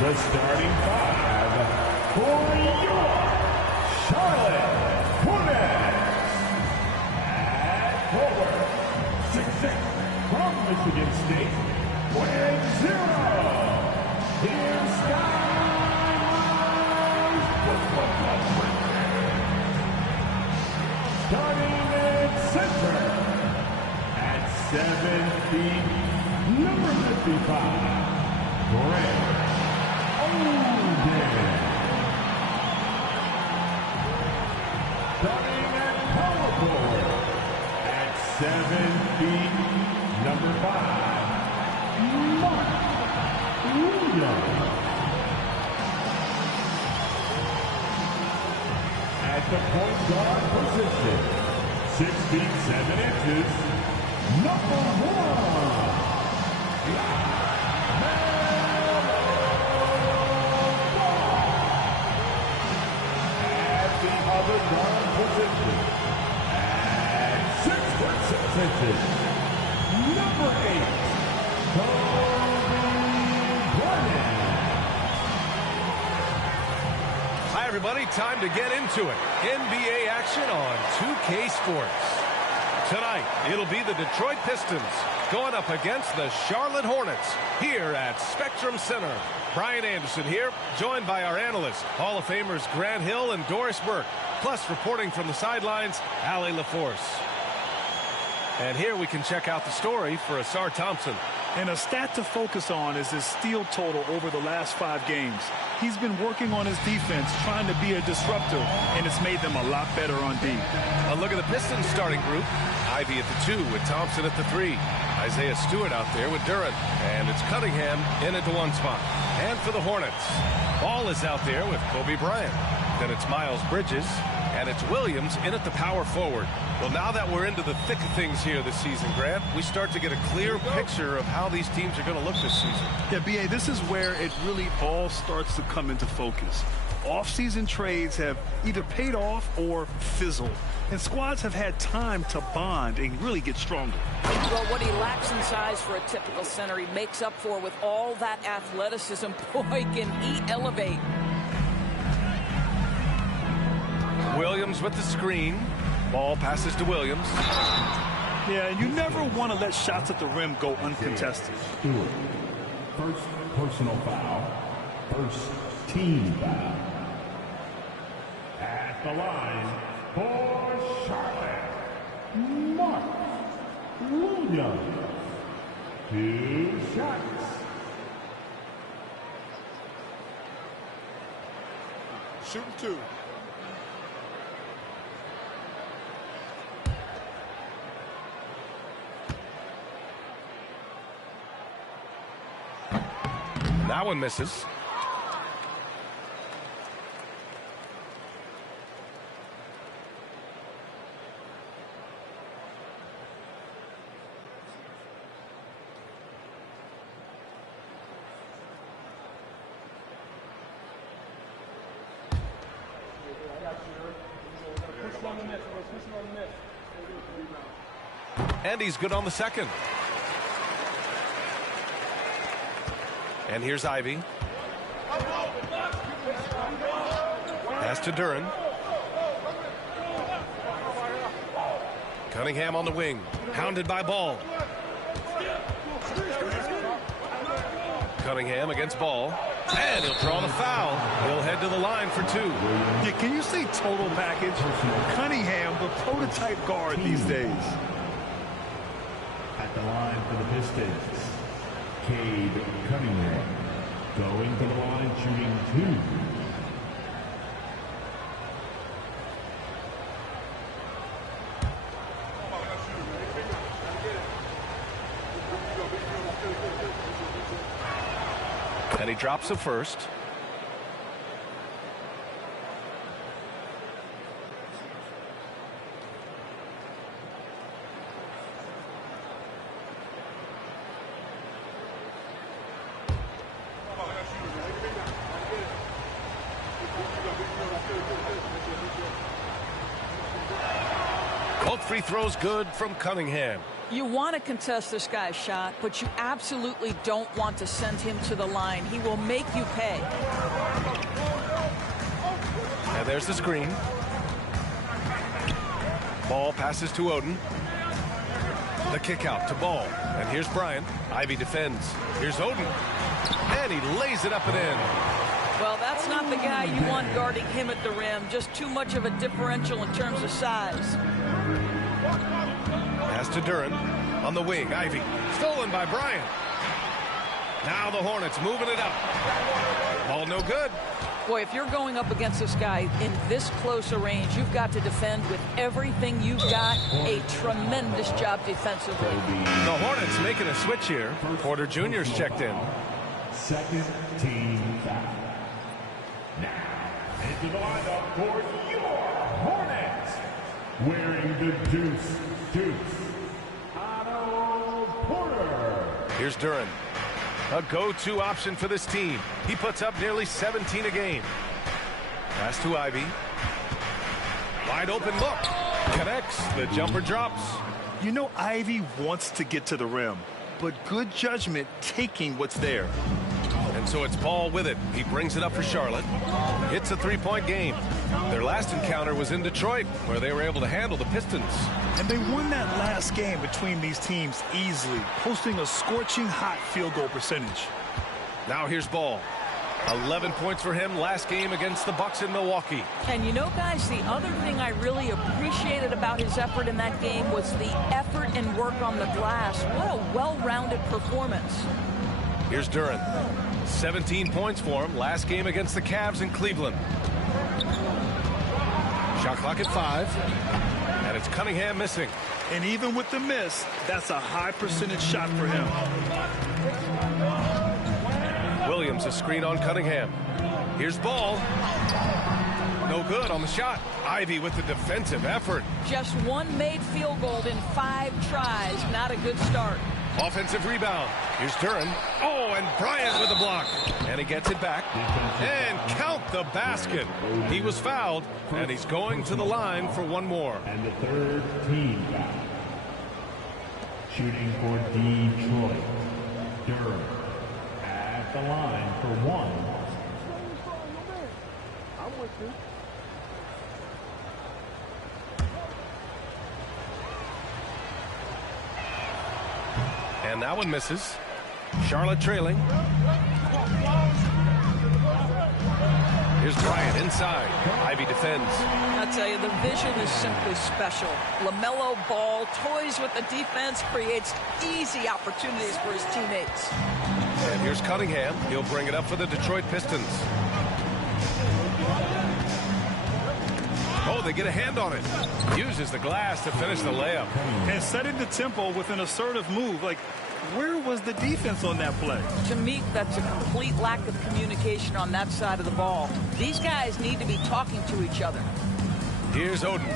the starting five for your Charlotte Hornets. At forward, 6'6", from Michigan State, with 0. Here's Skyline Football. Starting at center, at 7 feet, number 55, Oden. Starting at power forward, at 7 feet, number 5, at the point guard position, 6 feet 7 inches, number 1. At the other guard position, at 6 foot 6 inches, number 8, Hi, everybody. Time to get into it. NBA action on 2K Sports. Tonight, it'll be the Detroit Pistons going up against the Charlotte Hornets here at Spectrum Center. Brian Anderson here, joined by our analysts, Hall of Famers Grant Hill and Doris Burke, plus reporting from the sidelines, Allie LaForce. And here we can check out the story for Asar Thompson. And a stat to focus on is his steal total over the last 5 games. He's been working on his defense, trying to be a disruptor, and it's made them a lot better on D. A look at the Pistons starting group. Ivy at the 2 with Thompson at the 3. Isaiah Stewart out there with Duran. And it's Cunningham in at the 1 spot. And for the Hornets, Ball is out there with Kobe Bryant. Then it's Miles Bridges. And it's Williams in at the power forward. Well, now that we're into the thick of things here this season, Grant, we start to get a clear picture of how these teams are going to look this season. Yeah, B.A., this is where it really all starts to come into focus. Off-season trades have either paid off or fizzled. And squads have had time to bond and really get stronger. Well, what he lacks in size for a typical center, he makes up for with all that athleticism. Boy, can he elevate. Williams with the screen. Ball passes to Williams. Yeah, and you never want to let shots at the rim go uncontested. Stewart, first personal foul, first team foul. At the line for Charlotte, Mark Williams. 2 shots. Shooting 2. That one misses. And he's good on the second. And here's Ivy. Pass to Duran. Cunningham on the wing. Hounded by Ball. Cunningham against Ball. And he'll draw the foul. He'll head to the line for 2. Yeah, can you say total package? Cunningham, the prototype guard these days. At the line for the Pistons, Cade Cunningham. Going to the line, shooting 2. And he drops the first. Both free throws good from Cunningham. You want to contest this guy's shot, but you absolutely don't want to send him to the line. He will make you pay. And there's the screen. Ball passes to Oden. The kick out to Ball. And here's Bryant. Ivy defends. Here's Oden. And he lays it up and in. Well, that's not the guy you want guarding him at the rim. Just too much of a differential in terms of size. Pass to Duran. On the wing, Ivy. Stolen by Bryant. Now the Hornets moving it up. Ball no good. Boy, if you're going up against this guy in this close a range, you've got to defend with everything you've got. A tremendous job defensively. The Hornets making a switch here. Porter Jr.'s checked in. Second team foul. Now, into the lineup for your Hornets. Wearing the deuce, Otto Porter. Here's Duran. A go-to option for this team. He puts up nearly 17 a game. Pass to Ivy. Wide open look. Connects. The jumper drops. You know Ivy wants to get to the rim, but good judgment taking what's there. And so it's Ball with it. He brings it up for Charlotte. It's a three-point game. Their last encounter was in Detroit, where they were able to handle the Pistons. And they won that last game between these teams easily, posting a scorching hot field goal percentage. Now here's Ball. 11 points for him last game against the Bucks in Milwaukee. And you know, guys, the other thing I really appreciated about his effort in that game was the effort and work on the glass. What a well-rounded performance. Here's Duran. 17 points for him last game against the Cavs in Cleveland. Shot clock at 5. And it's Cunningham missing. And even with the miss, that's a high percentage shot for him. Williams a screen on Cunningham. Here's Ball. No good on the shot. Ivy with the defensive effort. Just one made field goal in 5 tries. Not a good start. Offensive rebound. Here's Duran. Oh, and Bryant with a block. And he gets it back. And count the basket. He was fouled, and he's going to the line for one more. And the third team foul. Shooting for Detroit. Durham at the line for 1. I'm with you. And that one misses. Charlotte trailing. Here's Bryant inside. Ivy defends. I tell you, the vision is simply special. LaMelo Ball toys with the defense, creates easy opportunities for his teammates. And here's Cunningham. He'll bring it up for the Detroit Pistons. Oh, they get a hand on it. Uses the glass to finish the layup. And setting the tempo with an assertive move. Like, where was the defense on that play? To me, that's a complete lack of communication on that side of the ball. These guys need to be talking to each other. Here's Oden.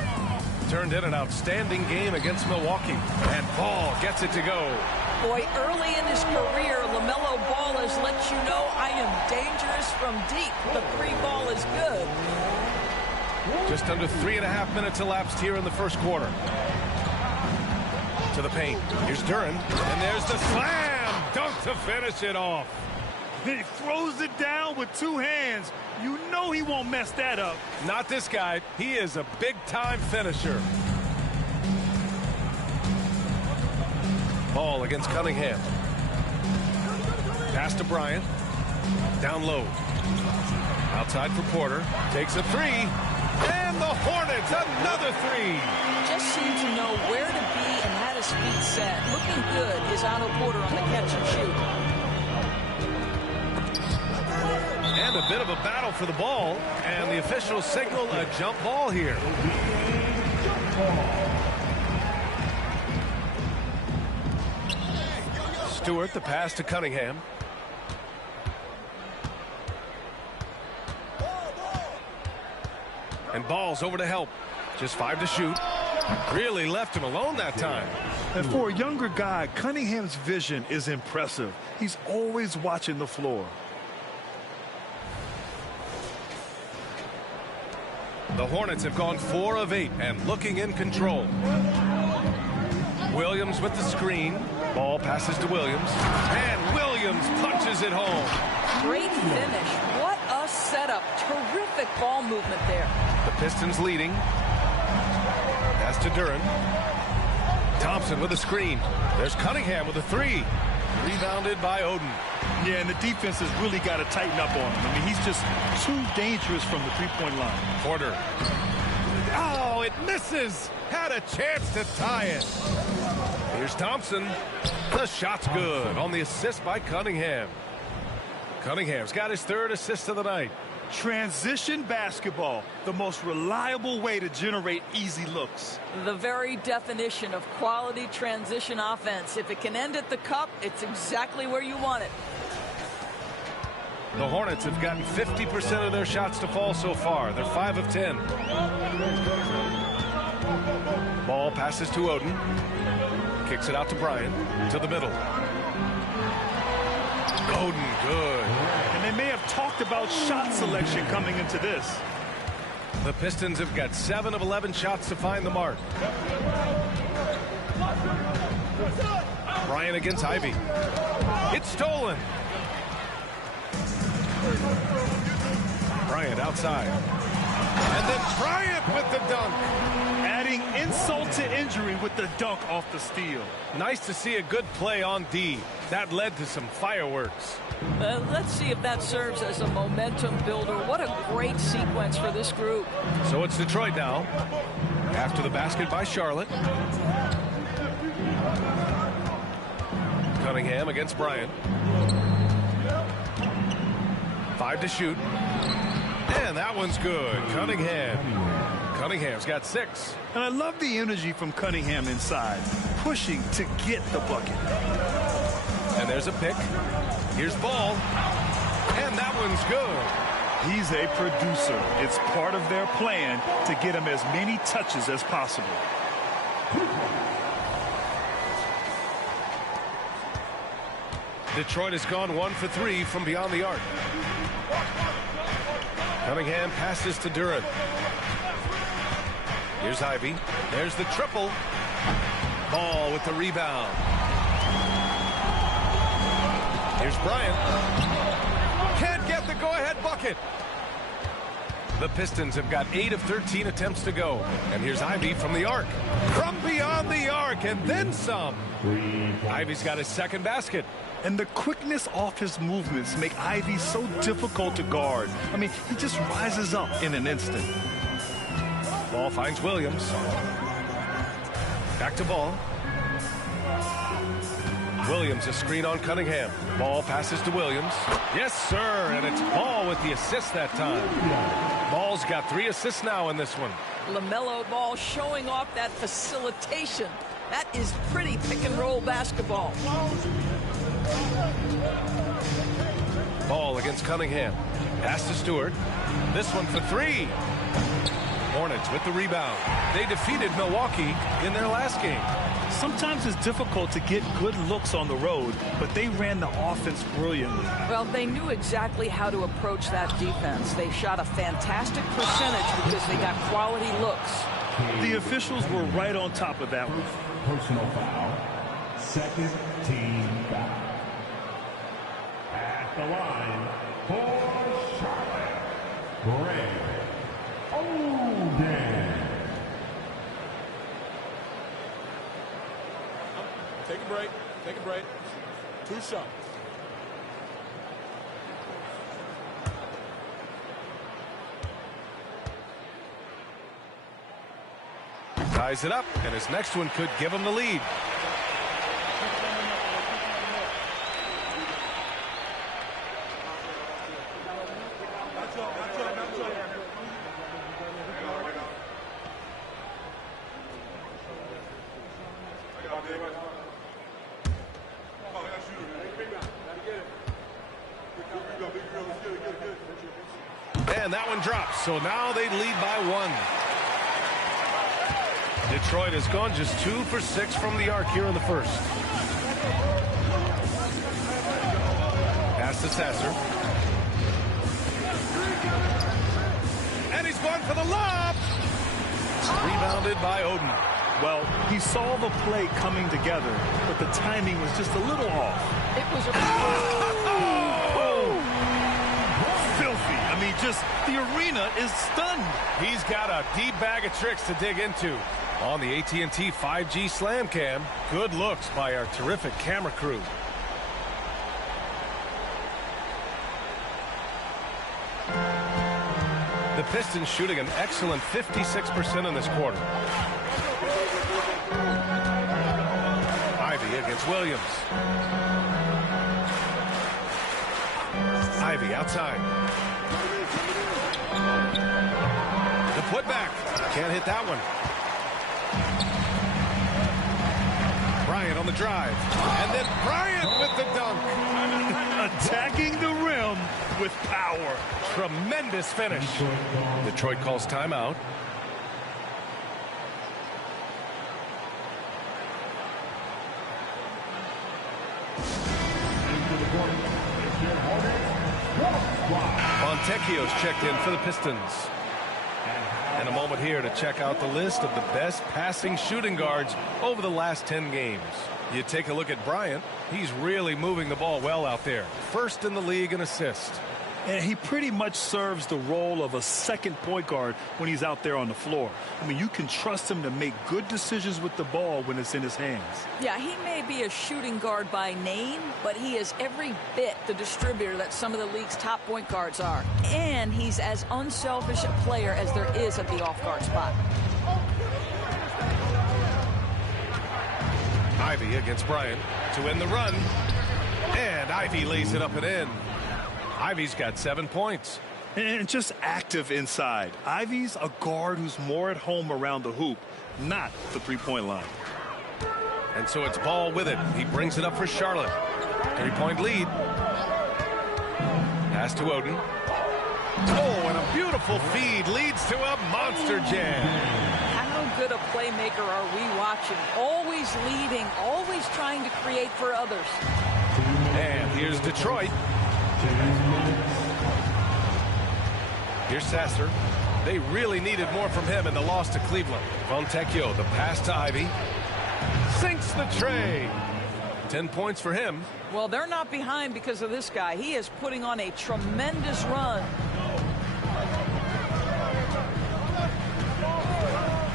Turned in an outstanding game against Milwaukee. And Ball gets it to go. Boy, early in his career, LaMelo Ball has let you know I am dangerous from deep. The free ball is good. Just under 3.5 minutes elapsed here in the first quarter. To the paint. Here's Duran. And there's the slam dunk to finish it off. He throws it down with 2 hands. You know he won't mess that up. Not this guy. He is a big-time finisher. Ball against Cunningham. Pass to Bryant. Down low. Outside for Porter. Takes a 3. And the Hornets, another 3. Just seemed to know where to be and had his feet set. Looking good is Otto Porter on the catch and shoot. And a bit of a battle for the ball. And the officials signal a jump ball here. Stewart, the pass to Cunningham. And Ball's over to help. Just 5 to shoot. Really left him alone that time. And for a younger guy, Cunningham's vision is impressive. He's always watching the floor. The Hornets have gone 4 of 8 and looking in control. Williams with the screen. Ball passes to Williams. And Williams punches it home. Great finish. What a setup. Terrific ball movement there. The Pistons leading. Pass to Duren. Thompson with a screen. There's Cunningham with a three. Rebounded by Oden. Yeah, and the defense has really got to tighten up on him. I mean, he's just too dangerous from the three-point line. Porter. Oh, it misses. Had a chance to tie it. Here's Thompson. The shot's good on the assist by Cunningham. Cunningham's got his third assist of the night. Transition basketball, the most reliable way to generate easy looks. The very definition of quality transition offense. If it can end at the cup, it's exactly where you want it. The Hornets have gotten 50% of their shots to fall so far. They're 5 of 10. Ball passes to Oden. Kicks it out to Bryant. To the middle. Oden, good. And they may have talked about shot selection coming into this. The Pistons have got 7 of 11 shots to find the mark. Bryant against Ivy. It's stolen. Bryant outside. And then Bryant with the dunk. Adding insult to injury with the dunk off the steal. Nice to see a good play on D. That led to some fireworks. Let's see if that serves as a momentum builder. What a great sequence for this group. So it's Detroit now. After the basket by Charlotte. Cunningham against Bryant. 5 to shoot. And that one's good. Cunningham's got 6. And I love the energy from Cunningham inside, pushing to get the bucket. And there's a pick. Here's Ball. And that one's good. He's a producer. It's part of their plan to get him as many touches as possible. Detroit has gone 1 for 3 from beyond the arc. Cunningham passes to Duren. Here's Ivy. There's the triple. Ball with the rebound. Here's Bryant. Can't get the go-ahead bucket. The Pistons have got 8 of 13 attempts to go. And here's Ivy from the arc. From beyond the arc and then some. Ivy's got his second basket. And the quickness off his movements make Ivy so difficult to guard. I mean, he just rises up in an instant. Ball finds Williams. Back to Ball. Williams a screen on Cunningham. Ball passes to Williams. Yes, sir. And it's Ball with the assist that time. Ball's got 3 assists now in this one. LaMelo Ball showing off that facilitation. That is pretty pick-and-roll basketball. Ball against Cunningham. Pass to Stewart. This one for 3. Hornets with the rebound. They defeated Milwaukee in their last game. Sometimes it's difficult to get good looks on the road, but they ran the offense brilliantly. Well, they knew exactly how to approach that defense. They shot a fantastic percentage because they got quality looks. The officials were right on top of that one. Personal foul. Second team foul. At the line for Charlotte, Greg Oden. Take a break. Take a break. 2 shots. Ties it up, and his next one could give him the lead. And that one drops, so now they lead by 1. Detroit has gone just 2 for 6 from the arc here in the first. Pass to Sasser. And he's gone for the lob. Rebounded by Oden. Well, he saw the play coming together, but the timing was just a little off. It was a... Filthy. I mean, just the arena is stunned. He's got a deep bag of tricks to dig into. On the AT&T 5G Slam Cam, good looks by our terrific camera crew. The Pistons shooting an excellent 56% in this quarter. Ivy against Williams. Ivy outside. The putback. Can't hit that one. Bryant on the drive. And then Bryant with the dunk. Attacking the rim with power. Tremendous finish. Detroit calls timeout. Fontecchio's checked in for the Pistons. And a moment here to check out the list of the best passing shooting guards over the last 10 games. You take a look at Bryant. He's really moving the ball well out there. First in the league in assists. And he pretty much serves the role of a second point guard when he's out there on the floor. I mean, you can trust him to make good decisions with the ball when it's in his hands. Yeah, he may be a shooting guard by name, but he is every bit the distributor that some of the league's top point guards are. And he's as unselfish a player as there is at the off-guard spot. Ivy against Bryant to win the run. And Ivy lays it up and in. Ivy's got 7 points. And just active inside. Ivy's a guard who's more at home around the hoop, not the three-point line. And so it's Ball with it. He brings it up for Charlotte. 3-point lead. Pass to Oden. Oh, and a beautiful feed leads to a monster jam. How good a playmaker are we watching? Always leading, always trying to create for others. And here's Detroit. Here's Sasser. They really needed more from him in the loss to Cleveland. Fontecchio, the pass to Ivy. Sinks the tray. 10 points for him. Well, they're not behind because of this guy. He is putting on a tremendous run.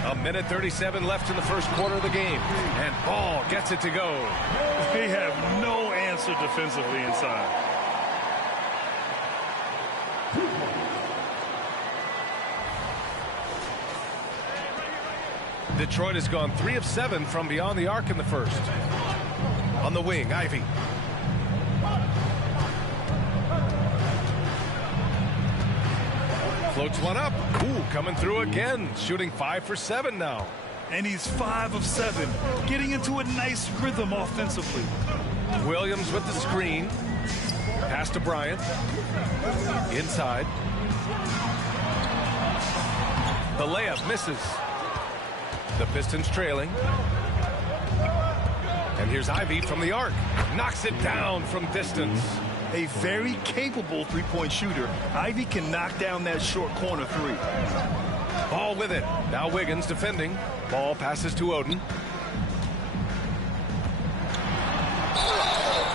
A minute 37 left in the first quarter of the game. And Ball gets it to go. They have no answer defensively inside. Detroit has gone 3 of 7 from beyond the arc in the first. On the wing, Ivy. Floats one up. Ooh, coming through again. Shooting 5 for 7 now. And he's 5 of 7. Getting into a nice rhythm offensively. Williams with the screen. Pass to Bryant. Inside. The layup misses. The Pistons trailing. And here's Ivy from the arc. Knocks it down from distance. A very capable three-point shooter. Ivy can knock down that short corner three. Ball with it. Now Wiggins defending. Ball passes to Oden.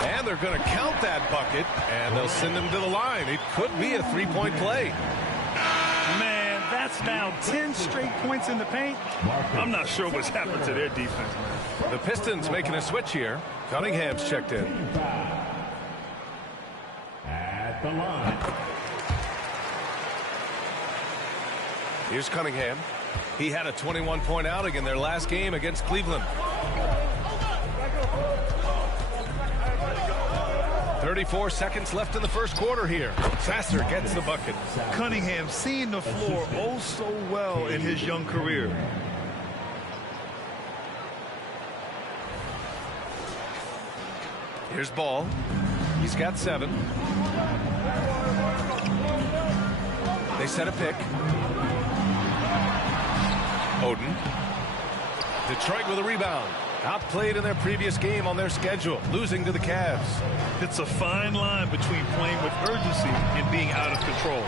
And they're going to count that bucket. And they'll send him to the line. It could be a three-point play. Man, that's now 10 straight points in the paint. I'm not sure what's happened to their defense, man. The Pistons making a switch here. Cunningham's checked in. At the line. Here's Cunningham. He had a 21-point outing in their last game against Cleveland. 34 seconds left in the first quarter here. Sasser gets the bucket. Cunningham seeing the floor oh so well in his young career. Here's Ball. He's got 7. They set a pick. Oden. Detroit with a rebound. Outplayed in their previous game on their schedule, losing to the Cavs. It's a fine line between playing with urgency and being out of control.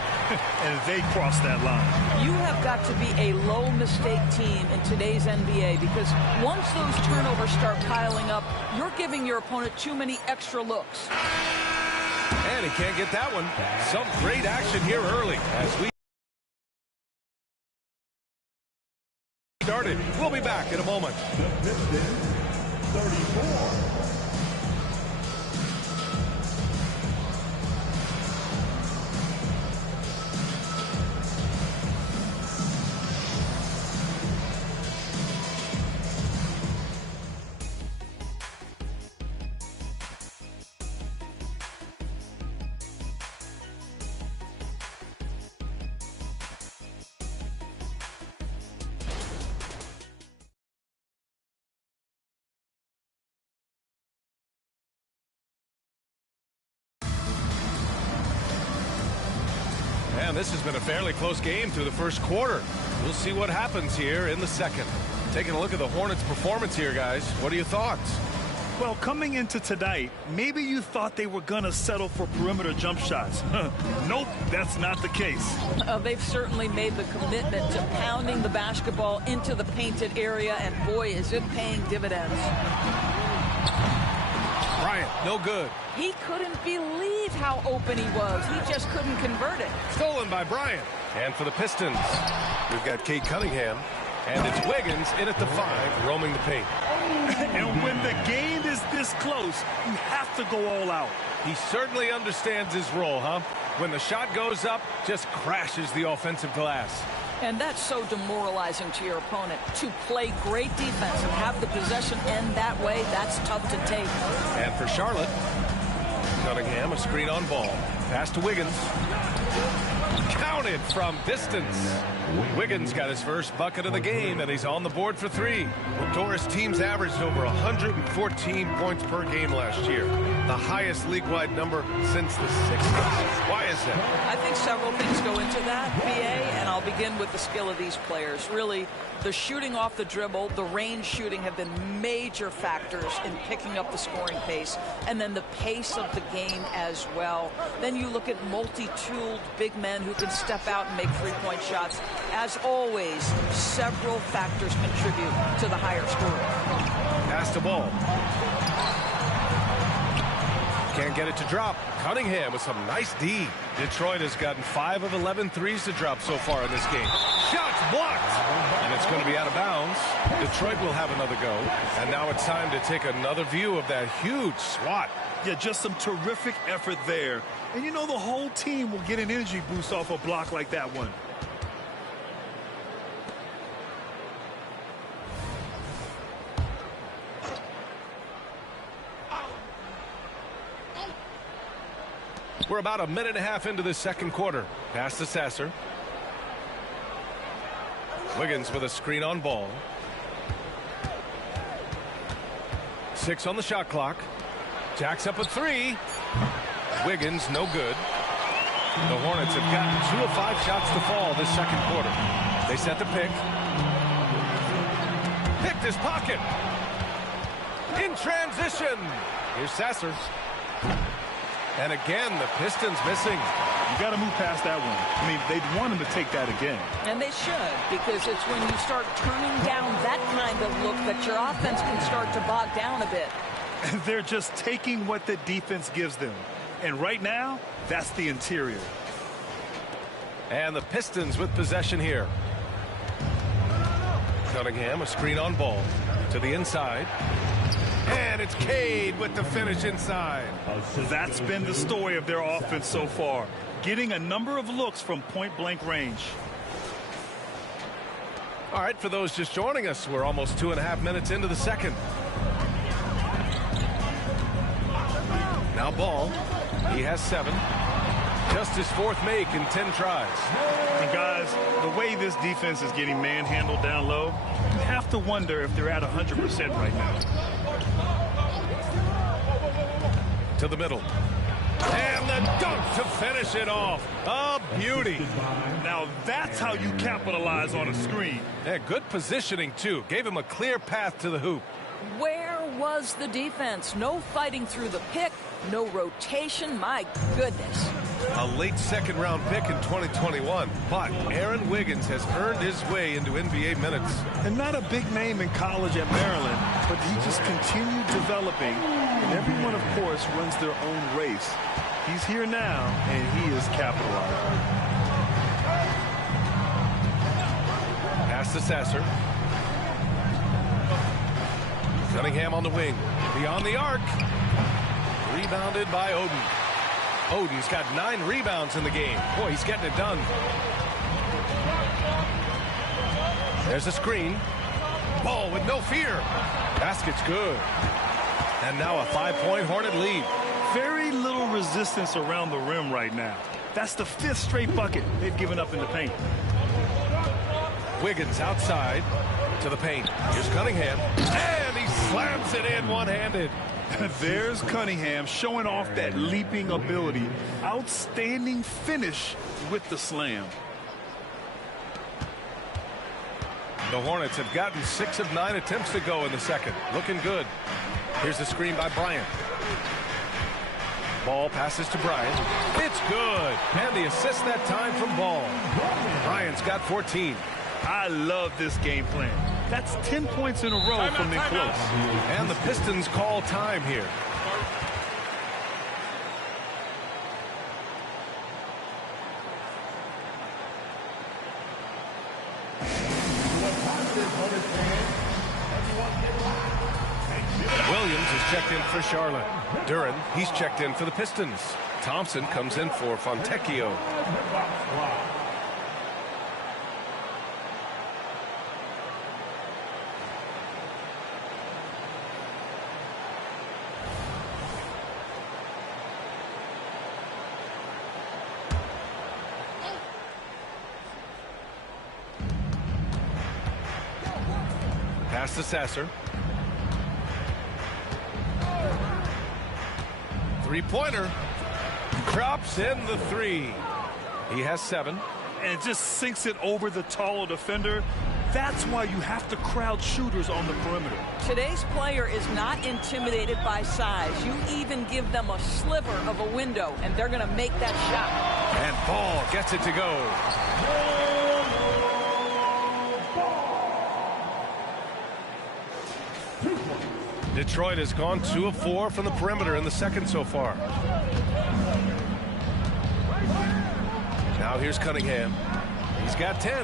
And they crossed that line. You have got to be a low-mistake team in today's NBA because once those turnovers start piling up, you're giving your opponent too many extra looks. And he can't get that one. Some great action here early as we started. We'll be back in a moment. The Pistons, 34. And this has been a fairly close game through the first quarter. We'll see what happens here in the second. Taking a look at the Hornets' performance here, guys. What are your thoughts? Well, coming into tonight, maybe you thought they were going to settle for perimeter jump shots. Nope, that's not the case. They've certainly made the commitment to pounding the basketball into the painted area, and boy, is it paying dividends. Bryant, no good. He couldn't believe how open he was. He just couldn't convert it. Stolen by Bryant. And for the Pistons, we've got Cade Cunningham. And it's Wiggins in at the 5, roaming the paint. And when the game is this close, you have to go all out. He certainly understands his role, huh? When the shot goes up, just crashes the offensive glass. And that's so demoralizing to your opponent. To play great defense and have the possession end that way, that's tough to take. And for Charlotte, Cunningham, a screen on ball. Pass to Wiggins. Counted from distance. Wiggins got his first bucket of the game, and he's on the board for 3. Doris teams averaged over 114 points per game last year, the highest league-wide number since the 60s. Why is that? I think several things go into that, BA, and I'll begin with the skill of these players. Really, the shooting off the dribble, the range shooting have been major factors in picking up the scoring pace, and then the pace of the game as well. Then you look at multi-tooled big men who can step out and make three-point shots. As always, several factors contribute to the higher score. Pass the ball. Can't get it to drop. Cunningham with some nice D. Detroit has gotten 5 of 11 threes to drop so far in this game. Shots blocked. And it's going to be out of bounds. Detroit will have another go. And now it's time to take another view of that huge swat. Yeah, just some terrific effort there. And you know the whole team will get an energy boost off a block like that one. We're about a minute and a half into this second quarter. Pass to Sasser. Wiggins with a screen on ball. 6 on the shot clock. Jacks up a 3. Wiggins, no good. The Hornets have gotten 2 of 5 shots to fall this second quarter. They set the pick. Picked his pocket. In transition. Here's Sasser. And again, the Pistons missing. You got to move past that one. I mean, they'd want him to take that again. And they should, because it's when you start turning down that kind of look that your offense can start to bog down a bit. They're just taking what the defense gives them. And right now, that's the interior. And the Pistons with possession here. Cunningham, a screen on ball. To the inside. And it's Cade with the finish inside. That's been the story of their offense so far. Getting a number of looks from point-blank range. All right, for those just joining us, we're almost 2.5 minutes into the second. Now Ball. He has 7. Just his 4th make in 10 tries. And guys, the way this defense is getting manhandled down low, you have to wonder if they're at 100% right now. To the middle. And the dunk to finish it off. A beauty. Now that's how you capitalize on a screen. Yeah, good positioning, too. Gave him a clear path to the hoop. Where was the defense? No fighting through the pick, no rotation. My goodness. A late second-round pick in 2021, but Aaron Wiggins has earned his way into NBA minutes. And not a big name in college at Maryland, but he just continued developing. And everyone, of course, runs their own race. He's here now, and he is capitalizing. Pass to Sasser. Cunningham on the wing. Beyond the arc. Rebounded by Oden. Oden's got 9 rebounds in the game. Boy, he's getting it done. There's a screen. Ball with no fear. Basket's good. And now a 5-point Hornet lead. Very little resistance around the rim right now. That's the 5th straight bucket they've given up in the paint. Wiggins outside to the paint. Here's Cunningham. And he slams it in one-handed. There's Cunningham showing off that leaping ability. Outstanding finish with the slam. The Hornets have gotten 6 of 9 attempts to go in the second. Looking good. Here's the screen by Bryant. Ball passes to Bryant. It's good. And the assist that time from Ball. Bryant's got 14. I love this game plan. That's 10 points in a row from them close. And the Pistons call time here. Williams is checked in for Charlotte. Duren, he's checked in for the Pistons. Thompson comes in for Fontecchio. Pass to Sasser. Three-pointer. Drops in the 3. He has 7. And just sinks it over the taller defender. That's why you have to crowd shooters on the perimeter. Today's player is not intimidated by size. You even give them a sliver of a window, and they're going to make that shot. And Ball gets it to go. Detroit has gone 2 of 4 from the perimeter in the second so far. Now here's Cunningham. He's got 10.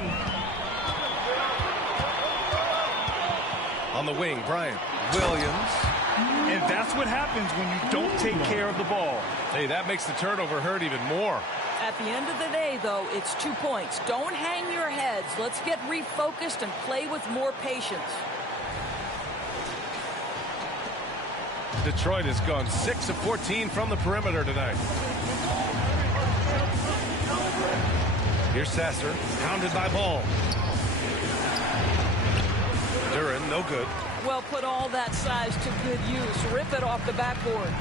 On the wing, Bryant. Williams. And that's what happens when you don't take care of the ball. Hey, that makes the turnover hurt even more. At the end of the day, though, it's 2 points. Don't hang your heads. Let's get refocused and play with more patience. Detroit has gone 6 of 14 from the perimeter tonight. Here's Sasser, pounded by Ball. Duren, no good. Well, put all that size to good use. Rip it off the backboard.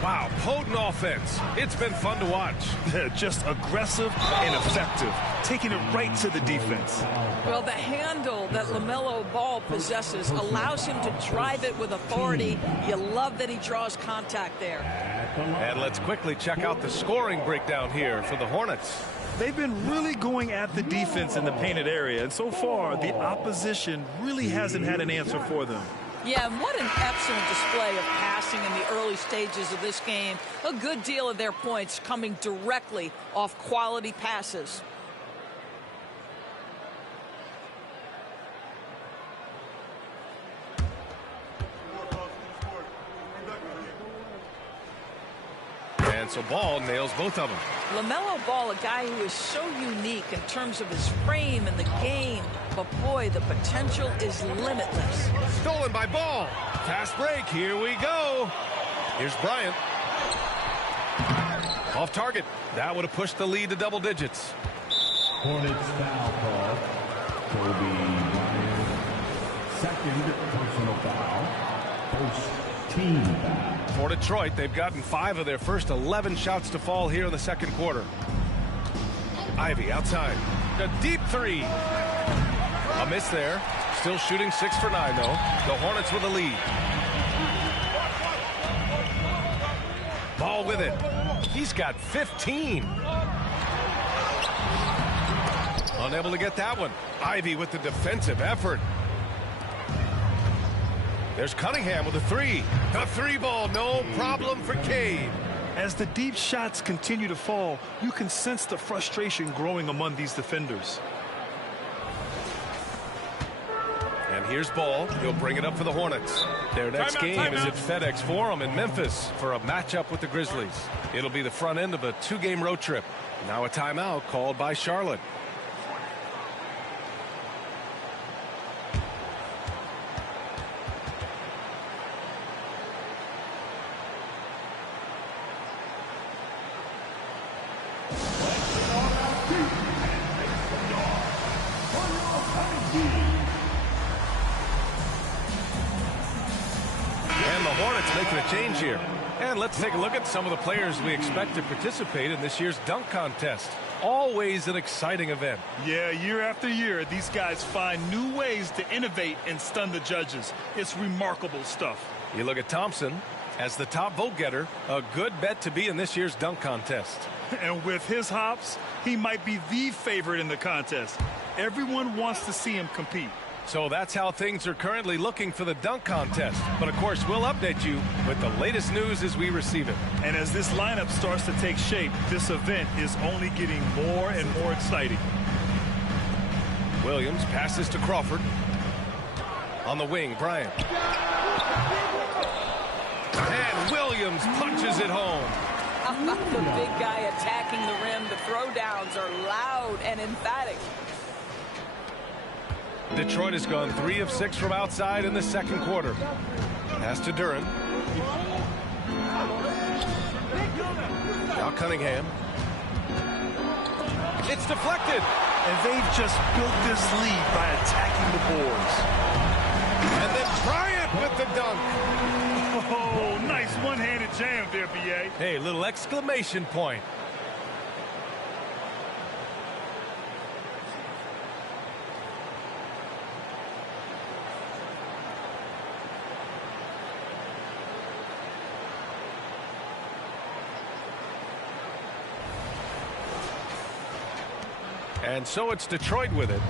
Wow, potent offense. It's been fun to watch. Just aggressive and effective, taking it right to the defense. Well, the handle that LaMelo Ball possesses allows him to drive it with authority. You love that he draws contact there. And let's quickly check out the scoring breakdown here for the Hornets. They've been really going at the defense in the painted area, and so far the opposition really hasn't had an answer for them. Yeah, and what an excellent display of passing in the early stages of this game. A good deal of their points coming directly off quality passes. And so Ball nails both of them. LaMelo Ball, a guy who is so unique in terms of his frame and the game. But boy, the potential is limitless. Stolen by Ball. Fast break. Here we go. Here's Bryant. Off target. That would have pushed the lead to double digits. Hornets foul call. Kobe Bryant. Second personal foul. First team foul. For Detroit, they've gotten 5 of their first 11 shots to fall here in the second quarter. Ivy outside. A deep 3. A miss there. Still shooting 6 for 9, though. The Hornets with a lead. Ball with it. He's got 15. Unable to get that one. Ivy with the defensive effort. There's Cunningham with a 3. A 3-ball, no problem for Cade. As the deep shots continue to fall, you can sense the frustration growing among these defenders. And here's Ball. He'll bring it up for the Hornets. Their next game is at FedEx Forum in Memphis for a matchup with the Grizzlies. It'll be the front end of a 2-game road trip. Now a timeout called by Charlotte. Making a change here. And let's take a look at some of the players we expect to participate in this year's dunk contest. Always an exciting event. Yeah, year after year, these guys find new ways to innovate and stun the judges. It's remarkable stuff. You look at Thompson as the top vote getter, a good bet to be in this year's dunk contest. And with his hops, he might be the favorite in the contest. Everyone wants to see him compete. So that's how things are currently looking for the dunk contest. But of course, we'll update you with the latest news as we receive it. And as this lineup starts to take shape, this event is only getting more and more exciting. Williams passes to Crawford. On the wing, Bryant. And Williams punches it home. How about the big guy attacking the rim? The throwdowns are loud and emphatic. Detroit has gone 3 of 6 from outside in the second quarter. Pass to Duren. Now Cunningham. It's deflected. And they've just built this lead by attacking the boards. And then Bryant with the dunk. Oh, nice one-handed jam there, B.A. Hey, little exclamation point. And so it's Detroit with it.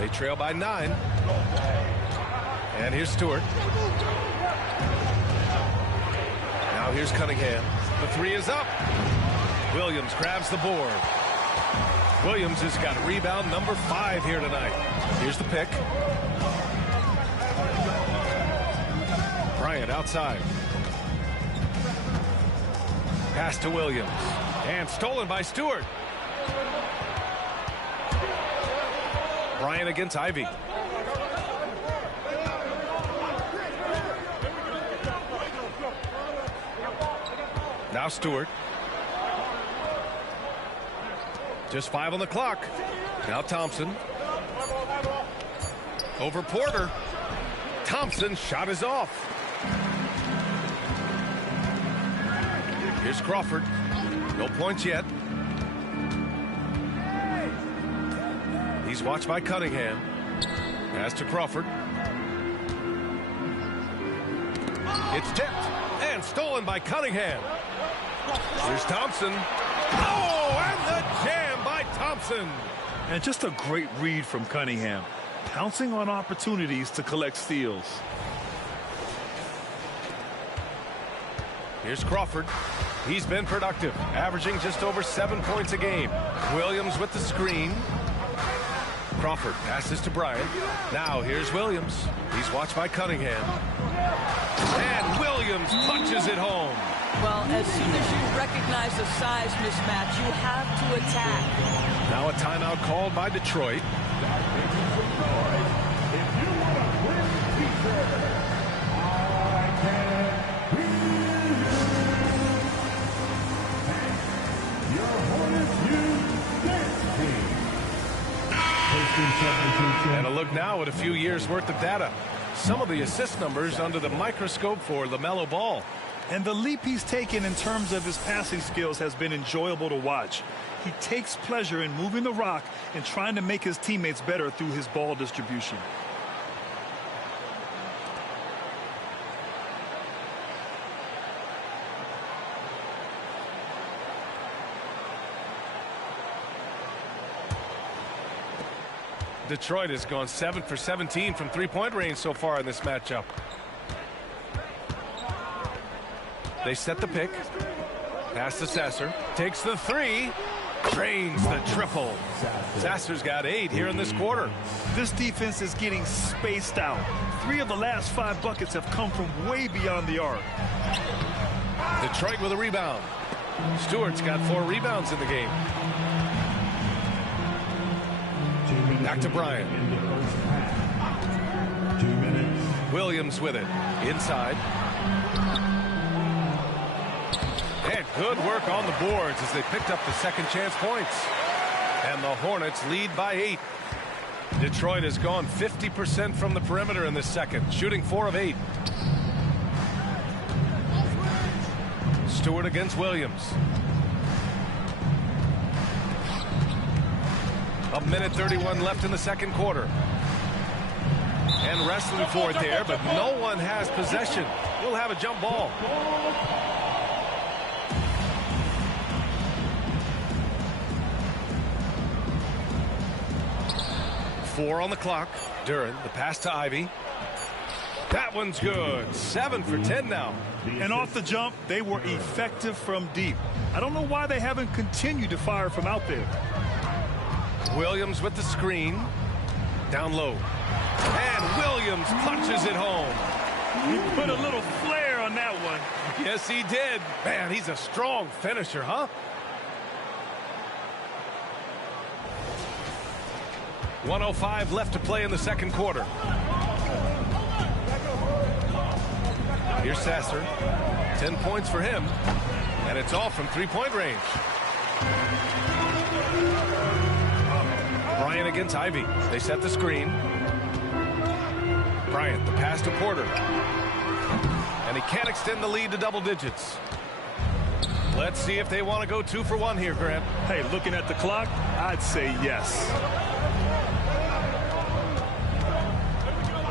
They trail by 9. And here's Stewart. Now here's Cunningham. The 3 is up. Williams grabs the board. Williams has got rebound number 5 here tonight. Here's the pick. Bryant outside. Pass to Williams. And stolen by Stewart. Bryant against Ivy. Now Stewart. Just 5 on the clock. Now Thompson. Over Porter. Thompson's shot is off. Here's Crawford. No points yet. He's watched by Cunningham. Pass to Crawford. It's tipped and stolen by Cunningham. Here's Thompson. Oh, and the jam by Thompson. And just a great read from Cunningham, pouncing on opportunities to collect steals. Here's Crawford. He's been productive, averaging just over 7 points a game. Williams with the screen. Crawford passes to Bryant. Now here's Williams. He's watched by Cunningham. And Williams punches it home. Well, as soon as you recognize the size mismatch, you have to attack. Now a timeout called by Detroit. And a look now at a few years worth of data. Some of the assist numbers under the microscope for LaMelo Ball. And the leap he's taken in terms of his passing skills has been enjoyable to watch. He takes pleasure in moving the rock and trying to make his teammates better through his ball distribution. Detroit has gone 7 for 17 from three-point range so far in this matchup. They set the pick. Pass to Sasser. Takes the three. Drains the triple. Sasser's got 8 here in this quarter. This defense is getting spaced out. 3 of the last 5 buckets have come from way beyond the arc. Detroit with a rebound. Stewart's got 4 rebounds in the game. Back to Bryant. 2 minutes. Williams with it. Inside. And good work on the boards as they picked up the second chance points. And the Hornets lead by 8. Detroit has gone 50% from the perimeter in this second, shooting 4 of 8. Stewart against Williams. A minute 31 left in the second quarter. And wrestling for it there, but no one has possession. We'll have a jump ball. Four on the clock. Duren, the pass to Ivy. That one's good. 7 for 10 now. And off the jump, they were effective from deep. I don't know why they haven't continued to fire from out there. Williams with the screen. Down low. And Williams punches it home. He put a little flair on that one. Yes, he did. Man, he's a strong finisher, huh? .105 left to play in the second quarter. Here's Sasser. 10 points for him. And it's all from three-point range. Bryant against Ivy. They set the screen. Bryant, the pass to Porter. And he can't extend the lead to double digits. Let's see if they want to go 2 for 1 here, Grant. Hey, looking at the clock, I'd say yes.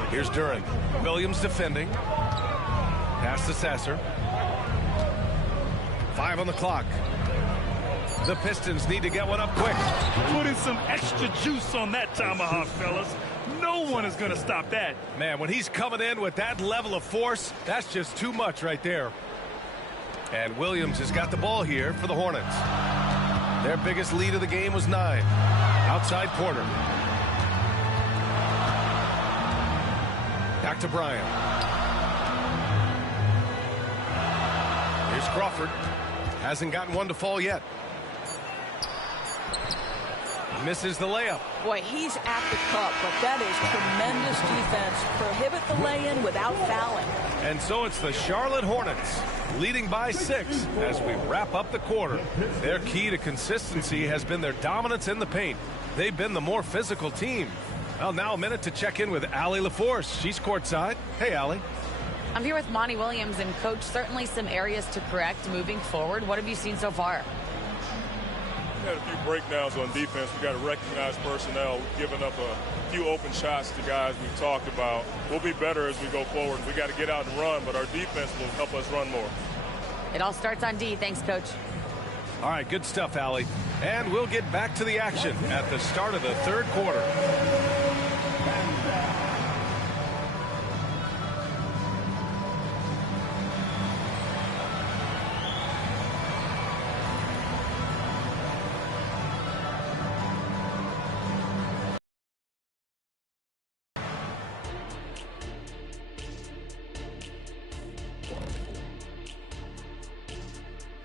Here's Duren. Williams defending. Pass to Sasser. 5 on the clock. The Pistons need to get one up quick. Putting some extra juice on that tomahawk, fellas. No one is going to stop that. Man, when he's coming in with that level of force, that's just too much right there. And Williams has got the ball here for the Hornets. Their biggest lead of the game was 9. Outside Porter. Back to Bryant. Here's Crawford. Hasn't gotten one to fall yet. Misses the layup. Boy, he's at the cup, but that is tremendous defense. Prohibit the lay-in without fouling. And so it's the Charlotte Hornets leading by 6 as we wrap up the quarter. Their key to consistency has been their dominance in the paint. They've been the more physical team. Well, now a minute to check in with Allie LaForce. She's courtside. Hey, Allie. I'm here with Monty Williams, and Coach, certainly some areas to correct moving forward. What have you seen so far? We had a few breakdowns on defense. We got to recognize personnel. We've given up a few open shots to guys we've talked about. We'll be better as we go forward. We got to get out and run, but our defense will help us run more. It all starts on D. Thanks, Coach. All right, good stuff, Allie. And we'll get back to the action at the start of the third quarter.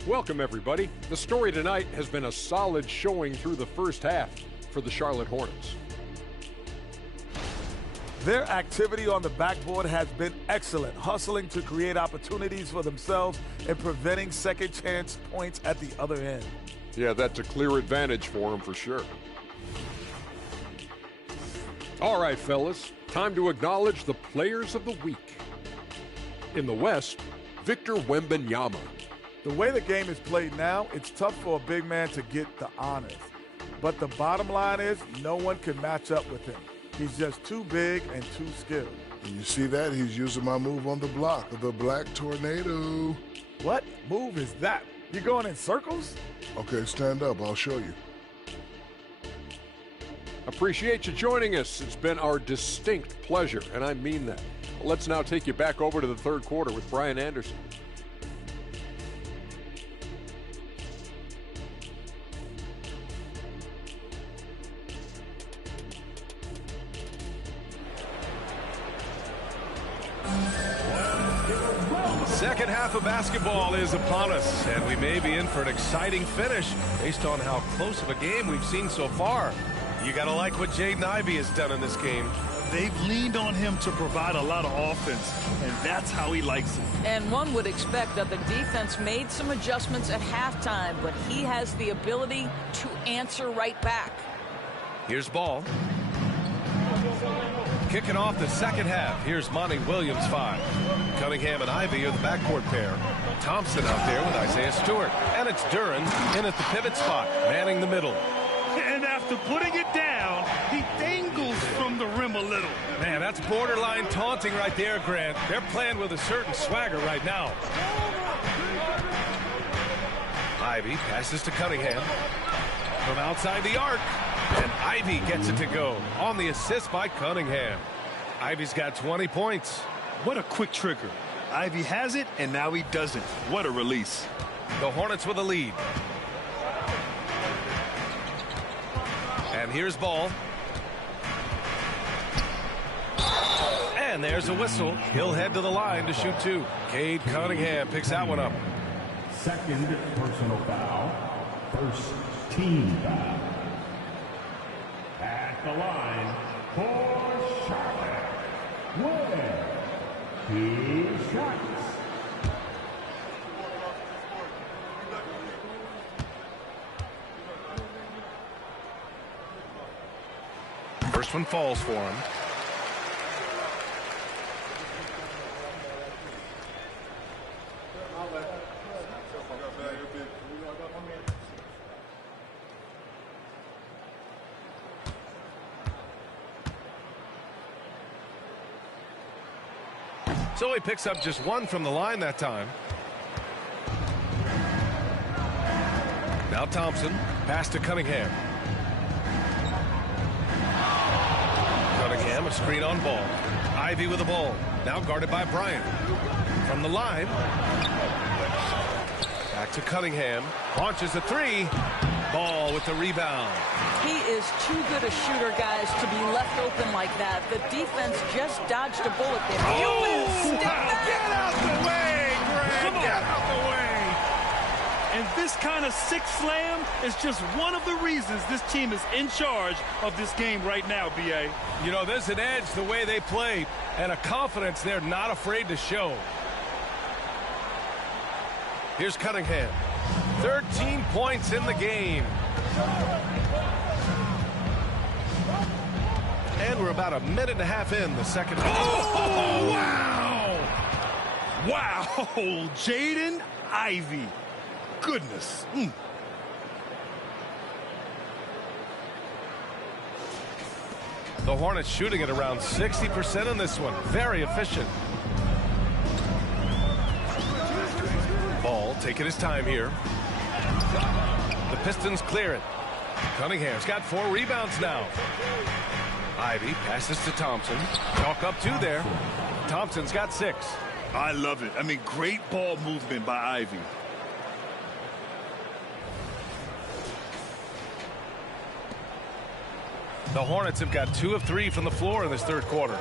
Welcome, everybody. The story tonight has been a solid showing through the first half for the Charlotte Hornets. Their activity on the backboard has been excellent, hustling to create opportunities for themselves and preventing second chance points at the other end. Yeah, that's a clear advantage for them for sure. All right, fellas, time to acknowledge the players of the week. In the West, Victor Wembanyama. The way the game is played now, it's tough for a big man to get the honors. But the bottom line is no one can match up with him. He's just too big and too skilled. And you see that? He's using my move on the block, the Black Tornado. What move is that? You going in circles? Okay, stand up. I'll show you. Appreciate you joining us. It's been our distinct pleasure, and I mean that. Let's now take you back over to the third quarter with Brian Anderson. Second half of basketball is upon us, and we may be in for an exciting finish based on how close of a game we've seen so far. You got to like what Jaden Ivey has done in this game. They've leaned on him to provide a lot of offense, and that's how he likes it. And one would expect that the defense made some adjustments at halftime, but he has the ability to answer right back. Here's ball. Kicking off the second half. Here's Monty Williams, 5. Cunningham and Ivey are the backcourt pair. Thompson out there with Isaiah Stewart. And it's Duren in at the pivot spot, manning the middle. And after putting it down, he dangles from the rim a little. Man, that's borderline taunting right there, Grant. They're playing with a certain swagger right now. Ivey passes to Cunningham from outside the arc. And Ivey gets it to go on the assist by Cunningham. Ivey's got 20 points. What a quick trigger. Ivey has it, and now he doesn't. What a release. The Hornets with a lead. And here's ball. And there's a whistle. He'll head to the line to shoot 2. Cade Cunningham picks that one up. Second personal foul. First team foul. At the line for Charlotte. With 2 shots. First one falls for him. So he picks up just 1 from the line that time. Now Thompson, pass to Cunningham. Cunningham, a screen on ball. Ivey with the ball, now guarded by Bryant. From the line. Back to Cunningham, launches a 3. Ball with the rebound. He is too good a shooter, guys, to be left open like that. The defense just dodged a bullet there. Oh, get out the way, Greg! Get out the way! And this kind of sick slam is just one of the reasons this team is in charge of this game right now, B.A. You know, there's an edge the way they play and a confidence they're not afraid to show. Here's Cunningham. 13 points in the game. And we're about a minute and a half in the second. Oh, wow! Wow, Jaden Ivey. Goodness. The Hornets shooting at around 60% in this one. Very efficient. Ball taking his time here. The Pistons clear it. Cunningham's got 4 rebounds now. Ivey passes to Thompson. Chalk up 2 there. Thompson's got 6. I love it. I mean, great ball movement by Ivey. The Hornets have got 2 of 3 from the floor in this third quarter.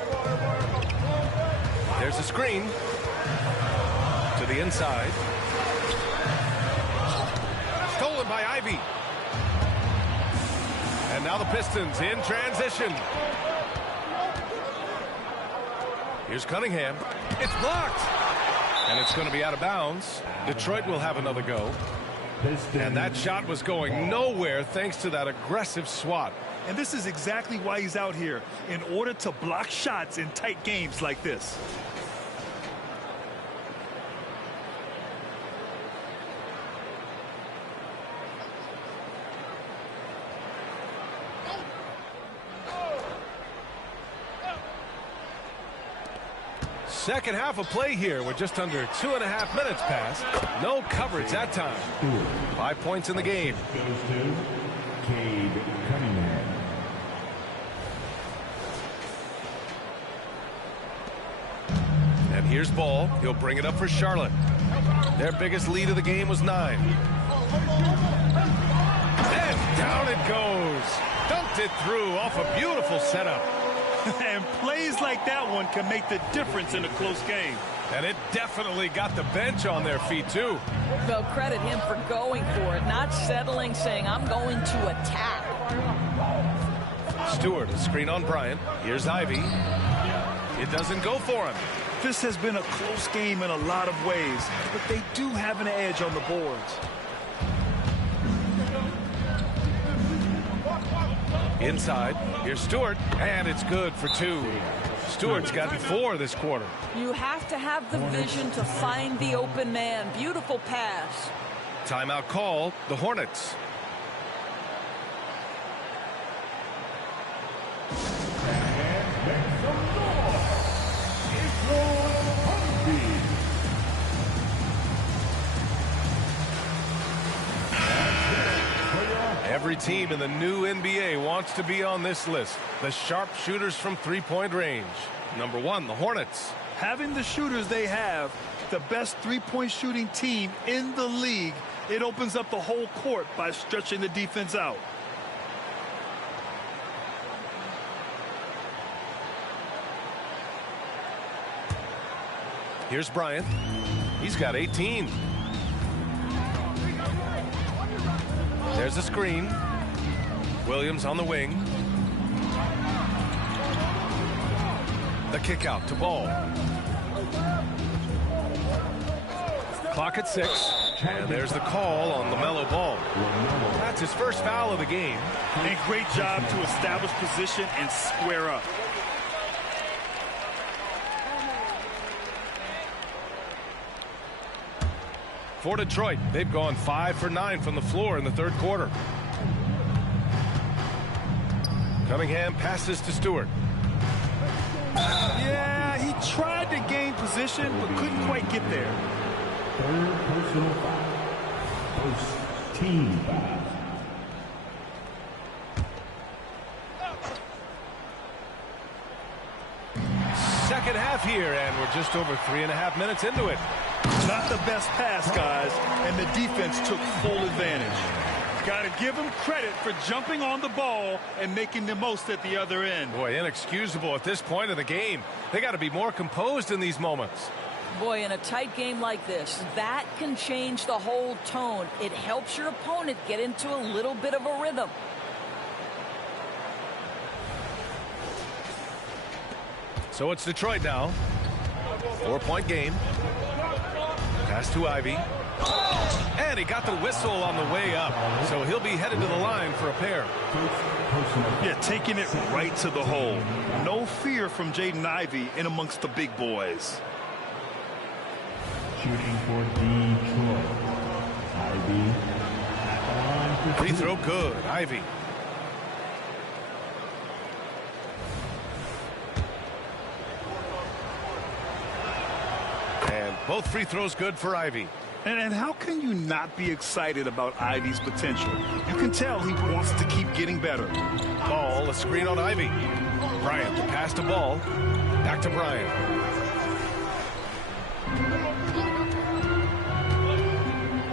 There's a screen to the inside. Stolen by Ivey. And now the Pistons in transition. Here's Cunningham. It's blocked. And it's going to be out of bounds. Detroit will have another go. And that shot was going nowhere thanks to that aggressive swat. And this is exactly why he's out here, in order to block shots in tight games like this. Second half of play here with just under 2.5 minutes passed. No coverage that time. 5 points in the game. Goes to Cade Cunningham. And here's Ball. He'll bring it up for Charlotte. Their biggest lead of the game was 9. And down it goes. Dumped it through off a beautiful setup. And plays like that one can make the difference in a close game. And it definitely got the bench on their feet, too. They'll credit him for going for it, not settling, saying, I'm going to attack. Stewart, a screen on Bryant. Here's Ivy. It doesn't go for him. This has been a close game in a lot of ways, but they do have an edge on the boards. Inside, here's Stewart, and it's good for 2. Stewart's gotten 4 this quarter. You have to have the vision to find the open man. Beautiful pass. Timeout call, the Hornets. Every team in the new NBA wants to be on this list. The sharpshooters from three-point range. Number 1, the Hornets. Having the shooters they have, the best three-point shooting team in the league, it opens up the whole court by stretching the defense out. Here's Bryant. He's got 18. There's a screen. Williams on the wing. The kick out to Ball. Clock at 6. And there's the call on LaMelo Ball. That's his first foul of the game. And great job to establish position and square up. For Detroit, they've gone 5 for 9 from the floor in the third quarter. Cunningham passes to Stewart. Yeah, he tried to gain position, but couldn't quite get there. Third personal foul. First team foul. Second half here, and we're just over 3.5 minutes into it. Not the best pass, guys, and the defense took full advantage. Got to give them credit for jumping on the ball and making the most at the other end. Boy, inexcusable at this point of the game. They got to be more composed in these moments. Boy, in a tight game like this, that can change the whole tone. It helps your opponent get into a little bit of a rhythm. So it's Detroit now. 4-point game. Pass to Ivy. And he got the whistle on the way up. So he'll be headed to the line for a pair. Yeah, taking it right to the hole. No fear from Jaden Ivey in amongst the big boys. Shooting for Detroit. Ivy. Free throw good. Ivy. And both free throws good for Ivy. And how can you not be excited about Ivy's potential? You can tell he wants to keep getting better. Ball, a screen on Ivy. Bryant, the pass to Ball. Back to Bryant.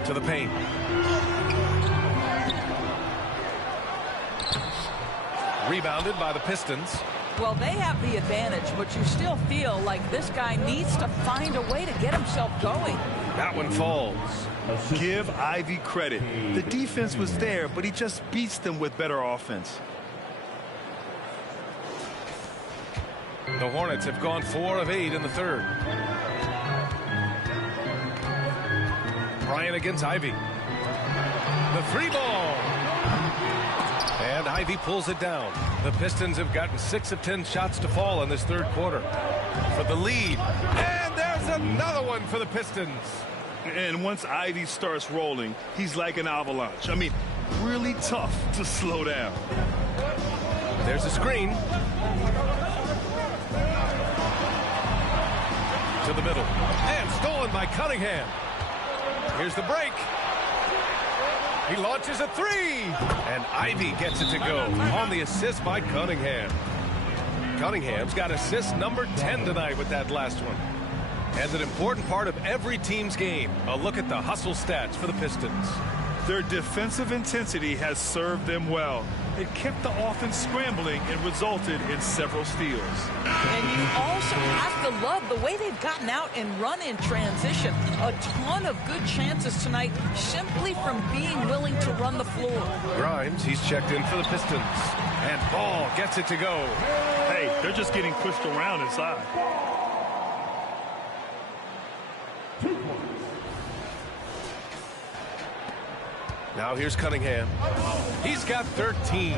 To the paint. Rebounded by the Pistons. Well, they have the advantage, but you still feel like this guy needs to find a way to get himself going. That one falls. Give Ivy credit. The defense was there, but he just beats them with better offense. The Hornets have gone 4 of 8 in the third. Bryant against Ivy. The 3-ball. And Ivy pulls it down. The Pistons have gotten 6 of 10 shots to fall in this third quarter. For the lead. And there's another one for the Pistons. And once Ivy starts rolling, he's like an avalanche. I mean, really tough to slow down. There's a screen. To the middle. And stolen by Cunningham. Here's the break. He launches a 3. And Ivy gets it to go on the assist by Cunningham. Cunningham's got assist number 10 tonight with that last one. And an important part of every team's game, a look at the hustle stats for the Pistons. Their defensive intensity has served them well. It kept the offense scrambling and resulted in several steals. And you also have to love the way they've gotten out and run in transition. A ton of good chances tonight simply from being willing to run the floor. Grimes, he's checked in for the Pistons. And Ball gets it to go. Hey, they're just getting pushed around inside. Now here's Cunningham. He's got 13.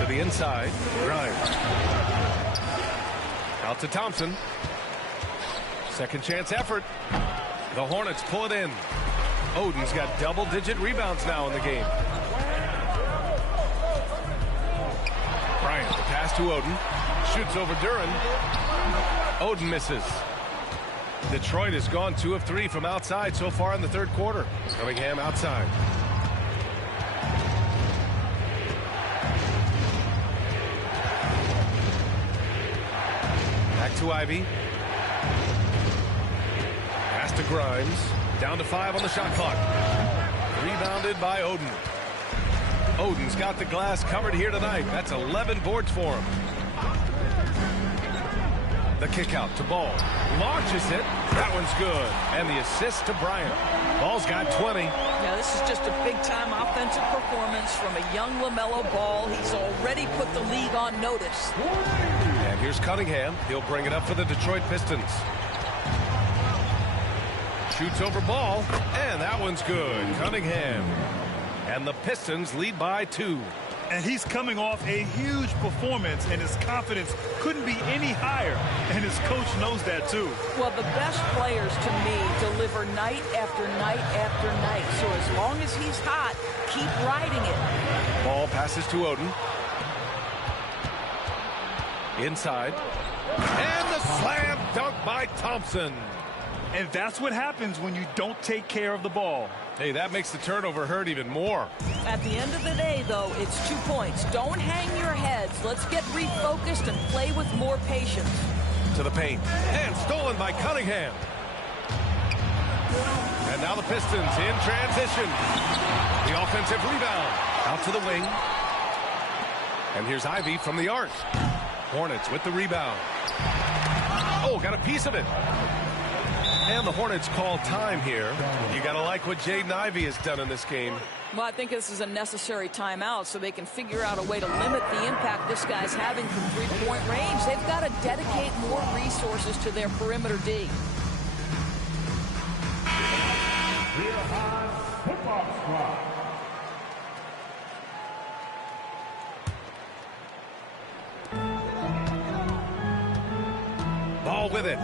To the inside. Grimes. Out to Thompson. Second chance effort. The Hornets pull it in. Oden's got double-digit rebounds now in the game. Bryant, the pass to Oden. Shoots over Duran. Oden misses. Detroit has gone 2 of 3 from outside so far in the third quarter. Cunningham outside. Back to Ivy. Pass to Grimes. Down to 5 on the shot clock. Rebounded by Oden. Oden's got the glass covered here tonight. That's 11 boards for him. The kick out to Ball. Launches it. That one's good. And the assist to Bryant. Ball's got 20. Yeah, this is just a big-time offensive performance from a young LaMelo Ball. He's already put the league on notice. And here's Cunningham. He'll bring it up for the Detroit Pistons. Shoots over Ball. And that one's good. Cunningham. And the Pistons lead by 2. And he's coming off a huge performance, and his confidence couldn't be any higher. And his coach knows that, too. Well, the best players, to me, deliver night after night after night. So as long as he's hot, keep riding it. Ball passes to Oden. Inside. And the slam dunk by Thompson. And that's what happens when you don't take care of the ball. Hey, that makes the turnover hurt even more. At the end of the day, though, it's 2 points. Don't hang your heads. Let's get refocused and play with more patience. To the paint. And stolen by Cunningham. And now the Pistons in transition. The offensive rebound. Out to the wing. And here's Ivy from the arc. Hornets with the rebound. Oh, got a piece of it. And the Hornets call time here. You got to like what Jaden Ivey has done in this game. Well, I think this is a necessary timeout so they can figure out a way to limit the impact this guy's having from three-point range. They've got to dedicate more resources to their perimeter D. Ball with it.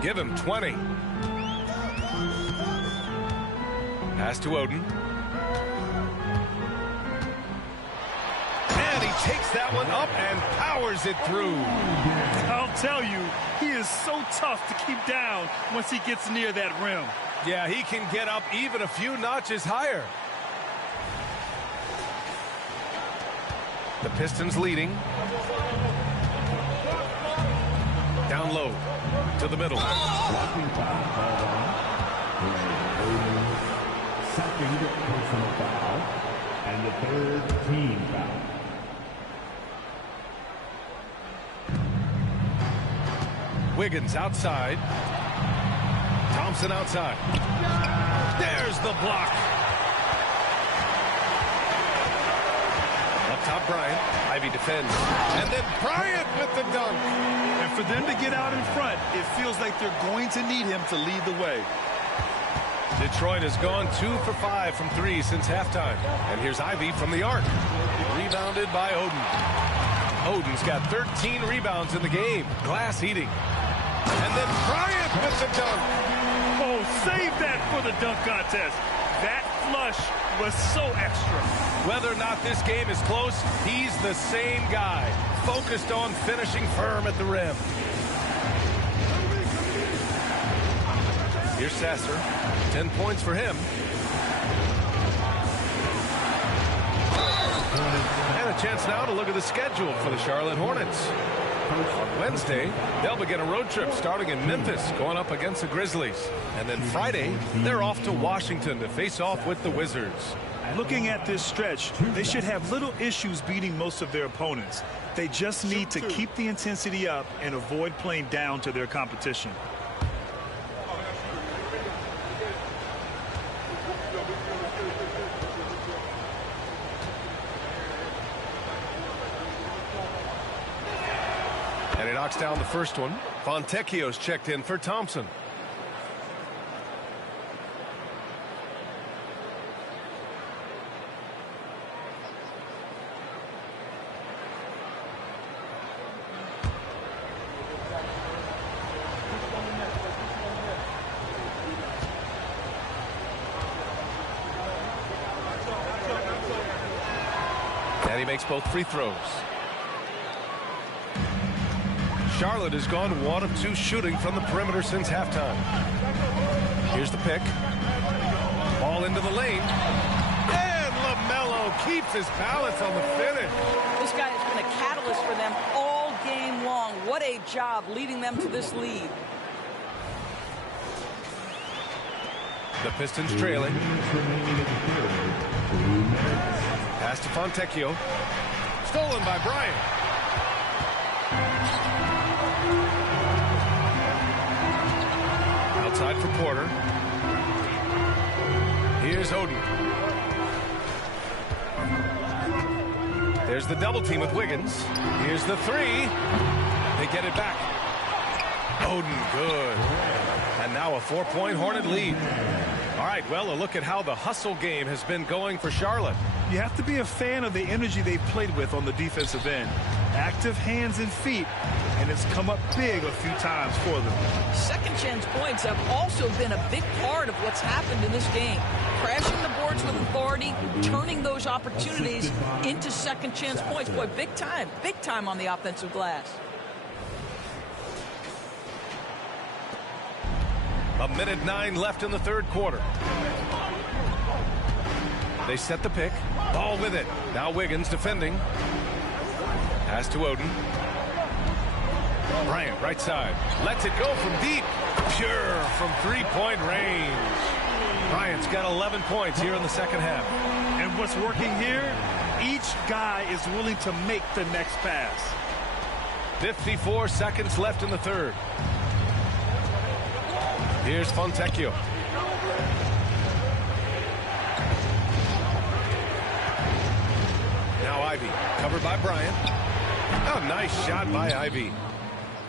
Give him 20. Pass to Oden. And he takes that one up and powers it through. I'll tell you, he is so tough to keep down once he gets near that rim. Yeah, he can get up even a few notches higher. The Pistons leading. Down low to the middle. Second personal foul and the third team foul. Wiggins outside. Thompson outside. There's the block. Up top, Bryant. Ivy defends. And then Bryant with the dunk. And for them to get out in front, it feels like they're going to need him to lead the way. Detroit has gone 2 for 5 from 3 since halftime. And here's Ivy from the arc. Rebounded by Oden. Oden's got 13 rebounds in the game. Glass eating. And then Bryant with the dunk. Oh, save that for the dunk contest. That flush was so extra. Whether or not this game is close, he's the same guy. Focused on finishing firm at the rim. Here's Sasser. 10 points for him. And a chance now to look at the schedule for the Charlotte Hornets. On Wednesday, they'll begin a road trip starting in Memphis, going up against the Grizzlies. And then Friday, they're off to Washington to face off with the Wizards. Looking at this stretch, they should have little issues beating most of their opponents. They just need to keep the intensity up and avoid playing down to their competition. And he knocks down the first one. Fontecchio's checked in for Thompson. And he makes both free throws. Charlotte has gone 1 of 2 shooting from the perimeter since halftime. Here's the pick. Ball into the lane. And LaMelo keeps his balance on the finish. This guy has been a catalyst for them all game long. What a job leading them to this lead. The Pistons trailing. Pass to Fontecchio. Stolen by Bryant. Outside for Porter. Here's Oden. There's the double team with Wiggins. Here's the three. They get it back. Oden, good. And now a 4-point Hornet lead. All right, well, a look at how the hustle game has been going for Charlotte. You have to be a fan of the energy they've played with on the defensive end. Active hands and feet, and it's come up big a few times for them. Second chance points have also been a big part of what's happened in this game. Crashing the boards with authority, turning those opportunities into second chance points. Boy, big time on the offensive glass. A minute 9 left in the third quarter. They set the pick. Ball with it. Now Wiggins defending. Pass to Oden. Bryant, right side. Lets it go from deep. Pure from three-point range. Bryant's got 11 points here in the second half. And what's working here? Each guy is willing to make the next pass. 54 seconds left in the third. Here's Fontecchio. Now Ivy, covered by Bryant. Oh, nice shot by Ivy.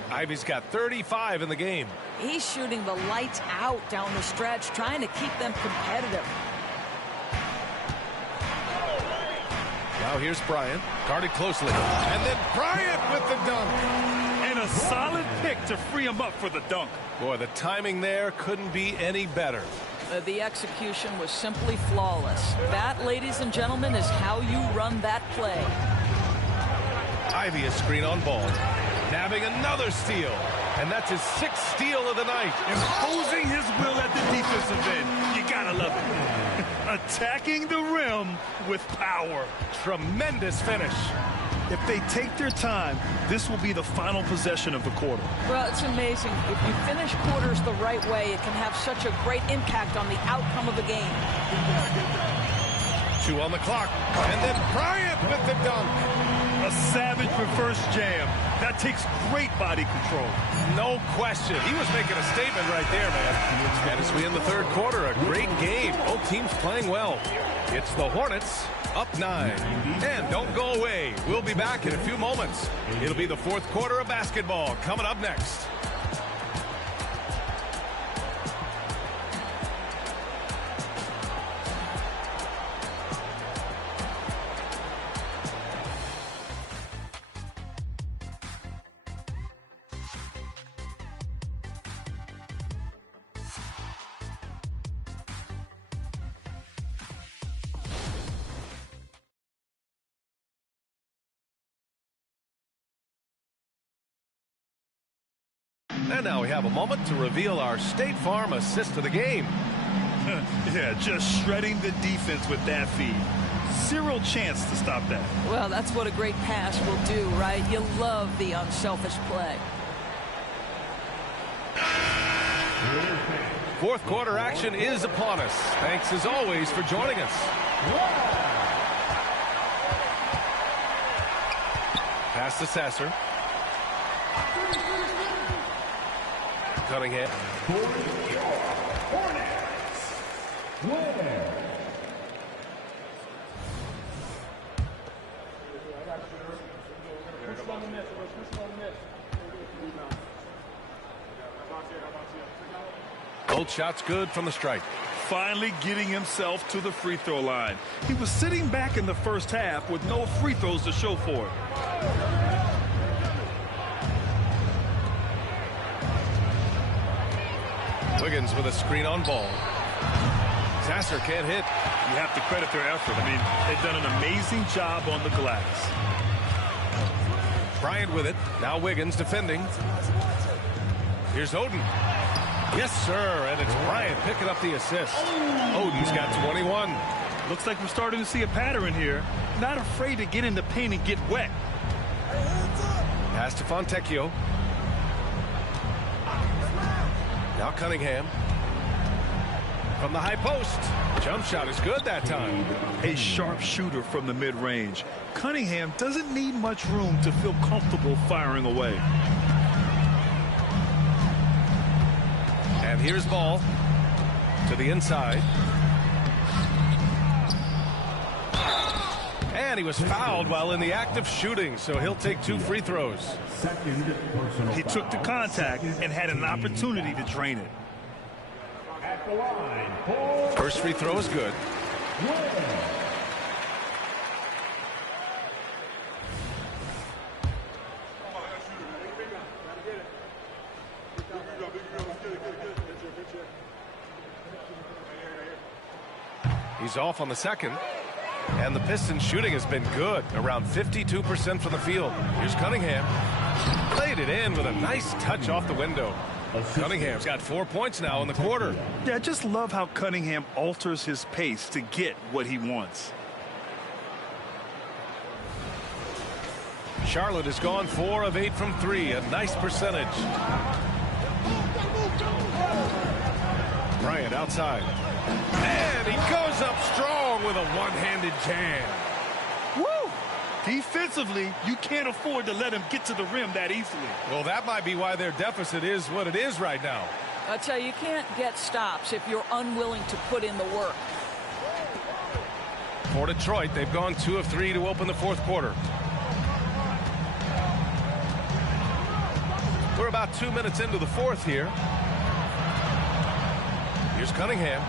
Ivy's got 35 in the game. He's shooting the lights out down the stretch, trying to keep them competitive. Now here's Bryant, guarded closely. And then Bryant with the dunk. And a solid pick to free him up for the dunk. Boy, the timing there couldn't be any better. The execution was simply flawless. That, ladies and gentlemen, is how you run that play. Ivy a screen on ball. Nabbing another steal. And that's his 6th steal of the night. Imposing his will at the defensive end. You gotta love it. Attacking the rim with power. Tremendous finish. If they take their time, this will be the final possession of the quarter. Well, it's amazing. If you finish quarters the right way, it can have such a great impact on the outcome of the game. 2 on the clock. And then Bryant with the dunk. A savage reverse jam. That takes great body control. No question. He was making a statement right there, man. And as we end the third quarter, a great game. Both teams playing well. It's the Hornets up 9. And don't go away. We'll be back in a few moments. It'll be the fourth quarter of basketball coming up next. And now we have a moment to reveal our State Farm assist of the game. Yeah, just shredding the defense with that feed. Zero chance to stop that. Well, that's what a great pass will do, right? You love the unselfish play. Fourth quarter action is upon us. Thanks as always for joining us. Pass to Sasser. Cunningham. Hornets. Win. Both shots good from the stripe. Finally getting himself to the free throw line. He was sitting back in the first half with no free throws to show for it. Wiggins with a screen on ball. Sasser can't hit. You have to credit their effort. I mean, they've done an amazing job on the glass. Bryant with it. Now Wiggins defending. Here's Oden. Yes, sir. And it's Bryant picking up the assist. Oden's got 21. Looks like we're starting to see a pattern here. Not afraid to get in the paint and get wet. Pass to Fontecchio. Now Cunningham. From the high post. Jump shot is good that time. A sharp shooter from the mid-range. Cunningham doesn't need much room to feel comfortable firing away. And here's Ball to the inside. And he was fouled while in the act of shooting, so he'll take 2 free throws. He took the contact and had an opportunity to drain it. At the line. First free throw is good. He's off on the second. And the Pistons shooting has been good, around 52% from the field. Here's Cunningham. Played it in with a nice touch off the window. Cunningham's got 4 points now in the quarter. Yeah, I just love how Cunningham alters his pace to get what he wants. Charlotte has gone 4 of 8 from 3, a nice percentage. Bryant outside. And he goes up strong with a one-handed jam. Woo! Defensively, you can't afford to let him get to the rim that easily. Well, that might be why their deficit is what it is right now. I tell you, you can't get stops if you're unwilling to put in the work. For Detroit, they've gone 2 of 3 to open the fourth quarter. We're about 2 minutes into the fourth here. Here's Cunningham.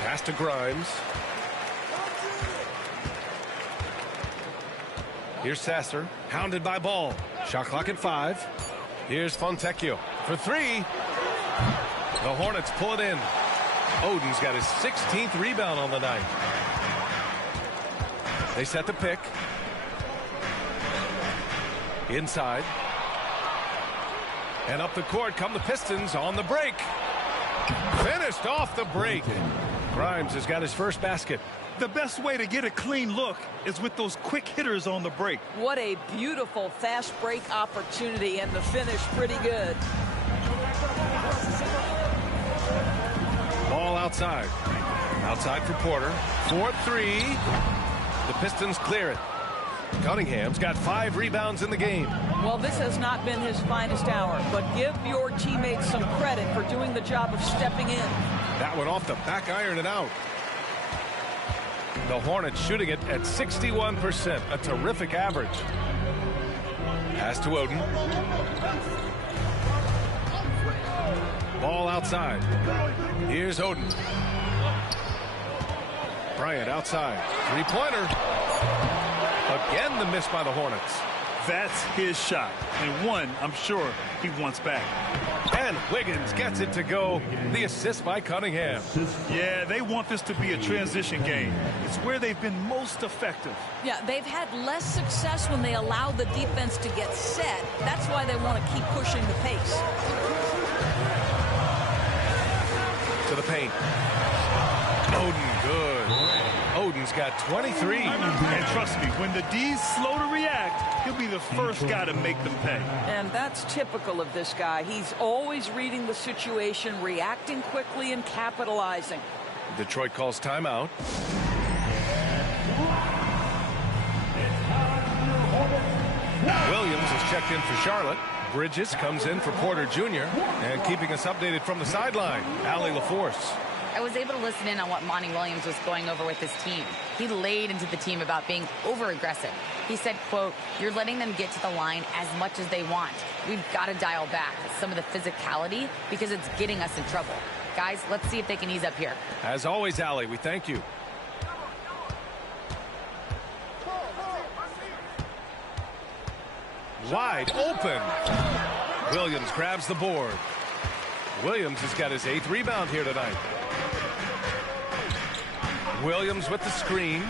Pass to Grimes. Here's Sasser, hounded by Ball. Shot clock at 5. Here's Fontecchio for 3. The Hornets pull it in. Oden's got his 16th rebound on the night. They set the pick. Inside. And up the court come the Pistons on the break. Finished off the break. Grimes has got his first basket. The best way to get a clean look is with those quick hitters on the break. What a beautiful fast break opportunity, and the finish pretty good. Ball outside. Outside for Porter. 4-3. The Pistons clear it. Cunningham's got 5 rebounds in the game. Well, this has not been his finest hour, but give your teammates some credit for doing the job of stepping in. That one off the back iron and out. The Hornets shooting it at 61%, a terrific average. Pass to Oden. Ball outside. Here's Oden. Bryant outside. Three-pointer. Again, the miss by the Hornets. That's his shot, and one I'm sure he wants back. And Wiggins gets it to go. The assist by Cunningham. Yeah, they want this to be a transition game. It's where they've been most effective. Yeah, they've had less success when they allow the defense to get set. That's why they want to keep pushing the pace. To the paint. Oden, good. Oden's got 23. And trust me, when the D's slow to react, he'll be the first guy to make them pay. And that's typical of this guy. He's always reading the situation, reacting quickly, and capitalizing. Detroit calls timeout. Williams is checked in for Charlotte. Bridges comes in for Porter Jr. And keeping us updated from the sideline, Allie LaForce. I was able to listen in on what Monty Williams was going over with his team. He laid into the team about being over-aggressive. He said, quote, "You're letting them get to the line as much as they want. We've got to dial back some of the physicality because it's getting us in trouble. Guys, let's see if they can ease up here." As always, Allie, we thank you. Wide open. Williams grabs the board. Williams has got his 8th rebound here tonight. Williams with the screen.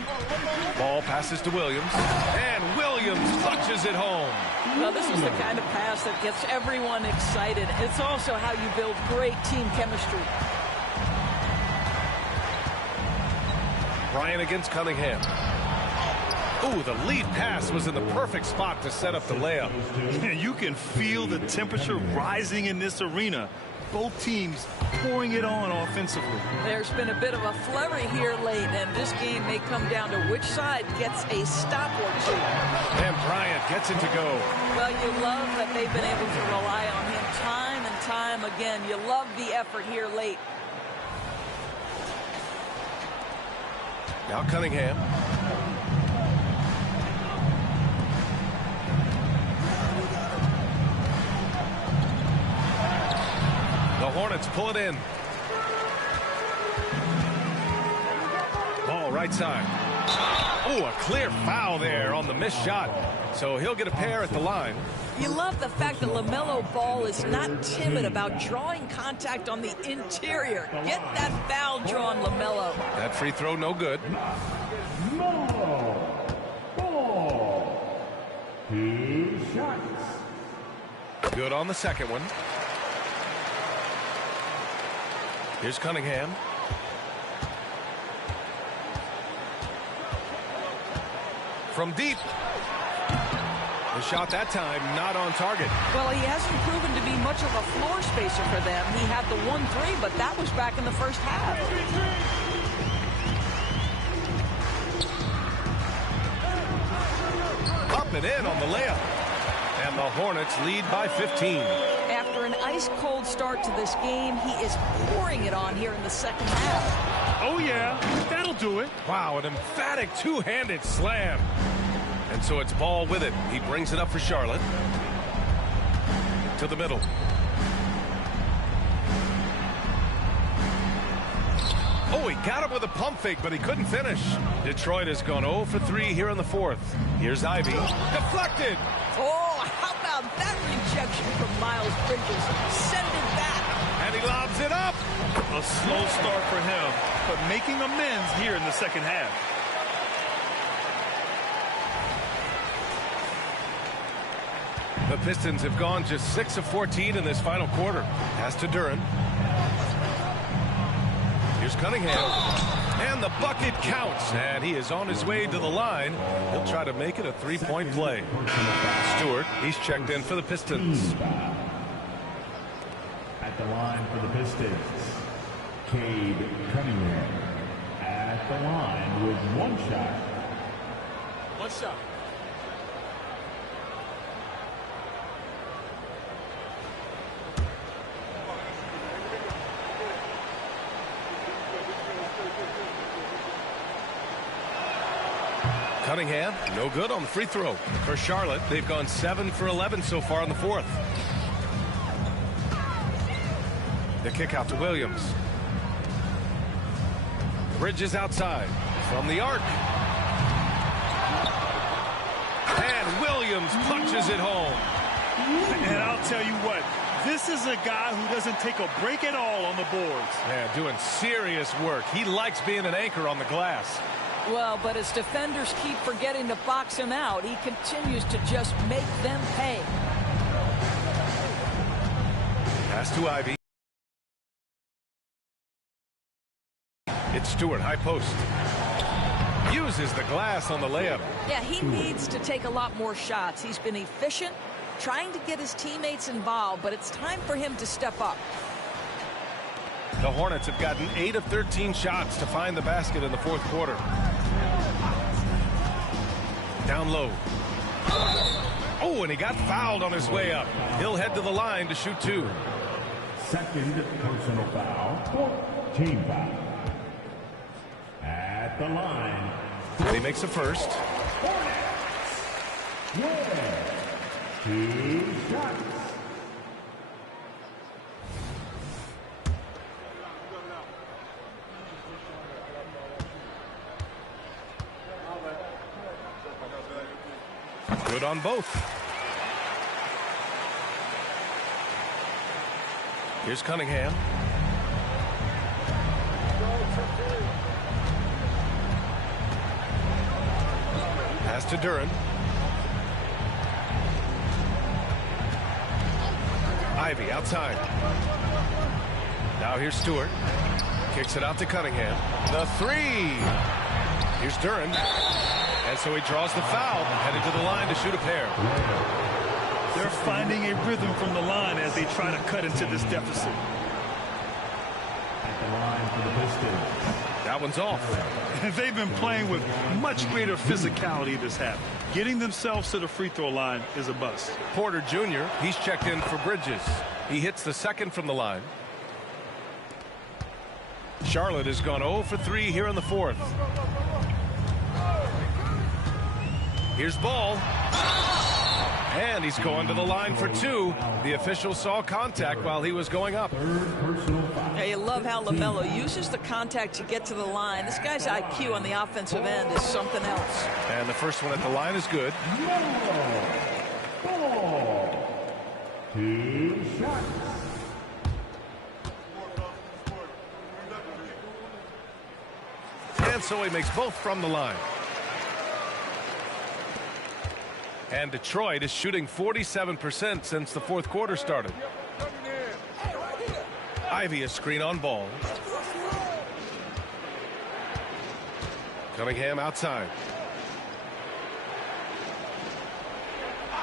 Ball passes to Williams. And Williams punches it home. Well, this is the kind of pass that gets everyone excited. It's also how you build great team chemistry. Bryant against Cunningham. Ooh, the lead pass was in the perfect spot to set up the layup. You can feel the temperature rising in this arena. Both teams pouring it on offensively. There's been a bit of a flurry here late, and this game may come down to which side gets a stop or two. And Bryant gets it to go. Well, you love that they've been able to rely on him time and time again. You love the effort here late. Now Cunningham. The Hornets pull it in. Ball right side. Oh, a clear foul there on the missed shot. So he'll get a pair at the line. You love the fact that LaMelo Ball is not timid about drawing contact on the interior. Get that foul drawn, LaMelo. That free throw no good. LaMelo Ball. 2 shots. Good on the second one. Here's Cunningham. From deep. The shot that time not on target. Well, he hasn't proven to be much of a floor spacer for them. He had the 1-3, but that was back in the first half. Up and in on the layup. And the Hornets lead by 15. After an ice-cold start to this game, he is pouring it on here in the second half. Oh, yeah, that'll do it. Wow, an emphatic two-handed slam. And so it's Ball with it. He brings it up for Charlotte. To the middle. Oh, he got him with a pump fake, but he couldn't finish. Detroit has gone 0 for 3 here in the 4th. Here's Ivy. Deflected. Oh, how about that rejection from Miles Bridges? Send it back. And he lobs it up. A slow start for him, but making amends here in the second half. The Pistons have gone just 6 of 14 in this final quarter. Pass to Duren. Here's Cunningham. And the bucket counts. And he is on his way to the line. He'll try to make it a 3-point play. Stewart, he's checked in for the Pistons. At the line for the Pistons, Cade Cunningham. At the line with 1 shot. 1 shot. Cunningham, no good on the free throw. For Charlotte, they've gone 7 for 11 so far in the 4th. The kick out to Williams. Bridges outside from the arc. And Williams punches it home. And I'll tell you what, this is a guy who doesn't take a break at all on the boards. Yeah, doing serious work. He likes being an anchor on the glass. Well, but as defenders keep forgetting to box him out, he continues to just make them pay. Pass to Ivy. It's Stewart, high post. Uses the glass on the layup. Yeah, he needs to take a lot more shots. He's been efficient, trying to get his teammates involved, but it's time for him to step up. The Hornets have gotten 8 of 13 shots to find the basket in the fourth quarter. Down low. Oh, and he got fouled on his way up. He'll head to the line to shoot 2. Second personal foul, team foul. At the line. And he makes a first. Yeah. 2 shots. Good on both. Here's Cunningham. Pass to Duran. Ivy outside. Now here's Stewart. Kicks it out to Cunningham. The 3. Here's Duran. And so he draws the foul, headed to the line to shoot a pair. They're finding a rhythm from the line as they try to cut into this deficit. At the line for the Pistons. That one's off. They've been playing with much greater physicality this half. Getting themselves to the free throw line is a bust. Porter Jr., he's checked in for Bridges. He hits the second from the line. Charlotte has gone 0 for 3 here in the fourth. Here's Ball. And he's going to the line for 2. The official saw contact while he was going up. Yeah, you love how LaMelo uses the contact to get to the line. This guy's IQ on the offensive end is something else. And the first one at the line is good. Ball. 2 shots. And so he makes both from the line. And Detroit is shooting 47% since the fourth quarter started. Ivy a screen on Ball. Cunningham outside.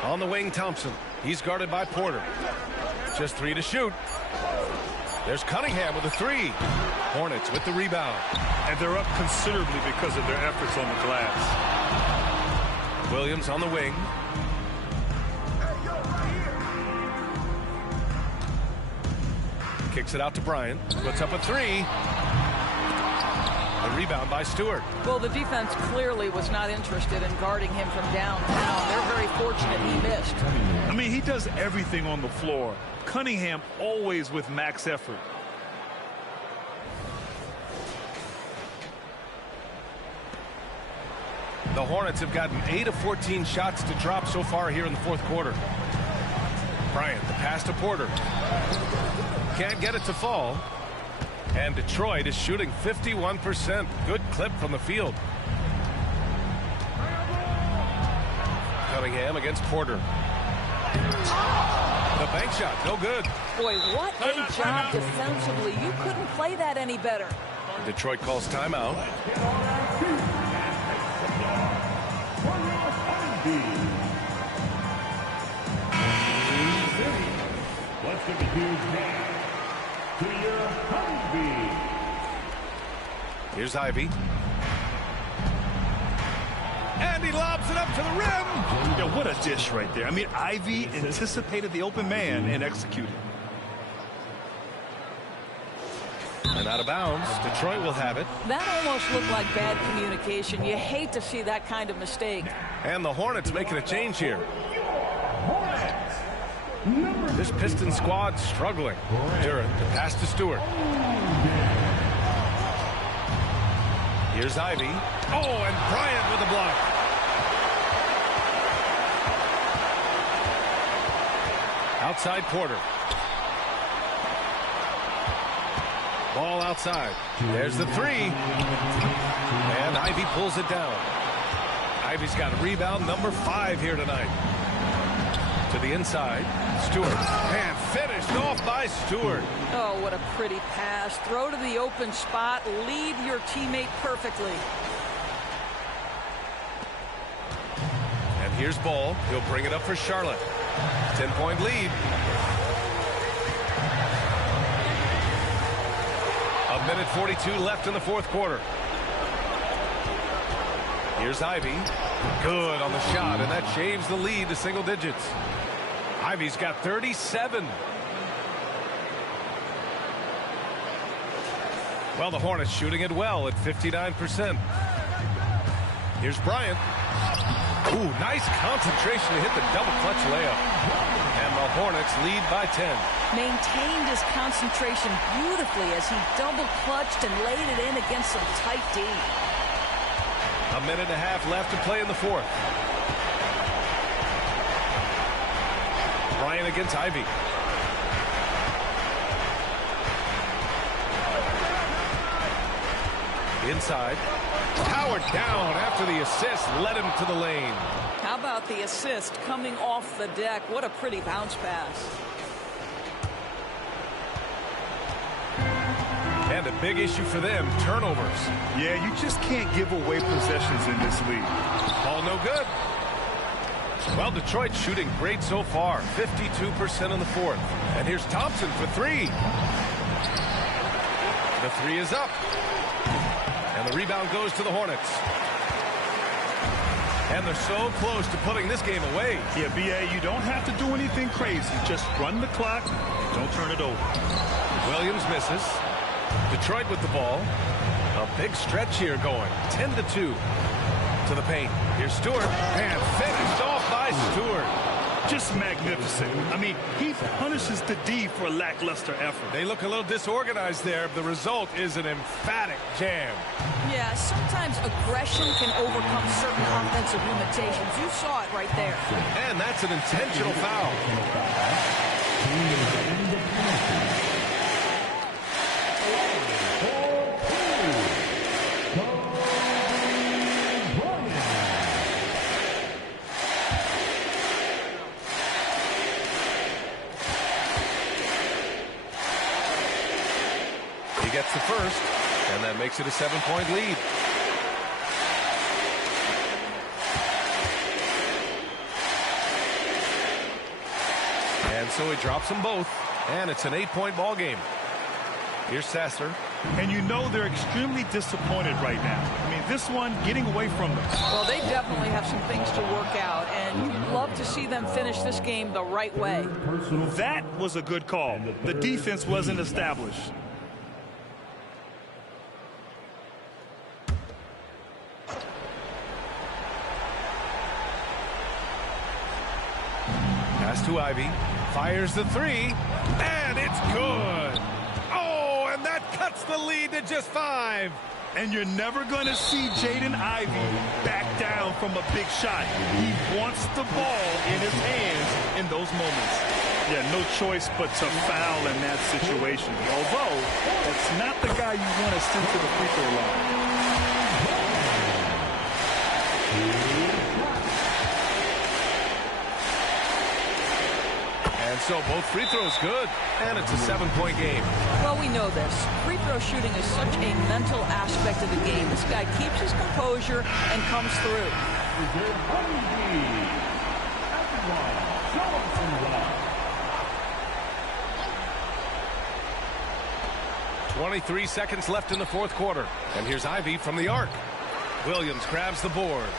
On the wing, Thompson. He's guarded by Porter. Just 3 to shoot. There's Cunningham with a 3. Hornets with the rebound. And they're up considerably because of their efforts on the glass. Williams on the wing. Kicks it out to Bryant. Puts up a 3. A rebound by Stewart. Well, the defense clearly was not interested in guarding him from downtown. They're very fortunate he missed. I mean, he does everything on the floor. Cunningham always with max effort. The Hornets have gotten 8 of 14 shots to drop so far here in the fourth quarter. Bryant, the pass to Porter. Can't get it to fall. And Detroit is shooting 51%. Good clip from the field. Cunningham against Porter. The bank shot, no good. Boy, what a job defensively. You couldn't play that any better. Detroit calls timeout. Let's give a huge hand to your Ivy. Here's Ivy. And he lobs it up to the rim. Yeah, what a dish right there. I mean, Ivy anticipated the open man and executed. And out of bounds. Detroit will have it. That almost looked like bad communication. You hate to see that kind of mistake. And the Hornets making a change here. This Pistons squad struggling. Duran, the pass to Stewart. Here's Ivy. Oh, and Bryant with a block. Outside Porter. Ball outside. There's the 3. And Ivy pulls it down. Ivy's got rebound number 5 here tonight. To the inside. Stewart. And finished off by Stewart. Oh, what a pretty pass. Throw to the open spot. Lead your teammate perfectly. And here's Ball. He'll bring it up for Charlotte. 10-point lead. A minute 42 left in the fourth quarter. Here's Ivy. Good on the shot, and that shaves the lead to single digits. Ivy's got 37. Well, the Hornets shooting it well at 59%. Here's Bryant. Ooh, nice concentration to hit the double clutch layup. And the Hornets lead by 10. Maintained his concentration beautifully as he double clutched and laid it in against some tight D. A minute and a half left to play in the fourth. Bryant against Ivy. Inside. Powered down after the assist led him to the lane. How about the assist coming off the deck? What a pretty bounce pass. And a big issue for them, turnovers. Yeah, you just can't give away possessions in this league. Ball no good. Well, Detroit shooting great so far. 52% in the fourth. And here's Thompson for three. The three is up. And the rebound goes to the Hornets. And they're so close to putting this game away. Yeah, B.A., you don't have to do anything crazy. Just run the clock and don't turn it over. Williams misses. Detroit with the ball. A big stretch here going. 10-2 to the paint. Here's Stewart. And finished off by Stewart. Just magnificent. I mean, he punishes the D for lackluster effort. They look a little disorganized there. The result is an emphatic jam. Yeah, sometimes aggression can overcome certain offensive limitations. You saw it right there. And that's an intentional foul. He gets the first, and that makes it a 7-point lead. And so he drops them both, and it's an 8-point ball game. Here's Sasser. And you know they're extremely disappointed right now. I mean, this one getting away from them. Well, they definitely have some things to work out, and you'd love to see them finish this game the right way. That was a good call. The defense wasn't established. Pass to Ivy. Fires the three. And it's good. Oh, and that cuts the lead to just 5. And you're never going to see Jaden Ivey back down from a big shot. He wants the ball in his hands in those moments. Yeah, no choice but to foul in that situation. Although, that's not the guy you want to send to the free throw line. And so both free throws good, and it's a 7-point game. Well, we know this. Free throw shooting is such a mental aspect of the game. This guy keeps his composure and comes through. 23 seconds left in the fourth quarter. And here's Ivy from the arc. Williams grabs the board.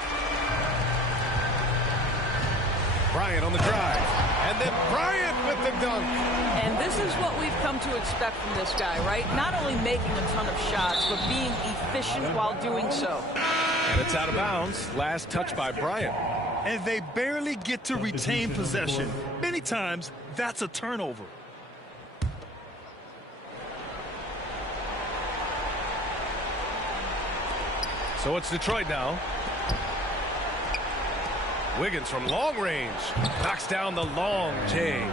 Bryant on the drive. And then Bryant with the dunk. And this is what we've come to expect from this guy, right? Not only making a ton of shots, but being efficient while doing so. And it's out of bounds. Last touch by Bryant. And they barely get to retain possession. Many times, that's a turnover. So it's Detroit now. Wiggins from long range knocks down the long J.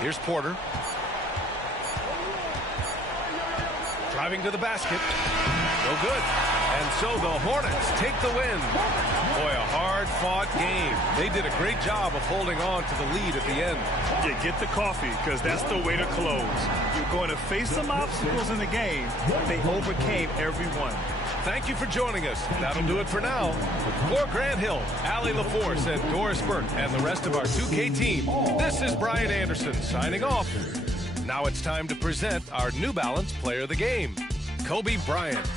Here's Porter. Driving to the basket. No good. And so the Hornets take the win. Boy, a hard-fought game. They did a great job of holding on to the lead at the end. Yeah, get the coffee, because that's the way to close. You're going to face some obstacles in the game, but they overcame every one. Thank you for joining us. That'll do it for now. For Grant Hill, Allie LaForce, and Doris Burke, and the rest of our 2K team, this is Brian Anderson signing off. Now it's time to present our New Balance Player of the Game, Kobe Bryant.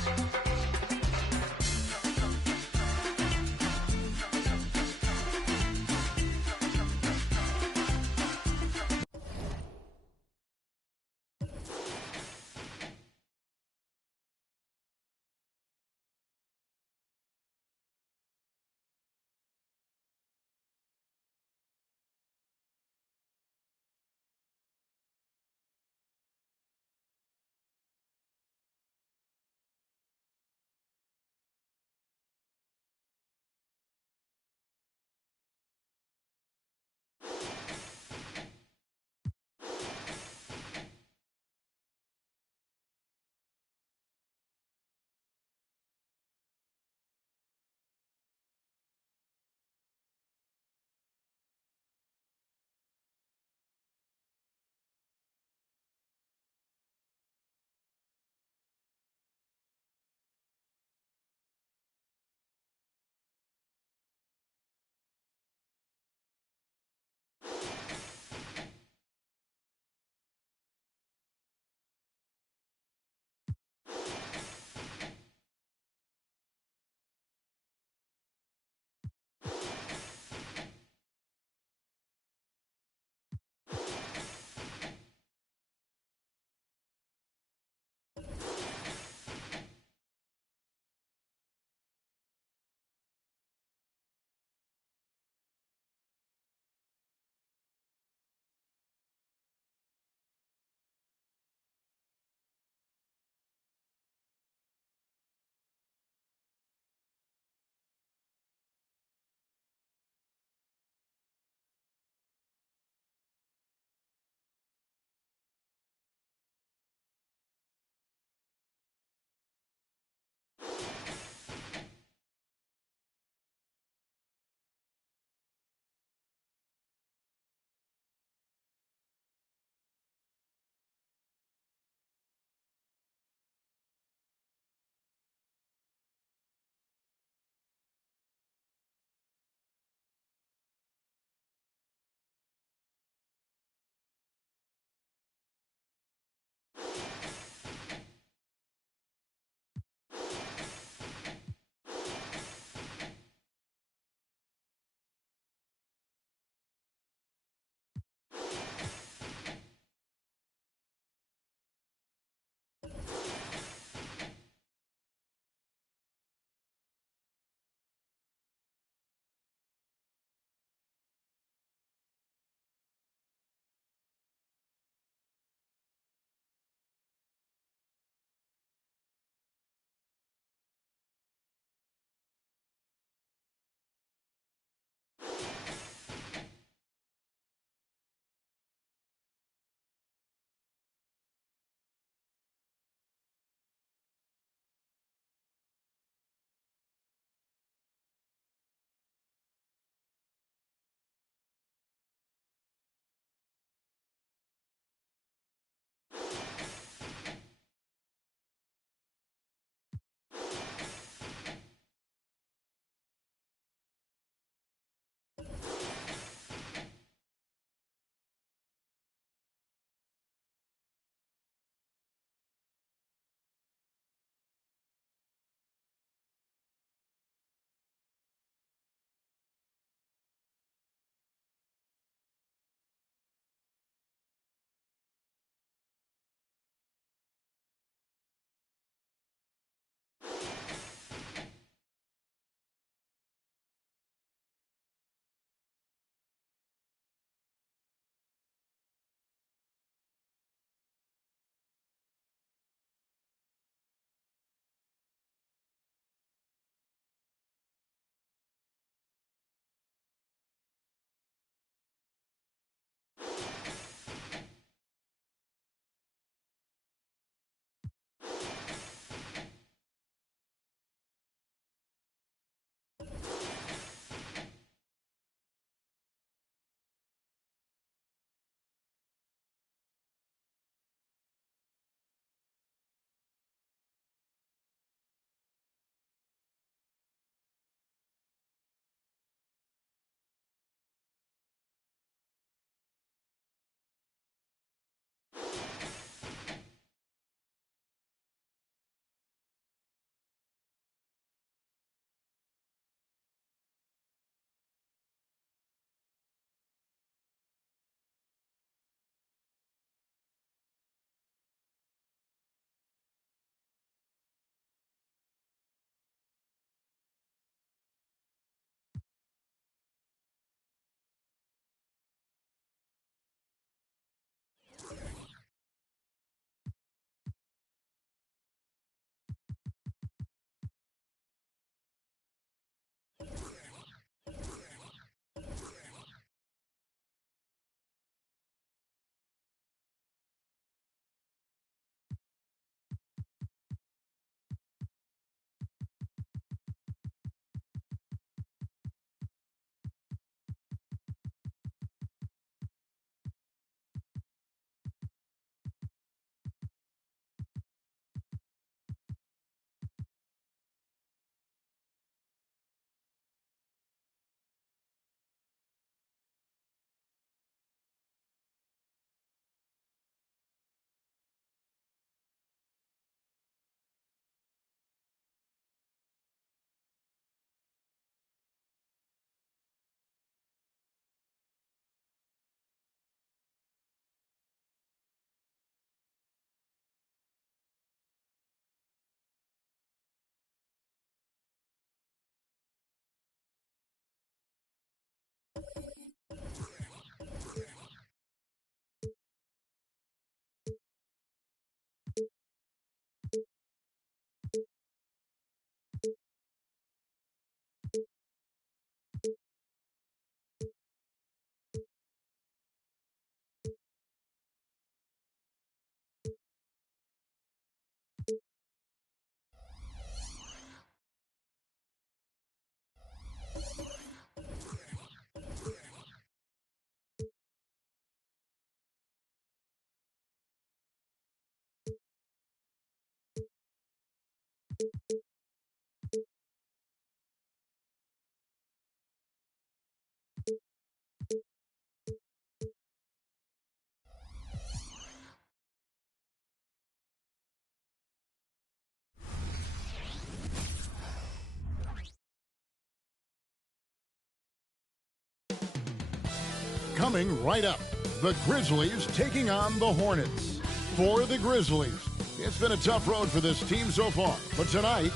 coming right up. The Grizzlies taking on the Hornets. For the Grizzlies, it's been a tough road for this team so far. But tonight,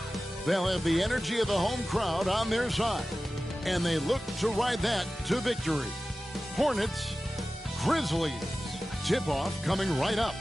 they'll have the energy of the home crowd on their side. And they look to ride that to victory. Hornets, Grizzlies. Tip-off coming right up.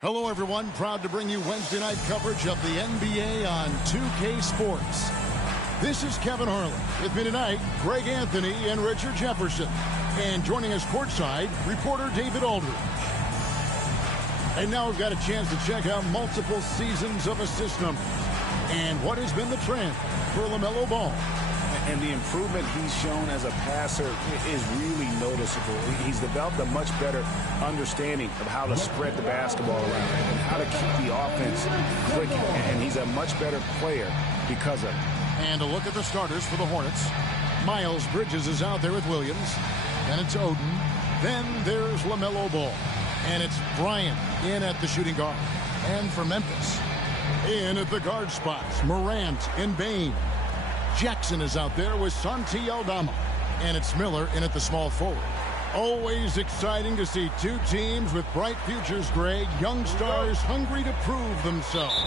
Hello, everyone. Proud to bring you Wednesday night coverage of the NBA on 2K Sports. This is Kevin Harlan. With me tonight, Greg Anthony and Richard Jefferson. And joining us courtside, reporter David Aldridge. And now we've got a chance to check out multiple seasons of assist numbers and what has been the trend for LaMelo Ball. And the improvement he's shown as a passer is really noticeable. He's developed a much better understanding of how to spread the basketball around and how to keep the offense clicking. And he's a much better player because of it. And a look at the starters for the Hornets. Miles Bridges is out there with Williams. Then it's Oden. Then there's LaMelo Ball. And it's Bryant in at the shooting guard. And for Memphis, in at the guard spots, Morant and Bane. Jackson is out there with Santi Aldama. And it's Miller in at the small forward. Always exciting to see two teams with bright futures, Greg. Young stars hungry to prove themselves.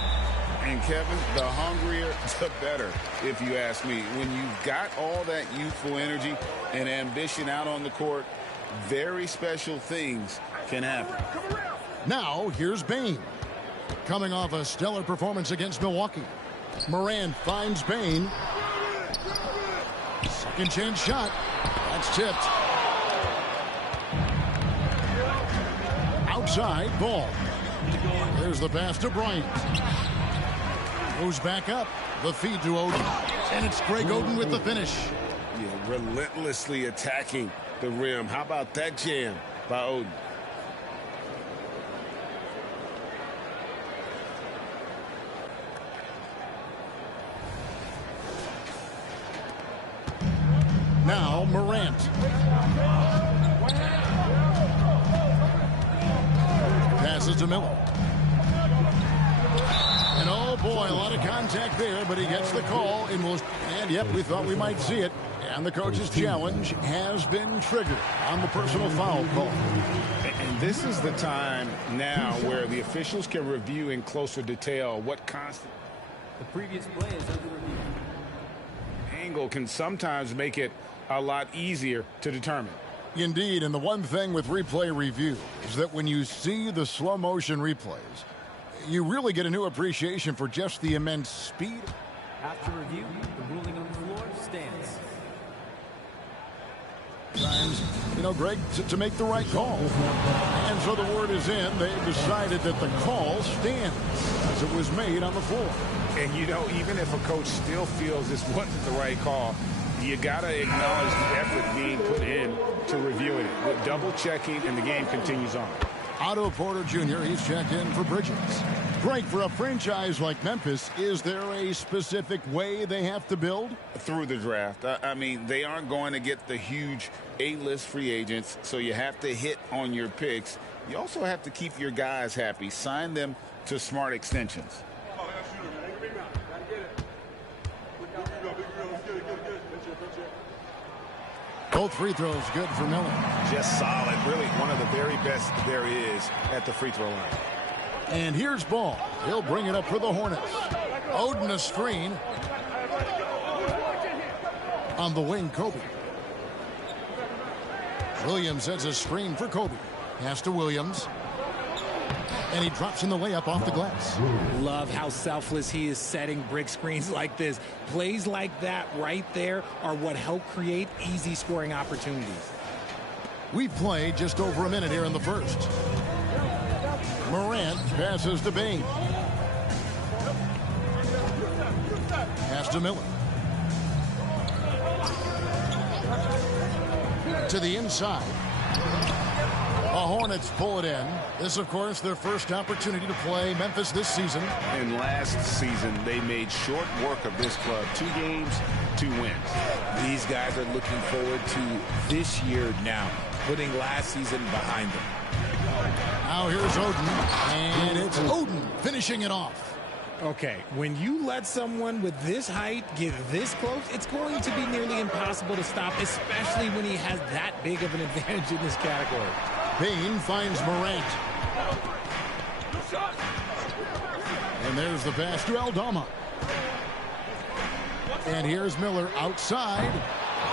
And Kevin, the hungrier, the better, if you ask me. When you've got all that youthful energy and ambition out on the court, very special things can happen. Now, here's Bane. Coming off a stellar performance against Milwaukee. Morant finds Bane. Second chance shot. That's tipped. Outside, Ball. There's the pass to Bryant. Goes back up. The feed to Oden. And it's Greg Oden with the finish. Yeah, relentlessly attacking the rim. How about that jam by Oden? Now Morant. Passes to Miller. And oh boy, a lot of contact there, but he gets the call. And yep, we thought we might see it. And the coach's challenge has been triggered on the personal foul call. And this is the time now where the officials can review in closer detail what constant. The previous play is under review. Angle can sometimes make it a lot easier to determine. Indeed, and the one thing with replay review is that when you see the slow motion replays, you really get a new appreciation for just the immense speed. After review, the ruling on the floor stands. Times, Greg, to make the right call. And so the word is in. They've decided that the call stands as it was made on the floor. And even if a coach still feels this wasn't the right call, you got to acknowledge the effort being put in to reviewing it. With double checking, and the game continues on. Otto Porter Jr., he's checked in for Bridges. Greg, for a franchise like Memphis, is there a specific way they have to build? Through the draft. I mean, they aren't going to get the huge A-list free agents, so you have to hit on your picks. You also have to keep your guys happy. Sign them to smart extensions. Both free throws good for Miller. Just solid. Really one of the very best there is at the free throw line. And here's Ball. He'll bring it up for the Hornets. Oden a screen. On the wing, Kobe. Williams sets a screen for Kobe. Pass to Williams. And he drops in the layup off the glass. Love how selfless he is setting brick screens like this. Plays like that right there are what help create easy scoring opportunities. We've played just over a minute here in the first. Morant passes to Bain. Pass to Miller. To the inside. The Hornets pull it in. This, of course, their first opportunity to play Memphis this season. And last season, they made short work of this club. 2 games, 2 wins. These guys are looking forward to this year now, putting last season behind them. Now here's Oden, and it's Oden finishing it off. Okay, when you let someone with this height get this close, it's going to be nearly impossible to stop, especially when he has that big of an advantage in this category. Bain finds Morant. And there's the pass to Aldama. And here's Miller outside.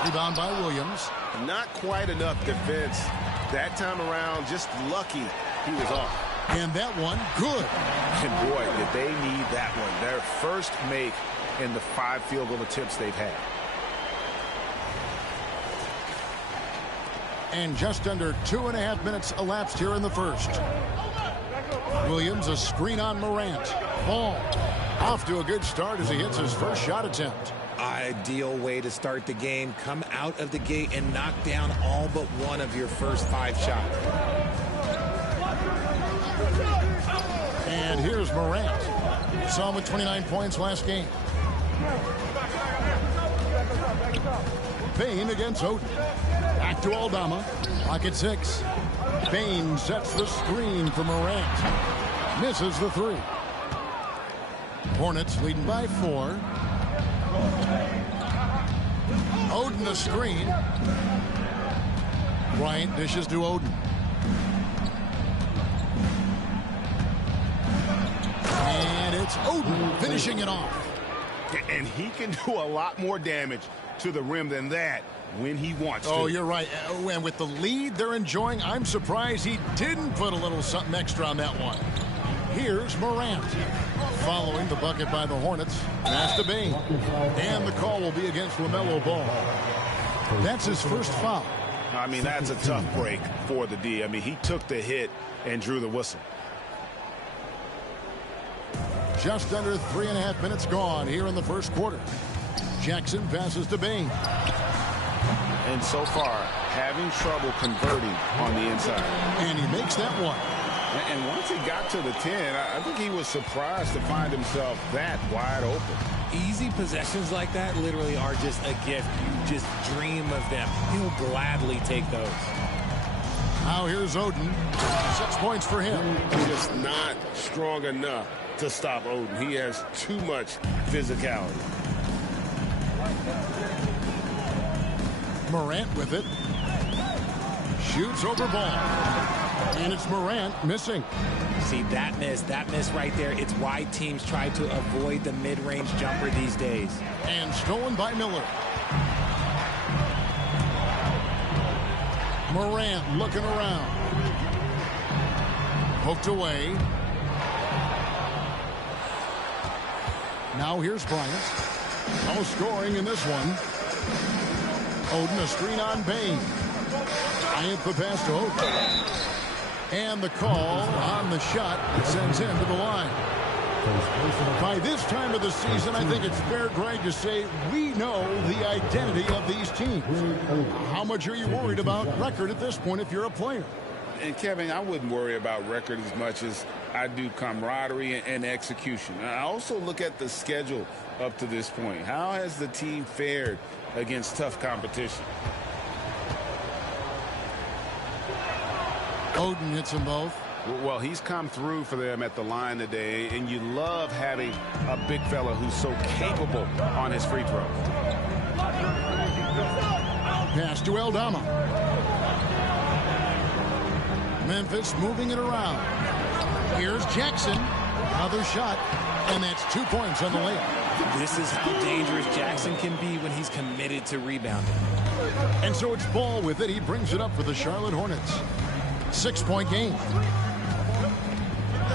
Rebound by Williams. Not quite enough defense. That time around, just lucky he was off. And that one, good. And boy, did they need that one. Their first make in the 5 field goal attempts they've had. And just under 2.5 minutes elapsed here in the first. Williams, a screen on Morant. Ball off to a good start as he hits his first shot attempt. Ideal way to start the game. Come out of the gate and knock down all but one of your first 5 shots. And here's Morant. Saw him with 29 points last game. Bain against Oden. Back to Aldama. Pocket 6. Bain sets the screen for Morant. Misses the 3. Hornets leading by 4. Oden the screen. Bryant dishes to Oden. And it's Oden finishing it off. And he can do a lot more damage to the rim than that when he wants to. Oh, you're right. And with the lead they're enjoying, I'm surprised he didn't put a little something extra on that one. Here's Morant. Following the bucket by the Hornets. Pass to Bain. And the call will be against LaMelo Ball. That's his first foul. I mean, that's a tough break for the D. I mean, he took the hit and drew the whistle. Just under 3.5 minutes gone here in the first quarter. Jackson passes to Bain. And so far, having trouble converting on the inside. And he makes that one. And once he got to the 10, I think he was surprised to find himself that wide open. Easy possessions like that literally are just a gift. You just dream of them. He'll gladly take those. Now here's Oden. 6 points for him. Just not strong enough to stop Oden. He has too much physicality. Morant with it. Shoots over ball. And it's Morant missing. See, that miss right there. It's why teams try to avoid the mid-range jumper these days. And stolen by Miller. Morant looking around. Poked away. Now here's Bryant. No scoring in this one. Oden a screen on Bain. Bryant the pass to Oden. And the call on the shot sends him to the line. By this time of the season, I think it's fair, Greg, to say we know the identity of these teams. How much are you worried about record at this point if you're a player? And, Kevin, I wouldn't worry about record as much as I do camaraderie and execution. I also look at the schedule up to this point. How has the team fared against tough competition? Oden hits them both. Well, he's come through for them at the line today, and you love having a big fella who's so capable on his free throws. Pass to Aldama. Memphis moving it around. Here's Jackson. Another shot, and that's 2 points on the layup. This is how dangerous Jackson can be when he's committed to rebounding. And so it's Ball with it. He brings it up for the Charlotte Hornets. 6-point game.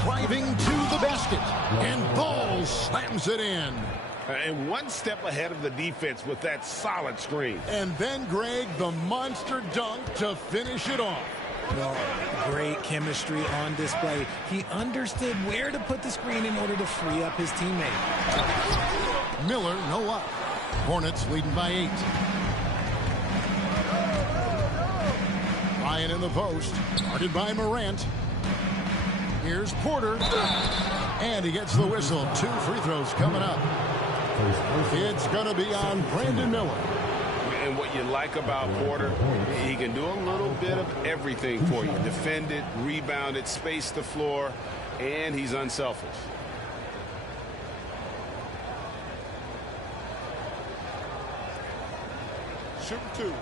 Driving to the basket. And Ball slams it in. And one step ahead of the defense with that solid screen. And then, Greg, the monster dunk to finish it off. Well, great chemistry on display. He understood where to put the screen in order to free up his teammate. Miller, no luck. Hornets leading by 8. Ryan in the post, guarded by Morant. Here's Porter, and he gets the whistle. 2 free throws coming up. It's going to be on Brandon Miller. And what you like about Porter, he can do a little bit of everything for you. Defend it, rebound it, space the floor, and he's unselfish. Shoot 2.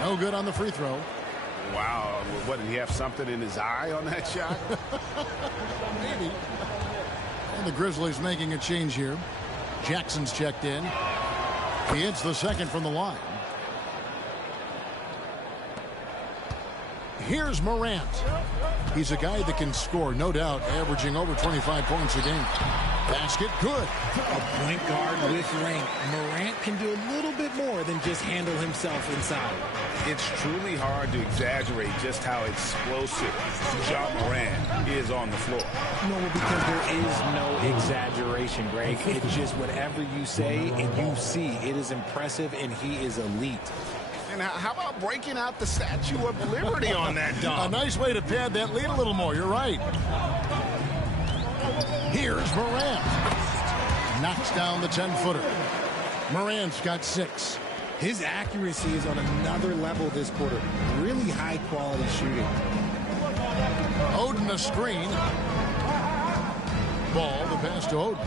No good on the free throw. Wow, what, did he have something in his eye on that shot? Maybe. And the Grizzlies making a change here. Jackson's checked in. He hits the second from the line. Here's Morant. He's a guy that can score, no doubt, averaging over 25 points a game. Basket good. A point guard with length. Morant can do a little bit more than just handle himself inside. It's truly hard to exaggerate just how explosive Ja Morant is on the floor. No, because there is no exaggeration, Greg. It's just whatever you say and you see. It is impressive, and he is elite. And how about breaking out the Statue of Liberty on that dunk? A nice way to pad that lead a little more. You're right. Here's Morant. Knocks down the 10-footer. Morant's got 6. His accuracy is on another level this quarter. Really high-quality shooting. Oden a screen. Ball, the pass to Oden.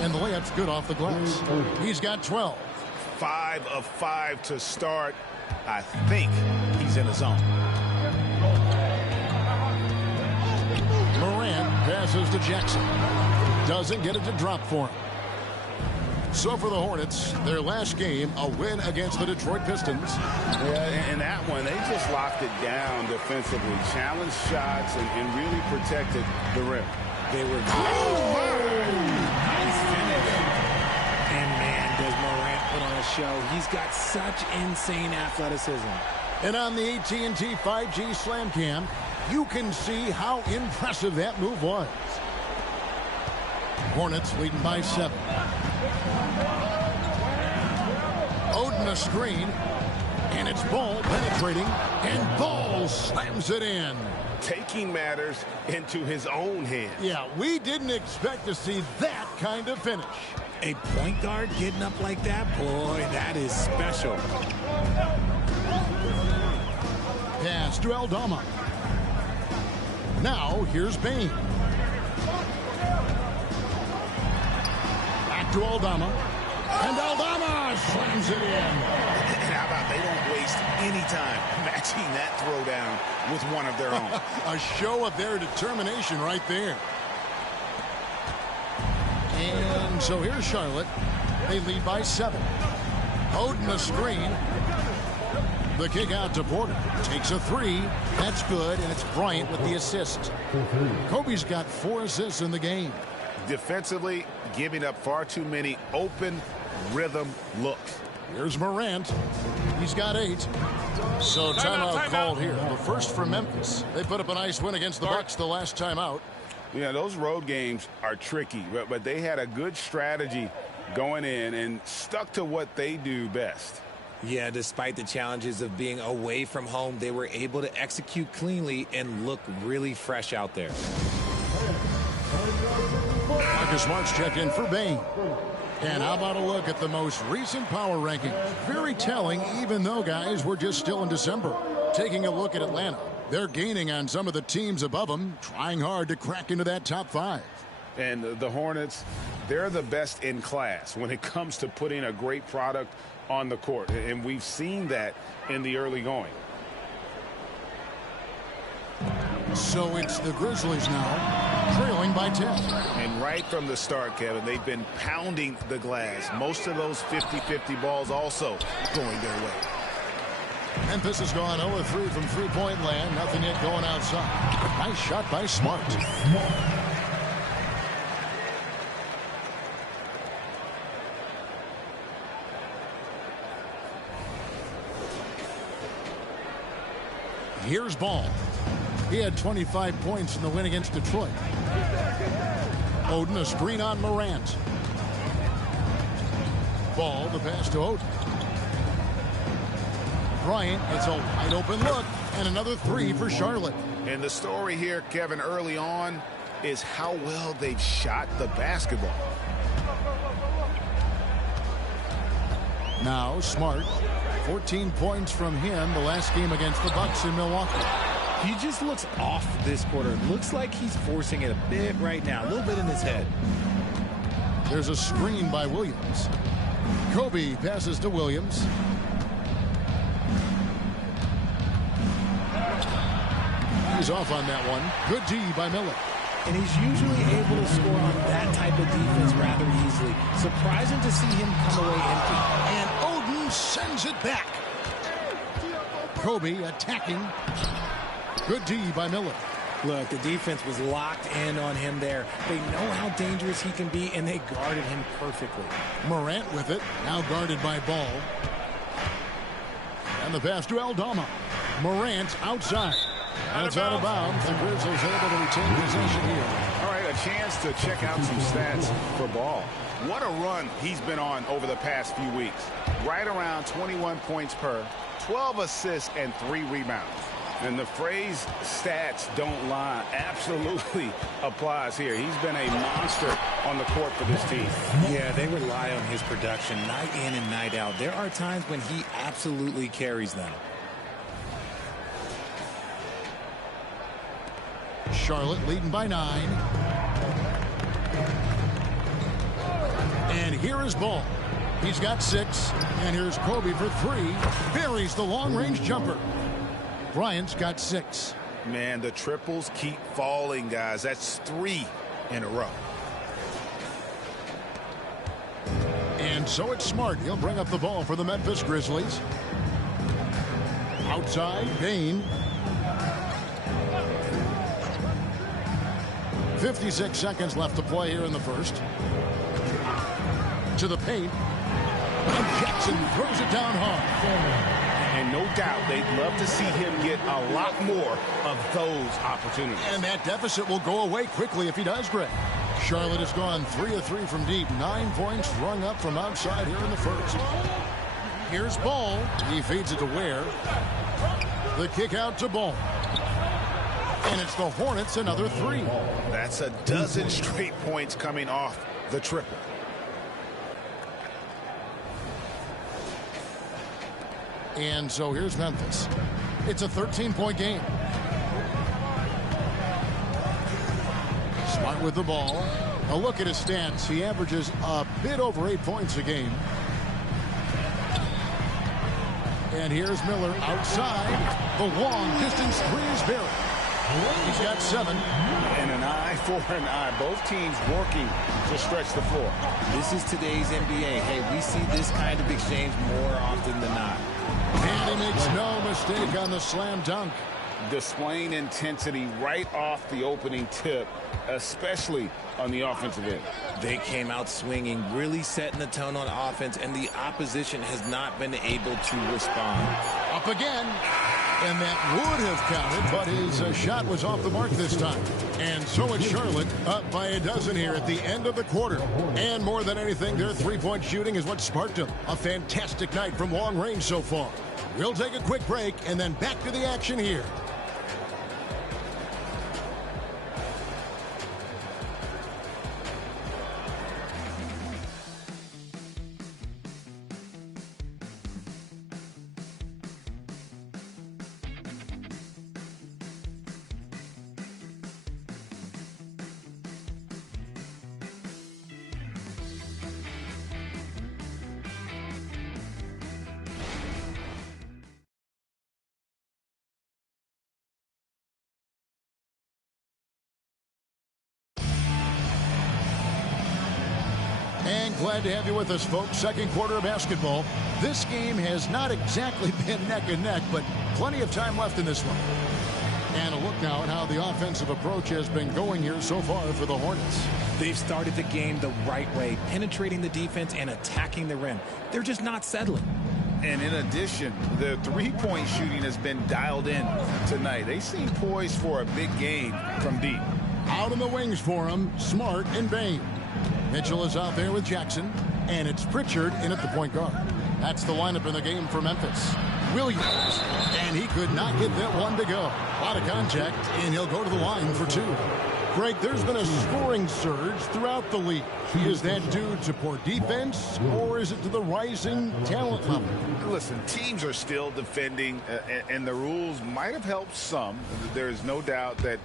And the layup's good off the glass. He's got 12. 5 of 5 to start. I think he's in the zone. Morant passes to Jackson. Doesn't get it to drop for him. So for the Hornets, their last game, a win against the Detroit Pistons. Yeah, in that one, they just locked it down defensively. Challenged shots and really protected the rim. They were nice finish. And man, does Morant put on a show. He's got such insane athleticism. And on the AT&T 5G Slam Cam, you can see how impressive that move was. Hornets leading by 7. Oden a screen, and it's Ball penetrating, and Ball slams it in. Taking matters into his own hands. Yeah, we didn't expect to see that kind of finish. A point guard getting up like that, boy, that is special. Pass to Aldama. Now here's Bain. Back to Aldama. And Aldama slams it in. How about they don't waste any time matching that throwdown with one of their own. A show of their determination right there. And so here's Charlotte. They lead by 7. Oden a screen. The kick out to Porter. Takes a 3. That's good, and it's Bryant with the assist. Kobe's got 4 assists in the game. Defensively, giving up far too many open rhythm looks. Here's Morant. He's got 8. So timeout called here. The first for Memphis. They put up a nice win against the Bucks the last time out. Yeah, those road games are tricky, but they had a good strategy going in and stuck to what they do best. Yeah, despite the challenges of being away from home, they were able to execute cleanly and look really fresh out there. Marcus Smart's checked in for Bain. And how about a look at the most recent power rankings? Very telling, even though, guys, we're just still in December. Taking a look at Atlanta. They're gaining on some of the teams above them, trying hard to crack into that top 5. And the Hornets, they're the best in class when it comes to putting a great product on the court. And we've seen that in the early going. So it's the Grizzlies now, trailing by 10. And right from the start, Kevin, they've been pounding the glass. Most of those 50-50 balls also going their way. Memphis has gone 0-3 from three-point land. Nothing yet going outside. Nice shot by Smart. Here's Ball. He had 25 points in the win against Detroit. Oden, a screen on Morant. Ball, the pass to Oden. Bryant, it's a wide open look, and another three for Charlotte. And the story here, Kevin, early on is how well they've shot the basketball. Now Smart, 14 points from him the last game against the Bucks in Milwaukee. He just looks off this quarter. Looks like he's forcing it a bit right now, a little bit in his head. There's a screen by Williams. Kobe passes to Williams. He's off on that one. Good D by Miller. And he's usually able to score on that type of defense rather easily. Surprising to see him come away empty. And Oden sends it back. Kobe attacking. Good D by Miller. Look, the defense was locked in on him there. They know how dangerous he can be, and they guarded him perfectly. Morant with it, now guarded by Ball. And the pass to Aldama. Morant outside. And it's out of bounds. The Grizzlies able to retain possession here. All right, a chance to check out some stats for Ball. What a run he's been on over the past few weeks. Right around 21 points per, 12 assists, and 3 rebounds. And the phrase stats don't lie absolutely applies here. He's been a monster on the court for this team. Yeah, they rely on his production night in and night out. There are times when he absolutely carries them. Charlotte leading by 9. And here is Ball. He's got 6. And here's Kobe for 3. Buries the long-range jumper. Bryant's got 6. Man, the triples keep falling, guys. That's 3 in a row. And so it's Smart. He'll bring up the ball for the Memphis Grizzlies. Outside, Bain. 56 seconds left to play here in the first. To the paint. And Jackson throws it down hard. And no doubt they'd love to see him get a lot more of those opportunities. And that deficit will go away quickly if he does, Greg. Charlotte has gone 3 of 3 from deep. 9 points rung up from outside here in the first. Here's Ball. He feeds it to Ware. The kick out to Ball. And it's the Hornets another 3. That's a dozen straight points coming off the triple. And so here's Memphis. It's a 13-point game. Smart with the ball. A look at his stats. He averages a bit over 8 points a game. And here's Miller outside. The long distance 3 is buried. He's got 7. And an eye for an eye. Both teams working to stretch the floor. This is today's NBA. Hey, we see this kind of exchange more often than not. And he makes no mistake on the slam dunk. Displaying intensity right off the opening tip, especially on the offensive end. They came out swinging, really setting the tone on offense, and the opposition has not been able to respond. Up again. And that would have counted, but his shot was off the mark this time. And so it's Charlotte up by a dozen here at the end of the quarter. And more than anything, their three-point shooting is what sparked them. A fantastic night from long range so far. We'll take a quick break and then back to the action here. And glad to have you with us, folks. Second quarter of basketball. This game has not exactly been neck and neck, but plenty of time left in this one. And a look now at how the offensive approach has been going here so far for the Hornets. They've started the game the right way, penetrating the defense and attacking the rim. They're just not settling. And in addition, the three-point shooting has been dialed in tonight. They seem poised for a big game from deep. Out on the wings for him, Smart and Bain. Mitchell is out there with Jackson, and it's Pritchard in at the point guard. That's the lineup in the game for Memphis. Williams, and he could not get that one to go. A lot of contact, and he'll go to the line for two. Greg, there's been a scoring surge throughout the league. Is that due to poor defense, or is it to the rising talent level? Listen, teams are still defending, and the rules might have helped some. There's no doubt that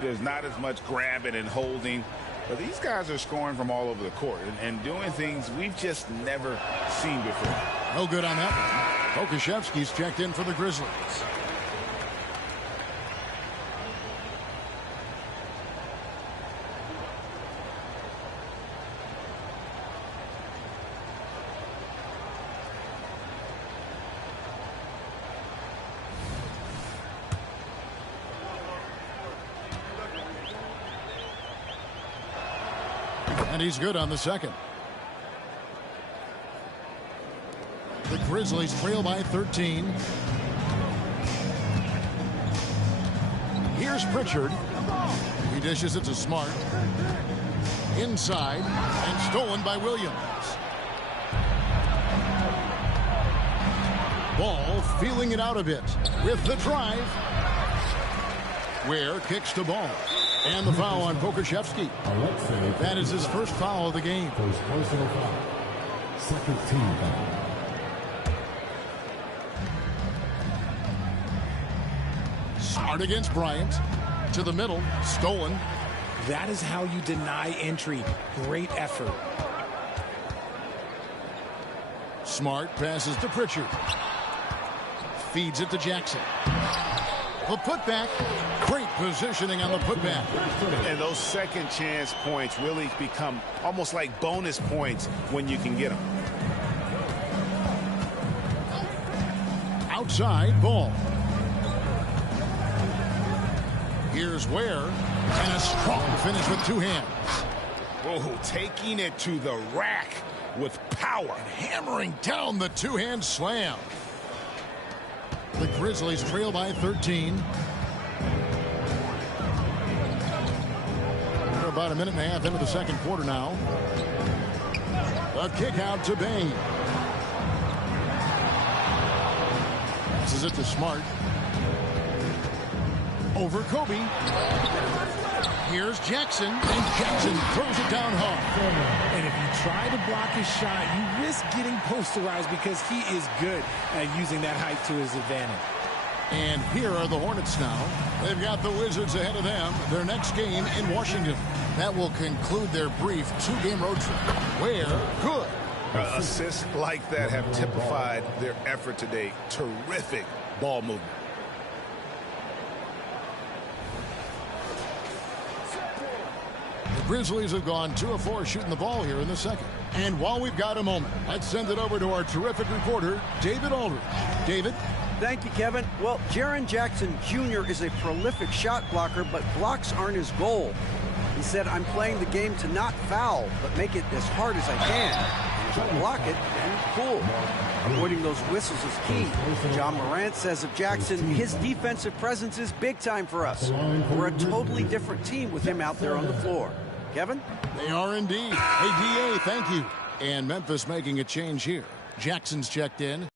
there's not as much grabbing and holding. But these guys are scoring from all over the court and doing things we've just never seen before. No good on that one. Pokuševski's checked in for the Grizzlies. And he's good on the second. The Grizzlies trail by 13. Here's Pritchard. He dishes it to Smart. Inside and stolen by Williams. Ball feeling it out a bit with the drive. Ware kicks the ball. And the foul on Pokuševski. That is his first foul of the game. First personal foul. Second team foul. Smart against Bryant. To the middle. Stolen. That is how you deny entry. Great effort. Smart passes to Pritchard. Feeds it to Jackson. The putback. Great positioning on the putback. And those second chance points really become almost like bonus points when you can get them. Outside ball. Here's Ware. And a strong finish with two hands. Oh, taking it to the rack with power. And hammering down the two-hand slam. The Grizzlies trail by 13. We're about a minute and a half into the second quarter now. A kick out to Bain. This is it to Smart. Over Kobe. Here's Jackson. And Jackson throws it down hard. And if you try to block his shot, you risk getting posterized because he is good at using that height to his advantage. And here are the Hornets now. They've got the Wizards ahead of them. Their next game in Washington. That will conclude their brief two-game road trip. Where good. Assists like that have typified their effort today. Terrific ball movement. The Grizzlies have gone 2 of 4 shooting the ball here in the second. And while we've got a moment, let's send it over to our terrific reporter, David Aldridge. David? Thank you, Kevin. Well, Jaren Jackson Jr. is a prolific shot blocker, but blocks aren't his goal. He said, I'm playing the game to not foul, but make it as hard as I can. If I block it, then cool. Avoiding those whistles is key. John Morant says of Jackson, his defensive presence is big time for us. We're a totally different team with him out there on the floor. Kevin? They are indeed. Hey, DA, thank you. And Memphis making a change here. Jackson's checked in.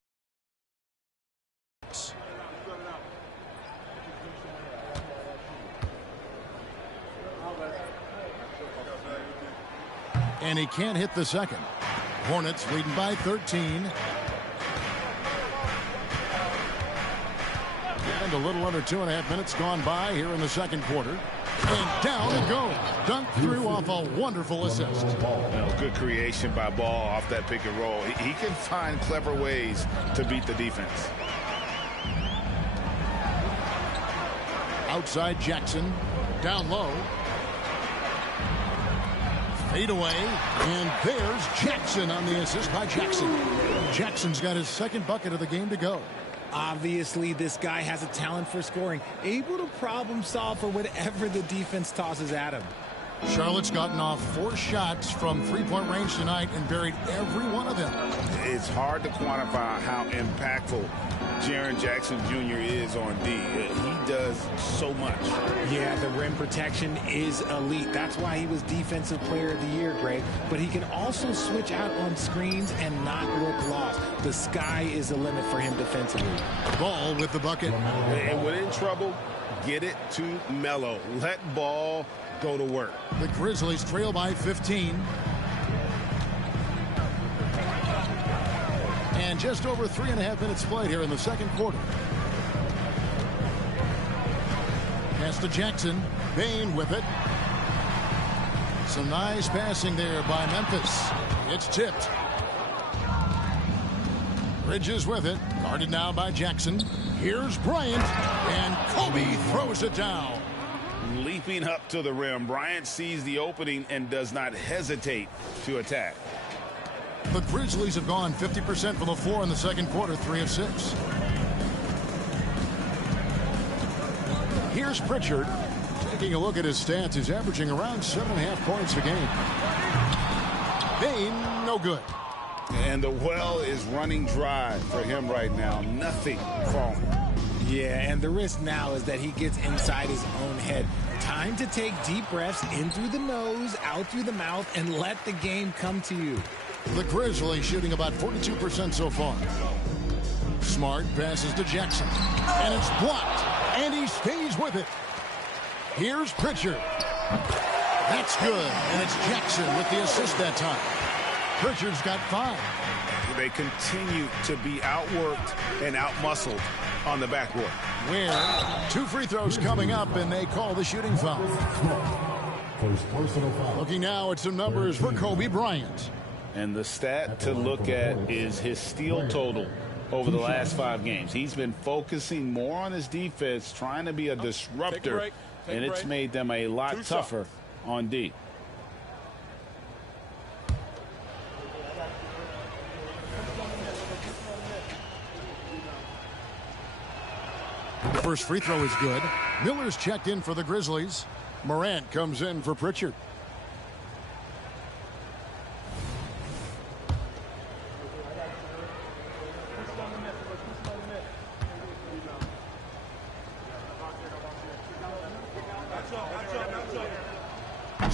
And he can't hit the second. Hornets leading by 13. And a little under 2.5 minutes gone by here in the second quarter. And down it goes. Dunked through off a wonderful assist. Good creation by Ball off that pick and roll. He can find clever ways to beat the defense. Outside Jackson. Down low. Fade away, and there's Jackson on the assist by Jackson. Jackson's got his second bucket of the game to go. Obviously, this guy has a talent for scoring, able to problem solve for whatever the defense tosses at him. Charlotte's gotten off 4 shots from three-point range tonight and buried every one of them. It's hard to quantify how impactful Jaren Jackson Jr. is on D. He does so much. Yeah, the rim protection is elite. That's why he was Defensive Player of the Year, Greg. But he can also switch out on screens and not look lost. The sky is the limit for him defensively. Ball with the bucket. And when in trouble, get it to Melo. Let Ball go to work. The Grizzlies trail by 15. And just over 3.5 minutes played here in the second quarter. Pass to Jackson. Bain with it. Some nice passing there by Memphis. It's tipped. Bridges with it. Guarded now by Jackson. Here's Bryant. And Kobe throws it down. Leaping up to the rim, Bryant sees the opening and does not hesitate to attack. The Grizzlies have gone 50% from the floor in the second quarter, 3 of 6. Here's Pritchard. Taking a look at his stats, he's averaging around 7.5 points a game. Bain, no good. And the well is running dry for him right now. Nothing falling. Yeah, and the risk now is that he gets inside his own head. Time to take deep breaths in through the nose, out through the mouth, and let the game come to you. The Grizzlies shooting about 42% so far. Smart passes to Jackson. And it's blocked. And he stays with it. Here's Pritchard. That's good. And it's Jackson with the assist that time. Pritchard's got 5. They continue to be outworked and outmuscled on the backboard. Where 2 free throws coming up, and they call the shooting foul. Looking now at some numbers for Kobe Bryant. And the stat to look at is his steal total over the last 5 games. He's been focusing more on his defense, trying to be a disruptor, and it's made them a lot tougher on D. First free throw is good. Miller's checked in for the Grizzlies. Morant comes in for Pritchard.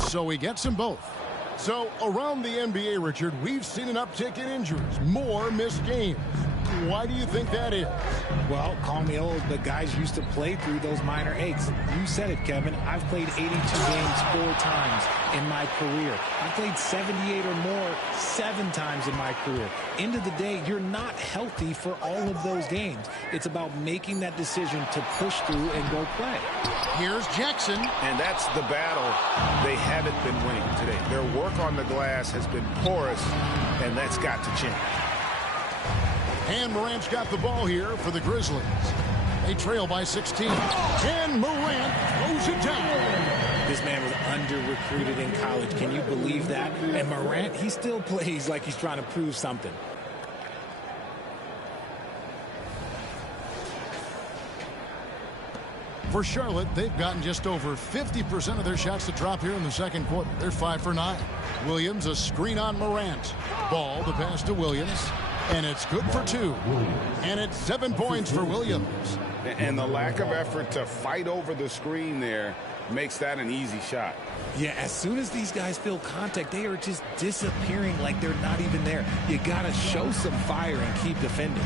So he gets them both. So around the NBA, Richard, we've seen an uptick in injuries, more missed games. Why do you think that is? Well, call me old, but guys used to play through those minor aches. You said it, Kevin. I've played 82 games 4 times in my career. I've played 78 or more 7 times in my career. End of the day, you're not healthy for all of those games. It's about making that decision to push through and go play. Here's Jackson. And that's the battle they haven't been winning today. Their work on the glass has been porous, and that's got to change. And Morant's got the ball here for the Grizzlies. They trail by 16. And Morant throws it down. This man was under-recruited in college. Can you believe that? And Morant, he still plays like he's trying to prove something. For Charlotte, they've gotten just over 50% of their shots to drop here in the second quarter. They're 5 for 9. Williams, a screen on Morant. Ball, the pass to Williams. And it's good for 2. And it's 7 points for Williams. And the lack of effort to fight over the screen there makes that an easy shot. Yeah, as soon as these guys feel contact, they are just disappearing like they're not even there. You got to show some fire and keep defending.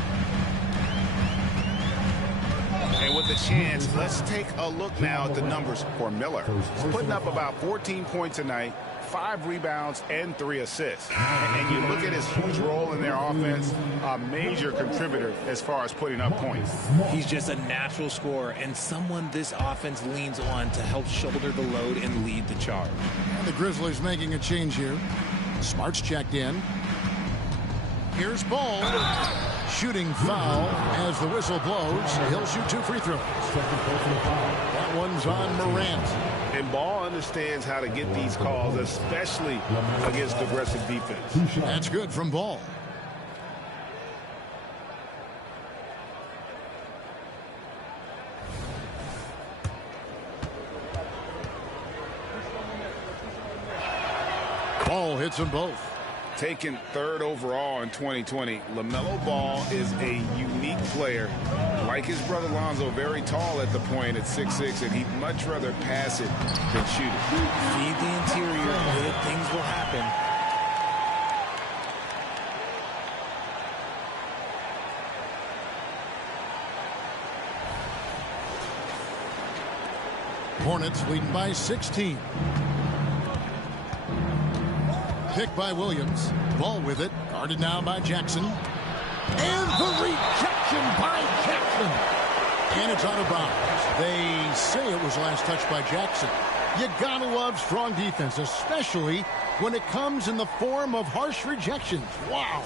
And with a chance, let's take a look now at the numbers for Miller. He's putting up about 14 points a night, 5 rebounds, and 3 assists. And you look at his huge role in their offense, a major contributor as far as putting up points. He's just a natural scorer and someone this offense leans on to help shoulder the load and lead the charge. And the Grizzlies making a change here. Smart's checked in. Here's Ball. Shooting foul as the whistle blows. He'll shoot 2 free throws. That one's on Morant. And Ball understands how to get these calls, especially against aggressive defense. That's good from Ball. Ball hits them both. Taken 3rd overall in 2020, LaMelo Ball is a unique player. Like his brother Lonzo, very tall at the point at 6'6", and he'd much rather pass it than shoot it. Feed the interior, good things will happen. Hornets leading by 16. Pick by Williams. Ball with it. Guarded now by Jackson. And the rejection by Jackson. And it's out of bounds. They say it was last touched by Jackson. You gotta love strong defense, especially when it comes in the form of harsh rejections. Wow.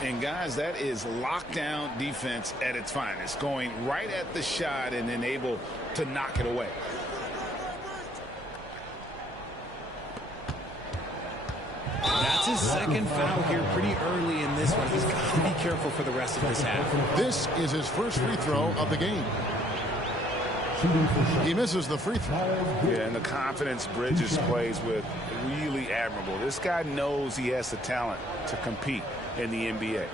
And guys, that is lockdown defense at its finest. Going right at the shot and then able to knock it away. That's his second foul here pretty early in this one. He's got to be careful for the rest of this half. This is his first free throw of the game. He misses the free throw. Yeah, and the confidence Bridges plays with, really admirable. This guy knows he has the talent to compete in the NBA.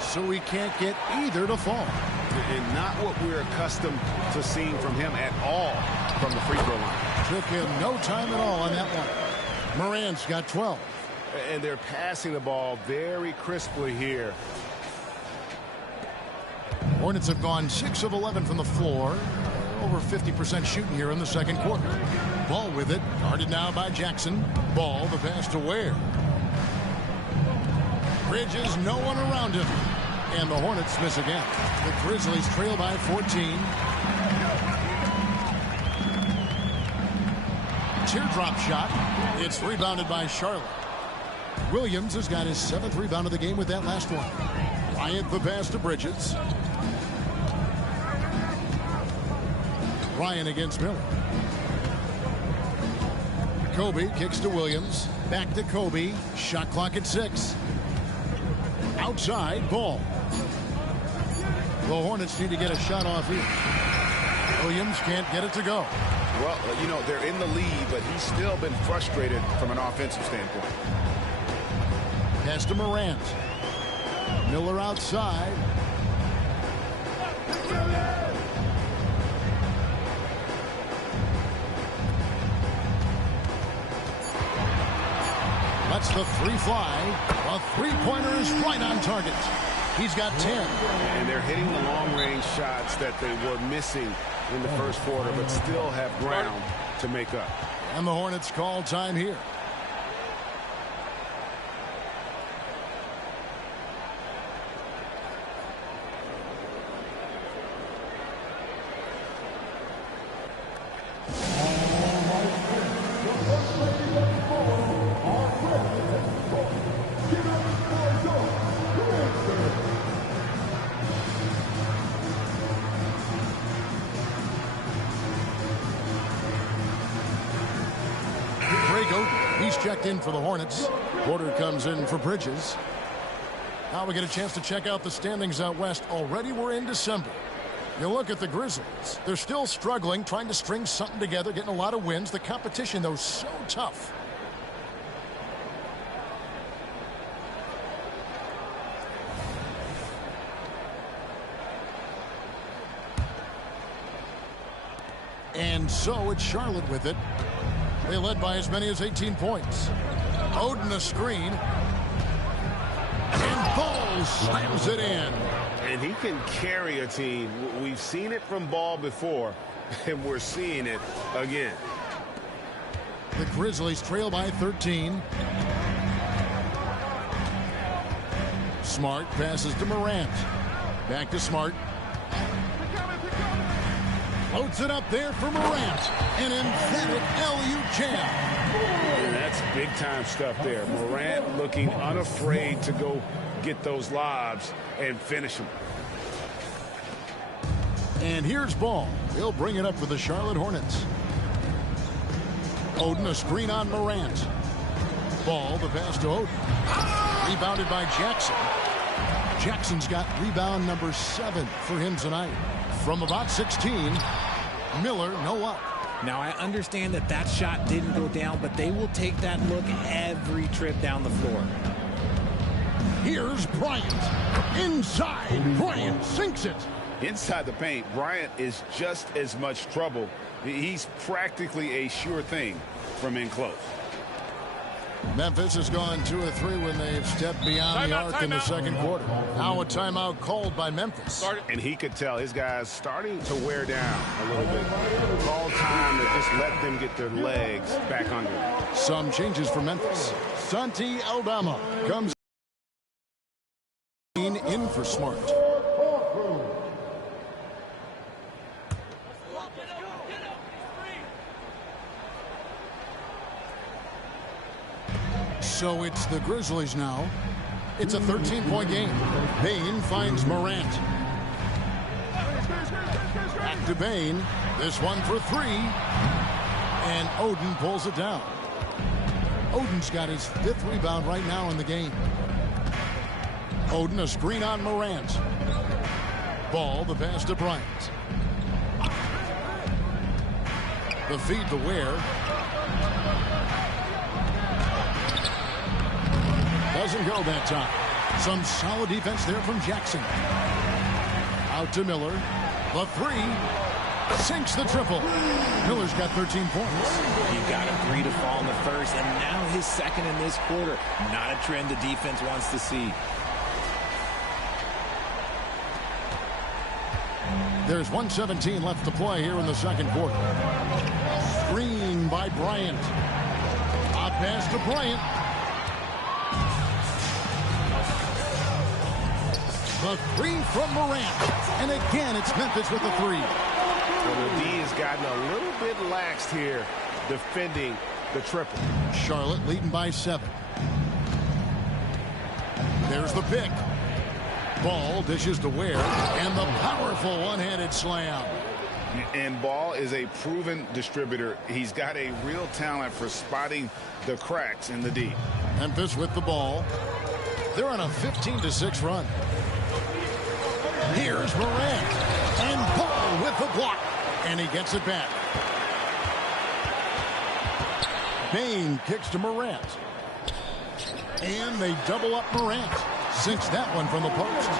So we can't get either to fall. And not what we're accustomed to seeing from him at all from the free throw line. Took him no time at all on that one. Morant's got 12. And they're passing the ball very crisply here. Hornets have gone 6 of 11 from the floor. Over 50% shooting here in the second quarter. Ball with it. Guarded now by Jackson. Ball, the pass to Ware. Bridges, no one around him. And the Hornets miss again. The Grizzlies trail by 14. Teardrop shot. It's rebounded by Charlotte. Williams has got his 7th rebound of the game with that last one. Bryant the pass to Bridges. Ryan against Miller. Kobe kicks to Williams. Back to Kobe. Shot clock at 6. Outside, Ball. The Hornets need to get a shot off here. Williams can't get it to go. Well, you know, they're in the lead, but he's still been frustrated from an offensive standpoint. Pass to Morant. Miller outside. Lets the 3 fly. A 3-pointer is right on target. He's got 10. And they're hitting the long-range shots that they were missing in the first quarter, but still have ground to make up. And the Hornets call time here. He's checked in for the Hornets. Porter comes in for Bridges. Now we get a chance to check out the standings out west. Already we're in December. You look at the Grizzlies. They're still struggling, trying to string something together, getting a lot of wins. The competition, though, so tough. And so it's Charlotte with it. They led by as many as 18 points. Oden a screen. And Ball slams it in. And he can carry a team. We've seen it from Ball before, and we're seeing it again. The Grizzlies trail by 13. Smart passes to Morant. Back to Smart. Loads it up there for Morant. An emphatic LU jam. And that's big-time stuff there. Morant looking unafraid to go get those lobs and finish them. And here's Ball. He'll bring it up for the Charlotte Hornets. Oden, a screen on Morant. Ball, the pass to Oden. Rebounded by Jackson. Jackson's got rebound number 7 for him tonight. From about 16, Miller, no up. Now, I understand that that shot didn't go down, but they will take that look every trip down the floor. Here's Bryant. Inside, Bryant sinks it. Inside the paint, Bryant is just as much trouble. He's practically a sure thing from in close. Memphis has gone 2 of 3 when they've stepped beyond the arc in the second quarter. Now a timeout called by Memphis. And he could tell his guys starting to wear down a little bit. Call time to just let them get their legs back under them. Some changes for Memphis. Santi Aldama comes in for Smart. So it's the Grizzlies now. It's a 13-point game. Bain finds Morant. Back to Bain. This one for 3. And Oden pulls it down. Oden's got his 5th rebound right now in the game. Oden, a screen on Morant. Ball, the pass to Bryant. The feed to Ware. Doesn't go that time. Some solid defense there from Jackson. Out to Miller. The 3. Sinks the triple. Miller's got 13 points. You've got a 3 to fall in the first, and now his second in this quarter. Not a trend the defense wants to see. There's 1:17 left to play here in the second quarter. Screen by Bryant. A pass to Bryant. The 3 from Morant. And again, it's Memphis with the 3. Well, the D has gotten a little bit laxed here defending the triple. Charlotte leading by 7. There's the pick. Ball dishes to Ware. And the powerful one-handed slam. And Ball is a proven distributor. He's got a real talent for spotting the cracks in the D. Memphis with the ball. They're on a 15-6 run. Here's Morant. And Ball with the block. And he gets it back. Bain kicks to Morant. And they double up Morant. Sinks that one from the post.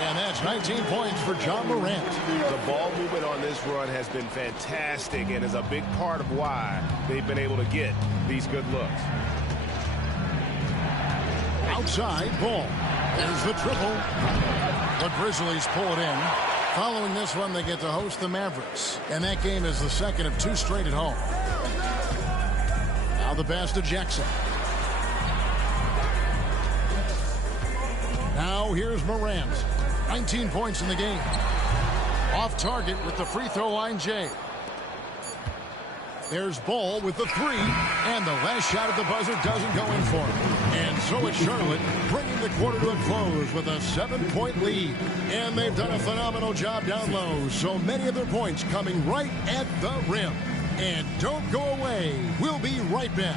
And that's 19 points for John Morant. The ball movement on this run has been fantastic and is a big part of why they've been able to get these good looks. Outside, Ball. There's the triple. The Grizzlies pull it in. Following this one, they get to host the Mavericks. And that game is the second of 2 straight at home. Now the pass to Jackson. Now here's Morant. 19 points in the game. Off target with the free throw line, Jay. There's Ball with the 3. And the last shot at the buzzer doesn't go in for him. And so it's Charlotte bringing the quarter to a close with a 7-point lead. And they've done a phenomenal job down low. So many of their points coming right at the rim. And don't go away. We'll be right back.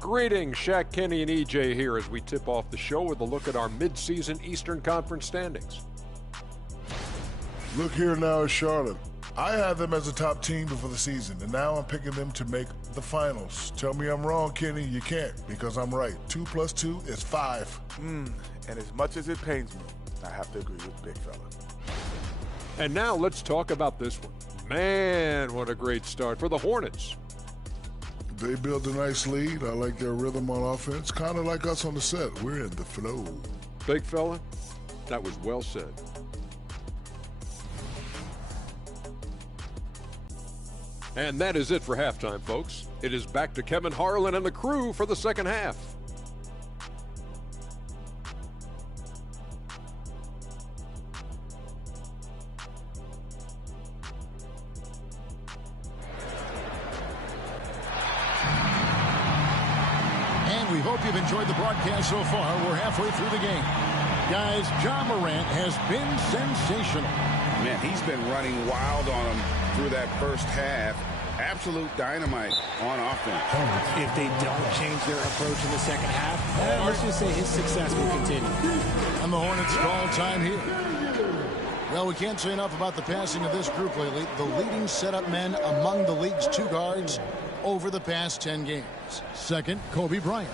Greetings, Shaq, Kenny, and EJ here as we tip off the show with a look at our midseason Eastern Conference standings. Look here now at Charlotte. I had them as a top team before the season, and now I'm picking them to make the finals. Tell me I'm wrong, Kenny. You can't, because I'm right. 2 + 2 is 5. And as much as it pains me, I have to agree with Big Fella. And now let's talk about this one. Man, what a great start for the Hornets. They built a nice lead. I like their rhythm on offense. Kind of like us on the set. We're in the flow. Big fella, that was well said. And that is it for halftime, folks. It is back to Kevin Harlan and the crew for the second half. And we hope you've enjoyed the broadcast so far. We're halfway through the game. Guys, Ja Morant has been sensational. Man, he's been running wild on them through that first half. Absolute dynamite on offense. If they don't change their approach in the second half, let's just say his success will continue. And the Hornets call time here. Well, we can't say enough about the passing of this group lately. The leading setup men among the league's 2 guards over the past 10 games. Second, Kobe Bryant.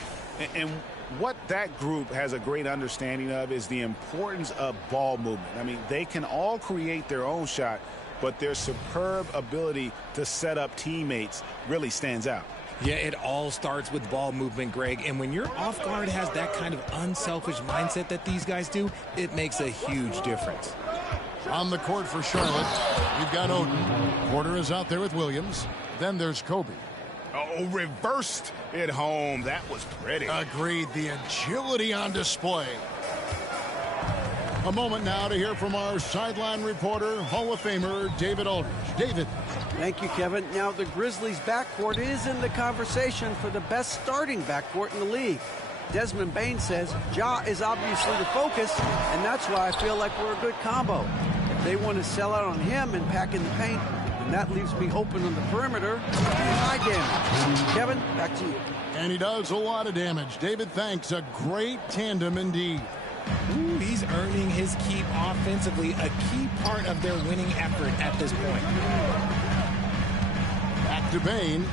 And what that group has a great understanding of is the importance of ball movement. I mean, they can all create their own shot, but their superb ability to set up teammates really stands out. Yeah, it all starts with ball movement, Greg. And when your off guard has that kind of unselfish mindset that these guys do, it makes a huge difference. On the court for Charlotte, we've got Oden. Porter is out there with Williams. Then there's Kobe. Oh, reversed it home. That was pretty. Agreed. The agility on display. A moment now to hear from our sideline reporter, Hall of Famer David Aldridge. David. Thank you, Kevin. Now, the Grizzlies' backcourt is in the conversation for the best starting backcourt in the league. Desmond Bain says Ja is obviously the focus, and that's why I feel like we're a good combo. If they want to sell out on him and pack in the paint, then that leaves me open on the perimeter. High damage. Kevin, back to you. And he does a lot of damage. David, thanks. A great tandem indeed. Ooh, he's earning his keep offensively, a key part of their winning effort at this point. Back to Bain.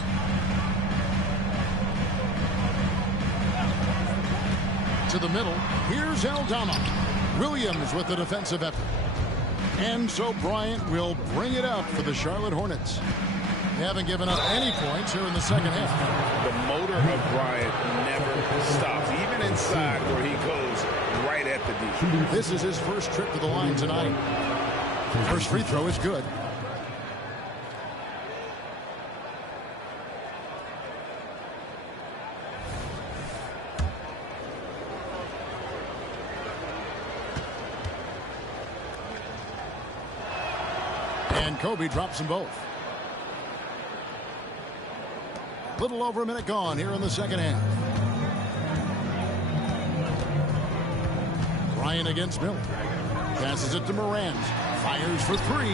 To the middle. Here's Aldama. Williams with the defensive effort. And so Bryant will bring it up for the Charlotte Hornets. They haven't given up any points here in the second half. The motor of Bryant never stops, even inside where he goes right at the D. This is his first trip to the line tonight. First free throw is good. And Kobe drops them both. Little over a minute gone here in the second half. Bryant against Miller. Passes it to Morant. Fires for 3.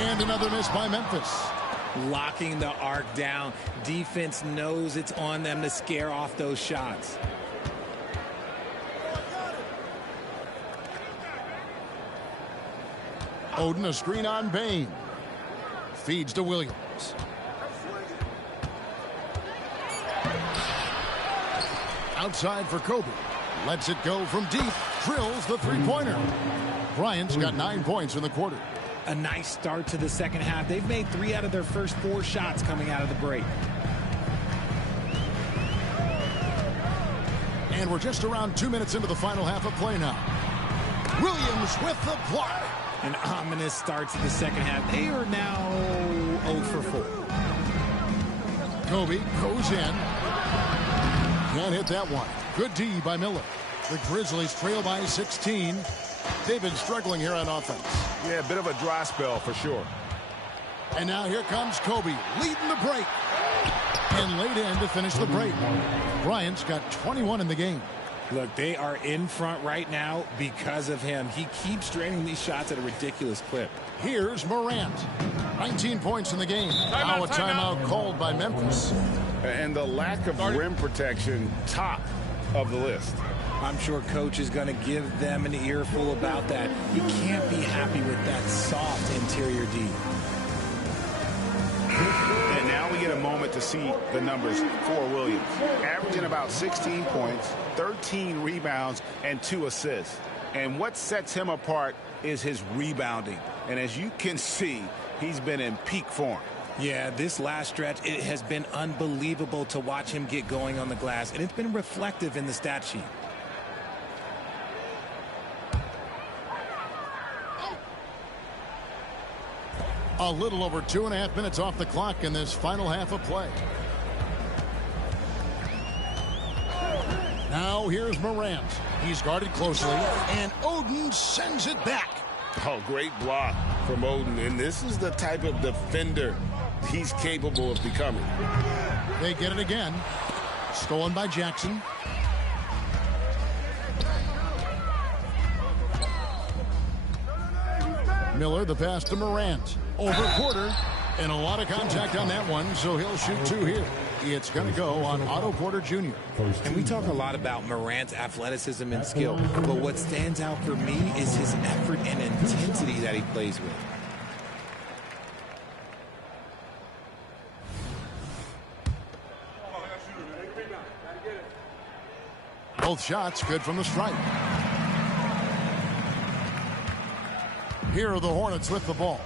And another miss by Memphis. Locking the arc down. Defense knows it's on them to scare off those shots. Oden, a screen on Bain. Feeds to Williams. Outside for Kobe. Lets it go from deep. Drills the three-pointer. Bryant's got 9 points in the quarter. A nice start to the second half. They've made 3 out of their first 4 shots coming out of the break. And we're just around 2 minutes into the final half of play now. Williams with the block. An ominous start to the second half. They are now 0 for 4. Kobe goes in. Can't hit that one. Good D by Miller. The Grizzlies trail by 16. David struggling here on offense. Yeah, a bit of a dry spell for sure. And now here comes Kobe leading the break. And laid in to finish the break. Bryant's got 21 in the game. Look, they are in front right now because of him. He keeps draining these shots at a ridiculous clip. Here's Morant. 19 points in the game. Now a timeout called by Memphis. And the lack of rim protection, top of the list. I'm sure coach is going to give them an earful about that. He can't be happy with that soft interior D. And now we get a moment to see the numbers for Williams. Averaging about 16 points, 13 rebounds, and 2 assists. And what sets him apart is his rebounding. And as you can see, he's been in peak form. Yeah, this last stretch, it has been unbelievable to watch him get going on the glass, and it's been reflective in the stat sheet. A little over 2.5 minutes off the clock in this final half of play. Now here's Morant. He's guarded closely, and Oden sends it back. Oh, great block from Oden, and this is the type of defender he's capable of becoming. They get it again. Stolen by Jackson. Miller, the pass to Morant. Over Porter, and a lot of contact on that one, so he'll shoot 2 here. It's going to go on Otto Porter Jr. And we talk a lot about Morant's athleticism and skill, but what stands out for me is his effort and intensity that he plays with. Both shots good from the stripe. Here are the Hornets with the ball.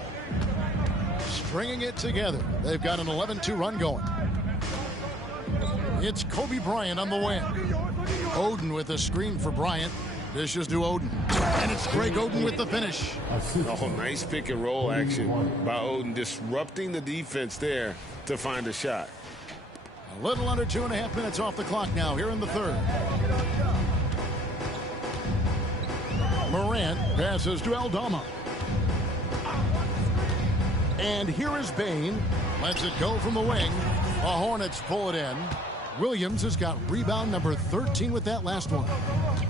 Stringing it together. They've got an 11-2 run going. It's Kobe Bryant on the wing. Oden with a screen for Bryant. Dishes to Oden. And it's Greg Oden with the finish. Oh, nice pick and roll action by Oden, disrupting the defense there to find a shot. A little under 2.5 minutes off the clock now here in the third. Morant passes to Aldama. And here is Bain. Lets it go from the wing. The Hornets pull it in. Williams has got rebound number 13 with that last one.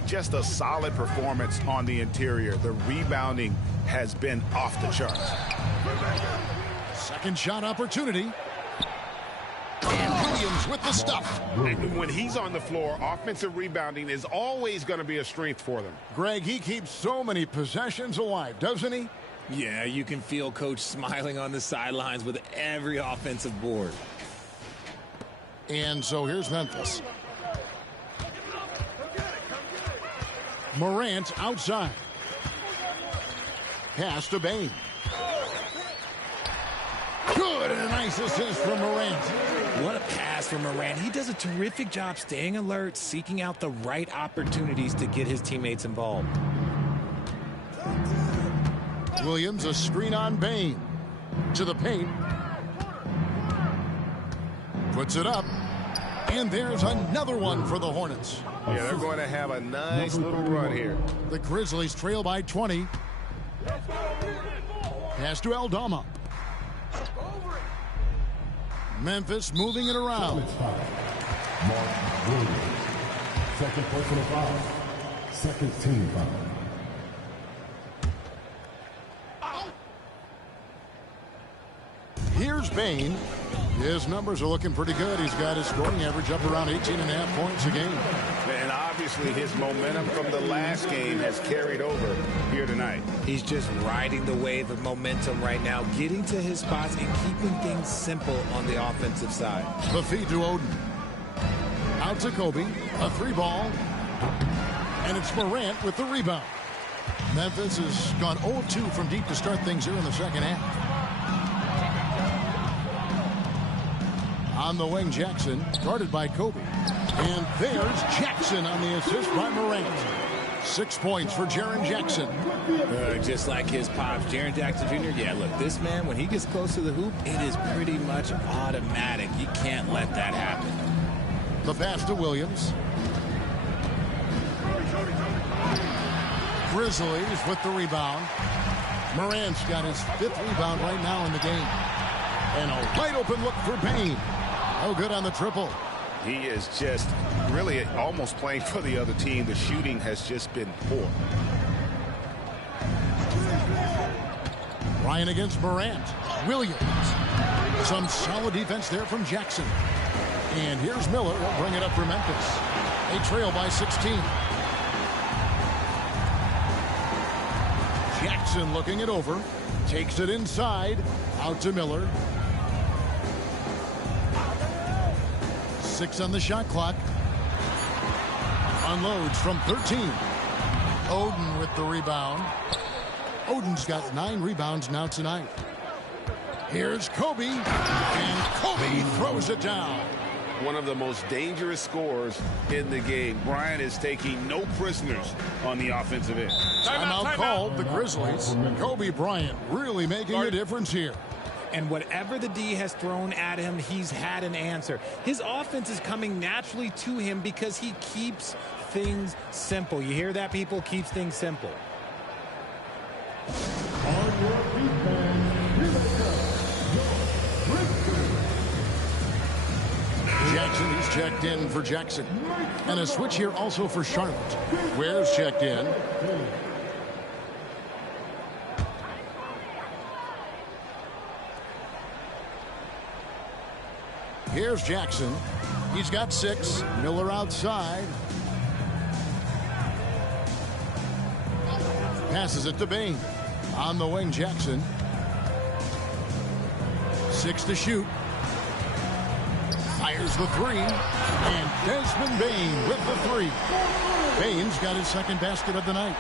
Just a solid performance on the interior. The rebounding has been off the charts. Second shot opportunity. And Williams with the stuff. When he's on the floor, offensive rebounding is always going to be a strength for them. Greg, he keeps so many possessions alive, doesn't he? Yeah, you can feel Coach smiling on the sidelines with every offensive board. And so here's Memphis. Morant outside. Pass to Bain. Good, and a nice assist from Morant. What a pass from Morant. He does a terrific job staying alert, seeking out the right opportunities to get his teammates involved. Williams, a screen on Bain. To the paint. Puts it up. And there's another one for the Hornets. Yeah, they're going to have a nice little run here. The Grizzlies trail by 20. Pass to Aldama. Memphis moving it around. Mark Williams. Second personal foul. Second team foul. Here's Bain. His numbers are looking pretty good. He's got his scoring average up around 18.5 points a game. And obviously his momentum from the last game has carried over here tonight. He's just riding the wave of momentum right now, getting to his spots and keeping things simple on the offensive side. The feed to Oden. Out to Kobe. A 3-ball. And it's Morant with the rebound. Memphis has gone 0-2 from deep to start things here in the second half. On the wing, Jackson, guarded by Kobe. And there's Jackson on the assist by Morant. 6 points for Jaren Jackson. Just like his pops, Jaren Jackson Jr. Yeah, look, this man, when he gets close to the hoop, it is pretty much automatic. You can't let that happen. The pass to Williams. Grizzlies with the rebound. Morant's got his 5th rebound right now in the game. And a wide open look for Bain. Oh, good on the triple. He is just really almost playing for the other team. The shooting has just been poor. Ryan against Morant. Williams. Some solid defense there from Jackson. And here's Miller. Will bring it up for Memphis. They trail by 16. Jackson looking it over. Takes it inside. Out to Miller. 6 on the shot clock. Unloads from 13. Oden with the rebound. Oden's got 9 rebounds now tonight. Here's Kobe, and Kobe throws it down. One of the most dangerous scorers in the game. Bryant is taking no prisoners on the offensive end. Timeout called, the Grizzlies. Kobe Bryant really making a difference here. And whatever the D has thrown at him, he's had an answer. His offense is coming naturally to him because he keeps things simple. You hear that, people? Keeps things simple. On your defense, here they come. Jackson, he's checked in for Jackson. And a switch here also for Charlotte. Ware's checked in. Here's Jackson. He's got 6. Miller outside. Passes it to Bain. On the wing, Jackson. 6 to shoot. Fires the 3. And Desmond Bain with the 3. Bain's got his second basket of the night.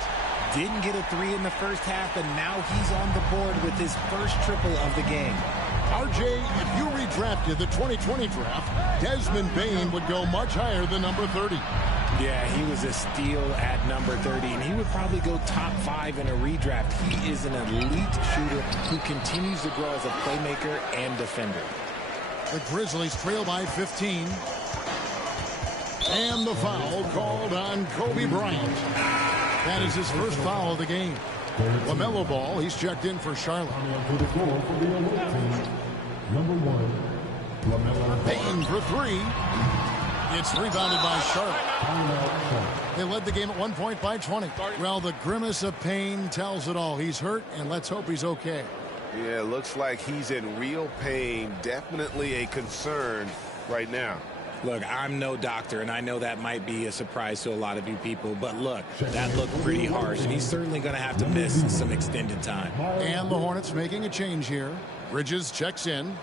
Didn't get a 3 in the first half, and now he's on the board with his first triple of the game. RJ, if you redrafted the 2020 draft, Desmond Bain would go much higher than number 30. Yeah, he was a steal at number 30, and he would probably go top 5 in a redraft. He is an elite shooter who continues to grow as a playmaker and defender. The Grizzlies trail by 15. And the foul called on Kobe Bryant. That is his first foul of the game. LaMelo Ball, he's checked in for Charlotte. Number 1, LaMelo. Bain for 3. It's rebounded by Charlotte. They led the game at 1 point by 20. Well, the grimace of pain tells it all. He's hurt, and let's hope he's okay. Yeah, looks like he's in real pain. Definitely a concern right now. Look, I'm no doctor, and I know that might be a surprise to a lot of you people, but look, that looked pretty harsh, and he's certainly going to have to miss some extended time. And the Hornets making a change here. Bridges checks in.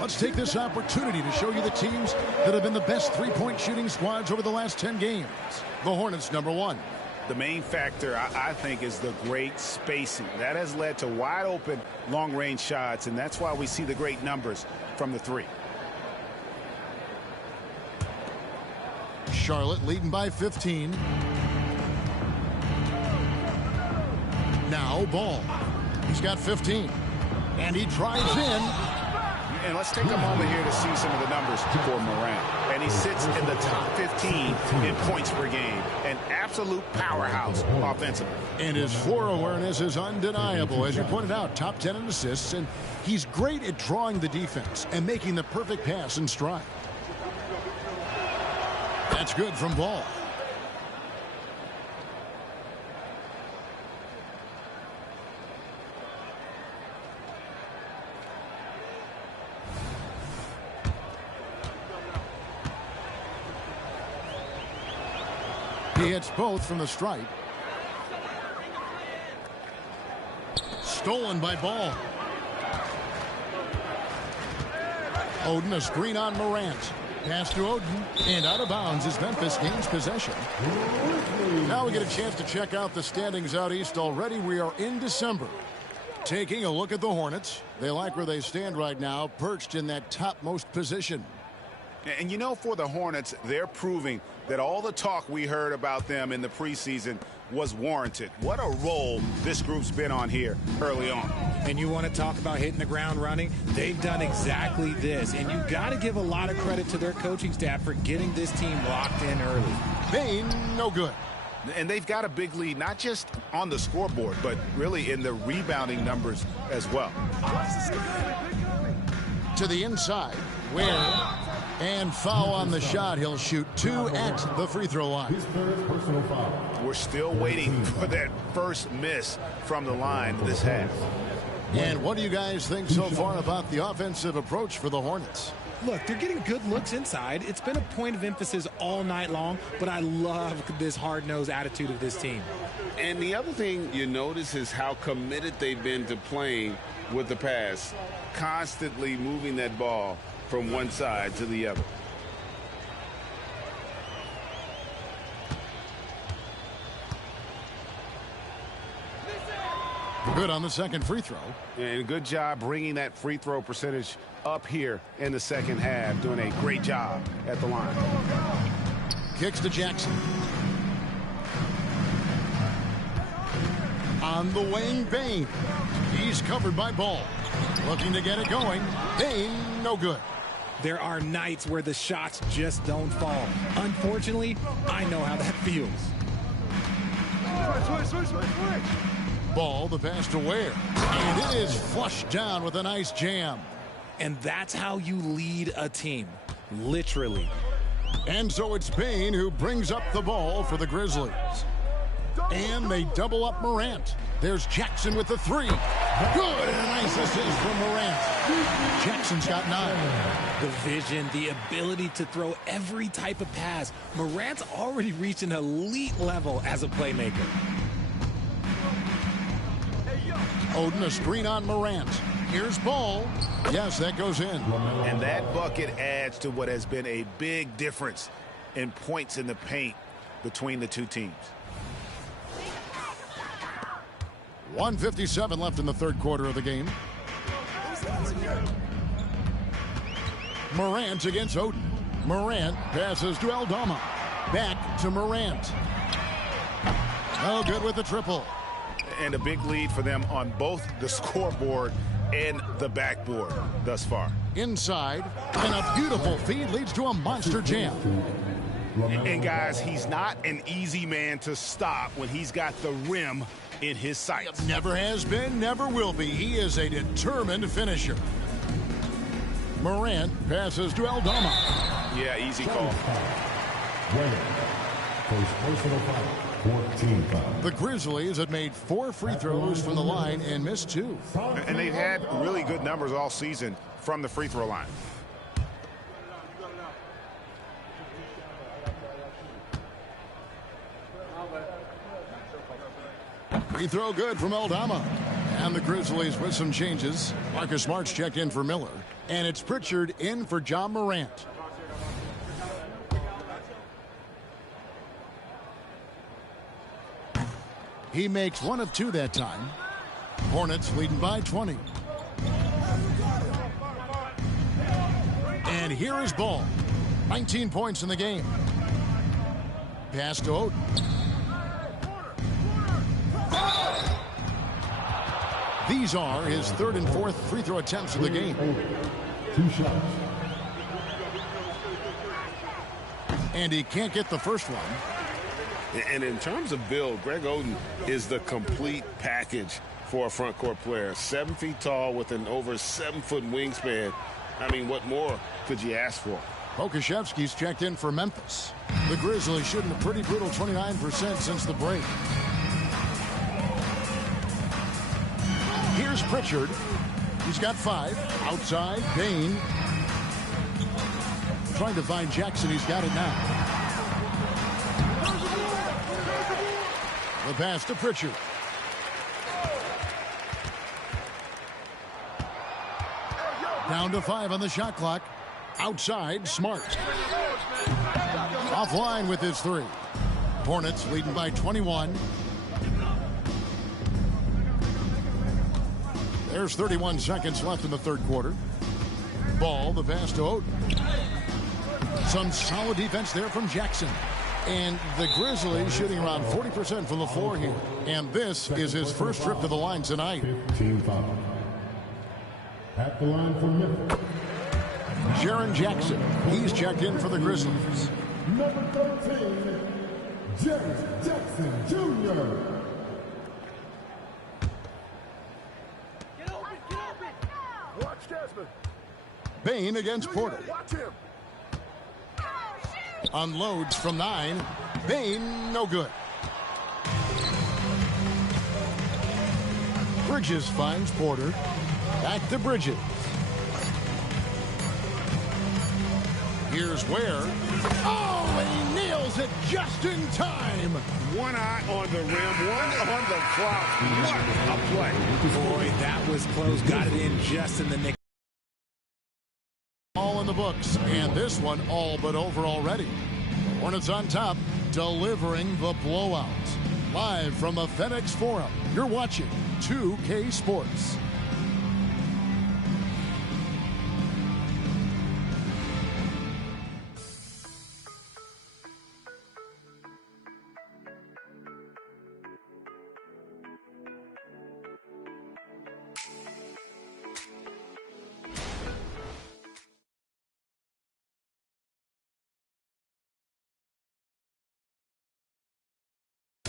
Let's take this opportunity to show you the teams that have been the best three-point shooting squads over the last 10 games. The Hornets, number 1. The main factor, I think, is the great spacing. That has led to wide-open, long-range shots, and that's why we see the great numbers from the 3. Charlotte leading by 15. Now Ball. He's got 15. And he drives in. And let's take a moment here to see some of the numbers for Morant. And he sits in the top 15 in points per game. An absolute powerhouse offensively. And his floor awareness is undeniable. As you pointed out, top 10 in assists. And he's great at drawing the defense and making the perfect pass in stride. That's good from Ball. He hits both from the stripe. Stolen by Ball. Oden, a screen on Morant. Pass to Oden, and out of bounds as Memphis gains possession. Now we get a chance to check out the standings out east already. We are in December. Taking a look at the Hornets. They like where they stand right now, perched in that topmost position. And you know, for the Hornets, they're proving that all the talk we heard about them in the preseason was warranted. What a role this group's been on here early on. And you want to talk about hitting the ground running? They've done exactly this. And you got to give a lot of credit to their coaching staff for getting this team locked in early. Bain, no good. And they've got a big lead, not just on the scoreboard, but really in the rebounding numbers as well. To the inside, Ware. And foul on the shot. He'll shoot 2 at the free throw line. His third personal foul. We're still waiting for that first miss from the line this half. And what do you guys think so far about the offensive approach for the Hornets? Look, they're getting good looks inside. It's been a point of emphasis all night long, but I love this hard-nosed attitude of this team. And the other thing you notice is how committed they've been to playing with the pass, constantly moving that ball from one side to the other. Good on the second free throw. And good job bringing that free throw percentage up here in the second half. Doing a great job at the line. Kicks to Jackson. On the wing, Bane. He's covered by Ball. Looking to get it going. Bane, no good. There are nights where the shots just don't fall. Unfortunately, I know how that feels. Ball, the pass to Ware. And it is flushed down with a nice jam. And that's how you lead a team. Literally. And so it's Bane who brings up the ball for the Grizzlies. And they double up Morant. There's Jackson with the three. Good, and a nice assist from Morant. Jackson's got 9. The vision, the ability to throw every type of pass. Morant's already reached an elite level as a playmaker. Oden, a screen on Morant. Here's Ball. Yes, that goes in. And that bucket adds to what has been a big difference in points in the paint between the two teams. 1:57 left in the third quarter of the game. Morant against Oden. Morant passes to Aldama. Back to Morant. Oh, good with the triple. And a big lead for them on both the scoreboard and the backboard thus far. Inside, and a beautiful feed leads to a monster jam. And guys, he's not an easy man to stop when he's got the rim in his sights. Never has been, never will be. He is a determined finisher. Morant passes to Aldama. Yeah, easy call. The Grizzlies had made 4 free throws from the line and missed 2. And they've had really good numbers all season from the free throw line. Free throw good from Aldama. And the Grizzlies with some changes. Marcus Smart's checked in for Miller. And it's Pritchard in for John Morant. He makes 1 of 2 that time. Hornets leading by 20. And here is Ball. 19 points in the game. Pass to Oden. These are his 3rd and 4th free throw attempts of the game. 2 shots. And he can't get the first one. And in terms of build, Greg Oden is the complete package for a front court player. 7 feet tall with an over 7-foot wingspan. I mean, what more could you ask for? Pokuševski's checked in for Memphis. The Grizzlies shooting a pretty brutal 29% since the break. Here's Pritchard. He's got 5. Outside, Bane. Trying to find Jackson. He's got it now. The pass to Pritchard. Down to 5 on the shot clock. Outside, Smart. Offline with his 3. Hornets leading by 21. There's 31 seconds left in the third quarter. Ball, the pass to Oden. Some solid defense there from Jackson. And the Grizzlies shooting around 40% from the floor here. And this is his first trip to the line tonight. 15 foul. At the line for Memphis. Jaren Jackson. He's checked in for the Grizzlies. Number 13, Jaren Jackson Jr. Bane against Porter. Unloads from 9. Bane, no good. Bridges finds Porter. Back to Bridges. Here's Ware. Oh, and he nails it just in time. One eye on the rim, one on the clock. What a play. Boy, that was close. Got it in just in the nick. All in the books, and this one all but over already. Hornets on top, delivering the blowout. Live from the FedEx Forum, you're watching 2K Sports.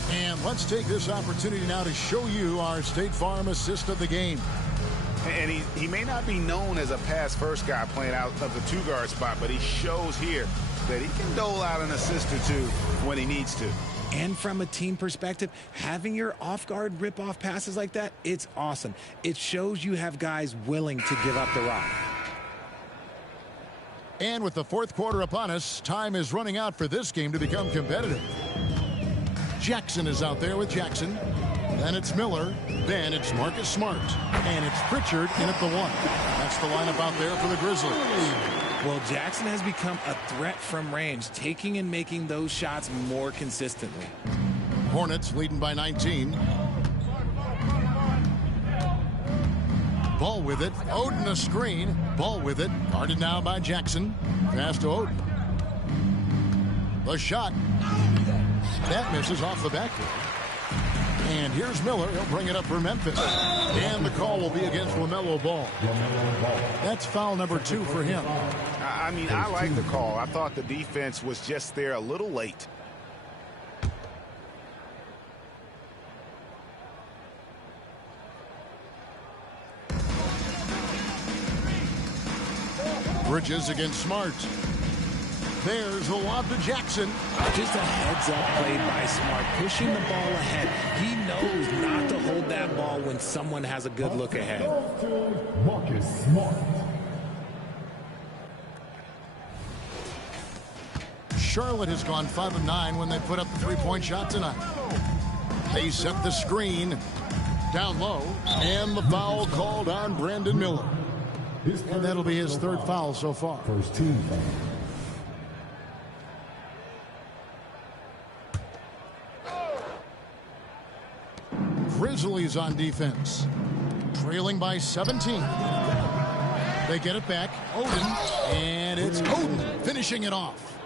And let's take this opportunity now to show you our State Farm assist of the game. And he may not be known as a pass-first guy playing out of the two-guard spot, but he shows here that he can dole out an assist or two when he needs to. And from a team perspective, having your off-guard rip-off passes like that, it's awesome. It shows you have guys willing to give up the rock. And with the fourth quarter upon us, time is running out for this game to become competitive. Jackson is out there with Jackson. Then it's Miller. Then it's Marcus Smart. And it's Pritchard in at the one. That's the lineup out there for the Grizzlies. Well, Jackson has become a threat from range, taking and making those shots more consistently. Hornets leading by 19. Ball with it. Oden a screen. Ball with it. Guarded now by Jackson. Pass to Oden. The shot. That misses off the backboard. And here's Miller. He'll bring it up for Memphis. And the call will be against LaMelo Ball. That's foul number 2 for him. I mean, I like the call. I thought the defense was just there a little late. Bridges against Smart. There's the lob to Jackson. Just a heads-up play by Smart, pushing the ball ahead. He knows not to hold that ball when someone has a good look ahead. Marcus Smart. Charlotte has gone 5 of 9 when they put up the three-point shot tonight. They set the screen down low, and the foul called on Brandon Miller. And that'll be his third foul so far. First team foul. Grizzlies on defense. Trailing by 17. They get it back. Oden. And it's Oden finishing it off.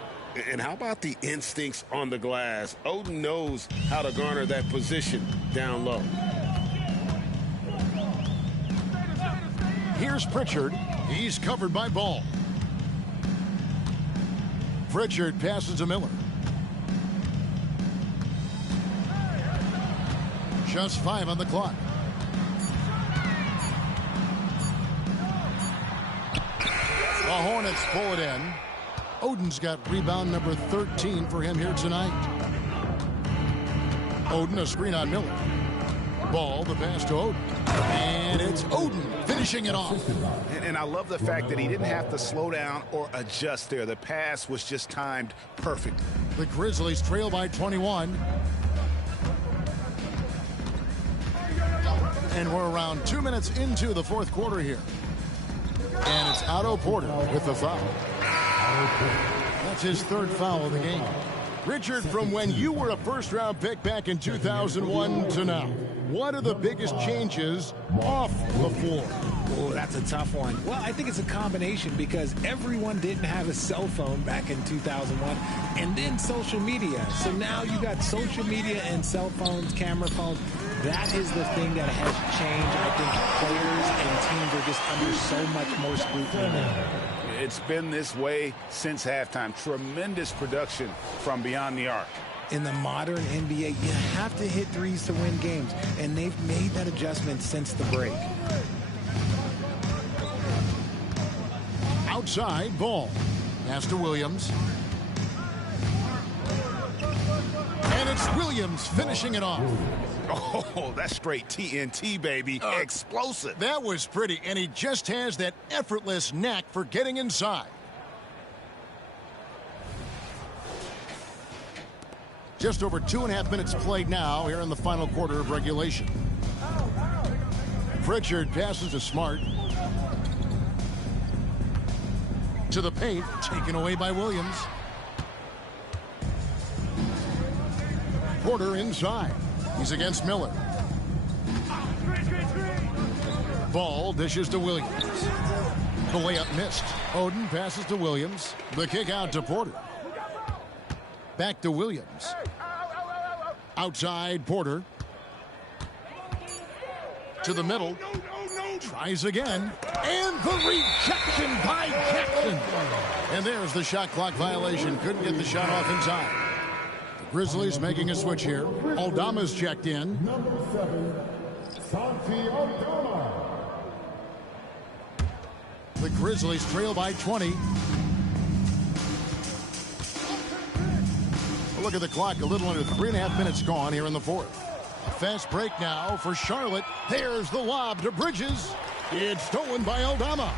And how about the instincts on the glass? Oden knows how to garner that position down low. Here's Pritchard. He's covered by Ball. Pritchard passes to Miller. Just 5 on the clock. The Hornets pull it in. Oden's got rebound number 13 for him here tonight. Oden, a screen on Miller. Ball, the pass to Oden. And it's Oden finishing it off. And I love the fact that he didn't have to slow down or adjust there. The pass was just timed perfect. The Grizzlies trail by 21. And we're around 2 minutes into the fourth quarter here. And it's Otto Porter with the foul. That's his third foul of the game. Richard, from when you were a first-round pick back in 2001 to now, what are the biggest changes off the floor? Oh, that's a tough one. Well, I think it's a combination because everyone didn't have a cell phone back in 2001 and then social media. So now you got social media and cell phones, camera phones. That is the thing that has changed. I think players and teams are just under so much more scrutiny now. It's been this way since halftime. Tremendous production from beyond the arc. In the modern NBA, you have to hit threes to win games, and they've made that adjustment since the break. Outside, Ball. Pass to Williams. And it's Williams finishing it off. Oh, that's straight TNT, baby. Explosive. That was pretty, and he just has that effortless knack for getting inside. Just over 2.5 minutes played now here in the final quarter of regulation. Pritchard passes to Smart. To the paint, taken away by Williams. Porter inside. He's against Miller. Ball dishes to Williams. The layup missed. Oden passes to Williams. The kick out to Porter. Back to Williams. Outside Porter. To the middle. Tries again. And the rejection by Jackson. And there's the shot clock violation. Couldn't get the shot off in time. The Grizzlies making a switch here. Aldama's checked in. Number 7, Santi Aldama. The Grizzlies trail by 20. Look at the clock. A little under 3.5 minutes gone here in the fourth. A fast break now for Charlotte. There's the lob to Bridges. It's stolen by Aldama.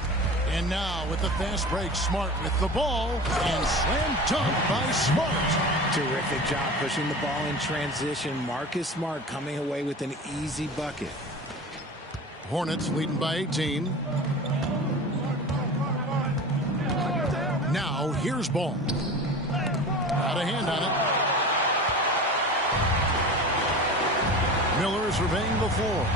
And now with the fast break, Smart with the ball. And slam dunk by Smart. Terrific job pushing the ball in transition. Marcus Smart coming away with an easy bucket. Hornets leading by 18. Now here's Ball. Got a hand on it. Miller surveying the floor.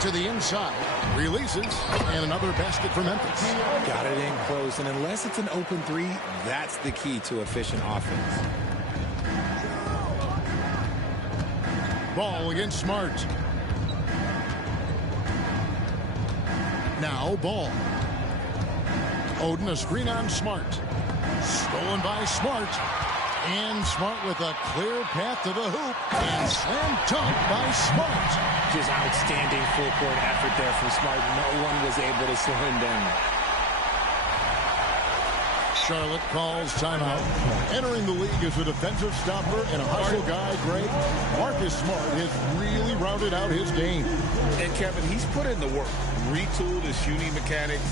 To the inside. Releases. And another basket for Memphis. Got it in close. And unless it's an open three, that's the key to efficient offense. Ball against Smart. Now Ball. Oden a screen on Smart. Stolen by Smart. And Smart with a clear path to the hoop. And slam dunk by Smart. Just outstanding full court effort there from Smart. No one was able to slow him down. Charlotte calls timeout. Entering the league as a defensive stopper and a hustle guy, Greg, Marcus Smart has really rounded out his game. And Kevin, he's put in the work. Retooled his shooting mechanics,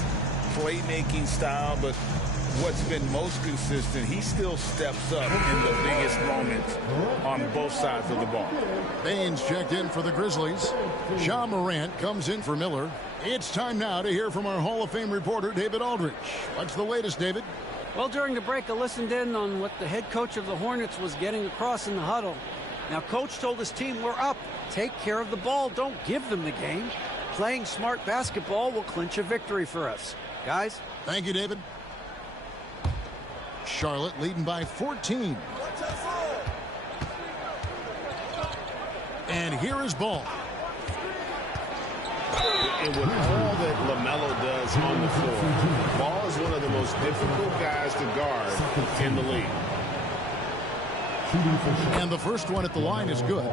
playmaking style, but what's been most consistent, he still steps up in the biggest moments on both sides of the ball. Baines checked in for the Grizzlies. Ja Morant comes in for Miller. It's time now to hear from our Hall of Fame reporter, David Aldrich. What's the latest, David? Well, during the break, I listened in on what the head coach of the Hornets was getting across in the huddle. Now, coach told his team, we're up. Take care of the ball. Don't give them the game. Playing smart basketball will clinch a victory for us. Guys? Thank you, David. Charlotte leading by 14. And here is Ball. And with all that LaMelo does on the floor, Ball is one of the most difficult guys to guard in the league. And the first one at the line is good.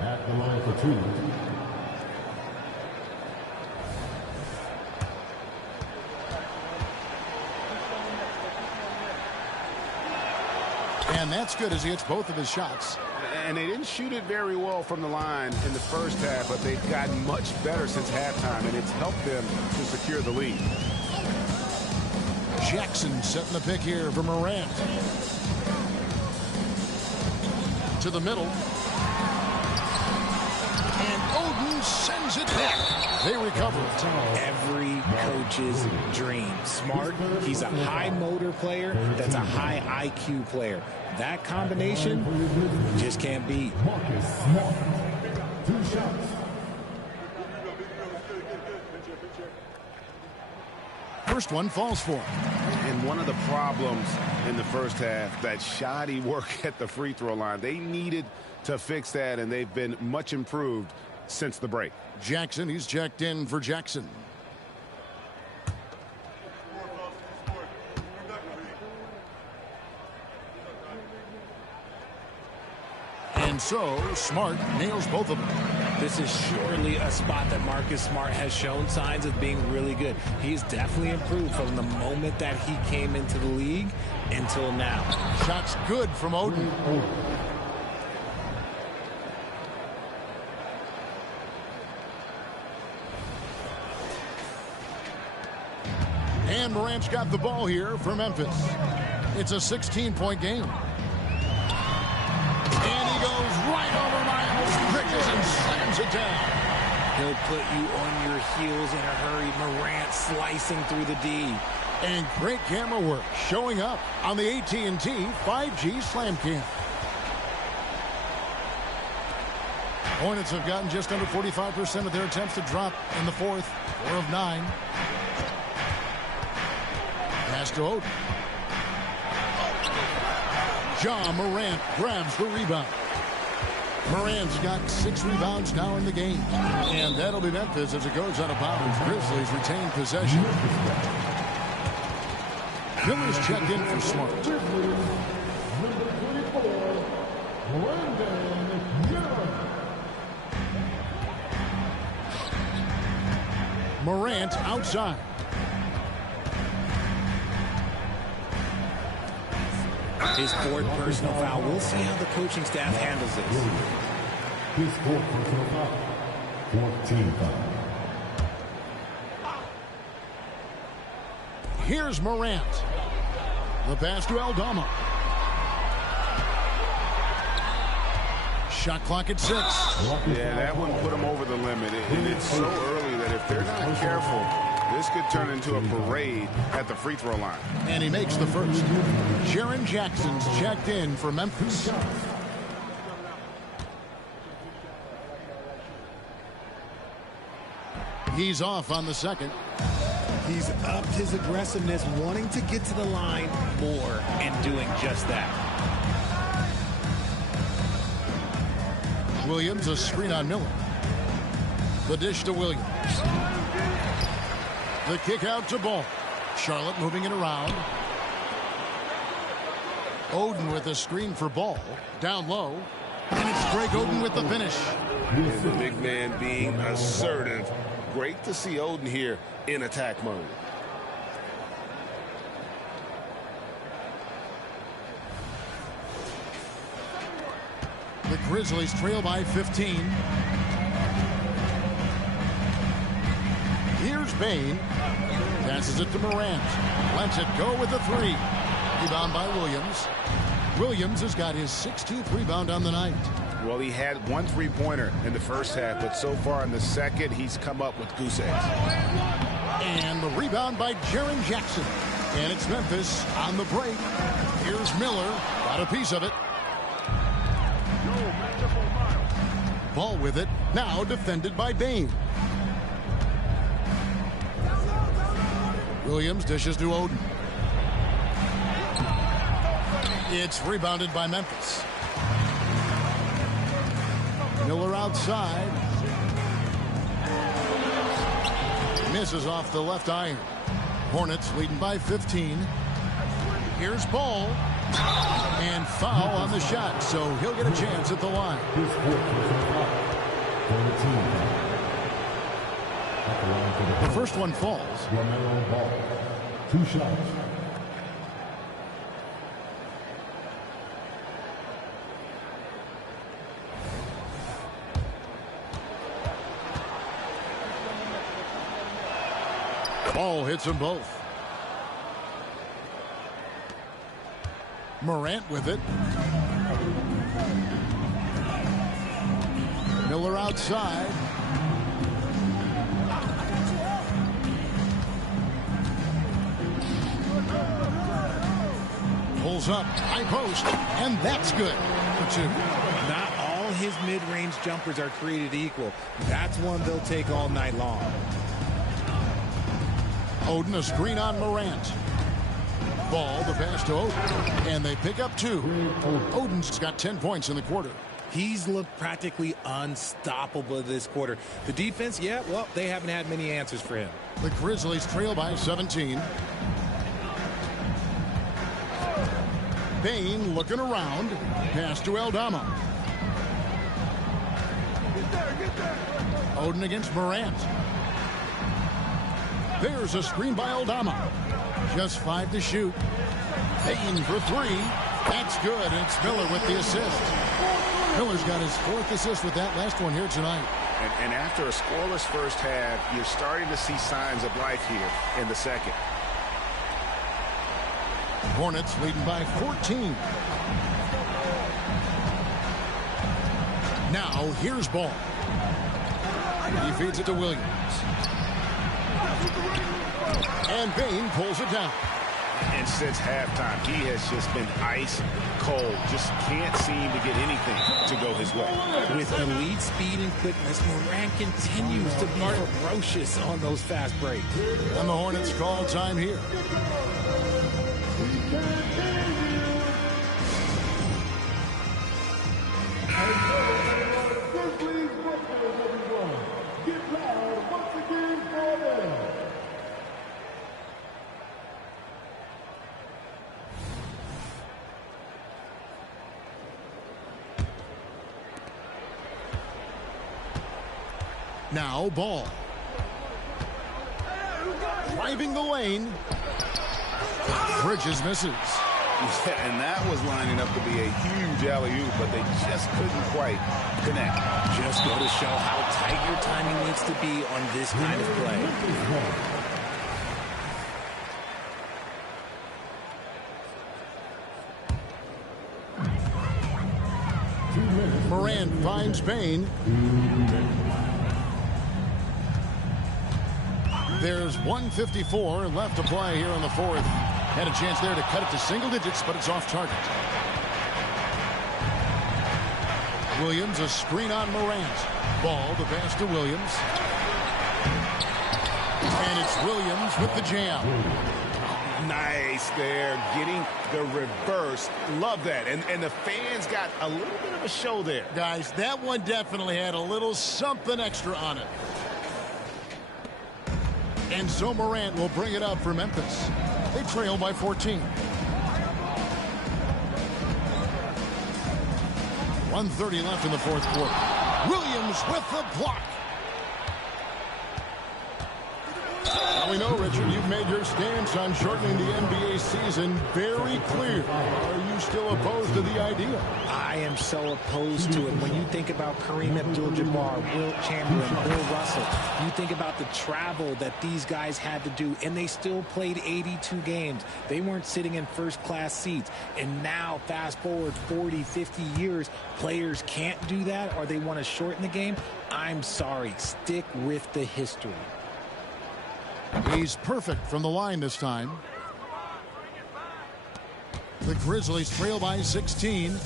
At the line for 2. And that's good as he hits both of his shots. And they didn't shoot it very well from the line in the first half, but they've gotten much better since halftime, and it's helped them to secure the lead. Jackson setting the pick here for Morant. To the middle. And Oden sends it back. They recover. Every coach's dream. Smart, he's a high motor player that's a high IQ player. That combination just can't beat. Marcus Smart. 2 shots. First one falls for him. And one of the problems in the first half, that shoddy work at the free throw line. They needed to fix that, and they've been much improved since the break. Jackson, he's checked in for Jackson. And so, Smart nails both of them. This is surely a spot that Marcus Smart has shown signs of being really good. He's definitely improved from the moment that he came into the league until now. Shots good from Oden. And Morant's got the ball here for Memphis. It's a 16-point game. And he goes right over Miles Bridges and slams it down. He'll put you on your heels in a hurry. Morant slicing through the D. And great camera work showing up on the AT&T 5G Slam Cam. Hornets have gotten just under 45% of their attempts to drop in the fourth. 4 of 9. Pass to Oden. Ja Morant grabs the rebound. Morant's got 6 rebounds now in the game. And that'll be Memphis as it goes out of bounds. Grizzlies retain possession. Miller's checked in for Smart. Morant outside. His fourth personal foul. We'll see how the coaching staff handles this. His fourth personal foul. 14 foul. Here's Morant. The pass to Aldama. Shot clock at 6. Yeah, that one put him over the limit. And it's so early that if they're not careful, this could turn into a parade at the free throw line. And he makes the first. Jaren Jackson's checked in for Memphis. He's off on the second. He's upped his aggressiveness, wanting to get to the line more and doing just that. Williams, a screen on Miller. The dish to Williams. The kick out to Ball. Charlotte moving it around. Oden with a screen for Ball. Down low. And it's Greg Oden with the finish. And the big man being assertive. Great to see Oden here in attack mode. The Grizzlies trail by 15. Here's Bain. Passes it to Morant. Lets it go with the 3. Rebound by Williams. Williams has got his 16th rebound on the night. Well, he had 1 3-pointer in the first half, but so far in the second, he's come up with goose eggs. And the rebound by Jaren Jackson. And it's Memphis on the break. Here's Miller. Got a piece of it. Ball with it. Now defended by Bain. Williams dishes to Oden. It's rebounded by Memphis. Miller outside. Misses off the left iron. Hornets leading by 15. Here's Ball. And foul on the shot, so he'll get a chance at the line. The first one falls. 2 shots. Ball hits them both. Morant with it. Miller outside. Pulls up, high post, and that's good for 2. Not all his mid-range jumpers are created equal. That's one they'll take all night long. Oden, a screen on Morant. Ball, the pass to Oden. And they pick up 2. Oden's got 10 points in the quarter. He's looked practically unstoppable this quarter. The defense, yeah, well, they haven't had many answers for him. The Grizzlies trail by 17. Bain looking around. Pass to Aldama. Oden against Morant. There's a screen by Aldama. Just 5 to shoot. Bain for 3. That's good. And it's Miller with the assist. Miller's got his 4th assist with that last one here tonight. And after a scoreless first half, you're starting to see signs of life here in the second. Hornets leading by 14. Now here's Ball. He feeds it to Williams. And Bain pulls it down. And since halftime, he has just been ice cold. Just can't seem to get anything to go his way. With elite speed and quickness, Morant continues to be ferocious on those fast breaks. And the Hornets call time here. Now Ball. Driving the lane. Bridges misses. Yeah, and that was lining up to be a huge alley-oop, but they just couldn't quite connect. Just go to show how tight your timing needs to be on this kind of play. Morant finds Bane. There's 1:54 left to play here in the fourth. Had a chance there to cut it to single digits, but it's off target. Williams, a screen on Morant. Ball, the pass to Williams. And it's Williams with the jam. Nice there, getting the reverse. Love that. And the fans got a little bit of a show there. Guys, that one definitely had a little something extra on it. And so Morant will bring it up for Memphis. They trail by 14. 1:30 left in the fourth quarter. Williams with the block. Now we know, Richard, you've made your stance on shortening the NBA season very clear. Are you still opposed to the idea? I am so opposed to it. When you think about Kareem Abdul-Jabbar, Wilt Chamberlain, Bill Russell, you think about the travel that these guys had to do, and they still played 82 games. They weren't sitting in first-class seats. And now, fast forward 40, 50 years, players can't do that, or they want to shorten the game. I'm sorry. Stick with the history. He's perfect from the line this time. The Grizzlies trail by 16.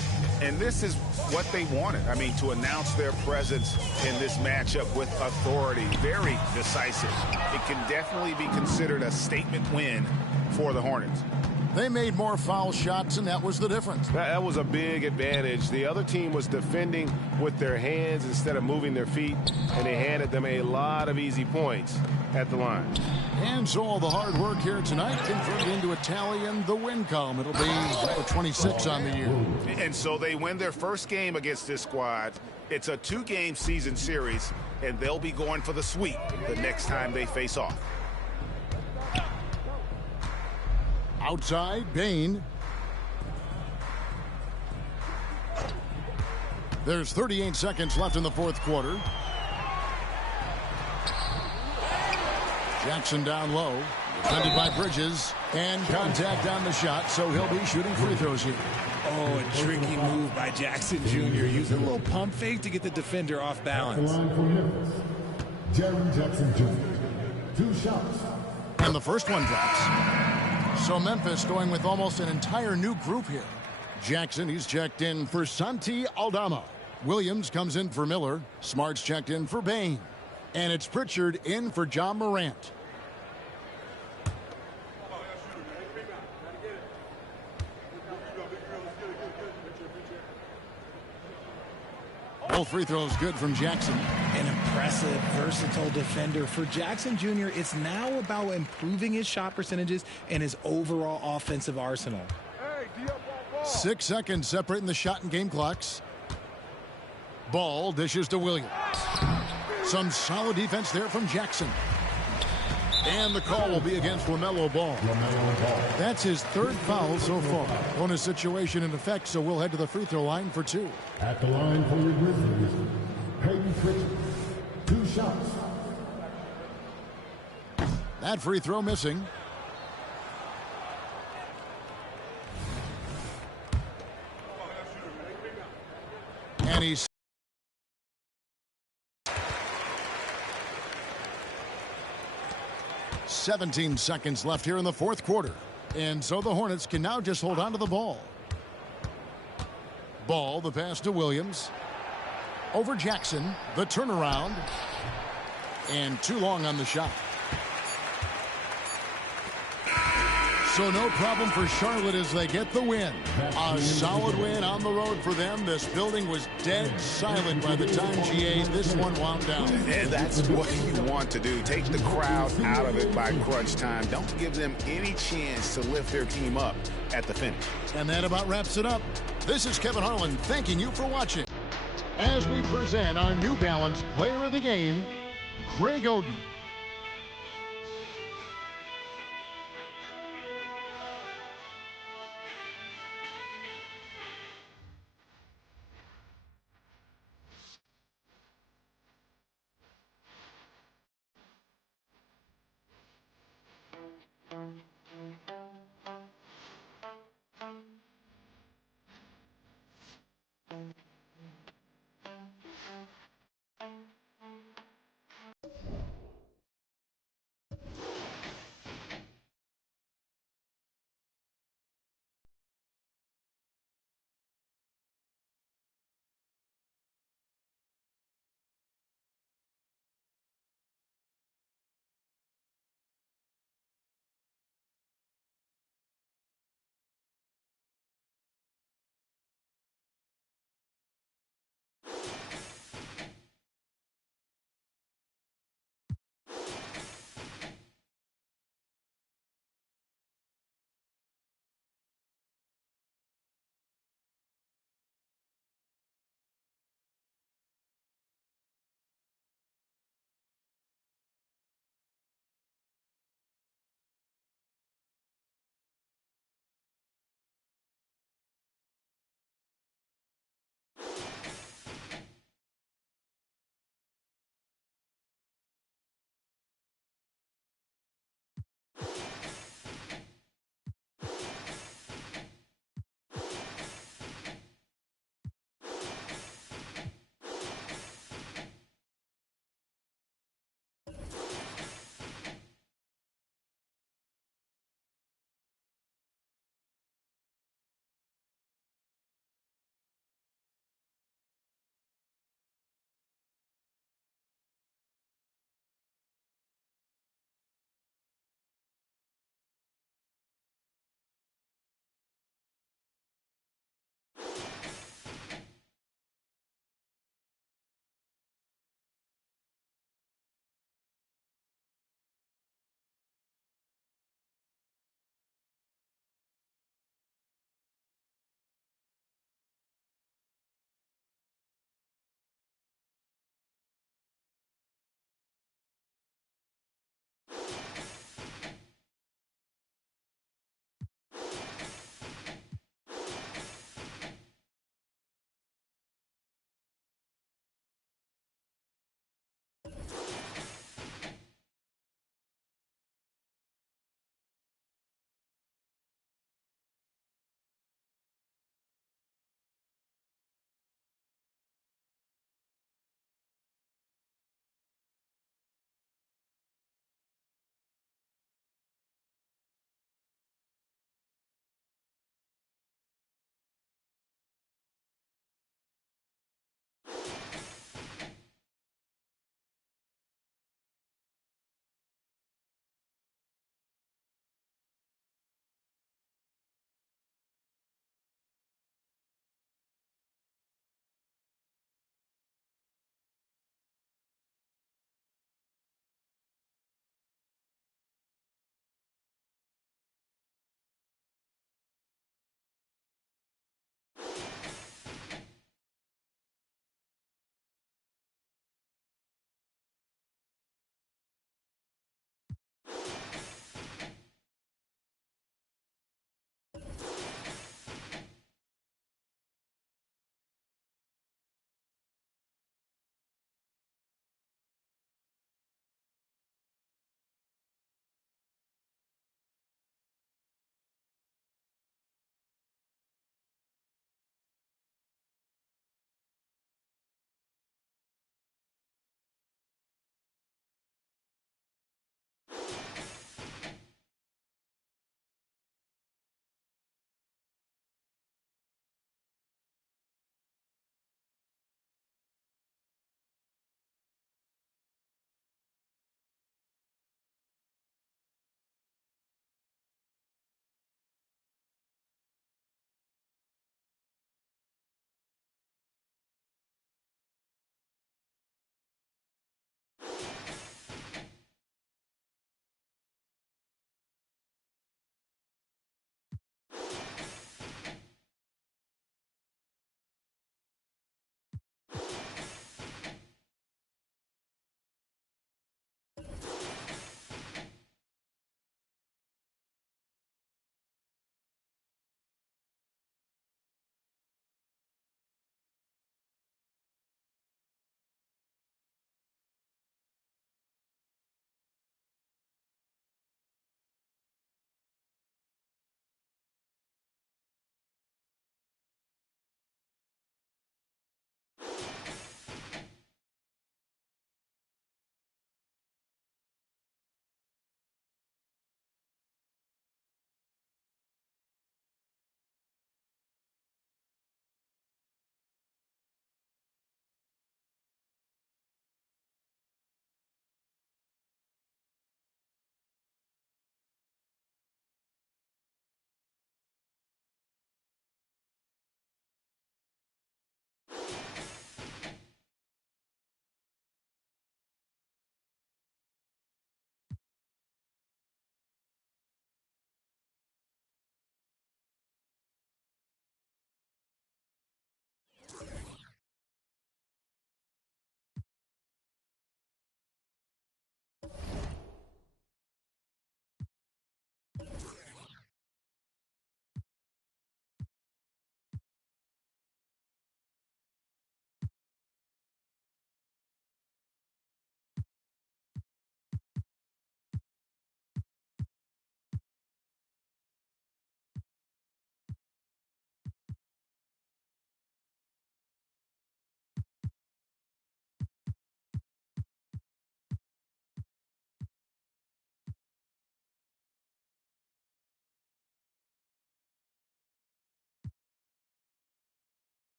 And this is what they wanted. I mean, to announce their presence in this matchup with authority. Very decisive. It can definitely be considered a statement win for the Hornets. They made more foul shots, and that was the difference. That was a big advantage. The other team was defending with their hands instead of moving their feet, and they handed them a lot of easy points at the line. And so all the hard work here tonight converted into a tally in the win column. It'll be number 26 on the year. And so they win their first game against this squad. It's a 2-game season series, and they'll be going for the sweep the next time they face off. Outside, Bane. There's 38 seconds left in the fourth quarter. Jackson down low. Defended by Bridges. And contact on the shot, so he'll be shooting free throws here. Oh, a tricky move by Jackson Jr. Using a little pump fake to get the defender off balance. At the line for Memphis, Jaren Jackson Jr. 2 shots. And the first one drops. So Memphis going with almost an entire new group here. Jackson, he's checked in for Santi Aldama. Williams comes in for Miller. Smart's checked in for Bane. And it's Pritchard in for John Morant. Both free throws good from Jackson. An impressive, versatile defender. For Jackson Jr., it's now about improving his shot percentages and his overall offensive arsenal. 6 seconds separating the shot and game clocks. Ball dishes to Williams. Some solid defense there from Jackson. And the call will be against LaMelo Ball. That's his third foul so far. Bonus situation in effect, so we'll head to the free throw line for 2. At the line for the Grizzlies, Peyton Pritchard. 2 shots. That free throw missing. And he's 17 seconds left here in the fourth quarter. And so the Hornets can now just hold on to the ball. Ball, the pass to Williams. Over Jackson, the turnaround. And too long on the shot. So no problem for Charlotte as they get the win. A solid win on the road for them. This building was dead silent by the time this one wound down. And that's what you want to do. Take the crowd out of it by crunch time. Don't give them any chance to lift their team up at the finish. And that about wraps it up. This is Kevin Harlan thanking you for watching. As we present our New Balance Player of the Game, Greg Oden.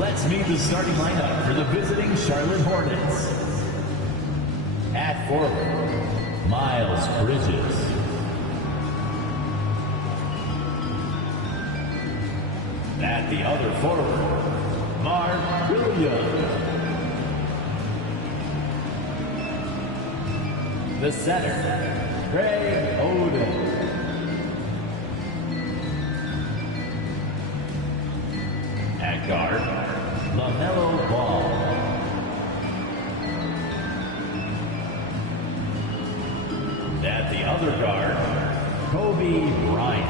Let's meet the starting lineup for the visiting Charlotte Hornets. At forward, Miles Bridges. At the other forward, Mark Williams. The center, Craig Oden. At guard, LaMelo Ball. At the other guard, Kobe Bryant.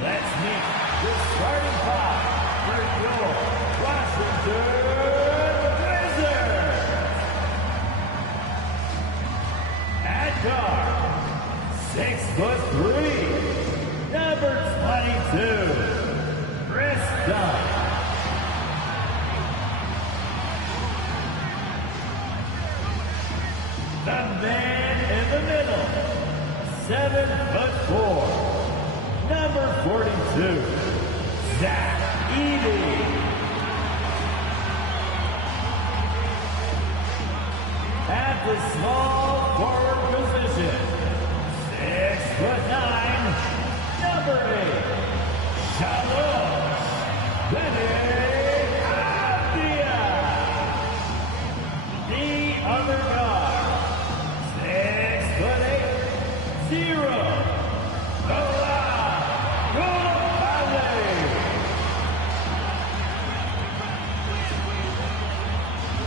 Let's meet the starting five for your Washington Wizards. At guard, 6'3", number 22, Chris Dunn. The man in the middle, 7'4", number 42, Zach Edey. At the small forward position, 6'9", number 8, Shalom Benedict. The other guard, 6'8", 0,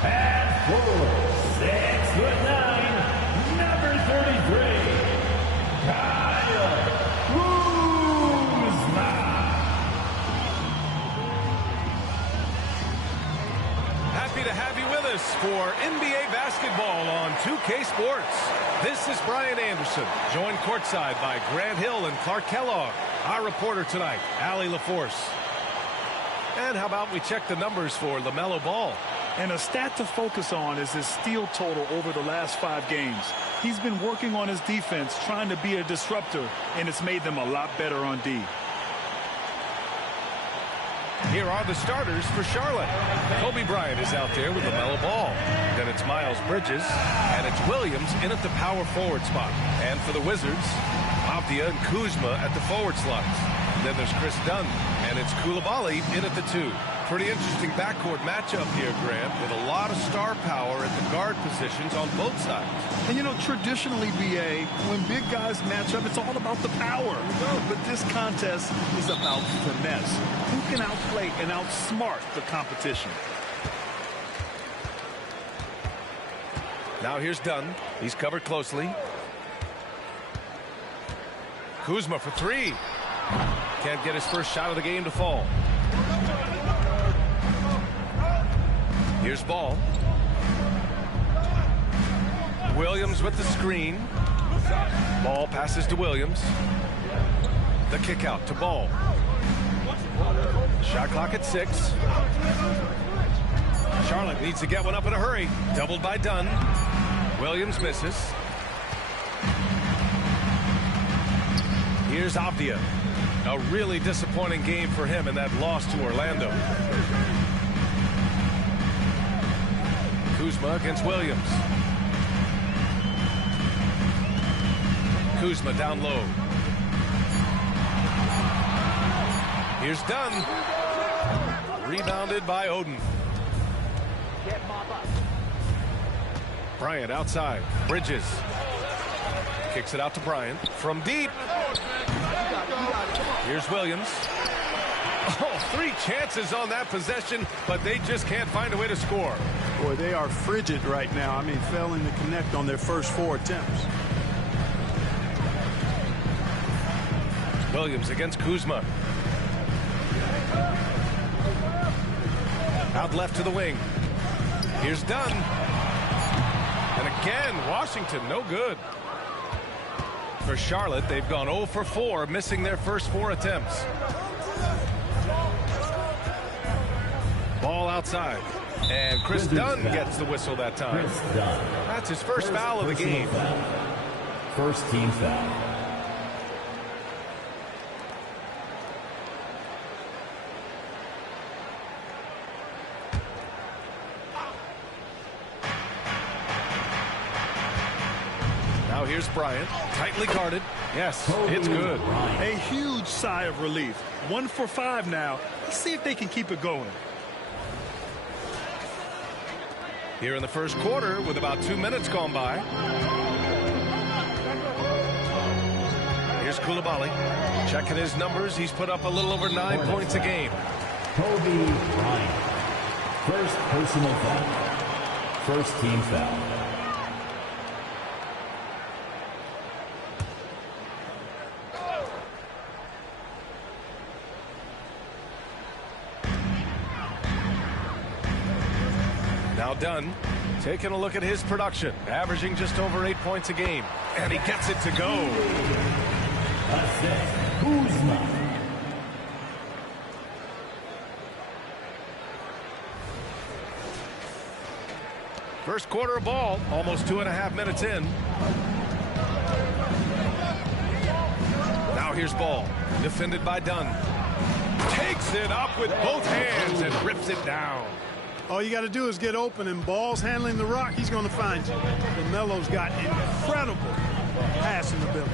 and forward, 6'9", number 33, Kyle Kuzma. Happy to have you with us for NBA basketball on 2K Sports. This is Brian Anderson, joined courtside by Grant Hill and Clark Kellogg. Our reporter tonight, Allie LaForce. And how about we check the numbers for LaMelo Ball? And a stat to focus on is his steal total over the last 5 games. He's been working on his defense, trying to be a disruptor, and it's made them a lot better on D. Here are the starters for Charlotte. Kobe Bryant is out there with LaMelo Ball. Then it's Miles Bridges, and it's Williams in at the power forward spot. And for the Wizards, Avdia and Kuzma at the forward slots. Then there's Chris Dunn, and it's Koulibaly in at the 2. Pretty interesting backcourt matchup here, Grant, with a lot of star power at the guard positions on both sides. And, you know, traditionally, BA, when big guys match up, it's all about the power. But this contest is about finesse. Who can outplay and outsmart the competition? Now here's Dunn. He's covered closely. Kuzma for 3. Can't get his first shot of the game to fall. Here's Ball. Williams with the screen. Ball passes to Williams. The kick out to Ball. Shot clock at 6. Charlotte needs to get one up in a hurry. Doubled by Dunn. Williams misses. Here's Avdia. A really disappointing game for him in that loss to Orlando. Kuzma against Williams. Kuzma down low. Here's Dunn. Rebounded by Oden. Bryant outside. Bridges. Kicks it out to Bryant. From deep. Here's Williams. Oh, 3 chances on that possession, but they just can't find a way to score. Boy, they are frigid right now. I mean, failing to connect on their first 4 attempts. Williams against Kuzma. Out left to the wing. Here's Dunn. And again, Washington, no good. For Charlotte, they've gone 0 for 4, missing their first 4 attempts. Ball outside. And Chris Dunn gets the whistle that time. That's his first foul of the game. First team foul. Now here's Bryant, tightly guarded. Yes, it's good. A huge sigh of relief. 1 for 5 now. Let's see if they can keep it going. Here in the first quarter with about 2 minutes gone by. Here's Koulibaly. Checking his numbers. He's put up a little over 9 points a game. Kobe Bryant. First personal foul. First team foul. Now Dunn, taking a look at his production, averaging just over 8 points a game, and he gets it to go. Kuzma. First quarter of ball, almost 2.5 minutes in. Now here's Ball, defended by Dunn. Takes it up with both hands and rips it down. All you got to do is get open, and Ball's handling the rock. He's going to find you. LaMelo's got incredible passing ability.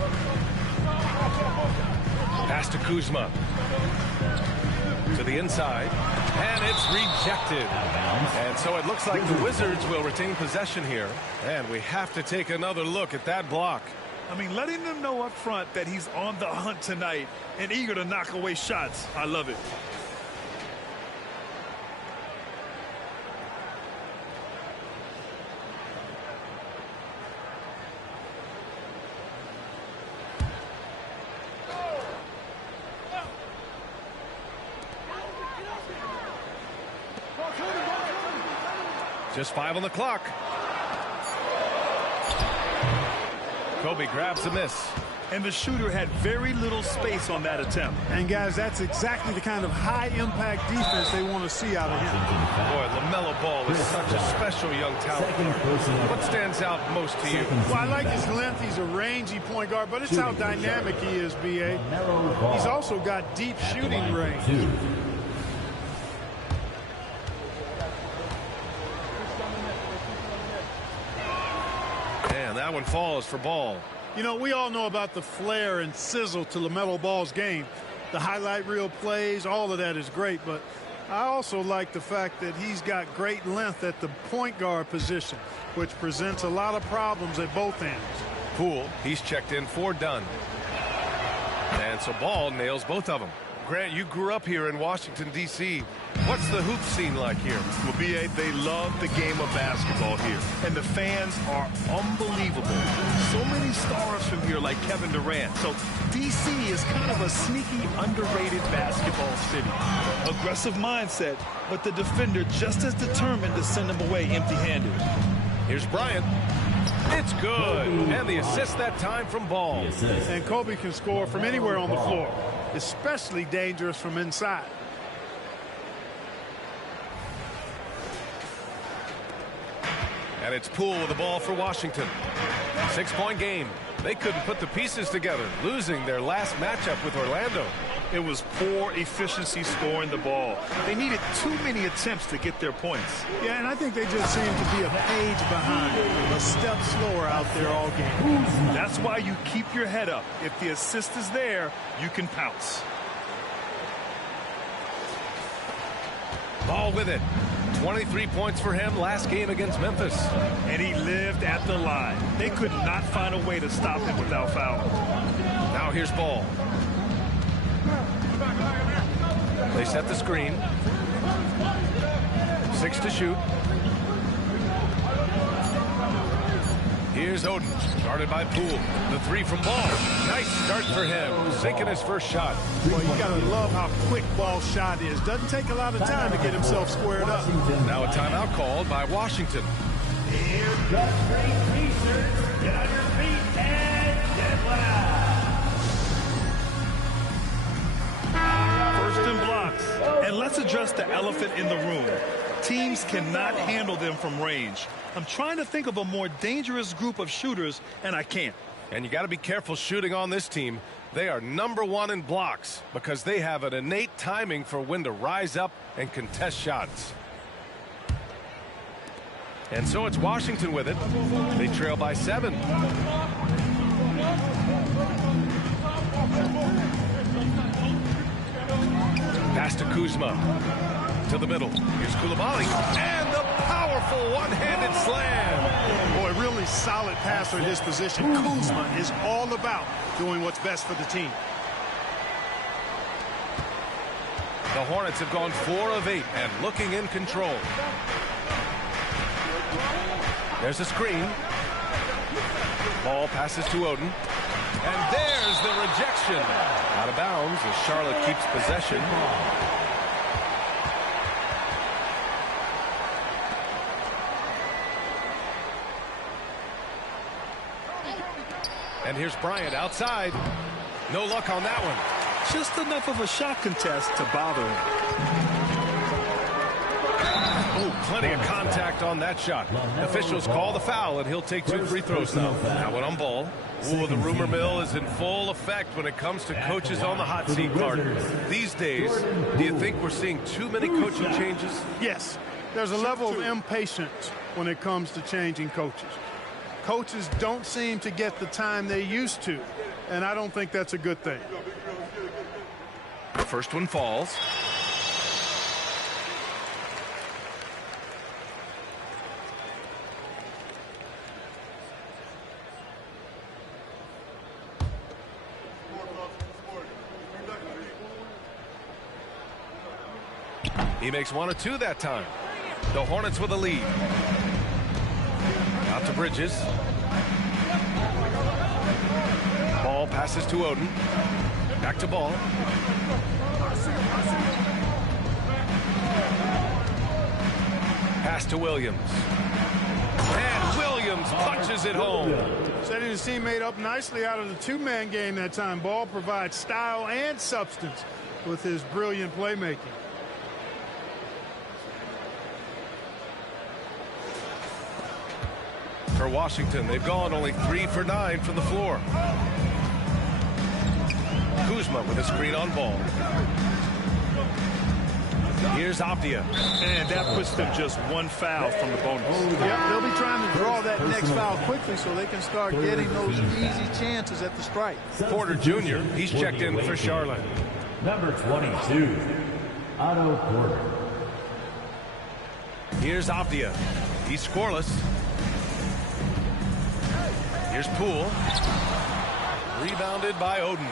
Pass to Kuzma. To the inside. And it's rejected. And so it looks like the Wizards will retain possession here. And we have to take another look at that block. I mean, letting them know up front that he's on the hunt tonight and eager to knock away shots. I love it. Just 5 on the clock. Kobe grabs the miss. And the shooter had very little space on that attempt. And, guys, that's exactly the kind of high-impact defense they want to see out of him. Boy, LaMelo Ball is such a special young talent. What stands out most to you? Well, I like his length. He's a rangy point guard, but it's how dynamic he is, B.A. He's also got deep shooting range. And that one falls for Ball. You know, we all know about the flair and sizzle to LaMelo Ball's game. The highlight reel plays, all of that is great, but I also like the fact that he's got great length at the point guard position, which presents a lot of problems at both ends. Poole, he's checked in for Dunn. And so Ball nails both of them. Grant, you grew up here in Washington, D.C. What's the hoop scene like here? Well, B.A., they love the game of basketball here, and the fans are unbelievable. So many stars from here, like Kevin Durant. So D.C. is kind of a sneaky, underrated basketball city. Aggressive mindset, but the defender just as determined to send him away empty-handed. Here's Bryant. It's good. And the assist that time from Ball. And Kobe can score from anywhere on the floor, especially dangerous from inside. And it's Poole with the ball for Washington. 6-point game. They couldn't put the pieces together, losing their last matchup with Orlando. It was poor efficiency scoring the ball. They needed too many attempts to get their points. Yeah, and I think they just seem to be a page behind, a step slower out there all game. That's why you keep your head up. If the assist is there, you can pounce. Ball with it. 23 points for him last game against Memphis. And he lived at the line. They could not find a way to stop him without fouling. Now here's Ball. They set the screen. 6 to shoot. Here's Oden, guarded by Poole. The 3 from Ball. Nice start for him, sinking his first shot. Well, you got to love how quick Ball's shot is. Doesn't take a lot of time to get himself squared up. Now a timeout called by Washington. Here's the great research. Get on your feet and get loud. First in blocks. And let's address the elephant in the room. Teams cannot handle them from range. I'm trying to think of a more dangerous group of shooters, and I can't. And you got to be careful shooting on this team. They are #1 in blocks because they have an innate timing for when to rise up and contest shots. And so it's Washington with it. They trail by 7. Pass to Kuzma. To the middle. Here's Coulibaly. And the powerful one-handed slam. Boy, really solid passer in his position. Kuzma is all about doing what's best for the team. The Hornets have gone 4 of 8 and looking in control. There's a screen. Ball passes to Oden. And there's the rejection. Out of bounds as Charlotte keeps possession. And here's Bryant outside. No luck on that one. Just enough of a shot contest to bother him. Oh, plenty of contact on that shot. Officials call the foul, and he'll take 2 free throws now. That one on ball. Ooh, the rumor mill is in full effect when it comes to coaches on the hot seat, Clark. These days, do you think we're seeing too many coaching changes? Yes. There's a level of impatience when it comes to changing coaches. Coaches don't seem to get the time they used to, and I don't think that's a good thing. First one falls. He makes 1 or 2 that time. The Hornets with a lead. Out to Bridges. Ball passes to Oden. Back to Ball. Pass to Williams. And Williams punches it home. Setting his teammate up nicely out of the 2-man game that time. Ball provides style and substance with his brilliant playmaking. For Washington, they've gone only 3 for 9 from the floor. Kuzma with a screen on Ball. Here's Abdia. And that puts them just 1 foul from the bonus. Yep, they'll be trying to draw that next foul quickly so they can start getting those easy chances at the strike. Porter Jr., he's checked in for Charlotte. Number 22, Otto Porter. Here's Abdia. He's scoreless. Here's Poole. Rebounded by Oden.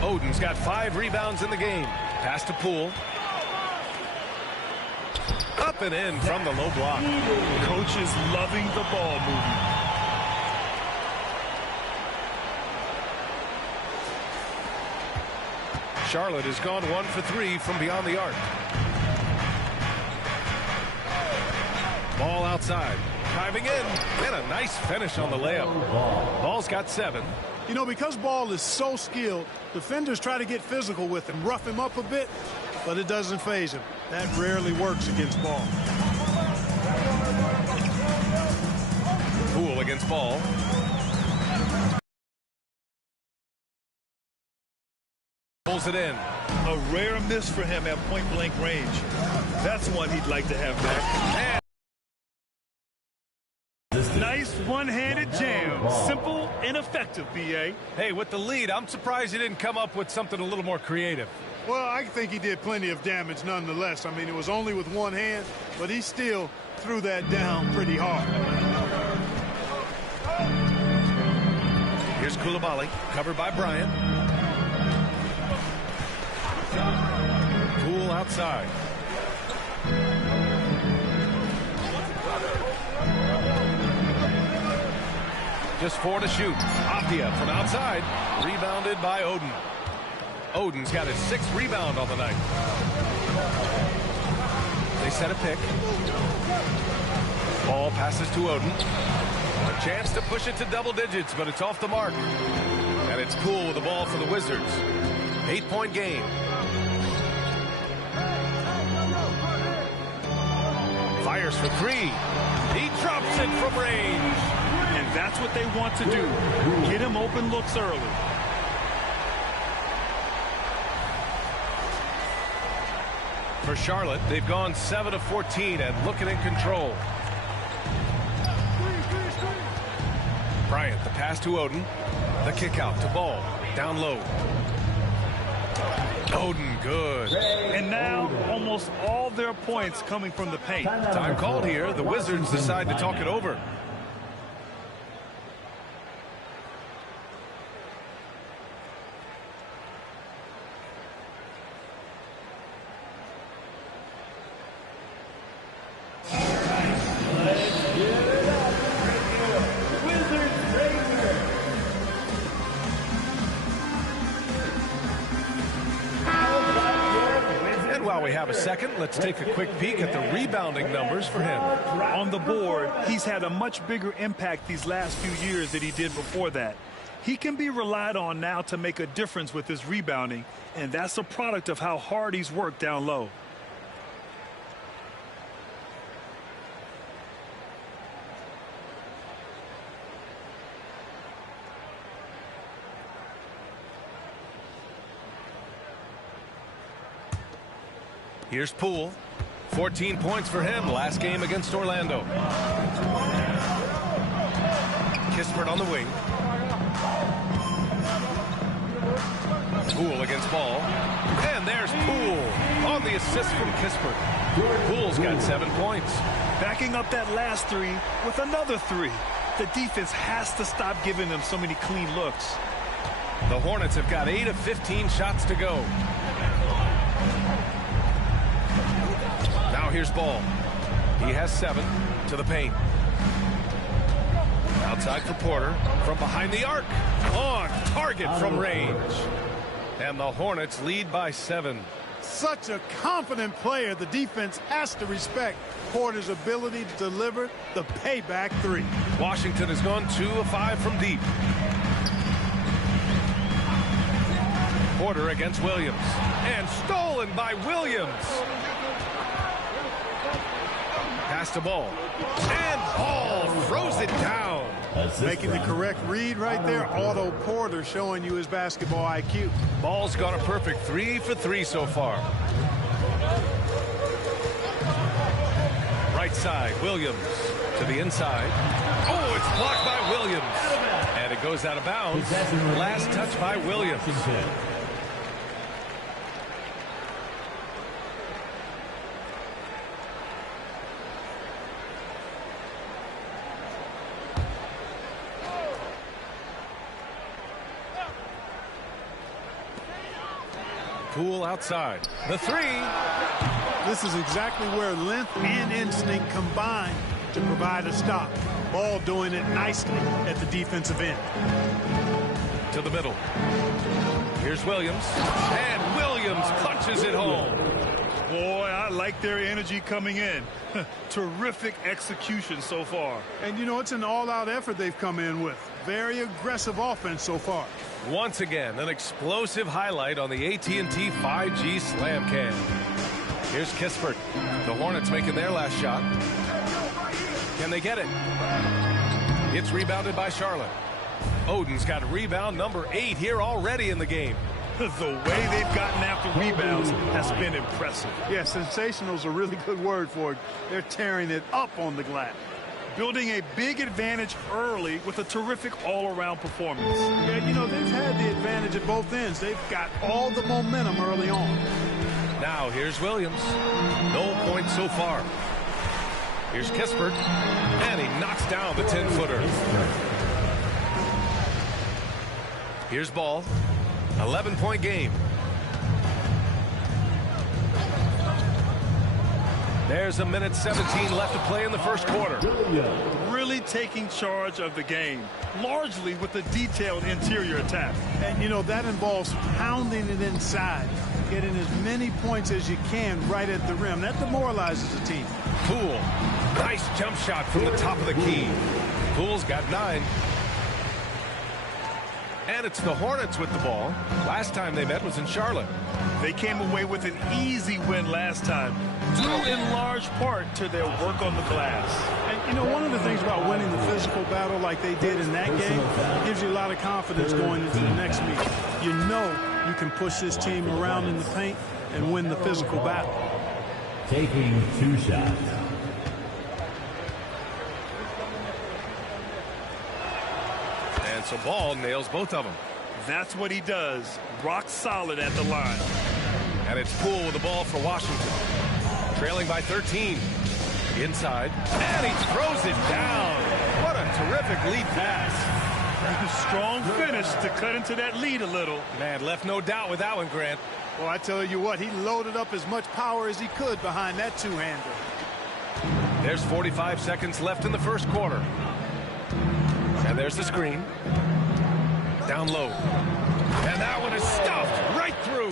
Oden's got 5 rebounds in the game. Pass to Poole. Up and in from the low block. Coach is loving the ball movement. Charlotte has gone 1 for 3 from beyond the arc. Ball outside. Driving in. And a nice finish on the layup. Ball's got 7. You know, because Ball is so skilled, defenders try to get physical with him, rough him up a bit, but it doesn't faze him. That rarely works against Ball. Poole against Ball. Pulls it in. A rare miss for him at point-blank range. That's one he'd like to have back. Nice one-handed jam. Simple and effective, B.A. Hey, with the lead, I'm surprised he didn't come up with something a little more creative. Well, I think he did plenty of damage nonetheless. I mean, it was only with 1 hand, but he still threw that down pretty hard. Here's Coulibaly, covered by Bryant. Poole outside. Just 4 to shoot. Abdia from outside. Rebounded by Oden. Oden's got his 6th rebound on the night. They set a pick. Ball passes to Oden. A chance to push it to double digits, but it's off the mark. And it's Poole with the ball for the Wizards. 8-point game. Fires for three. He drops it from range. And that's what they want to do. Get him open looks early. For Charlotte, they've gone 7 of 14 and looking in control. Bryant, the pass to Oden. The kick out to Ball. Down low. Oden, good. And now almost all their points coming from the paint. Time called here. The Wizards decide to talk it over. While we have a second, let's take a quick peek at the rebounding numbers for him. On the board, he's had a much bigger impact these last few years than he did before that. He can be relied on now to make a difference with his rebounding, and that's a product of how hard he's worked down low. Here's Poole. 14 points for him last game against Orlando. Kispert on the wing. Poole against Ball. And there's Poole on the assist from Kispert. Poole's got 7 points. Backing up that last three with another three. The defense has to stop giving them so many clean looks. The Hornets have got 8 of 15 shots to go. Now here's Ball. He has 7 to the paint. Outside for Porter. From behind the arc. On target from range. And the Hornets lead by 7. Such a confident player. The defense has to respect Porter's ability to deliver the payback three. Washington has gone 2 of 5 from deep. Porter against Williams. And stolen by Williams. Pass to Ball. And Ball throws it down. Making the correct read right there. Otto Porter showing you his basketball IQ. Ball's got a perfect 3 for 3 so far. Right side, Williams to the inside. Oh, it's blocked by Williams. And it goes out of bounds. Last touch by Williams. Poole outside. The 3. This is exactly where length and instinct combine to provide a stop. Ball doing it nicely at the defensive end. To the middle. Here's Williams. And Williams punches it home. Boy, I like their energy coming in. Terrific execution so far. And, you know, it's an all-out effort they've come in with. Very aggressive offense so far. Once again, an explosive highlight on the AT&T 5G Slam Cam. Here's Kispert. The Hornets making their last shot. Can they get it? It's rebounded by Charlotte. Oden's got rebound number 8 here already in the game. The way they've gotten after rebounds has been impressive. Yeah, sensational is a really good word for it. They're tearing it up on the glass. Building a big advantage early with a terrific all-around performance. Yeah, you know, they've had the advantage at both ends. They've got all the momentum early on. Now here's Williams. No points so far. Here's Kispert. And he knocks down the 10-footer. Here's Ball. 11-point game. There's a minute 17 left to play in the first quarter. Really taking charge of the game, largely with a detailed interior attack. And, you know, that involves pounding it inside, getting as many points as you can right at the rim. That demoralizes the team. Poole. Nice jump shot from the top of the key. Poole's got 9. And it's the Hornets with the ball. Last time they met was in Charlotte. They came away with an easy win last time, due in large part to their work on the glass. And, you know, one of the things about winning the physical battle like they did in that game gives you a lot of confidence going into the next meet. You know you can push this team around in the paint and win the physical battle. Taking 2 shots. And so Ball nails both of them. That's what he does. Rock solid at the line. And it's Poole with the ball for Washington. Trailing by 13. Inside. And he throws it down. What a terrific lead pass. Strong finish to cut into that lead a little. Man, left no doubt with that one, Grant. Well, I tell you what, he loaded up as much power as he could behind that two-hander. There's 45 seconds left in the first quarter. And there's the screen. Down low. And that one is stuffed right through.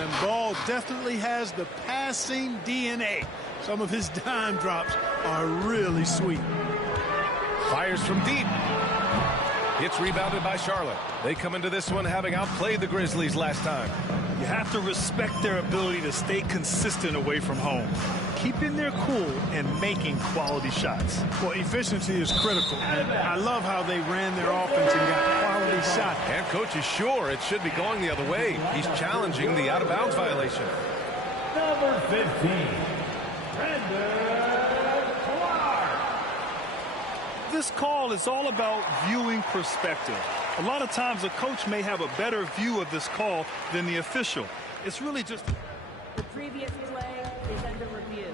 And Ball definitely has the passing DNA. Some of his dime drops are really sweet. Fires from deep. It's rebounded by Charlotte. They come into this one having outplayed the Grizzlies last time. You have to respect their ability to stay consistent away from home, keeping their cool and making quality shots. Well, efficiency is critical. And I love how they ran their offense and got quality shots. And coach is sure it should be going the other way. He's challenging the out-of-bounds violation. Number 15, Brandon Clark. This call is all about viewing perspective. A lot of times a coach may have a better view of this call than the official. It's really just... The previous play is under review.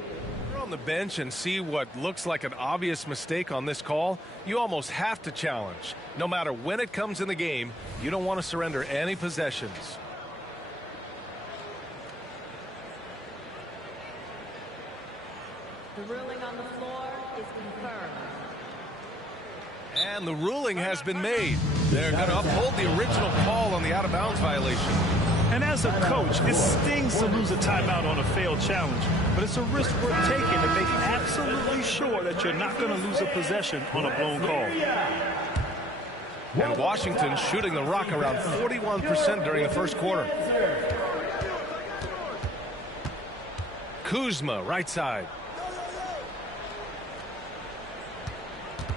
You're on the bench and see what looks like an obvious mistake on this call. You almost have to challenge. No matter when it comes in the game, you don't want to surrender any possessions. The ruling on the floor is confirmed. And the ruling has been made. They're going to uphold the original call on the out-of-bounds violation. And as a coach, it stings to lose a timeout on a failed challenge, but it's a risk worth taking to make absolutely sure that you're not going to lose a possession on a blown call. And Washington shooting the rock around 41% during the first quarter. Kuzma, right side.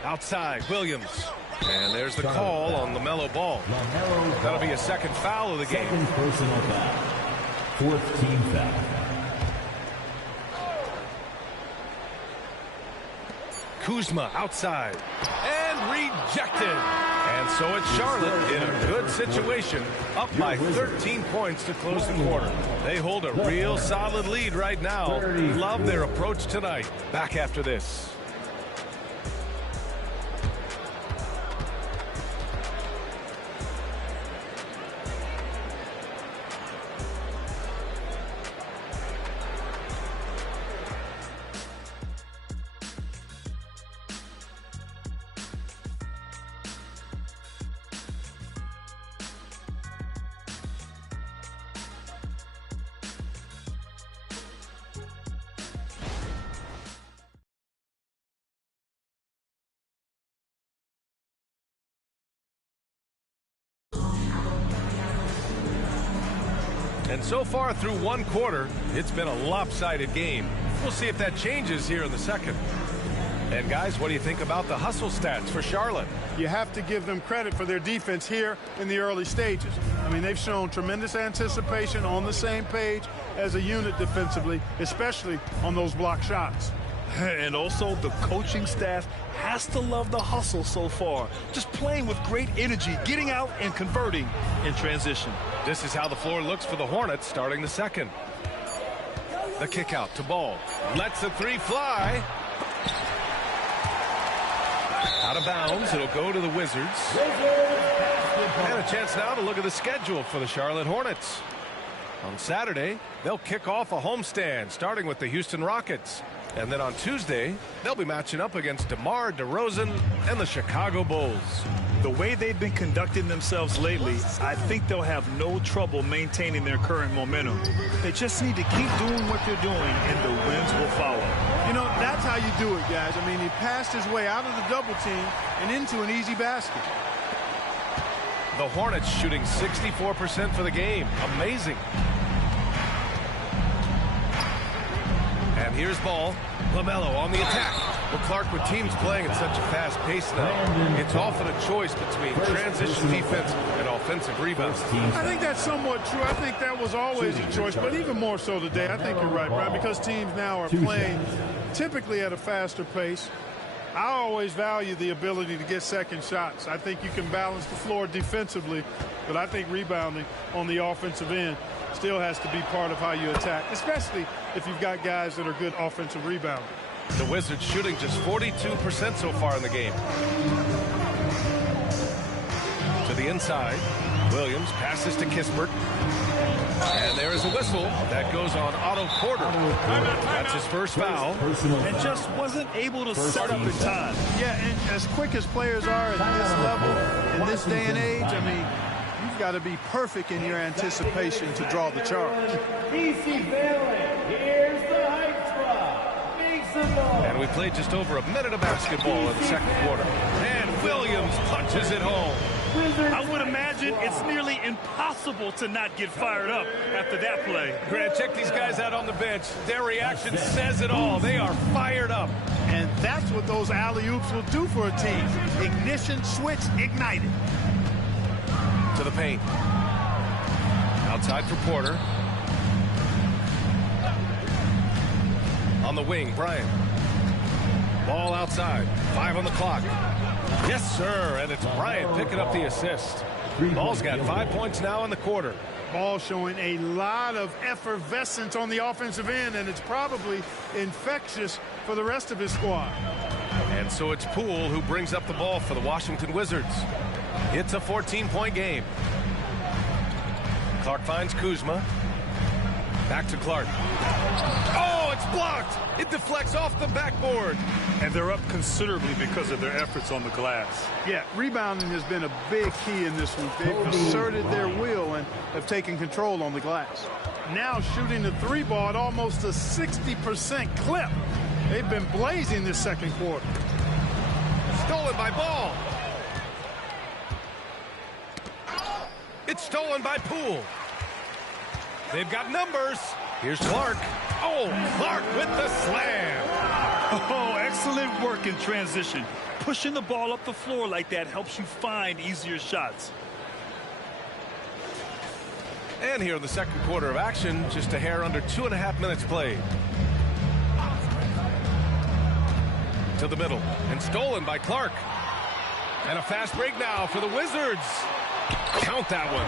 Outside, Williams. And there's the call on LaMelo Ball. That'll be a second foul of the game. Second personal foul. 4th team foul. Kuzma outside. And rejected. And so it's Charlotte in a good situation, up by 13 points to close the quarter. They hold a real solid lead right now. Love their approach tonight. Back after this. And so far through one quarter, it's been a lopsided game. We'll see if that changes here in the second. And guys, what do you think about the hustle stats for Charlotte? You have to give them credit for their defense here in the early stages. I mean, they've shown tremendous anticipation, on the same page as a unit defensively, especially on those block shots. And also, the coaching staff has to love the hustle so far. Just playing with great energy, getting out and converting in transition. This is how the floor looks for the Hornets starting the second. The kick out to Ball. Lets the three fly. Out of bounds. It'll go to the Wizards. And a chance now to look at the schedule for the Charlotte Hornets. On Saturday, they'll kick off a homestand, starting with the Houston Rockets. And then on Tuesday, they'll be matching up against DeMar DeRozan and the Chicago Bulls. The way they've been conducting themselves lately, I think they'll have no trouble maintaining their current momentum. They just need to keep doing what they're doing, and the wins will follow. You know, that's how you do it, guys. I mean, he passed his way out of the double team and into an easy basket. The Hornets shooting 64% for the game. Amazing. And here's ball. LaMelo on the attack. Well, Clark, with teams playing at such a fast pace now, it's often a choice between transition defense and offensive rebounds. I think that's somewhat true. I think that was always a choice, but even more so today. I think you're right, Brian, because teams now are playing typically at a faster pace. I always value the ability to get second shots. I think you can balance the floor defensively, but I think rebounding on the offensive end still has to be part of how you attack, especially if you've got guys that are good offensive rebounders. The Wizards shooting just 42% so far in the game. To the inside. Williams passes to Kispert. And there is a whistle that goes on Otto Porter. That's his first foul. And just wasn't able to set up in time. Yeah, and as quick as players are at this level, in this day and age, I mean, you've got to be perfect in your anticipation to draw the charge. And we played just over a minute of basketball in the second quarter. And Williams punches it home. I would imagine it's nearly impossible to not get fired up after that play. Grant, check these guys out on the bench. Their reaction says it all. They are fired up. And that's what those alley-oops will do for a team. Ignition switch ignited. To the paint. Outside for Porter. On the wing, Bryant. Ball outside. 5 on the clock. Yes, sir. And it's Bryant picking up the assist. Ball's got 5 points now in the quarter. Ball showing a lot of effervescence on the offensive end, and it's probably infectious for the rest of his squad. And so it's Poole who brings up the ball for the Washington Wizards. It's a 14-point game. Clark finds Kuzma. Back to Clark. Oh, it's blocked. It deflects off the backboard. And they're up considerably because of their efforts on the glass. Yeah, rebounding has been a big key in this one. They've asserted their will and have taken control on the glass. Now shooting the three ball at almost a 60% clip. They've been blazing this second quarter. Stolen by Ball. It's stolen by Poole. They've got numbers. Here's Clark. Oh, Clark with the slam. Oh, excellent work in transition. Pushing the ball up the floor like that helps you find easier shots. And here in the second quarter of action, just a hair under 2.5 minutes played. To the middle, and stolen by Clark. And a fast break now for the Wizards. Count that one.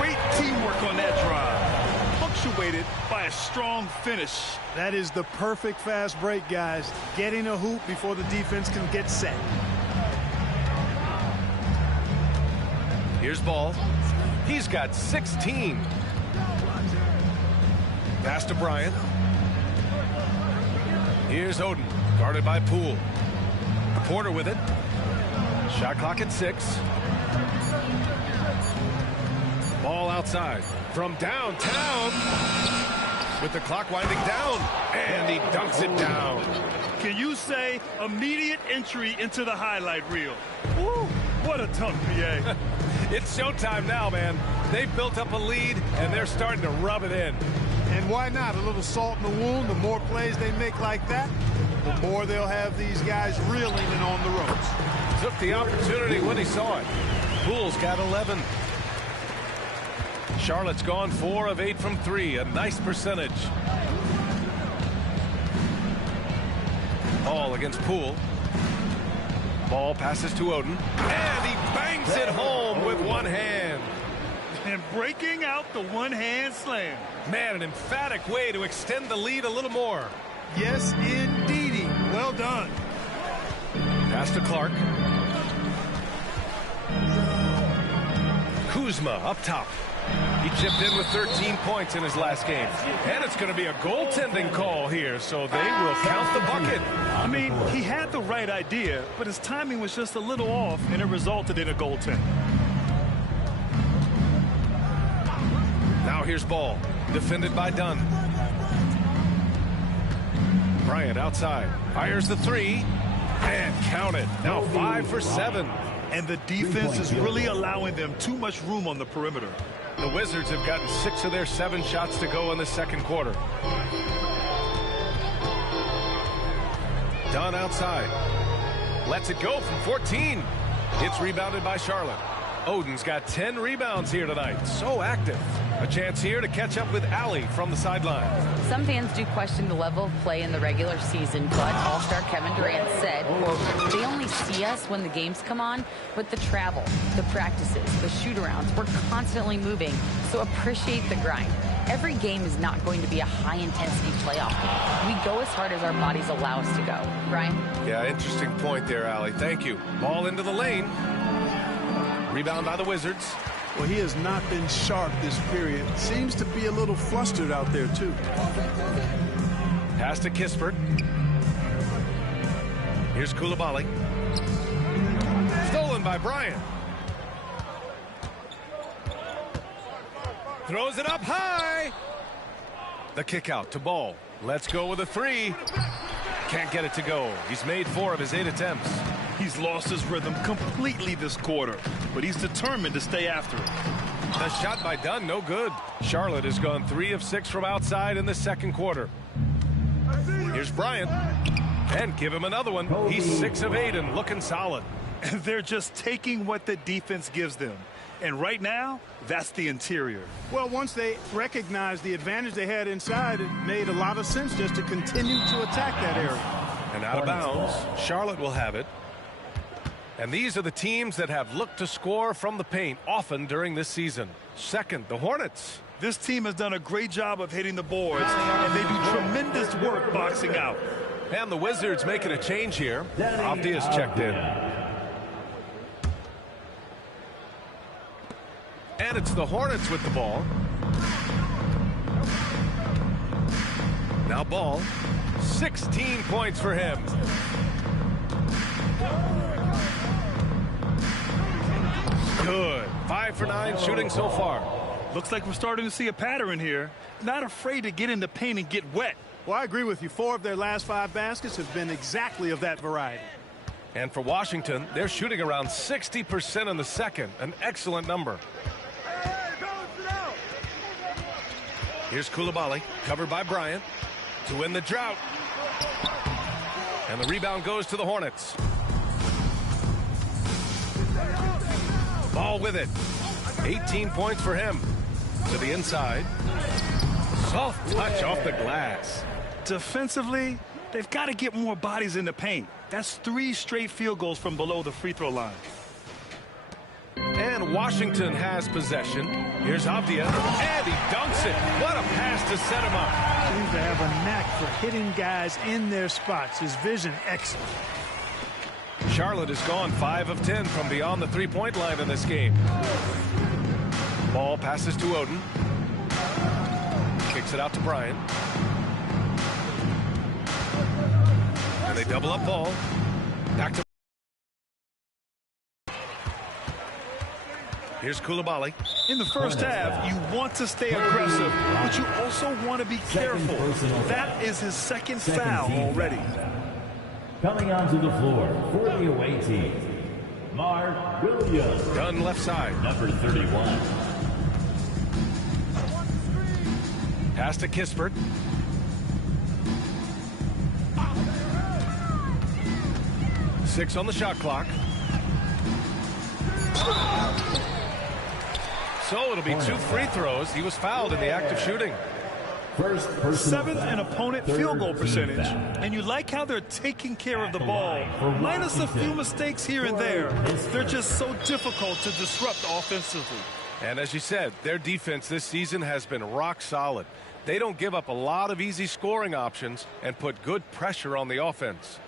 Great teamwork on that drive. Punctuated by a strong finish. That is the perfect fast break, guys. Getting a hoop before the defense can get set. Here's Ball. He's got 16. Pass to Bryant. Here's Oden, guarded by Poole. Porter with it. Shot clock at 6. Ball outside from downtown with the clock winding down, and he dunks it down. Can you say immediate entry into the highlight reel? Woo, what a tough PA. It's showtime now, man. They've built up a lead, and they're starting to rub it in. And why not? A little salt in the wound. The more plays they make like that, the more they'll have these guys reeling and on the ropes. Took the opportunity when he saw it. Poole's got 11. Charlotte's gone 4 of 8 from 3. A nice percentage. Ball against Poole. Ball passes to Oden. And he bangs it home with one hand. And breaking out the one-hand slam. Man, an emphatic way to extend the lead a little more. Yes, indeedy. Well done. Pass to Clark. Kuzma up top. He chipped in with 13 points in his last game. And it's going to be a goaltending call here, so they will count the bucket. I mean, he had the right idea, but his timing was just a little off, and it resulted in a goaltend. Now here's Ball, defended by Dunn. Bryant outside, fires the 3, and count it. Now 5 for 7. And the defense is really allowing them too much room on the perimeter. The Wizards have gotten 6 of their 7 shots to go in the second quarter. Dunn outside. Lets it go from 14. It's rebounded by Charlotte. Oden's got 10 rebounds here tonight. So active. A chance here to catch up with Allie from the sideline. Some fans do question the level of play in the regular season, but All-Star Kevin Durant said, quote, they only see us when the games come on, but the travel, the practices, the shoot-arounds, we're constantly moving, so appreciate the grind. Every game is not going to be a high-intensity playoff game. We go as hard as our bodies allow us to go. Brian? Yeah, interesting point there, Allie. Thank you. Ball into the lane. Rebound by the Wizards. Well, he has not been sharp this period. Seems to be a little flustered out there, too. Pass to Kispert. Here's Coulibaly. Stolen by Bryant. Throws it up high. The kick out to Ball. Let's go with a 3. Can't get it to go. He's made 4 of his 8 attempts. He's lost his rhythm completely this quarter, but he's determined to stay after it. The shot by Dunn, no good. Charlotte has gone 3 of 6 from outside in the second quarter. Here's Bryant. And give him another one. He's 6 of 8 and looking solid. And they're just taking what the defense gives them. And right now, that's the interior. Well, once they recognized the advantage they had inside, it made a lot of sense just to continue to attack that area. And out of bounds, Charlotte will have it. And these are the teams that have looked to score from the paint often during this season. Second, the Hornets. This team has done a great job of hitting the boards, and they do tremendous work boxing out. And the Wizards making a change here. Avdia's checked in. And it's the Hornets with the ball. Now Ball. 16 points for him. Good. 5 for 9 shooting so far. Looks like we're starting to see a pattern here. Not afraid to get in the paint and get wet. Well, I agree with you. 4 of their last 5 baskets have been exactly of that variety. And for Washington, they're shooting around 60% in the second. An excellent number. Here's Coulibaly, covered by Bryant, to win the drought. And the rebound goes to the Hornets. Ball with it. 18 points for him. To the inside. Soft touch off the glass. Defensively, they've got to get more bodies in the paint. That's 3 straight field goals from below the free throw line. And Washington has possession. Here's Avdia, and he dunks it. What a pass to set him up. Seems to have a knack for hitting guys in their spots. His vision excellent. Charlotte has gone 5 of 10 from beyond the three-point line in this game. Ball passes to Oden. Kicks it out to Bryant. And they double up Ball. Back to. Here's Coulibaly. In the first half, you want to stay aggressive, but you also want to be careful. That is his second foul already. Coming onto the floor for the away team, Mark Williams. Dunn left side. Number 31. Pass to Kispert. Six on the shot clock. So it'll be 2 free throws. He was fouled in the act of shooting. Seventh in opponent field goal percentage. And you like how they're taking care of the ball. Minus a few mistakes here and there. They're just so difficult to disrupt offensively. And as you said, their defense this season has been rock solid. They don't give up a lot of easy scoring options and put good pressure on the offense.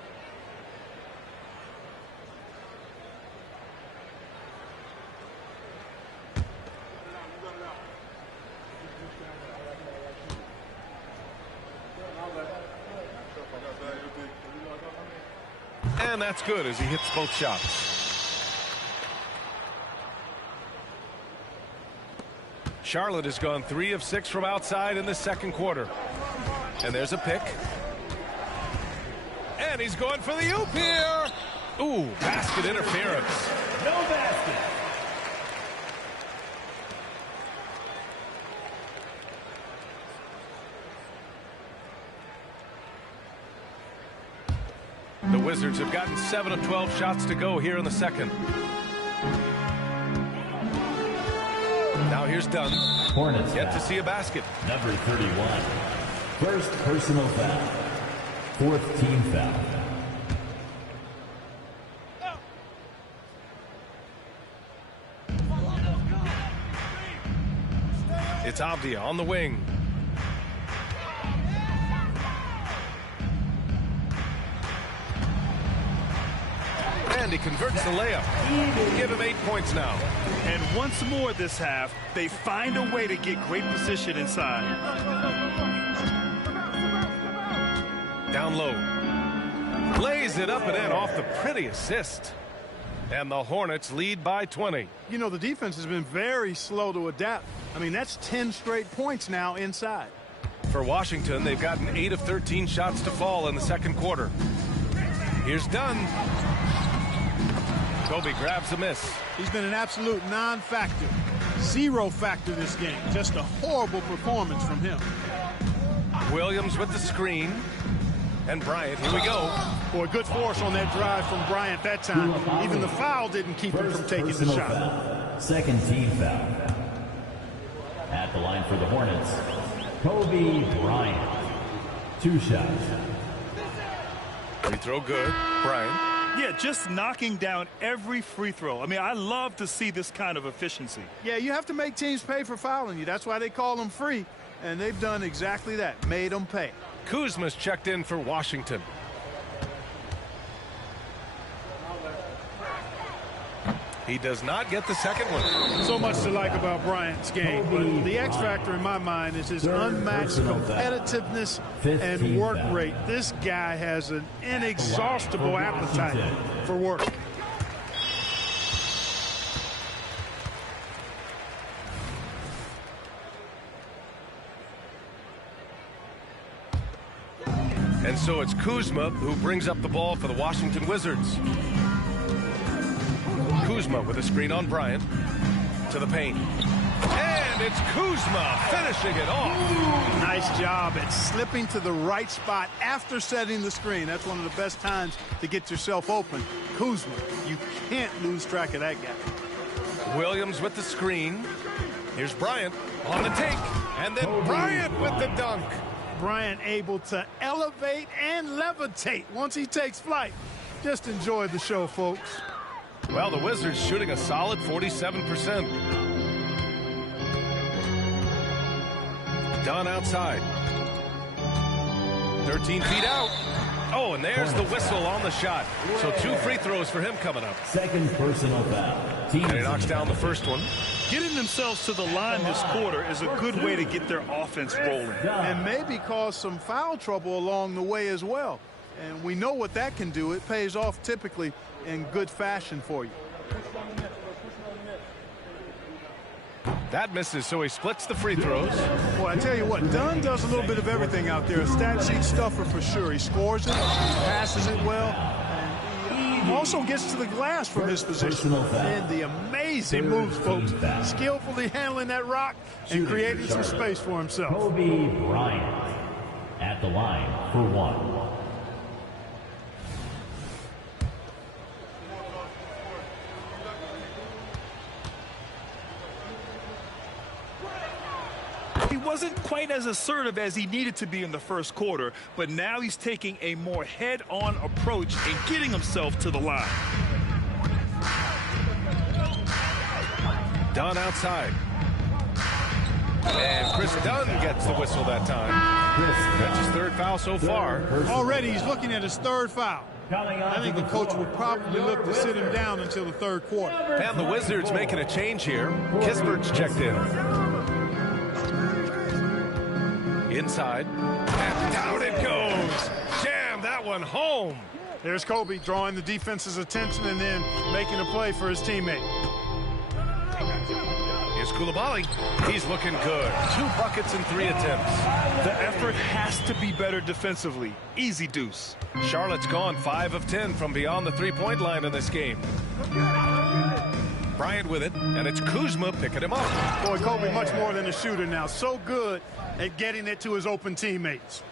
And that's good as he hits both shots. Charlotte has gone 3 of 6 from outside in the second quarter. And there's a pick. And he's going for the oop here. Ooh, basket interference. No basket. The Wizards have gotten 7 of 12 shots to go here in the second. Now here's Dunn. Hornets Yet to foul. see a basket. Number 31. First personal foul. Fourth team foul. It's Abdia on the wing. And he converts the layup. Give him 8 points now. And once more this half, they find a way to get great position inside. Down low. Lays it up and in off the pretty assist. And the Hornets lead by 20. You know, the defense has been very slow to adapt. I mean, that's 10 straight points now inside. For Washington, they've gotten 8 of 13 shots to fall in the second quarter. Here's Dunn. Kobe grabs a miss. He's been an absolute non-factor. Zero factor this game. Just a horrible performance from him. Williams with the screen. And Bryant, here we go. Boy, good force on that drive from Bryant that time. Even the foul didn't keep him from taking the shot. Foul. Second team foul. At the line for the Hornets, Kobe Bryant. 2 shots. Free throw good. Bryant. Yeah, just knocking down every free throw. I mean, I love to see this kind of efficiency. Yeah, you have to make teams pay for fouling you. That's why they call them free. And they've done exactly that, made them pay. Kuzma's checked in for Washington. He does not get the second one. So much to like about Bryant's game. But the X factor in my mind is his unmatched competitiveness and work rate. This guy has an inexhaustible appetite for work. And so it's Kuzma who brings up the ball for the Washington Wizards. Kuzma with a screen on Bryant. To the paint. And it's Kuzma finishing it off. Nice job at slipping to the right spot after setting the screen. That's one of the best times to get yourself open. Kuzma, you can't lose track of that guy. Williams with the screen. Here's Bryant on the take. And then Bryant with the dunk. Bryant able to elevate and levitate once he takes flight. Just enjoy the show, folks. Well, the Wizards shooting a solid 47%. Dunn outside. 13 feet out. Oh, and there's the whistle on the shot. So 2 free throws for him coming up. Second personal foul. And he knocks down the first one. Getting themselves to the line this quarter is a good way to get their offense rolling. And maybe cause some foul trouble along the way as well. And we know what that can do. It pays off typically in good fashion for you. That misses, so he splits the free throws. Boy, I tell you what, Dunn does a little bit of everything out there. A stat sheet stuffer for sure. He scores it, passes it well, and he also gets to the glass from his position. And the amazing moves, folks. Skillfully handling that rock and creating some space for himself. Kobe Bryant at the line for 1. He wasn't quite as assertive as he needed to be in the first quarter, but now he's taking a more head-on approach and getting himself to the line. Dunn outside. And Chris Dunn gets the whistle that time. That's his 3rd foul so far. Already he's looking at his 3rd foul. I think the coach would probably look to sit him down until the 3rd quarter. And the Wizards making a change here. Kispert's checked in. Inside. And down it goes. Jam that one home. There's Kobe drawing the defense's attention and then making a play for his teammate. Here's Koulibaly. He's looking good. 2 buckets in 3 attempts. The effort has to be better defensively. Easy deuce. Charlotte's gone 5 of 10 from beyond the 3-point line in this game. Bryant with it, and it's Kuzma picking him up. Boy, Kobe much more than a shooter now. So good at getting it to his open teammates.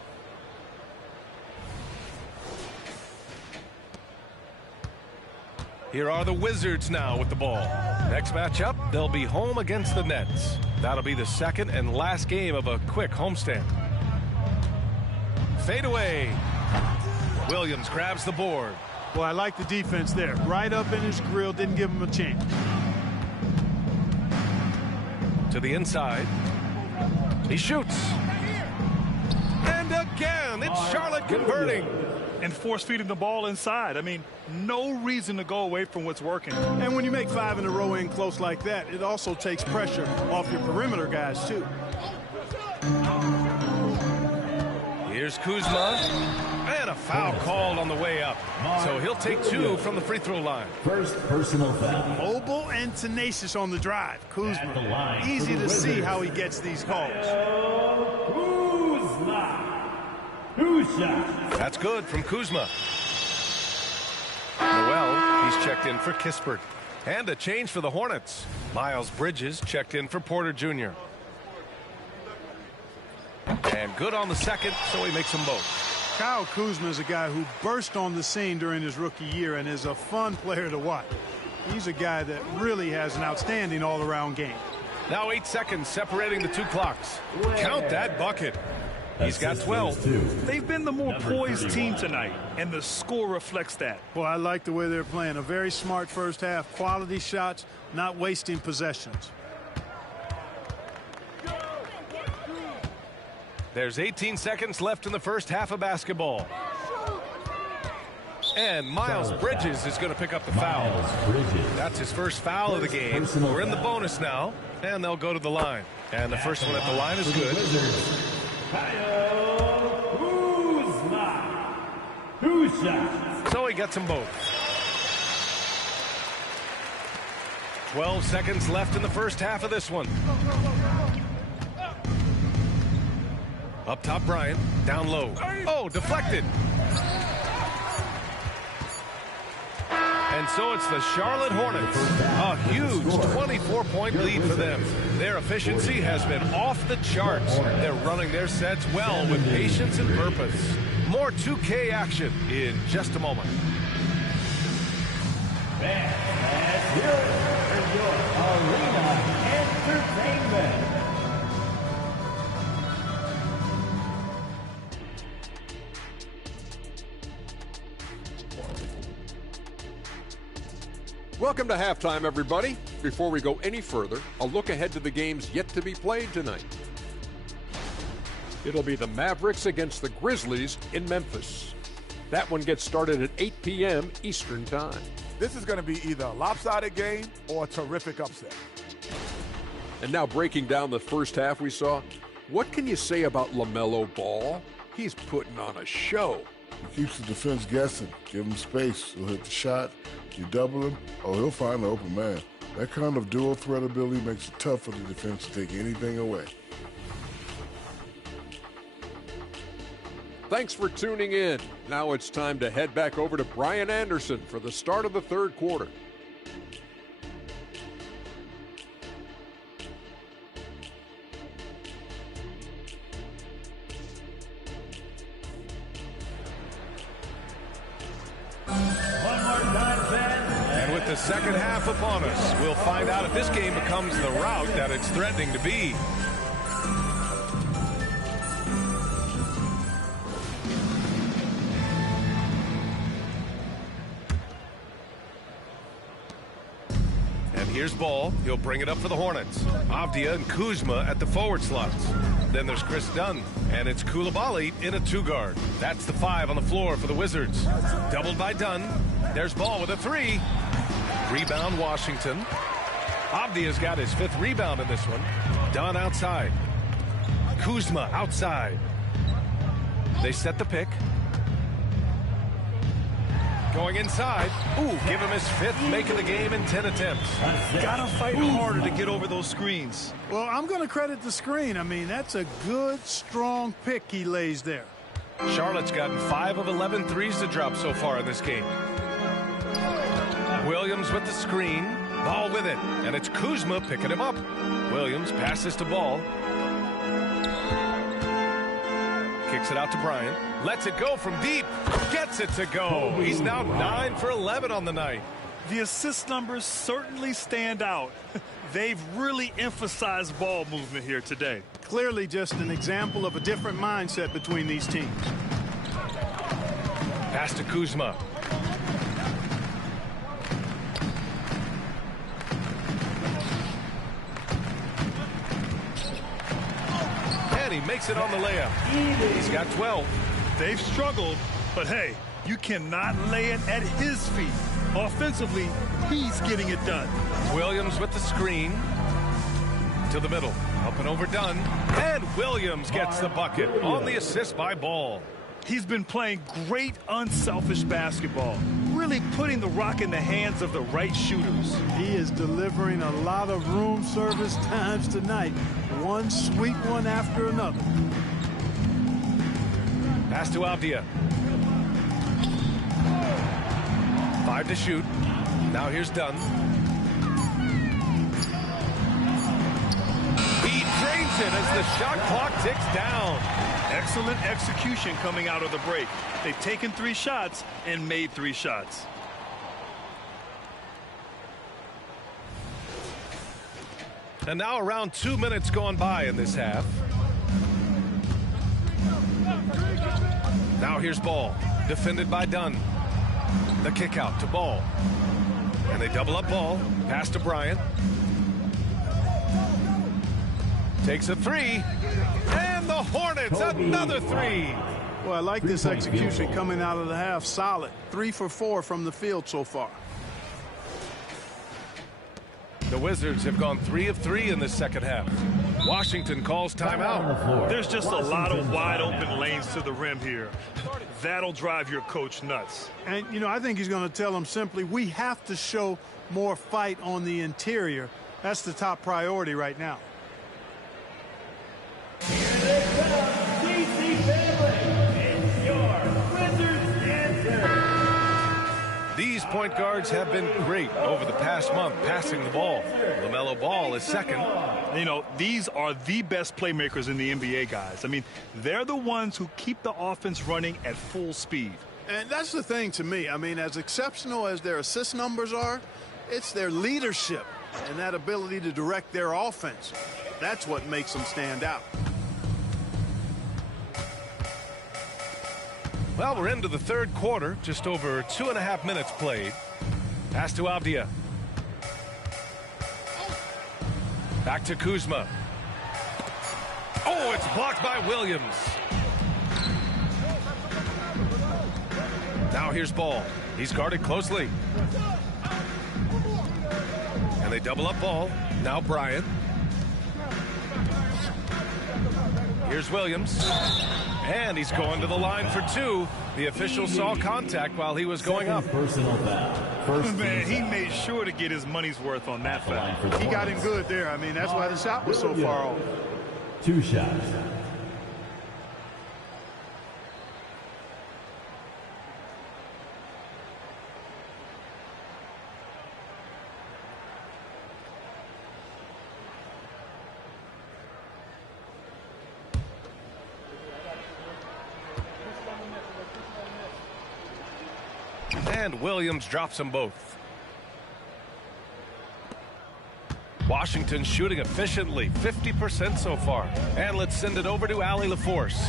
Here are the Wizards now with the ball. Next matchup, they'll be home against the Nets. That'll be the second and last game of a quick homestand. Fade away. Williams grabs the board. Boy, I like the defense there. Right up in his grill, didn't give him a chance. To the inside. He shoots. And again, it's Charlotte converting. And force feeding the ball inside. I mean, no reason to go away from what's working. And when you make 5 in a row in close like that, it also takes pressure off your perimeter guys, too. Here's Kuzma. And a foul called on the way up. So he'll take 2 from the free throw line. First personal foul. Mobile and tenacious on the drive. Kuzma. Easy to see how he gets these calls. That's good from Kuzma. Noel, he's checked in for Kispert. And a change for the Hornets. Miles Bridges checked in for Porter Jr. And good on the second, so he makes them both. Kyle Kuzma is a guy who burst on the scene during his rookie year and is a fun player to watch. He's a guy that really has an outstanding all-around game. Now 8 seconds separating the 2 clocks. Count that bucket. He's got 12. They've been the more poised team tonight, and the score reflects that. Boy, I like the way they're playing. A very smart first half. Quality shots, not wasting possessions. There's 18 seconds left in the first half of basketball. And Miles Bridges is going to pick up the foul. That's his first foul of the game. We're in the bonus now, and they'll go to the line. And the first one at the line is good. So he gets them both. 12 seconds left in the first half of this one. Up top, Bryant. Down low. Oh, deflected. And so it's the Charlotte Hornets. A huge 24-point lead for them. Their efficiency has been off the charts. They're running their sets well with patience and purpose. More 2K action in just a moment. Let's hear it for your arena entertainment. Welcome to halftime, everybody. Before we go any further, a look ahead to the games yet to be played tonight. It'll be the Mavericks against the Grizzlies in Memphis. That one gets started at 8 p.m. Eastern Time. This is going to be either a lopsided game or a terrific upset. And now breaking down the first half we saw, what can you say about LaMelo Ball? He's putting on a show. He keeps the defense guessing. Give him space. He'll hit the shot. You double him, oh, he'll find the open man. That kind of dual threat ability makes it tough for the defense to take anything away. Thanks for tuning in. Now it's time to head back over to Brian Anderson for the start of the third quarter. And with the second half upon us, we'll find out if this game becomes the rout that it's threatening to be. And here's Ball. He'll bring it up for the Hornets. Avdia and Kuzma at the forward slots. Then there's Chris Dunn, and it's Koulibaly in a 2-guard. That's the 5 on the floor for the Wizards. Doubled by Dunn. There's Ball with a 3. Rebound, Washington. Avdia's got his 5th rebound in this one. Dunn outside. Kuzma outside. They set the pick. Going inside. Ooh, give him his 5th make of the game in 10 attempts. Gotta fight harder to get over those screens. Well, I'm going to credit the screen. I mean, that's a good, strong pick he lays there. Charlotte's gotten 5 of 11 threes to drop so far in this game. Williams with the screen. Ball with it, and it's Kuzma picking him up. Williams passes to Ball. Kicks it out to Bryant. Lets it go from deep. Gets it to go. He's now 9 for 11 on the night. The assist numbers certainly stand out. They've really emphasized ball movement here today. Clearly just an example of a different mindset between these teams. Pass to Kuzma. And he makes it on the layup. He's got 12. They've struggled, but hey, you cannot lay it at his feet. Offensively, he's getting it done. Williams with the screen. To the middle. Up and over Dunn. And Williams gets the bucket on the assist by Ball. He's been playing great unselfish basketball, really putting the rock in the hands of the right shooters. He is delivering a lot of room service times tonight. One sweet one after another. Pass to Avdia. 5 to shoot. Now here's Dunn. He drains it as the shot clock ticks down. Excellent execution coming out of the break. They've taken 3 shots and made 3 shots. And now around 2 minutes gone by in this half. Now here's Ball. Defended by Dunn. The kick out to Ball. And they double up Ball. Pass to Bryant. Takes a 3. And the Hornets, another 3. Well, I like this execution coming out of the half. Solid. 3 for 4 from the field so far. The Wizards have gone 3 of 3 in this second half. Washington calls timeout. There's just a lot of wide open lanes to the rim here. That'll drive your coach nuts. And, you know, I think he's going to tell them simply, we have to show more fight on the interior. That's the top priority right now. DC family, it's your Wizards answer. These point guards have been great over the past month passing the ball. LaMelo Ball is second. You know, these are the best playmakers in the NBA, guys. I mean, they're the ones who keep the offense running at full speed. And that's the thing to me. I mean, as exceptional as their assist numbers are, it's their leadership and that ability to direct their offense. That's what makes them stand out. Well, we're into the third quarter, just over 2.5 minutes played. Pass to Avdia. Back to Kuzma. Oh, it's blocked by Williams. Now here's Ball. He's guarded closely. And they double up Ball. Now Bryant. Here's Williams. And he's going to the line for 2. The official saw contact while he was going up. Personal foul. Man, he made sure to get his money's worth on that foul. He got him good there. I mean, that's why the shot was so far off. 2 shots. And Williams drops them both. Washington shooting efficiently, 50% so far. And let's send it over to Allie LaForce.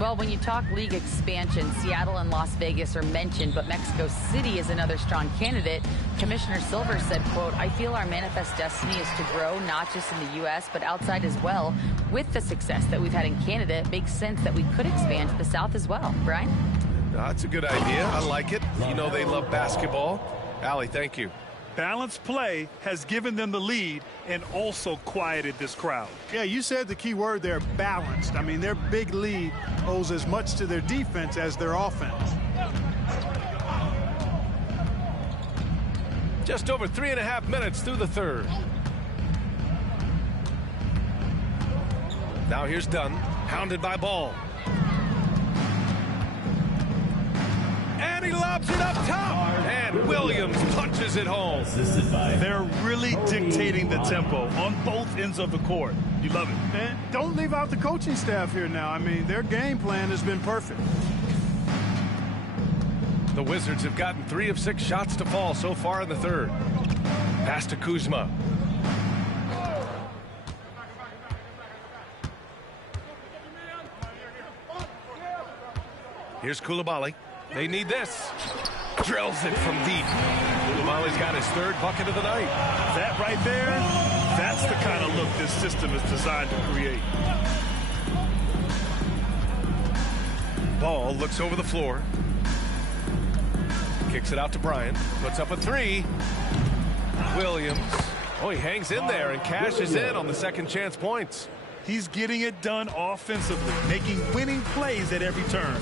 Well, when you talk league expansion, Seattle and Las Vegas are mentioned, but Mexico City is another strong candidate. Commissioner Silver said, quote, I feel our manifest destiny is to grow not just in the U.S., but outside as well. With the success that we've had in Canada, it makes sense that we could expand to the South as well. Brian? That's a good idea. I like it. You know they love basketball. Allie, thank you. Balanced play has given them the lead and also quieted this crowd. Yeah, you said the key word there, balanced. I mean, their big lead owes as much to their defense as their offense. Just over 3.5 minutes through the third. Now here's Dunn, hounded by Ball. And he lobs it up top. And Williams punches Hammers it home. They're really dictating the tempo on both ends of the court. You love it. And don't leave out the coaching staff here now. I mean, their game plan has been perfect. The Wizards have gotten 3 of 6 shots to fall so far in the third. Pass to Kuzma. Here's Koulibaly. They need this. Drills it from deep. Koulibaly's got his 3rd bucket of the night. That right there, that's the kind of look this system is designed to create. Ball looks over the floor. Kicks it out to Bryant. Puts up a 3. Williams. Oh, he hangs in there and cashes in on the second chance points. He's getting it done offensively, making winning plays at every turn.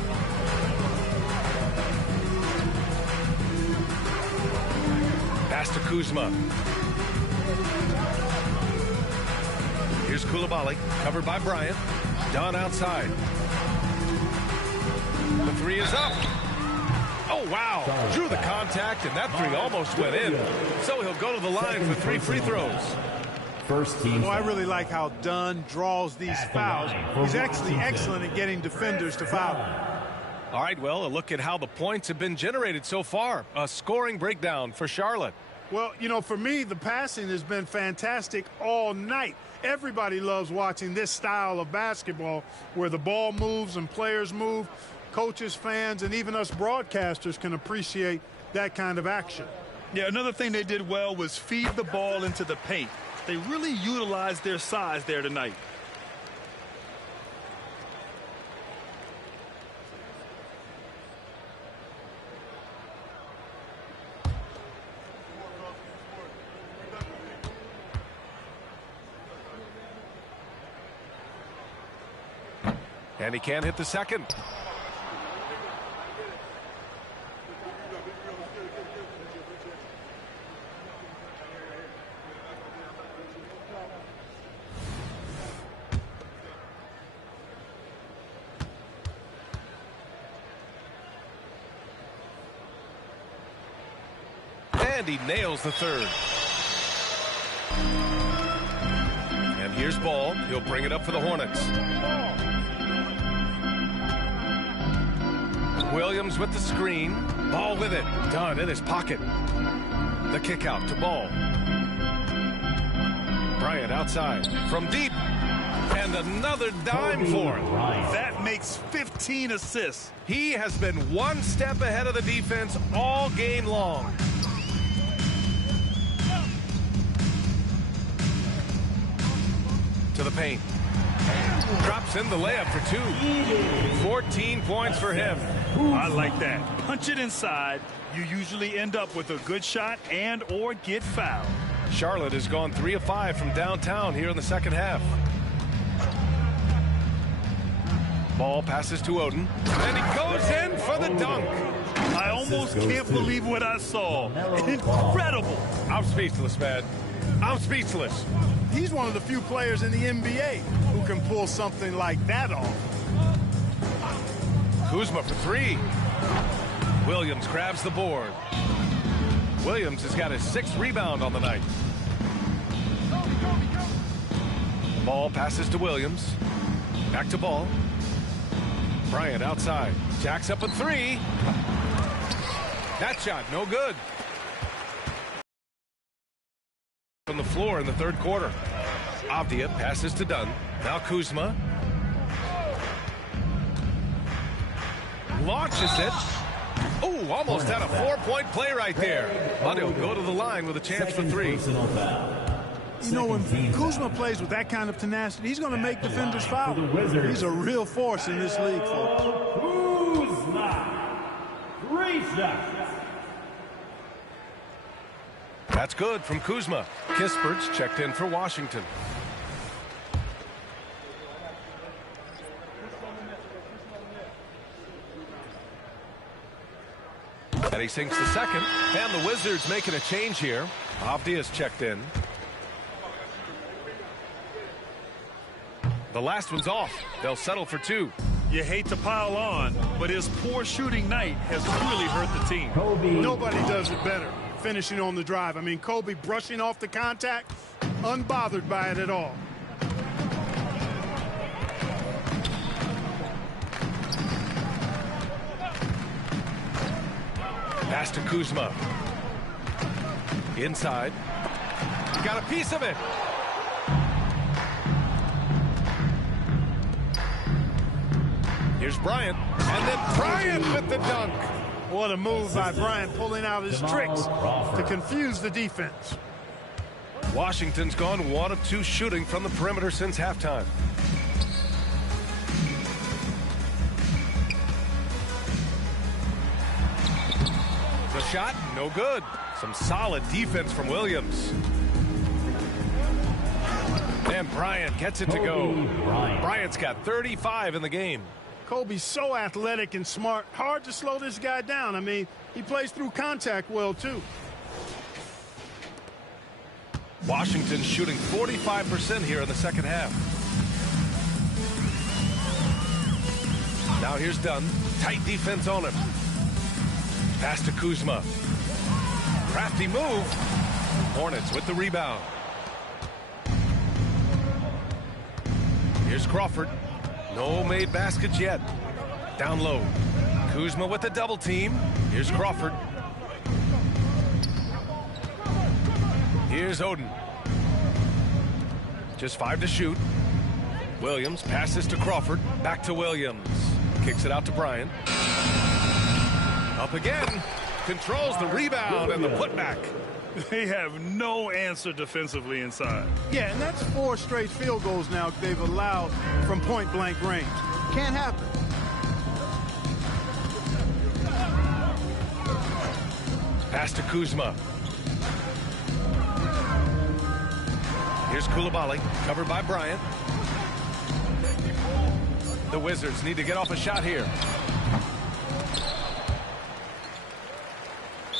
Pass to Kuzma. Here's Koulibaly, covered by Bryant. Dunn outside. The 3 is up. Oh, wow. Drew the contact, and that 3 almost went in. So he'll go to the line for 3 free throws. First team. I really like how Dunn draws these fouls. He's actually excellent at getting defenders to foul. All right, well, a look at how the points have been generated so far. A scoring breakdown for Charlotte. Well, you know, for me, the passing has been fantastic all night. Everybody loves watching this style of basketball where the ball moves and players move. Coaches, fans, and even us broadcasters can appreciate that kind of action. Yeah, another thing they did well was feed the ball into the paint. They really utilized their size there tonight. And he can't hit the second. And he nails the third. And here's Ball. He'll bring it up for the Hornets. Williams with the screen. Ball with it. Dunn in his pocket. The kick out to Ball. Bryant outside. From deep. And another dime for him. That makes 15 assists. He has been one step ahead of the defense all game long. To the paint. Drops in the layup for 2. 14 points for him. I like that. Punch it inside. You usually end up with a good shot and or get fouled. Charlotte has gone 3 of 5 from downtown here in the second half. Ball passes to Oden. And he goes in for the dunk. I almost can't believe what I saw. Incredible. I'm speechless, man. I'm speechless. He's one of the few players in the NBA who can pull something like that off. Kuzma for 3. Williams grabs the board. Williams has got his 6th rebound on the night. Ball passes to Williams. Back to Ball. Bryant outside. Jacks up a 3. That shot no good. On the floor in the third quarter. Avdia passes to Dunn. Now Kuzma. Launches it. Oh, almost had a 4-point play right there. But he'll go to the line with a chance for 3. You know, when Kuzma plays with that kind of tenacity, he's going to make defenders foul. He's a real force in this league, folks. Kuzma. 3 shots. That's good from Kuzma. Kispert's checked in for Washington. And he sinks the second. And the Wizards making a change here. Avdia's checked in. The last one's off. They'll settle for 2. You hate to pile on, but his poor shooting night has really hurt the team. Nobody does it better. finishing on the drive. I mean, Kobe brushing off the contact, unbothered by it at all. Pass to Kuzma. Inside. He got a piece of it. Here's Bryant. And then Bryant with the dunk. What a move by Bryant, pulling out his tricks to confuse the defense. Washington's gone 1 of 2 shooting from the perimeter since halftime. The shot, no good. Some solid defense from Williams. And Bryant gets it to go. Bryant's got 35 in the game. Kobe's so athletic and smart. Hard to slow this guy down. I mean, he plays through contact well, too. Washington shooting 45% here in the second half. Now here's Dunn. Tight defense on him. Pass to Kuzma. Crafty move. Hornets with the rebound. Here's Crawford. No made baskets yet. Down low. Kuzma with the double team. Here's Crawford. Here's Oden. Just 5 to shoot. Williams passes to Crawford. Back to Williams. Kicks it out to Bryant. Up again. Controls the rebound and the putback. They have no answer defensively inside. Yeah, and that's 4 straight field goals now they've allowed from point-blank range. Can't happen. Pass to Kuzma. Here's Coulibaly, covered by Bryant. The Wizards need to get off a shot here.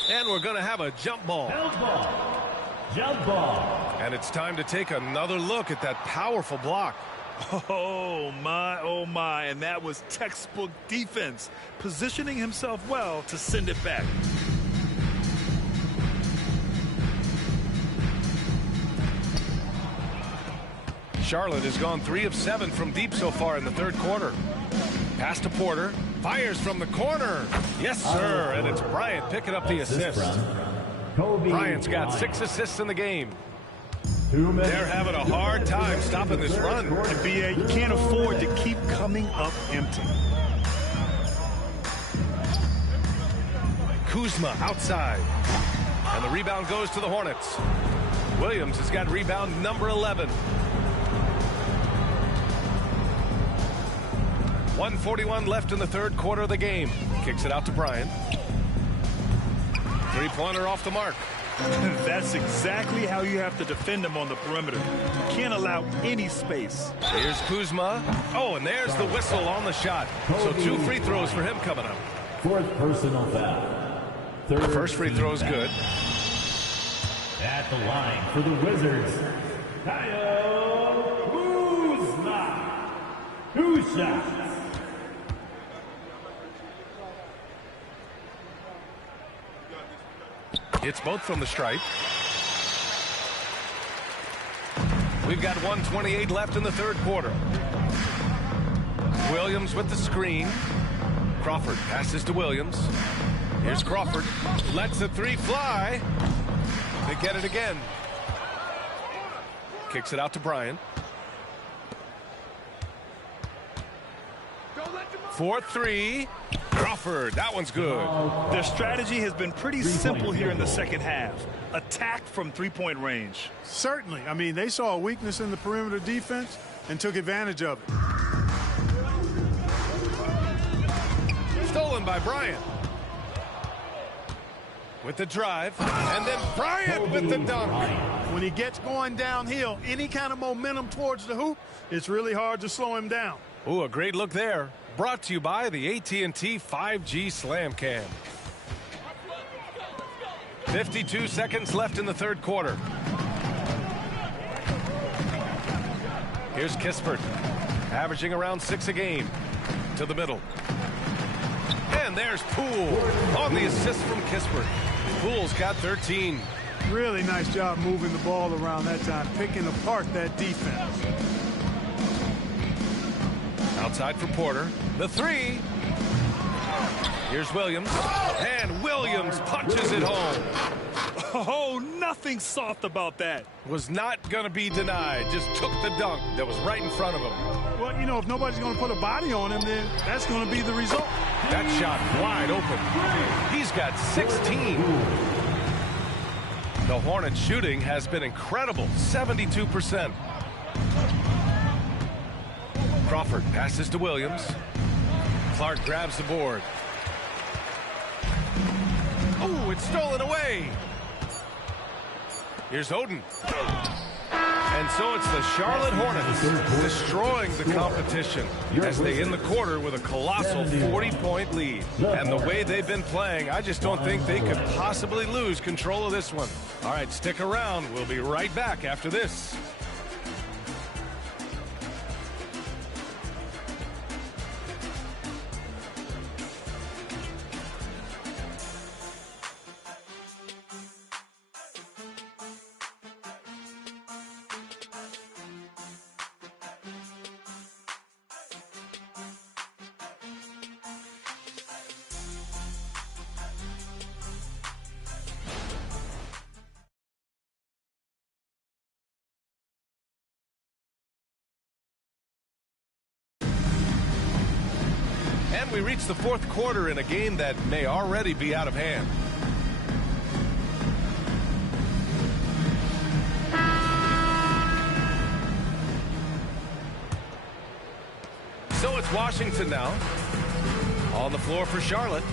And we're going to have a jump ball. Jump ball. And it's time to take another look at that powerful block. Oh, my. And that was textbook defense. Positioning himself well to send it back. Charlotte has gone 3 of 7 from deep so far in the third quarter. Pass to Porter. Fires from the corner. Yes, sir. And it's Bryant picking up the assist. Bryant's got 6 assists in the game. They're having a hard time stopping this run. And BA, you can't afford to keep coming up empty. Kuzma outside. And the rebound goes to the Hornets. Williams has got rebound number 11. 1:41 left in the third quarter of the game. Kicks it out to Bryant. Three-pointer off the mark. That's exactly how you have to defend him on the perimeter. You can't allow any space. Here's Kuzma. Oh, and there's the whistle on the shot. So 2 free throws for him coming up. 4th personal foul. The first free throw is good. At the line for the Wizards, Kyle Kuzma. 2 shots. It's both from the stripe. We've got 1:28 left in the third quarter. Williams with the screen. Crawford passes to Williams. Here's Crawford. Lets the 3 fly. They get it again. Kicks it out to Bryant. 4-3. Crawford, that one's good. Their strategy has been pretty simple here in the second half. Attack from 3-point range. Certainly. I mean, they saw a weakness in the perimeter defense and took advantage of it. Stolen by Bryant. With the drive. And then Bryant with the dunk. When he gets going downhill, any kind of momentum towards the hoop, it's really hard to slow him down. Ooh, a great look there. Brought to you by the AT&T 5G Slam Cam. 52 seconds left in the third quarter. Here's Kispert, averaging around 6 a game. To the middle. And there's Poole on the assist from Kispert. Poole's got 13. Really nice job moving the ball around that time, picking apart that defense. Outside for Porter. The three. Here's Williams. And Williams punches it home. Oh, nothing soft about that. Was not going to be denied. Just took the dunk that was right in front of him. Well, you know, if nobody's going to put a body on him, then that's going to be the result. That shot wide open. He's got 16. The Hornets shooting has been incredible, 72%. Crawford passes to Williams. Clark grabs the board. Oh, it's stolen away. Here's Oden. And so it's the Charlotte Hornets destroying the competition as they end the quarter with a colossal 40-point lead. And the way they've been playing, I just don't think they could possibly lose control of this one. All right, stick around. We'll be right back after this. And we reach the fourth quarter in a game that may already be out of hand. So it's Washington now. On the floor for Charlotte.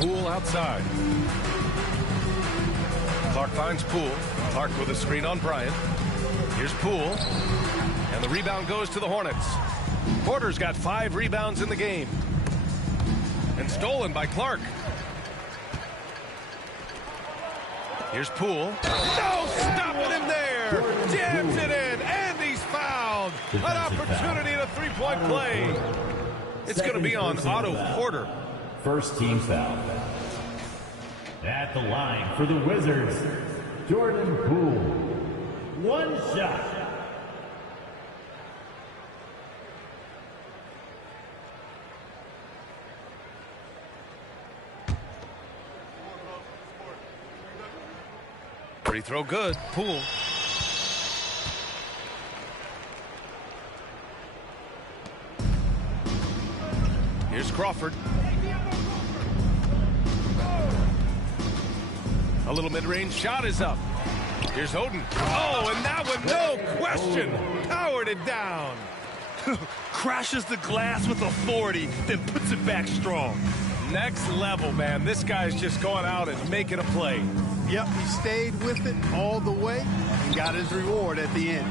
Poole outside. Clark finds Poole. Clark with a screen on Bryant. Here's Poole. And the rebound goes to the Hornets. Porter's got 5 rebounds in the game. And stolen by Clark. Here's Poole. No, stopping him there. Jams it in, and he's fouled. An opportunity at a three-point play. It's going to be on Otto Porter. First team foul. At the line for the Wizards, Jordan Poole. One shot. Free throw good. Poole. Here's Crawford. A little mid-range shot is up. Here's Oden. Oh, and that one, no question, powered it down. Crashes the glass with authority, then puts it back strong. Next level, man. This guy's just going out and making a play. Yep, he stayed with it all the way and got his reward at the end.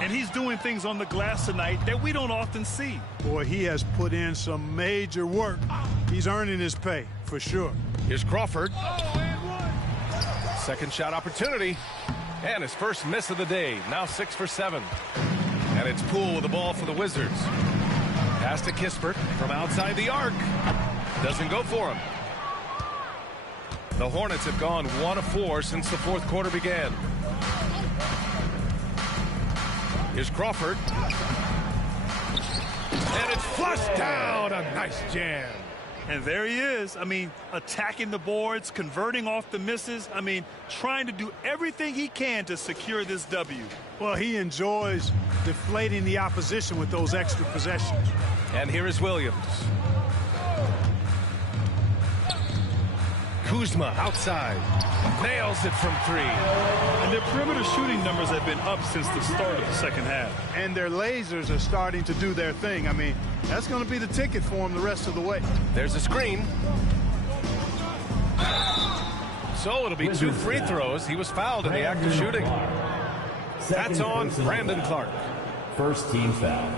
And he's doing things on the glass tonight that we don't often see. Boy, he has put in some major work. He's earning his pay, for sure. Here's Crawford. Second shot opportunity. And his first miss of the day. Now 6 for 7. And it's Poole with the ball for the Wizards. Pass to Kispert from outside the arc. Doesn't go for him. The Hornets have gone 1 of 4 since the fourth quarter began. Here's Crawford. And it's flushed down. A nice jam. And there he is. I mean, attacking the boards, converting off the misses. I mean, trying to do everything he can to secure this W. Well, he enjoys deflating the opposition with those extra possessions. And here is Williams. Kuzma outside. Nails it from 3. And their perimeter shooting numbers have been up since the start of the second half. And their lasers are starting to do their thing. I mean, that's going to be the ticket for them the rest of the way. There's a screen. So it'll be 2 free throws. He was fouled in the act of shooting. That's on Brandon Clark. First team foul.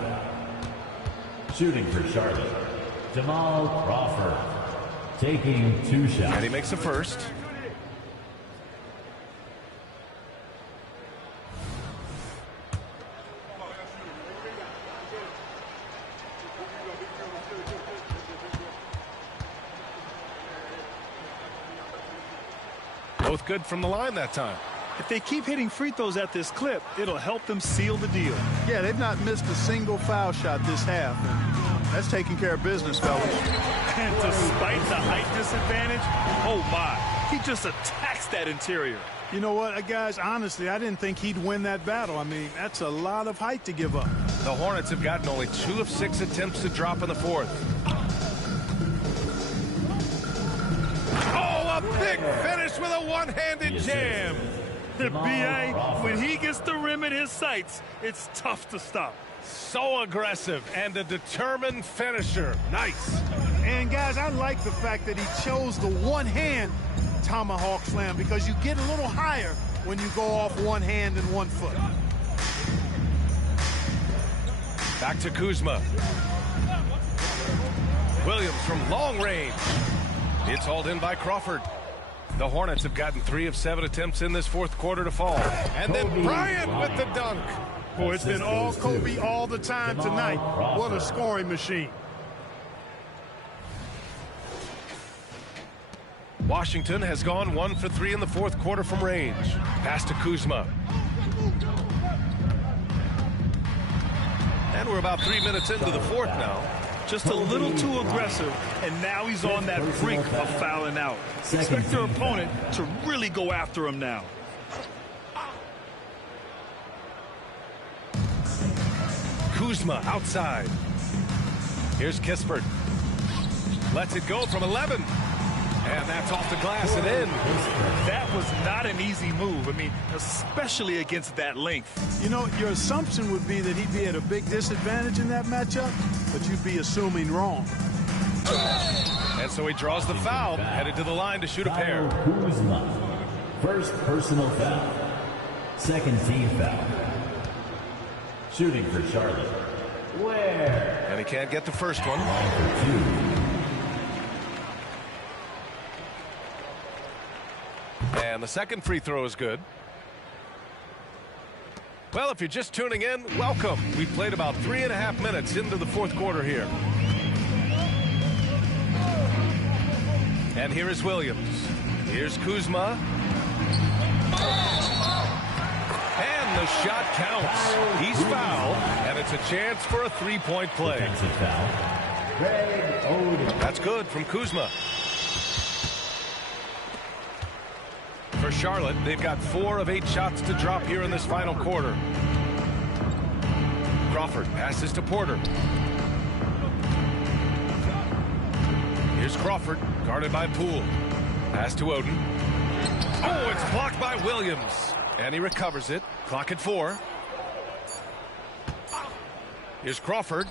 Shooting for Charlotte, Jamal Crawford. Taking 2 shots. And he makes the first. Both good from the line that time. If they keep hitting free throws at this clip, it'll help them seal the deal. Yeah, they've not missed a single foul shot this half. And that's taking care of business, fellas. And despite the height disadvantage, oh my, he just attacks that interior. You know what, guys, honestly, I didn't think he'd win that battle. I mean, that's a lot of height to give up. The Hornets have gotten only 2 of 6 attempts to drop in the fourth. Oh, a big finish with a one-handed jam. The BA, when he gets the rim in his sights, it's tough to stop. So aggressive and a determined finisher. Nice. And, guys, I like the fact that he chose the one-hand tomahawk slam because you get a little higher when you go off one hand and one foot. Back to Kuzma. Williams from long range. It's hauled in by Crawford. The Hornets have gotten 3 of 7 attempts in this fourth quarter to fall. And then Bryant with the dunk. Boy, it's been all Kobe all the time tonight. What a scoring machine. Washington has gone 1 for 3 in the fourth quarter from range. Pass to Kuzma. And we're about 3 minutes into the fourth now. Just a little too aggressive, and now he's on that brink of fouling out. Expect your opponent to really go after him now. Kuzma outside. Here's Kispert. Lets it go from 11. And that's off the glass and in. That was not an easy move. I mean, especially against that length. You know, your assumption would be that he'd be at a big disadvantage in that matchup, but you'd be assuming wrong. And so he draws the foul, headed to the line to shoot a pair. Kuzma. First personal foul. Second team foul. Shooting for Charlotte. Where? And he can't get the first one. And the second free throw is good. Well, if you're just tuning in, welcome. We've played about 3.5 minutes into the fourth quarter here. And here is Williams. Here's Kuzma. And the shot counts. He's fouled, and it's a chance for a three-point play. That's good from Kuzma. For Charlotte, they've got 4 of 8 shots to drop here in this final quarter. Crawford passes to Porter. Here's Crawford, guarded by Poole. Pass to Oden. Oh, it's blocked by Williams. And he recovers it. Clock at 4. Here's Crawford.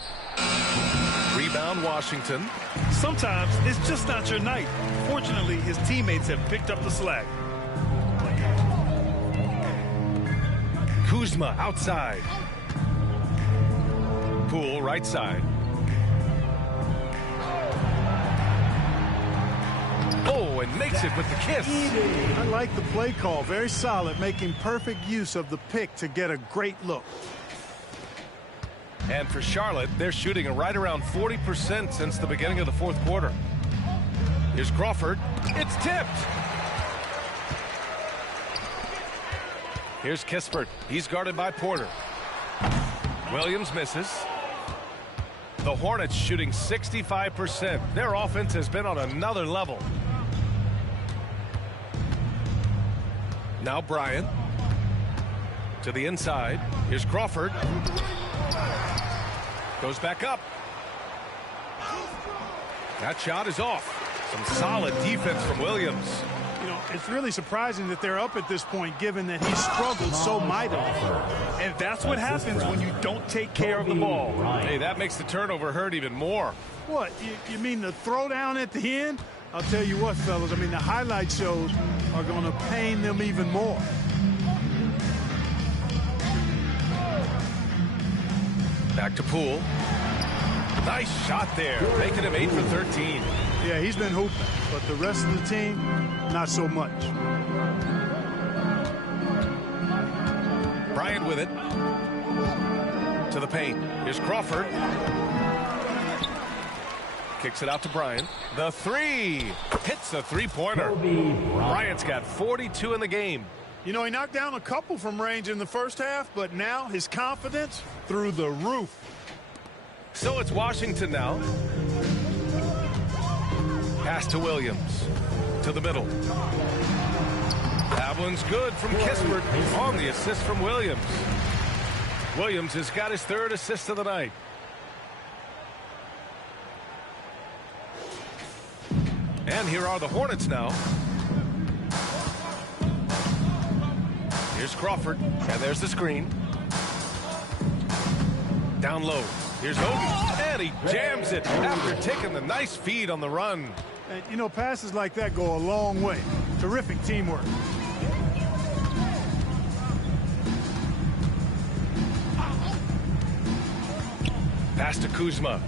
Rebound, Washington. Sometimes it's just not your night. Fortunately, his teammates have picked up the slack. Kuzma outside. Poole right side. Oh, and makes it with the kiss. I like the play call. Very solid, making perfect use of the pick to get a great look. And for Charlotte, they're shooting right around 40% since the beginning of the fourth quarter. Here's Crawford. It's tipped. Here's Kispert. He's guarded by Porter. Williams misses. The Hornets shooting 65%. Their offense has been on another level. Now Bryant. To the inside. Here's Crawford. Goes back up. That shot is off. Some solid defense from Williams. You know, it's really surprising that they're up at this point, given that he struggled so mightily. And that's what happens when you don't take care of the ball. Hey, that makes the turnover hurt even more. What, you mean the throwdown at the end? I'll tell you what, fellas, I mean, the highlight shows are going to pain them even more. Back to Poole. Nice shot there, making him 8 for 13. Yeah, he's been hooping, but the rest of the team, not so much. Bryant with it. To the paint. Here's Crawford. Kicks it out to Bryant. The three. Hits the three-pointer. Bryant's got 42 in the game. You know, he knocked down a couple from range in the first half, but now his confidence through the roof. So it's Washington now. Pass to Williams. To the middle. That one's good from Kispert on the assist from Williams. Williams has got his third assist of the night. And here are the Hornets now. Here's Crawford, and there's the screen. Down low. Here's Oden, and he jams it after taking the nice feed on the run. And, you know, passes like that go a long way. Terrific teamwork. Pass to Kuzma.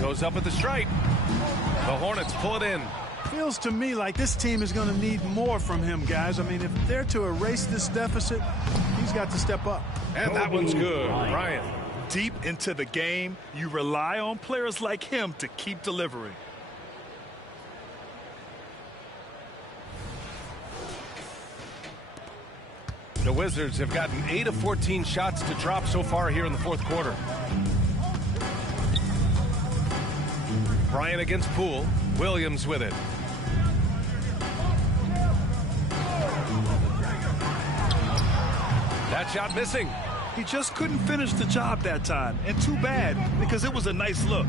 Goes up at the stripe. The Hornets pull it in. Feels to me like this team is going to need more from him, guys. I mean, if they're to erase this deficit, he's got to step up. And that one's good. Bryant. Deep into the game, you rely on players like him to keep delivering. The Wizards have gotten 8 of 14 shots to drop so far here in the fourth quarter. Bryant against Poole. Williams with it. That shot missing. He just couldn't finish the job that time. And too bad, because it was a nice look.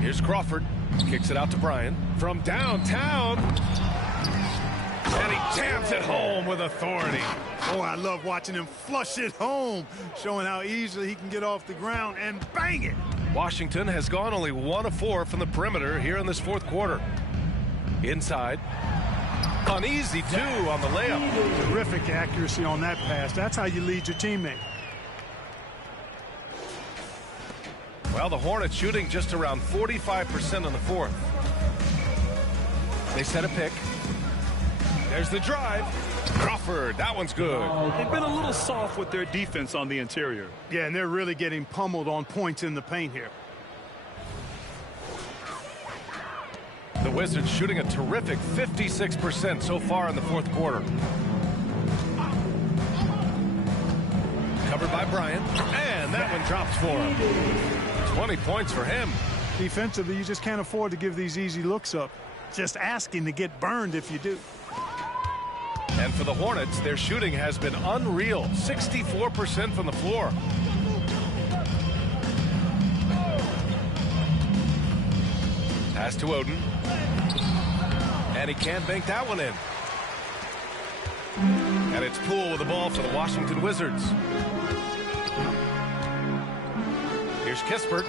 Here's Crawford. Kicks it out to Bryant. From downtown. And he jams it home with authority. Oh, I love watching him flush it home, showing how easily he can get off the ground and bang it. Washington has gone only 1 of 4 from the perimeter here in this fourth quarter. Inside. An easy 2 on the layup. Terrific accuracy on that pass. That's how you lead your teammate. Well, the Hornets shooting just around 45% in the fourth. They set a pick. There's the drive. Crawford, that one's good. They've been a little soft with their defense on the interior. Yeah, and they're really getting pummeled on points in the paint here. The Wizards shooting a terrific 56% so far in the fourth quarter. Covered by Bryant, and that one drops for him. 20 points for him. Defensively, you just can't afford to give these easy looks up. Just asking to get burned if you do. And for the Hornets, their shooting has been unreal. 64% from the floor. Pass to Oden. And he can't bank that one in. And it's Poole with the ball for the Washington Wizards. Here's Kispert.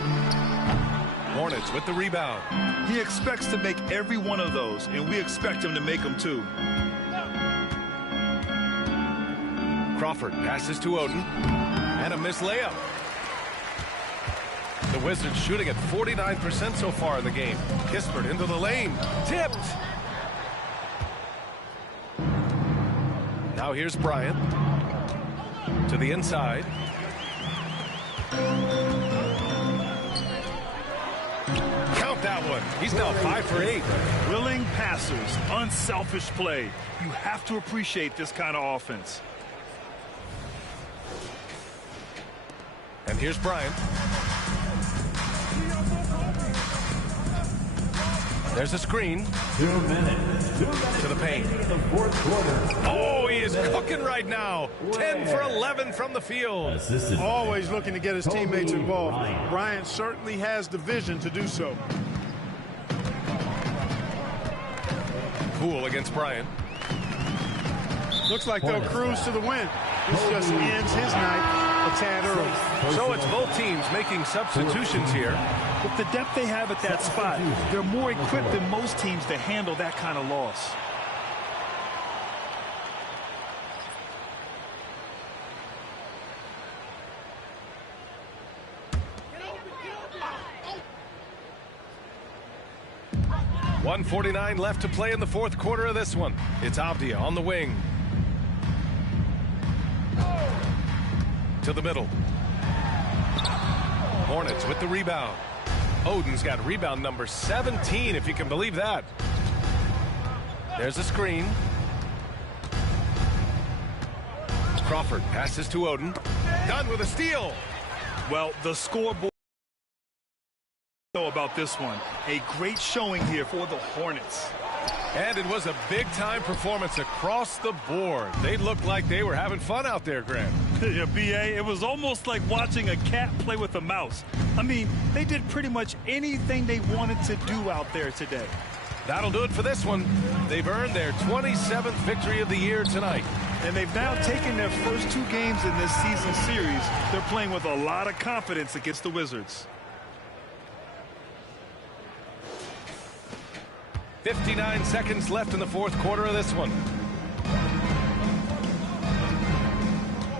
Hornets with the rebound. He expects to make every one of those, and we expect him to make them too. Crawford passes to Oden. And a missed layup. The Wizards shooting at 49% so far in the game. Kispert into the lane. Tipped. Now here's Bryant. To the inside. Count that one. He's now 5 for 8. Willing passers, unselfish play. You have to appreciate this kind of offense. And here's Bryant. There's a screen. 2 minutes. 2 minutes to the paint. In the fourth quarter. Oh, he is cooking right now. 10 for 11 from the field. Always looking to get his teammates involved. Bryant certainly has the vision to do so. Poole against Bryant. Looks like they'll cruise to the win. This just ends his night a tad early. So it's both teams making substitutions here. With the depth they have at that spot, they're more equipped than most teams to handle that kind of loss. .149 left to play in the fourth quarter of this one. It's Avdia on the wing. To the middle. Hornets with the rebound. Oden's got rebound number 17, if you can believe that. There's a screen. Crawford passes to Oden. Done with a steal. Well, the scoreboard about this one. A great showing here for the Hornets. And it was a big-time performance across the board. They looked like they were having fun out there, Grant. Yeah, B.A., it was almost like watching a cat play with a mouse. I mean, they did pretty much anything they wanted to do out there today. That'll do it for this one. They've earned their 27th victory of the year tonight. And they've now taken their first 2 games in this season series. They're playing with a lot of confidence against the Wizards. 59 seconds left in the fourth quarter of this one.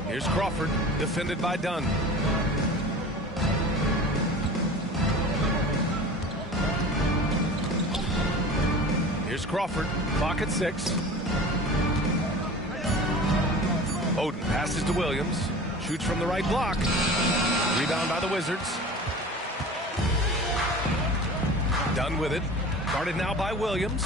Here's Crawford, defended by Dunn. Here's Crawford, clock at 6. Oden passes to Williams, shoots from the right block. Rebound by the Wizards. Dunn with it. Guarded now by Williams.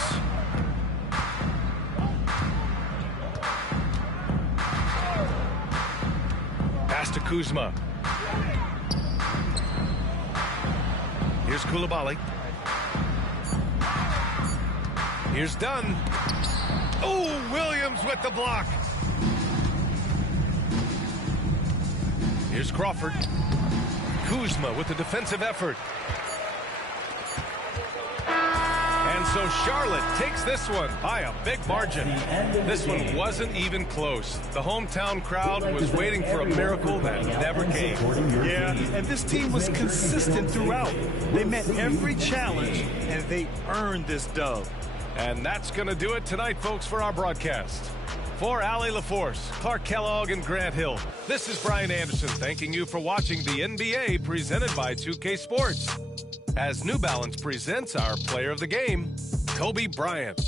Pass to Kuzma. Here's Koulibaly. Here's Dunn. Oh, Williams with the block. Here's Crawford. Kuzma with the defensive effort. And so Charlotte takes this one by a big margin. This one wasn't even close. The hometown crowd was waiting for a miracle that never came. Yeah, and this team was consistent throughout. They met every challenge, and they earned this dub. And that's going to do it tonight, folks, for our broadcast. For Allie LaForce, Clark Kellogg, and Grant Hill, this is Brian Anderson thanking you for watching the NBA presented by 2K Sports. As New Balance presents our player of the game, Kobe Bryant.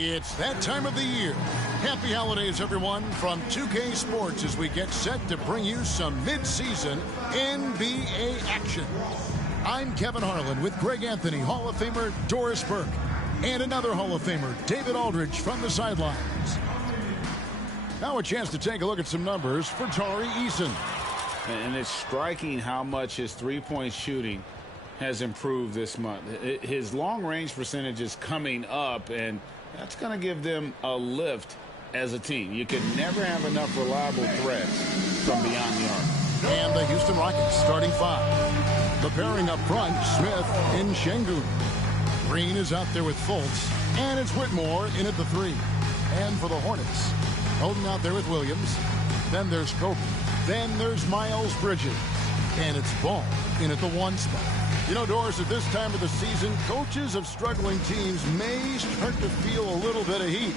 It's that time of the year. Happy holidays, everyone, from 2K Sports as we get set to bring you some mid-season NBA action. I'm Kevin Harlan with Greg Anthony, Hall of Famer Doris Burke, and another Hall of Famer, David Aldridge, from the sidelines. Now a chance to take a look at some numbers for Tari Eason. And it's striking how much his three-point shooting has improved this month. His long-range percentage is coming up, and that's going to give them a lift as a team. You can never have enough reliable threats from beyond the arc. And the Houston Rockets starting five. The pairing up front, Smith and Şengün. Green is out there with Fultz, and it's Whitmore in at the three. And for the Hornets, Oden out there with Williams. Then there's Kobe. Then there's Miles Bridges. And it's Ball in at the one spot. You know, Doris, at this time of the season, coaches of struggling teams may start to feel a little bit of heat.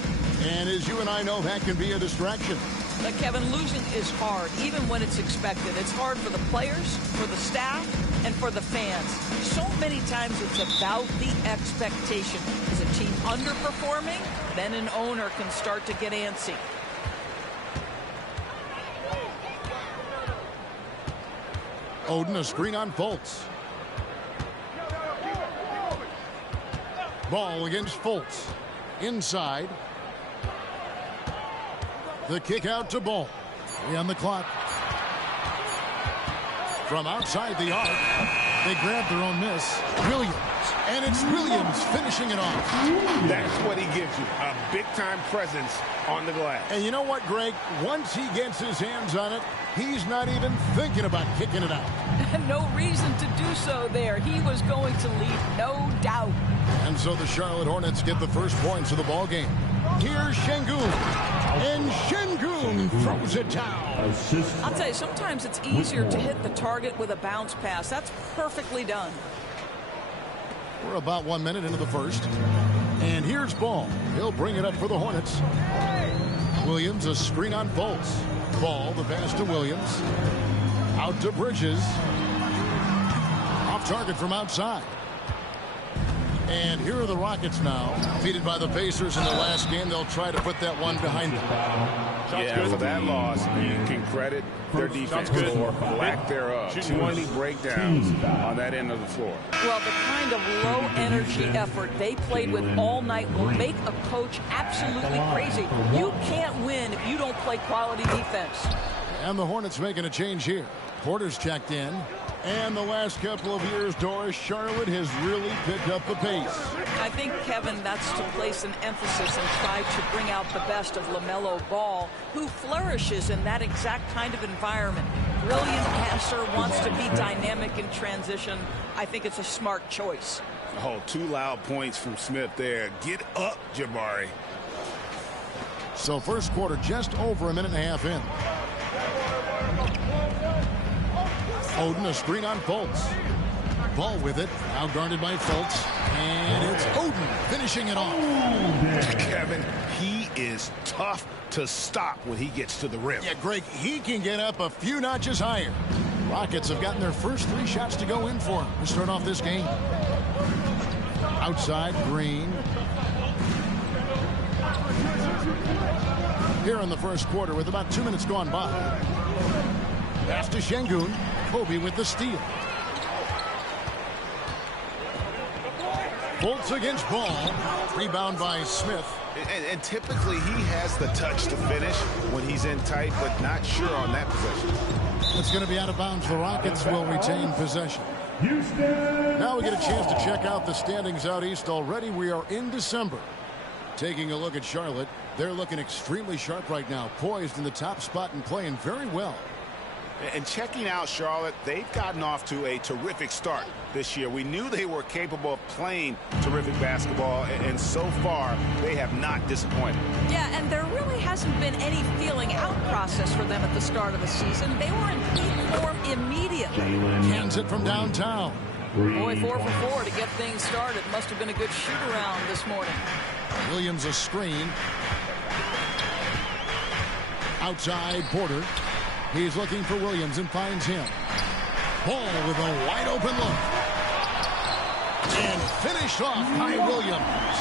And as you and I know, that can be a distraction. But Kevin, losing is hard, even when it's expected. It's hard for the players, for the staff, and for the fans. So many times it's about the expectation. Is a team underperforming? Then an owner can start to get antsy. Oden, a screen on Fultz. Ball against Fultz. Inside. The kick out to Ball. 3 on the clock. From outside the arc, they grab their own miss. Williams. And it's Williams finishing it off. That's what he gives you, a big-time presence on the glass. And you know what, Greg? Once he gets his hands on it, he's not even thinking about kicking it out. No reason to do so there. He was going to lead, no doubt. And so the Charlotte Hornets get the first points of the ball game. Here's Şengün. And Şengün throws it down. I'll tell you, sometimes it's easier to hit the target with a bounce pass. That's perfectly done. We're about 1 minute into the first. And here's Ball. He'll bring it up for the Hornets. Williams, a screen on Fultz. Ball, the pass to Williams. Out to Bridges. Off target from outside. And here are the Rockets now. Defeated by the Pacers in the last game. They'll try to put that one behind them. Yeah, for that loss, you can credit their defense for lack thereof. 20 breakdowns on that end of the floor. Well, the kind of low-energy effort they played with all night will make a coach absolutely crazy. You can't win if you don't play quality defense. And the Hornets making a change here. Porter's checked in. And the last couple of years, Doris, Charlotte has really picked up the pace. I think, Kevin, that's to place an emphasis and try to bring out the best of LaMelo Ball, who flourishes in that exact kind of environment. Brilliant passer, wants to be dynamic in transition. I think it's a smart choice. Oh, 2 loud points from Smith there. Get up, Jabari. So first quarter just over a minute and a half in. Oden, a screen on Fultz. Ball with it. Now guarded by Fultz. And it's Oden finishing it off. Kevin, he is tough to stop when he gets to the rim. Yeah, Greg, he can get up a few notches higher. Rockets have gotten their first 3 shots to go in for him to start off this game. Outside, Green. Here in the first quarter with about 2 minutes gone by. Pass to Şengün. Kobe with the steal. Fultz against Ball. Rebound by Smith. And typically he has the touch to finish when he's in tight, but not sure on that possession. It's going to be out of bounds. The Rockets will retain possession. Now we get a chance to check out the standings out east already. We are in December. Taking a look at Charlotte, they're looking extremely sharp right now, poised in the top spot and playing very well. And checking out Charlotte, they've gotten off to a terrific start this year. We knew they were capable of playing terrific basketball, and so far they have not disappointed. Yeah, and there really hasn't been any feeling out process for them at the start of the season. They were in peak form immediately. Hands it from downtown. Boy, 4 for 4 to get things started. Must have been a good shoot-around this morning. Williams a screen. Outside, Porter. He's looking for Williams and finds him. Ball with a wide open look. And finished off by Williams.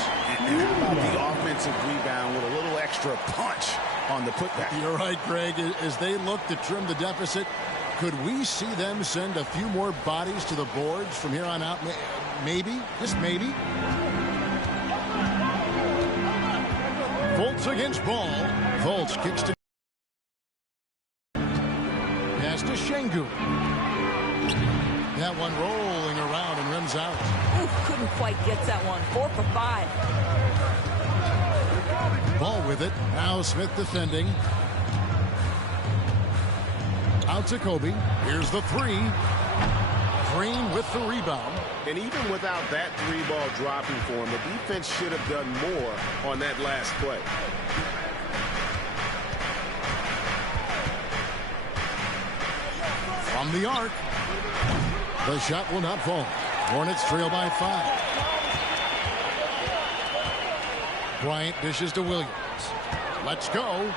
And how about the offensive rebound with a little extra punch on the putback? You're right, Greg. As they look to trim the deficit, could we see them send a few more bodies to the boards from here on out? Maybe, just maybe. Fultz against Ball. Fultz kicks to pass to Şengün. That one rolling around and rims out. Ooh, couldn't quite get that one. 4 for 5. Ball with it. Now Smith defending. Out to Kobe. Here's the three. Green with the rebound. And even without that three-ball dropping for him, the defense should have done more on that last play. From the arc. The shot will not fall. Hornets trail by 5. Bryant dishes to Williams. Let's go.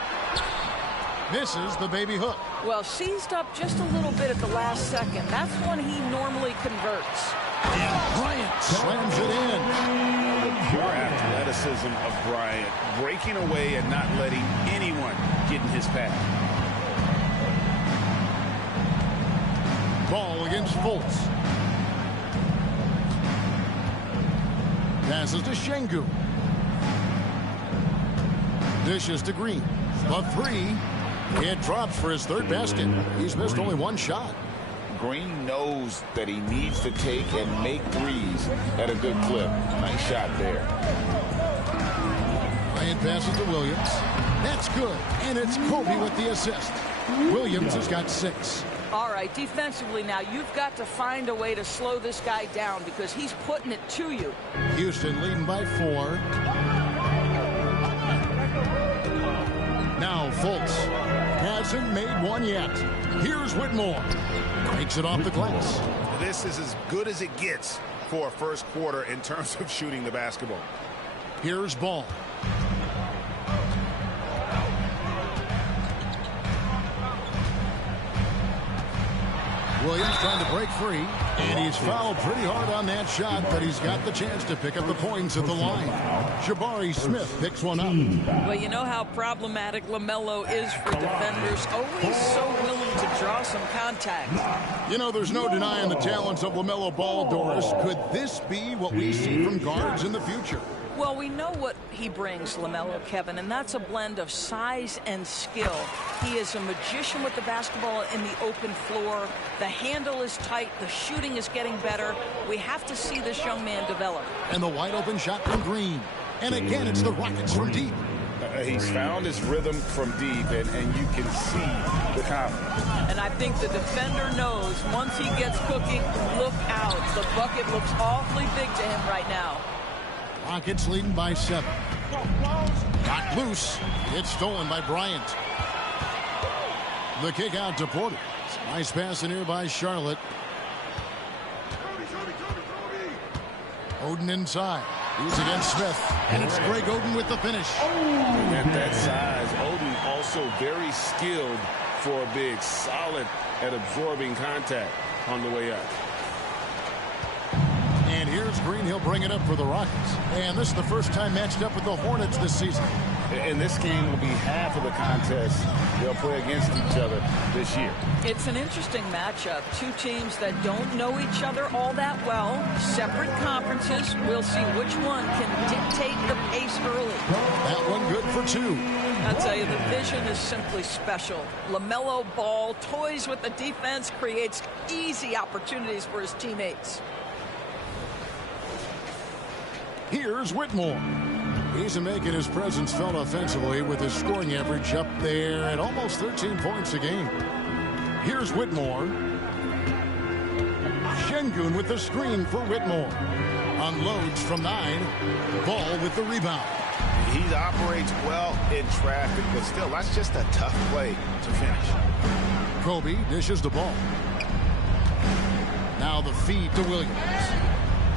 Misses the baby hook. Well, seized up just a little bit at the last second. That's when he normally converts. And Bryant slams it in. The pure athleticism of Bryant, breaking away and not letting anyone get in his path. Ball against Fultz. Passes to Şengün. Dishes to Green. The three. It drops for his third basket. He's missed only one shot. Green knows that he needs to take and make threes at a good clip. Nice shot there. Bryant passes to Williams. That's good. And it's Kobe with the assist. Williams has got 6. All right, defensively now, you've got to find a way to slow this guy down because he's putting it to you. Houston leading by 4. Now Fultz hasn't made one yet. Here's Whitmore. Breaks it off the glass. This is as good as it gets for a first quarter in terms of shooting the basketball. Here's Ball. Williams trying to break free, and he's fouled pretty hard on that shot, but he's got the chance to pick up the points at the line. Jabari Smith picks one up. Well, you know how problematic LaMelo is for defenders. Always so willing to draw some contact. You know, there's no denying the talents of LaMelo Ball, Doris. Could this be what we see from guards in the future? Well, we know what he brings, LaMelo, Kevin, and that's a blend of size and skill. He is a magician with the basketball in the open floor. The handle is tight. The shooting is getting better. We have to see this young man develop. And the wide open shot from Green. And again, it's the Rockets from deep. He's found his rhythm from deep, and you can see the confidence. And I think the defender knows once he gets cooking, look out. The bucket looks awfully big to him right now. Rockets leading by 7. Got loose. It's stolen by Bryant. The kick out to Porter. Nice pass in here by Charlotte. Oden inside. He's against Smith. And it's Greg Oden with the finish. At that size, Oden also very skilled for a big, solid at absorbing contact on the way up. And here's Green. He'll bring it up for the Rockets. And this is the first time matched up with the Hornets this season. And this game will be half of the contest they'll play against each other this year. It's an interesting matchup. Two teams that don't know each other all that well. Separate conferences. We'll see which one can dictate the pace early. That one good for 2. I'll tell you, the vision is simply special. LaMelo Ball toys with the defense, creates easy opportunities for his teammates. Here's Whitmore. He's making his presence felt offensively with his scoring average up there at almost 13 points a game. Here's Whitmore. Şengün with the screen for Whitmore. Unloads from 9. Ball with the rebound. He operates well in traffic, but still, that's just a tough play to finish. Kobe dishes the ball. Now the feed to Williams.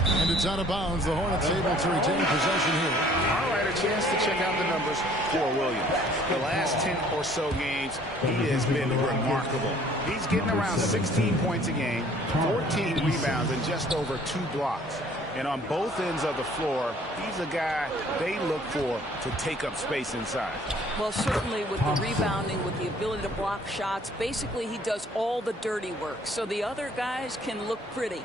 And it's out of bounds. The Hornets able to retain possession here. All right, a chance to check out the numbers for Williams. The last 10 or so games, he has been remarkable. He's getting around 16 points a game, 14 rebounds, and just over 2 blocks. And on both ends of the floor, he's a guy they look for to take up space inside. Well, certainly with the rebounding, with the ability to block shots, basically he does all the dirty work. So the other guys can look pretty.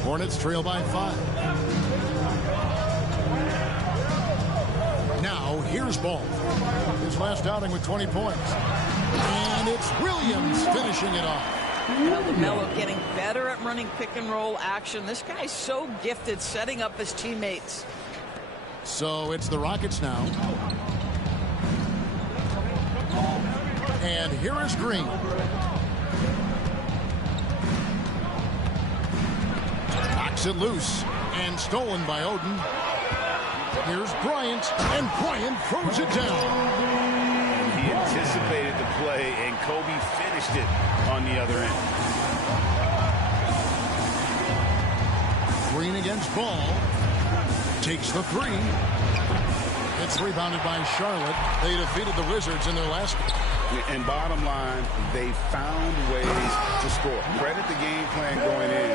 Hornets trail by 5. Now, here's Ball. His last outing with 20 points. And it's Williams finishing it off. Now LaMelo getting better at running pick and roll action. This guy's so gifted setting up his teammates. So it's the Rockets now. And here is Green. Knocks it loose and stolen by Oden. Here's Bryant, and Bryant throws it down. He anticipated the play, and Kobe finished it on the other end. Green against Ball. Takes the 3. It's rebounded by Charlotte. They defeated the Wizards in their last game. And bottom line, they found ways to score. Credit the game plan going in.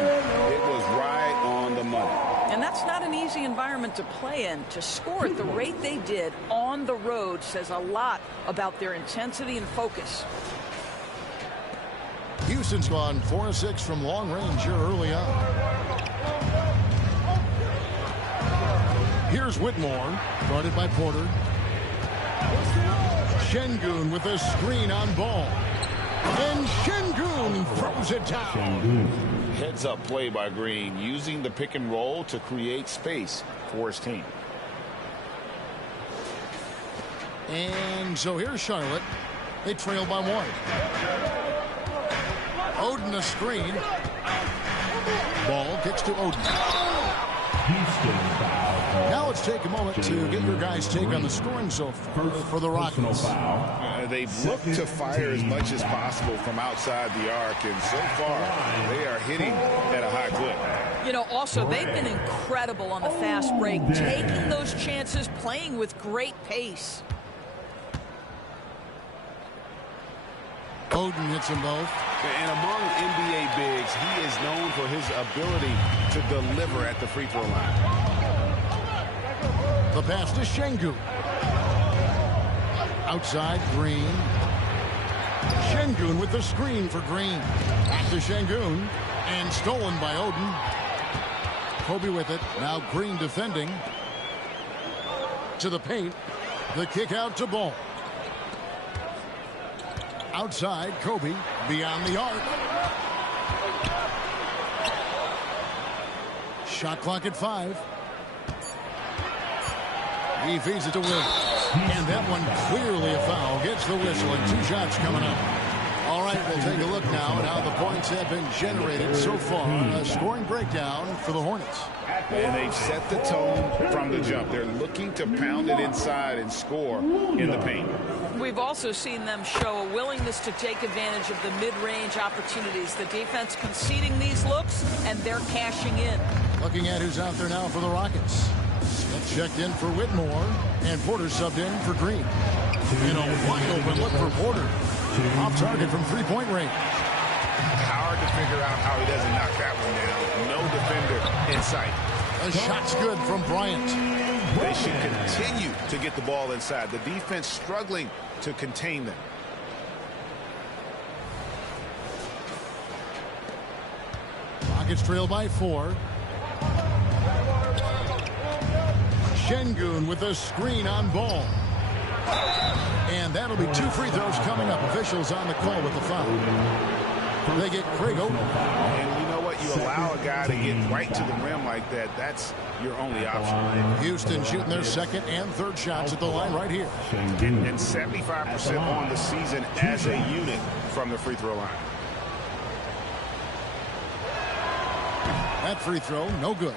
It was right on the money. And that's not an easy environment to play in. To score at the rate they did on the road says a lot about their intensity and focus. Houston's gone 4-6 from long range here early on. Here's Whitmore, guarded by Porter. Şengün with a screen on Ball. And Şengün throws it down. Heads-up play by Green, using the pick and roll to create space for his team. And so here's Charlotte. They trail by 1. Oden a screen. Ball kicks to Oden. Now let's take a moment to get your guys' take on the scoring so far for the Rockets. They've looked to fire as much as possible from outside the arc, and so far they are hitting at a high clip. You know, also, they've been incredible on the fast break, taking those chances, playing with great pace. Oden hits them both. And among NBA bigs, he is known for his ability to deliver at the free throw line. The pass to Şengün. Outside, Green. Şengün with the screen for Green. Back to Şengün. And stolen by Oden. Kobe with it. Now Green defending. To the paint. The kick out to Ball. Outside, Kobe. Beyond the arc. Shot clock at 5. He feeds it to Williams. And that one clearly a foul. Gets the whistle and 2 shots coming up. All right, we'll take a look now at how the points have been generated so far. A scoring breakdown for the Hornets. And they've set the tone from the jump. They're looking to pound it inside and score in the paint. We've also seen them show a willingness to take advantage of the mid-range opportunities. The defense conceding these looks, and they're cashing in. Looking at who's out there now for the Rockets. Smith checked in for Whitmore, and Porter subbed in for Green. And a wide open look for Porter. Off target from three-point range. Hard to figure out how he doesn't knock that one down. No defender in sight. A shot's good from Bryant. They should continue to get the ball inside. The defense struggling to contain them. Rockets trail by 4. Şengün with a screen on Ball. And that'll be 2 free throws coming up. Officials on the call with the foul. They get Craig Oden. And you know what? You allow a guy to get right to the rim like that. That's your only option. Houston shooting their second and third shots at the line right here. And 75% on the season as a unit from the free throw line. That free throw, no good.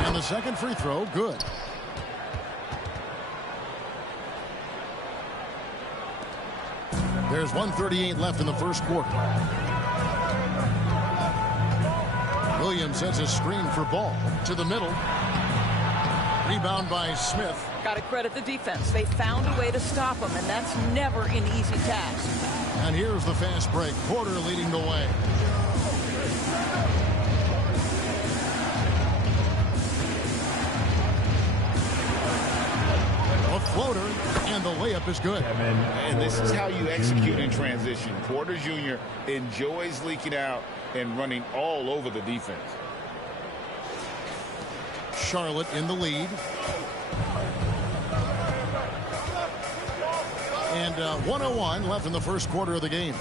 And the second free throw, good. There's 1:38 left in the first quarter. Williams sets a screen for Ball to the middle. Rebound by Smith. Got to credit the defense. They found a way to stop him, and that's never an easy task. And here's the fast break. Porter leading the way. A floater, and the layup is good. And this is how you execute in transition. Porter Jr. enjoys leaking out and running all over the defense. Charlotte in the lead. And 1:01 left in the first quarter of the game.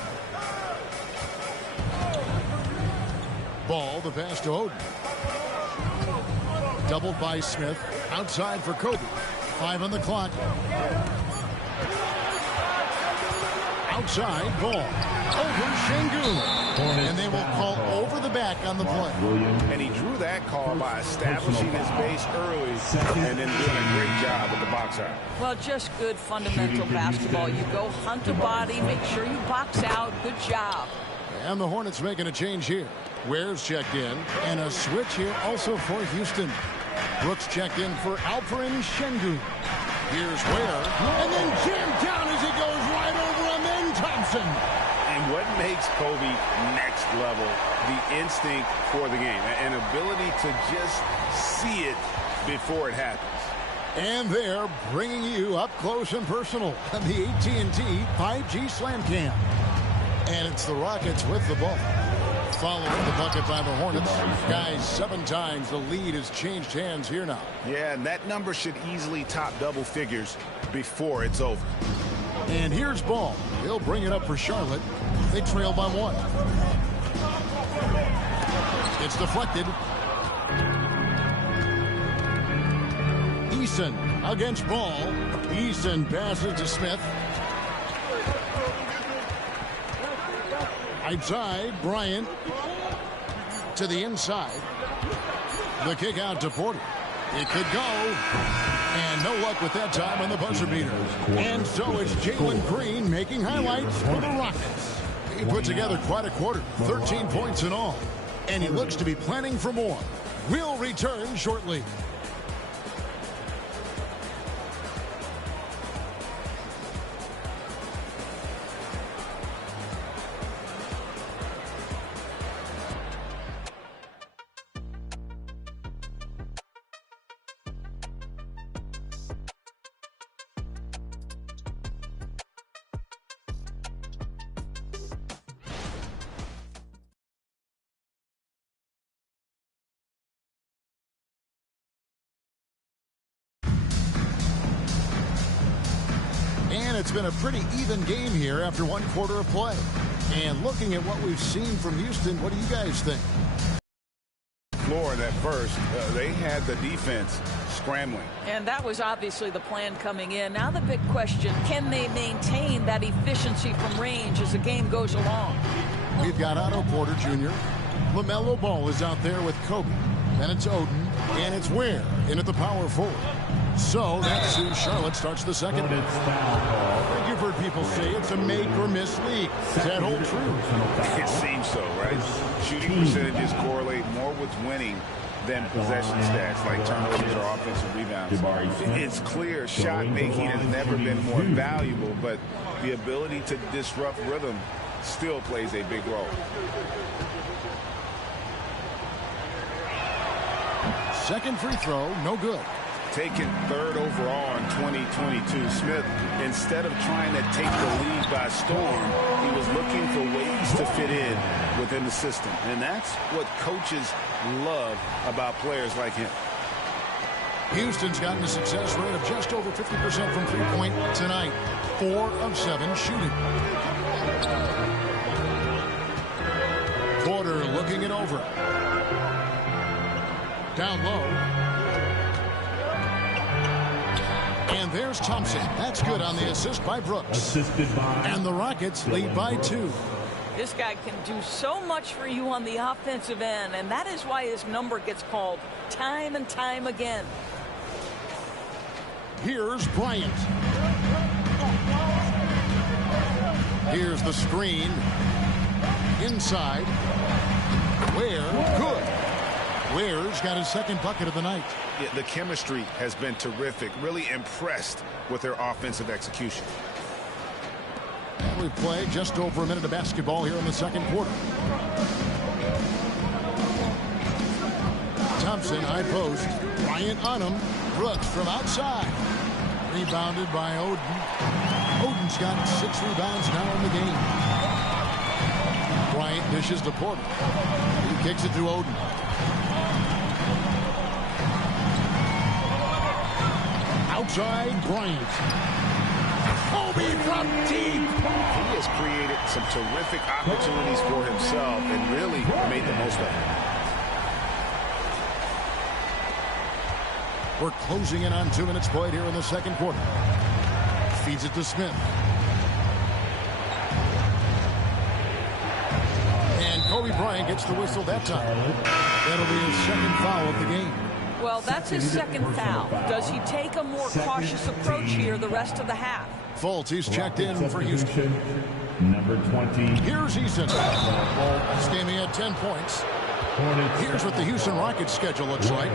Ball, the pass to Oden. Doubled by Smith. Outside for Kobe. 5 on the clock. Outside, Ball. Over Şengün. And they will call over the back on the play. And he drew that call by establishing his base early and then doing a great job with the box out. Well, just good fundamental basketball. You go hunt a body, make sure you box out. Good job. And the Hornets making a change here. Ware's checked in. And a switch here also for Houston. Brooks checked in for Alperen Şengün. Here's Ware. And then jammed down as he goes right over Amen Thompson. And what makes Kobe next level, the instinct for the game, an ability to just see it before it happens. And they're bringing you up close and personal on the AT&T 5G Slam Cam. And it's the Rockets with the ball. Following the bucket by the Hornets. Guys, 7 times the lead has changed hands here now. Yeah, and that number should easily top double figures before it's over. And here's Ball. He'll bring it up for Charlotte. They trail by 1. It's deflected. Eason against Ball. Eason passes to Smith. Outside, Bryant to the inside. The kick out to Porter. It could go. And no luck with that time on the buzzer beater. And so it's Jalen Green making highlights for the Rockets. He put together quite a quarter, 13 points in all. And he looks to be planning for more. We'll return shortly. It's been a pretty even game here after 1 quarter of play. And looking at what we've seen from Houston, what do you guys think? Floor that first, they had the defense scrambling. And that was obviously the plan coming in. Now the big question, can they maintain that efficiency from range as the game goes along? We've got Otto Porter Jr. LaMelo Ball is out there with Kobe. Then it's Oden. And it's Ware in at the power forward. So that's who Charlotte starts the second. You've heard people say it's a make or miss league. Does that hold true? It seems so, right? Shooting percentages correlate more with winning than possession stats like turnovers or offensive rebounds. It's clear shot making has never been more valuable, but the ability to disrupt rhythm still plays a big role. Second free throw, no good. Taken 3rd overall in 2022, Smith, instead of trying to take the lead by storm, he was looking for ways to fit in within the system. And that's what coaches love about players like him. Houston's gotten a success rate of just over 50% from three-point tonight. 4 of 7 shooting. Porter looking it over. Down low. And there's Thompson. That's good on the assist by Brooks. And the Rockets lead by 2. This guy can do so much for you on the offensive end, and that is why his number gets called time and time again. Here's Bryant. Here's the screen. Inside. Ware, good. Ware's got his second bucket of the night. Yeah, the chemistry has been terrific. Really impressed with their offensive execution. And we play just over a minute of basketball here in the second quarter. Thompson, high post. Bryant on him. Brooks from outside. Rebounded by Oden. Oden's got 6 rebounds now in the game. Bryant dishes to Porter. He kicks it to Oden. Outside, Bryant. Kobe from deep. He has created some terrific opportunities for himself and really made the most of it. We're closing in on 2 minutes played here in the second quarter. Feeds it to Smith. And Kobe Bryant gets the whistle that time. That'll be his second foul of the game. Well, that's his second foul. Does he take a more cautious approach here the rest of the half? Fultz, he's checked in for Houston. Number 20. Here's Eason. This game he had 10 points. Here's what the Houston Rockets schedule looks like.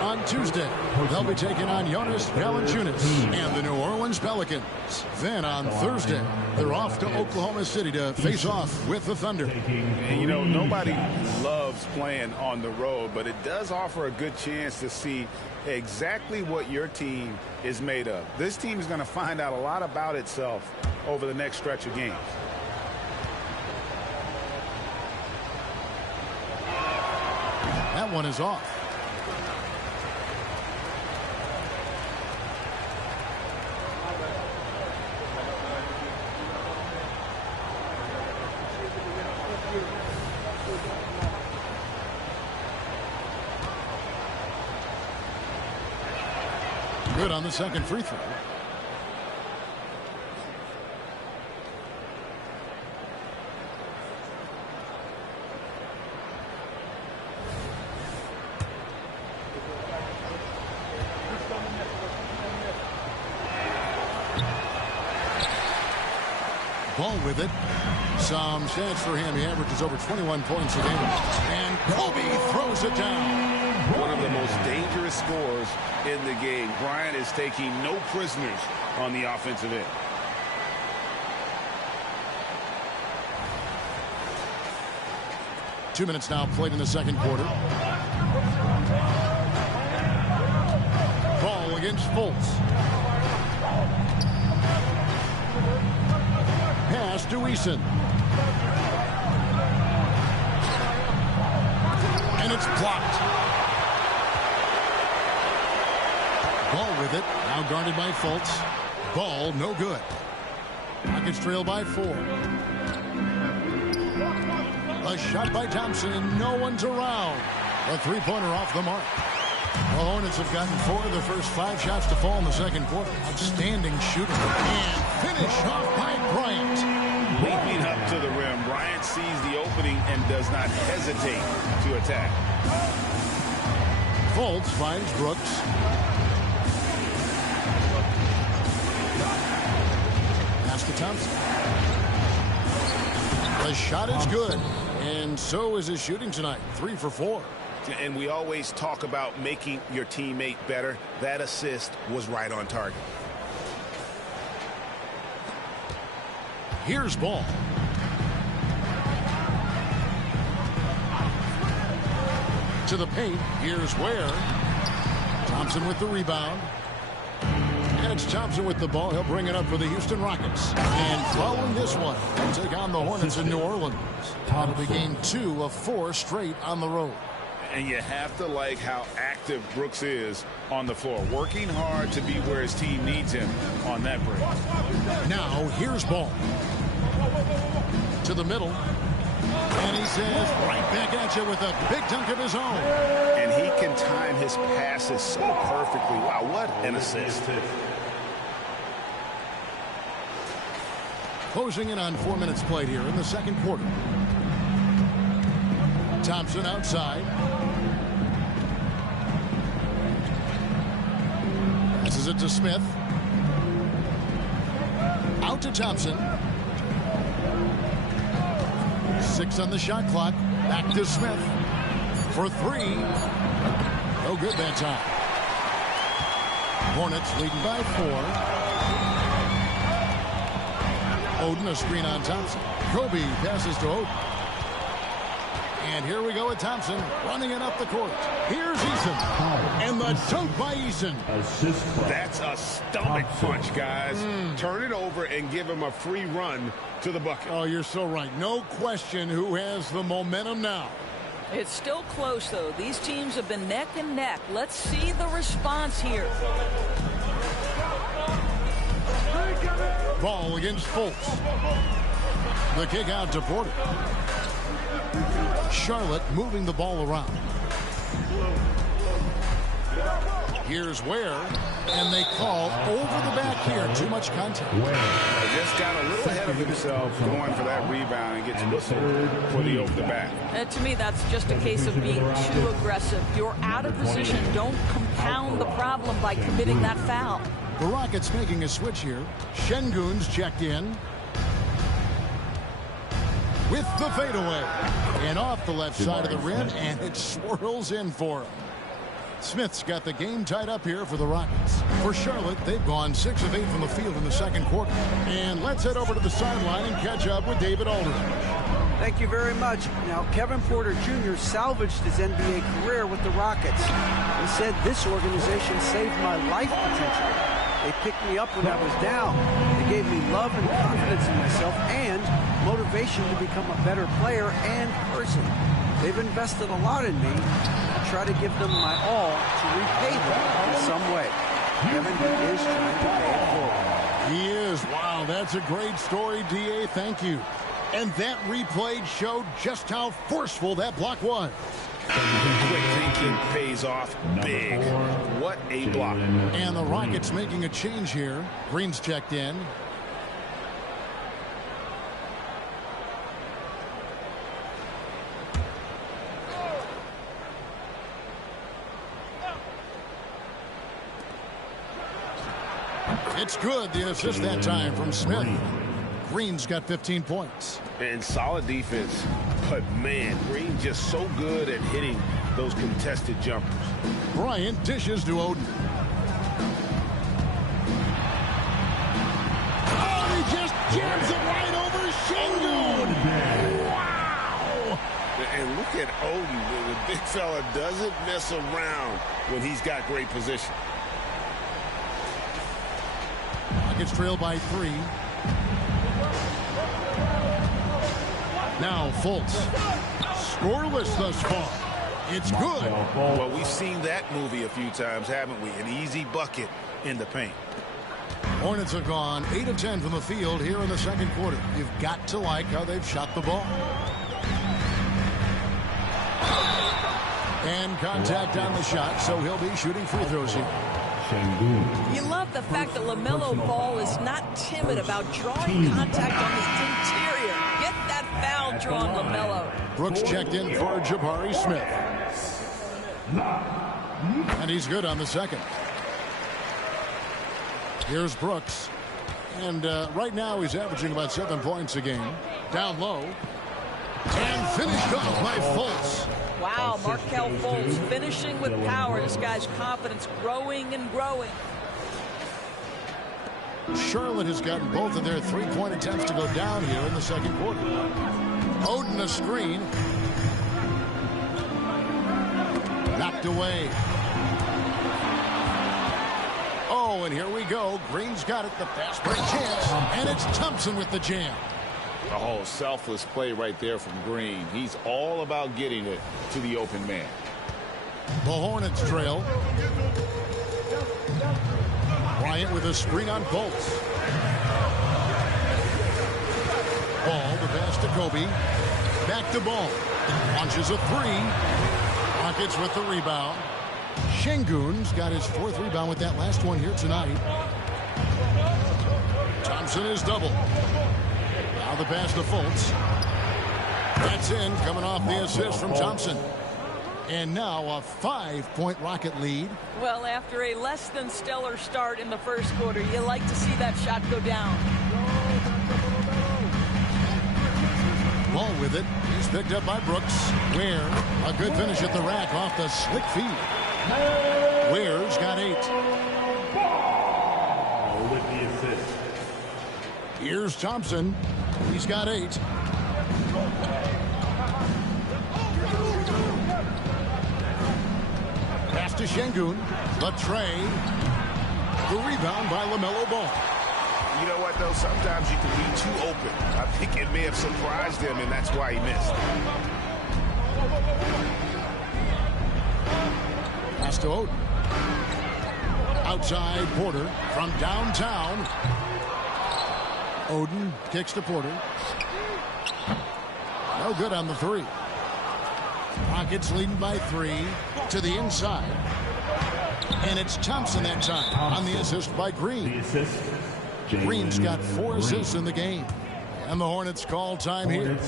On Tuesday, they'll be taking on Jonas Valanciunas and the New Orleans Pelicans. Then on Thursday, they're off to Oklahoma City to face off with the Thunder. And you know, nobody loves playing on the road, but it does offer a good chance to see exactly what your team is made of. This team is going to find out a lot about itself over the next stretch of games. That one is off. Good on the second free throw. Ball with it. Some stats for him. He averages over 21 points a game. And Kobe throws it down. One of the most dangerous scorers in the game. Bryant is taking no prisoners on the offensive end. Two minutes now played in the second quarter. Ball against Fultz. Pass to Eason. And it's blocked. Ball with it. Now guarded by Fultz. Ball no good. Rockets trail by 4. A shot by Thompson and no one's around. A three-pointer off the mark. The Hornets have gotten 4 of the first 5 shots to fall in the second quarter. Outstanding shooting. And finish off by Bryant. Leaping up to the rim. Bryant sees the opening and does not hesitate to attack. Fultz finds Brooks. Pass to Thompson. The shot is good. And so is his shooting tonight. 3 for 4. And we always talk about making your teammate better. That assist was right on target. Here's Ball. To the paint. Here's Ware. Thompson with the rebound. And it's Thompson with the ball. He'll bring it up for the Houston Rockets. And following this one, they'll take on the Hornets in New Orleans. That'll be game 2 of 4 straight on the road. And you have to like how active Brooks is on the floor. Working hard to be where his team needs him on that break. Now, here's Ball. To the middle. And he says right back at you with a big dunk of his own. And he can time his passes so perfectly. Wow, what an assist. Closing in on 4 minutes played here in the second quarter. Thompson outside. Passes it to Smith. Out to Thompson. 6 on the shot clock. Back to Smith for 3. No good that time. Hornets leading by 4. Oden, a screen on Thompson. Kobe passes to Oden. And here we go with Thompson running it up the court. Here's Eason. And the dunk by Eason. That's a stomach punch, guys. Turn it over and give him a free run to the bucket. Oh, you're so right. No question who has the momentum now. It's still close, though. These teams have been neck and neck. Let's see the response here. Ball against Fultz. The kick out to Porter. Charlotte moving the ball around. Here's Ware, and they call over the back here. Too much contact. Just got a little ahead of himself going for that rebound and gets whistled for the over the back. To me, that's just a case of being too aggressive. You're out of position. Don't compound the problem by committing that foul. The Rockets making a switch here. Şengün's checked in with the fadeaway. And off the left side of the rim, and it swirls in for him. Smith's got the game tied up here for the Rockets. For Charlotte, they've gone 6 of 8 from the field in the second quarter. And let's head over to the sideline and catch up with David Aldridge. Thank you very much. Now, Kevin Porter Jr. salvaged his NBA career with the Rockets. He said, "This organization saved my life potentially. They picked me up when I was down. They gave me love and confidence in myself and motivation to become a better player and person. They've invested a lot in me. I try to give them my all to repay them in some way." Kevin is trying to pay it forward. He is. Wow, that's a great story, D.A. Thank you. And that replay showed just how forceful that block was. Quick thinking pays off big. What a block. And the Rockets making a change here. Green's checked in. It's good. The assist that time from Smith. Green's got 15 points. And solid defense. But, man, Green just so good at hitting those contested jumpers. Bryant dishes to Oden. Oh, he just jams it right over Şengün. Wow! And look at Oden. The big fella doesn't mess around when he's got great position. Rockets trail by 3. Now Fultz. Scoreless thus far. It's good. Well, we've seen that movie a few times, haven't we? An easy bucket in the paint. Hornets have gone 8 of 10 from the field here in the second quarter. You've got to like how they've shot the ball. And contact on the shot, so he'll be shooting free throws here. You love the fact that LaMelo Ball is not timid about drawing contact on the interior. Get that foul drawn, LaMelo. Brooks checked in for Jabari Smith. And he's good on the second. Here's Brooks. And right now he's averaging about 7 points a game. Down low. And finished off by Fultz. Wow, Markelle Fultz finishing with power. This guy's confidence growing and growing. Charlotte has gotten both of their three-point attempts to go down here in the second quarter. Oden a screen. Knocked away. Oh, and here we go. Green's got it. The fast break chance. And it's Thompson with the jam. Oh, selfless play right there from Green. He's all about getting it to the open man. The Hornets trail. Bryant with a screen on Fultz. Ball, the pass to Kobe. Back to Ball. Launches a 3. Rockets with the rebound. Şengün's got his 4th rebound with that last one here tonight. Thompson is double. Now the pass to Fultz. That's in, coming off the assist from Thompson. And now a 5-point Rocket lead. Well, after a less than stellar start in the first quarter, you like to see that shot go down. Ball with it. He's picked up by Brooks. Ware, a good finish at the rack off the slick feed. Ware's got 8. With the assist. Here's Thompson. He's got 8. Pass to Şengün. The tray. The rebound by LaMelo Ball. You know what, though? Sometimes you can be too open. I think it may have surprised him, and that's why he missed. Pass to Oden. Outside Porter from downtown. Oden kicks to Porter. No good on the 3. Rockets leading by 3 to the inside. And it's Thompson that time on the assist by Green. The assist. Green's got 4 assists in the game. And the Hornets call time here.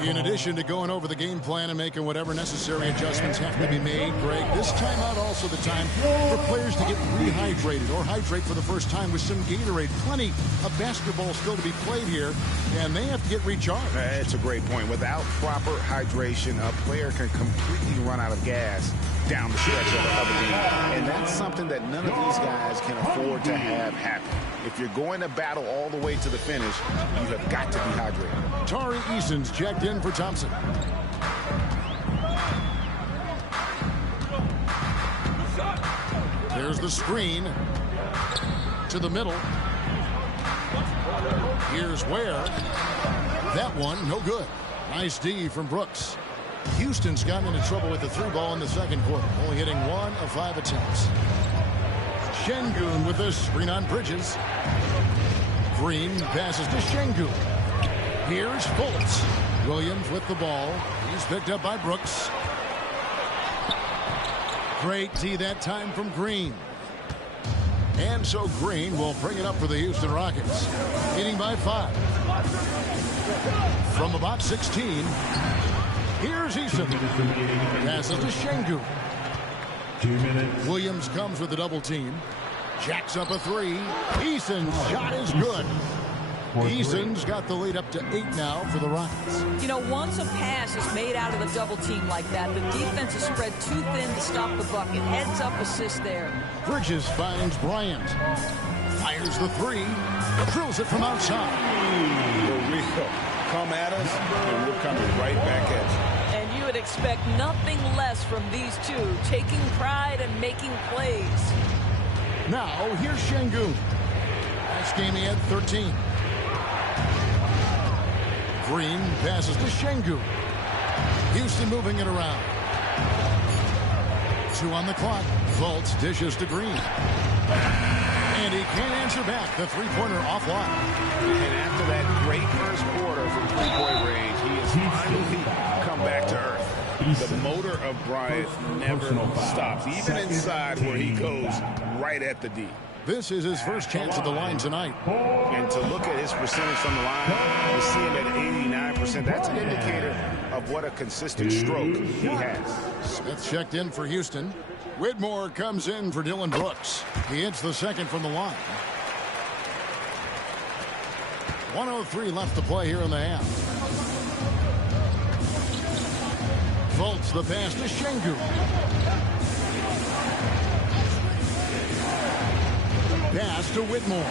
In addition to going over the game plan and making whatever necessary adjustments have to be made, Greg, this timeout also the time for players to get rehydrated or hydrate for the first time with some Gatorade. Plenty of basketball still to be played here, and they have to get recharged. It's a great point. Without proper hydration, a player can completely run out of gas down the stretch of the game. And that's something that none of these guys can afford to have happen. If you're going to battle all the way to the finish, you have got to be hydrated. Tari Eason's checked in for Thompson. There's the screen to the middle. Here's Ware. That one, no good. Nice D from Brooks. Houston's gotten into trouble with the 3 ball in the second quarter, only hitting 1 of 5 attempts. Şengün with the screen on Bridges. Green passes to Şengün. Here's Fultz. Williams with the ball. He's picked up by Brooks. Great D that time from Green. And so Green will bring it up for the Houston Rockets. Leading by 5. From about 16. Here's Eason. Passes to Şengün. 2 minutes. Williams comes with a double team. Jacks up a 3. Eason's shot is good. Eason's got the lead up to 8 now for the Rockets. You know, once a pass is made out of the double team like that, the defense is spread too thin to stop the bucket. Heads up assist there. Bridges finds Bryant. Fires the 3. Drills it from outside. For real. Come at us, and we're coming right back at you. And you would expect nothing less from these two, taking pride and making plays. Now, here's Şengün. Last game he had 13. Green passes to Şengün. Houston moving it around. 2 on the clock. Fultz dishes to Green. And he can't answer back. The 3-pointer offline. And after that great first quarter from 3-point range, he has finally come back to earth. The motor of Bryant never stops, even inside where he goes right at the D. This is his first chance at the line tonight. And to look at his percentage from the line, you see him at 89%. That's an indicator of what a consistent stroke he has. Smith checked in for Houston. Whitmore comes in for Dylan Brooks. He hits the second from the line. 1:03 left to play here in the half. Fultz the pass to Şengün. Pass to Whitmore.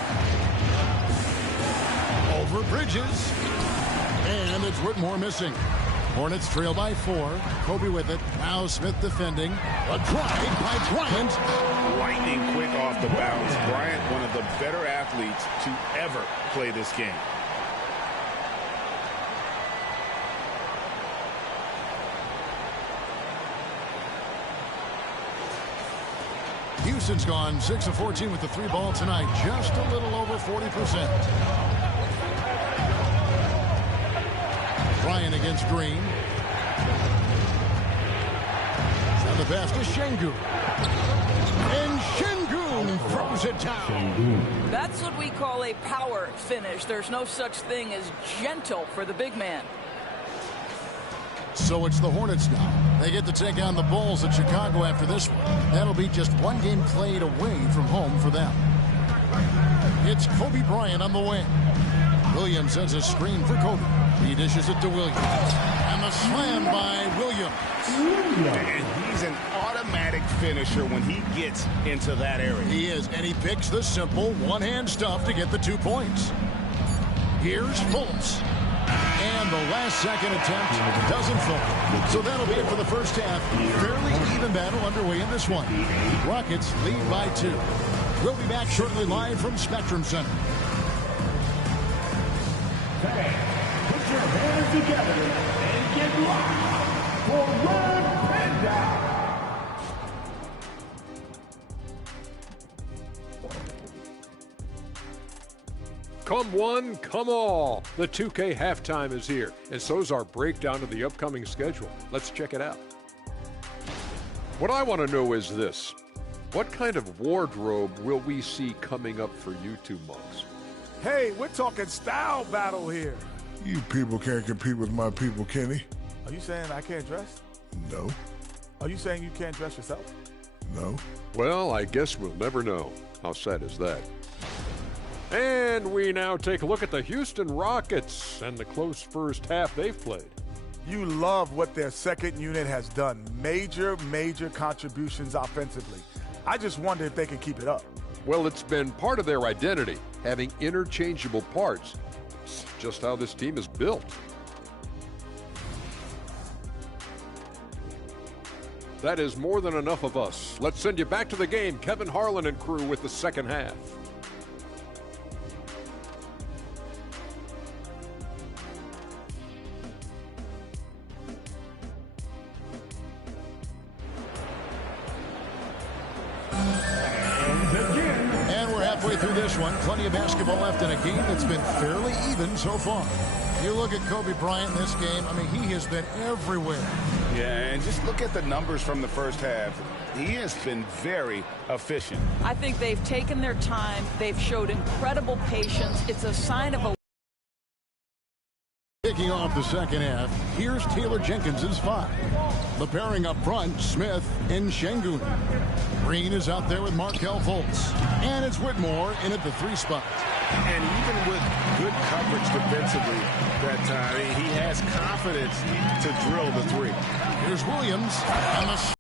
Over Bridges. And it's Whitmore missing. Hornets trail by 4. Kobe with it. Now Smith defending. A drive by Bryant. Lightning quick off the bounce. Bryant, one of the better athletes to ever play this game. Houston's gone 6 of 14 with the 3 ball tonight. Just a little over 40%. Bryant against Green. Send the pass to Şengün. And Şengün throws it down. That's what we call a power finish. There's no such thing as gentle for the big man. So it's the Hornets now. They get to take on the Bulls at Chicago after this one. That'll be just 1 game played away from home for them. It's Kobe Bryant on the wing. Williams sends a screen for Kobe. He dishes it to Williams. And the slam by Williams. And he's an automatic finisher when he gets into that area. He is, and he picks the simple one-hand stuff to get the 2 points. Here's Fultz. And the last-second attempt doesn't fall. So that'll be it for the first half. Fairly even battle underway in this one. Rockets lead by 2. We'll be back shortly live from Spectrum Center. Hey, put your hands together and get locked for Red Panda. Come one, come all. The 2K halftime is here, and so's our breakdown of the upcoming schedule. Let's check it out. What I want to know is this. What kind of wardrobe will we see coming up for you two monks? Hey, we're talking style battle here. You people can't compete with my people, Kenny. Are you saying I can't dress? No. Are you saying you can't dress yourself? No. Well, I guess we'll never know. How sad is that? And we now take a look at the Houston Rockets and the close first half they've played. You love what their second unit has done. Major contributions offensively. I just wonder if they can keep it up. Well, it's been part of their identity, having interchangeable parts. It's just how this team is built. That is more than enough of us. Let's send you back to the game. Kevin Harlan and crew with the second half. Through this one, plenty of basketball left in a game that's been fairly even so far. You look at Kobe Bryant in this game, I mean, he has been everywhere. Yeah, and just look at the numbers from the first half. He has been very efficient. I think they've taken their time. They've showed incredible patience. It's a sign of a... Kicking off the second half, here's Taylor Jenkins's 5. The pairing up front, Smith and Şengün. Green is out there with Markelle Fultz. And it's Whitmore in at the 3 spot. And even with good coverage defensively that time, he has confidence to drill the 3. Here's Williams. And the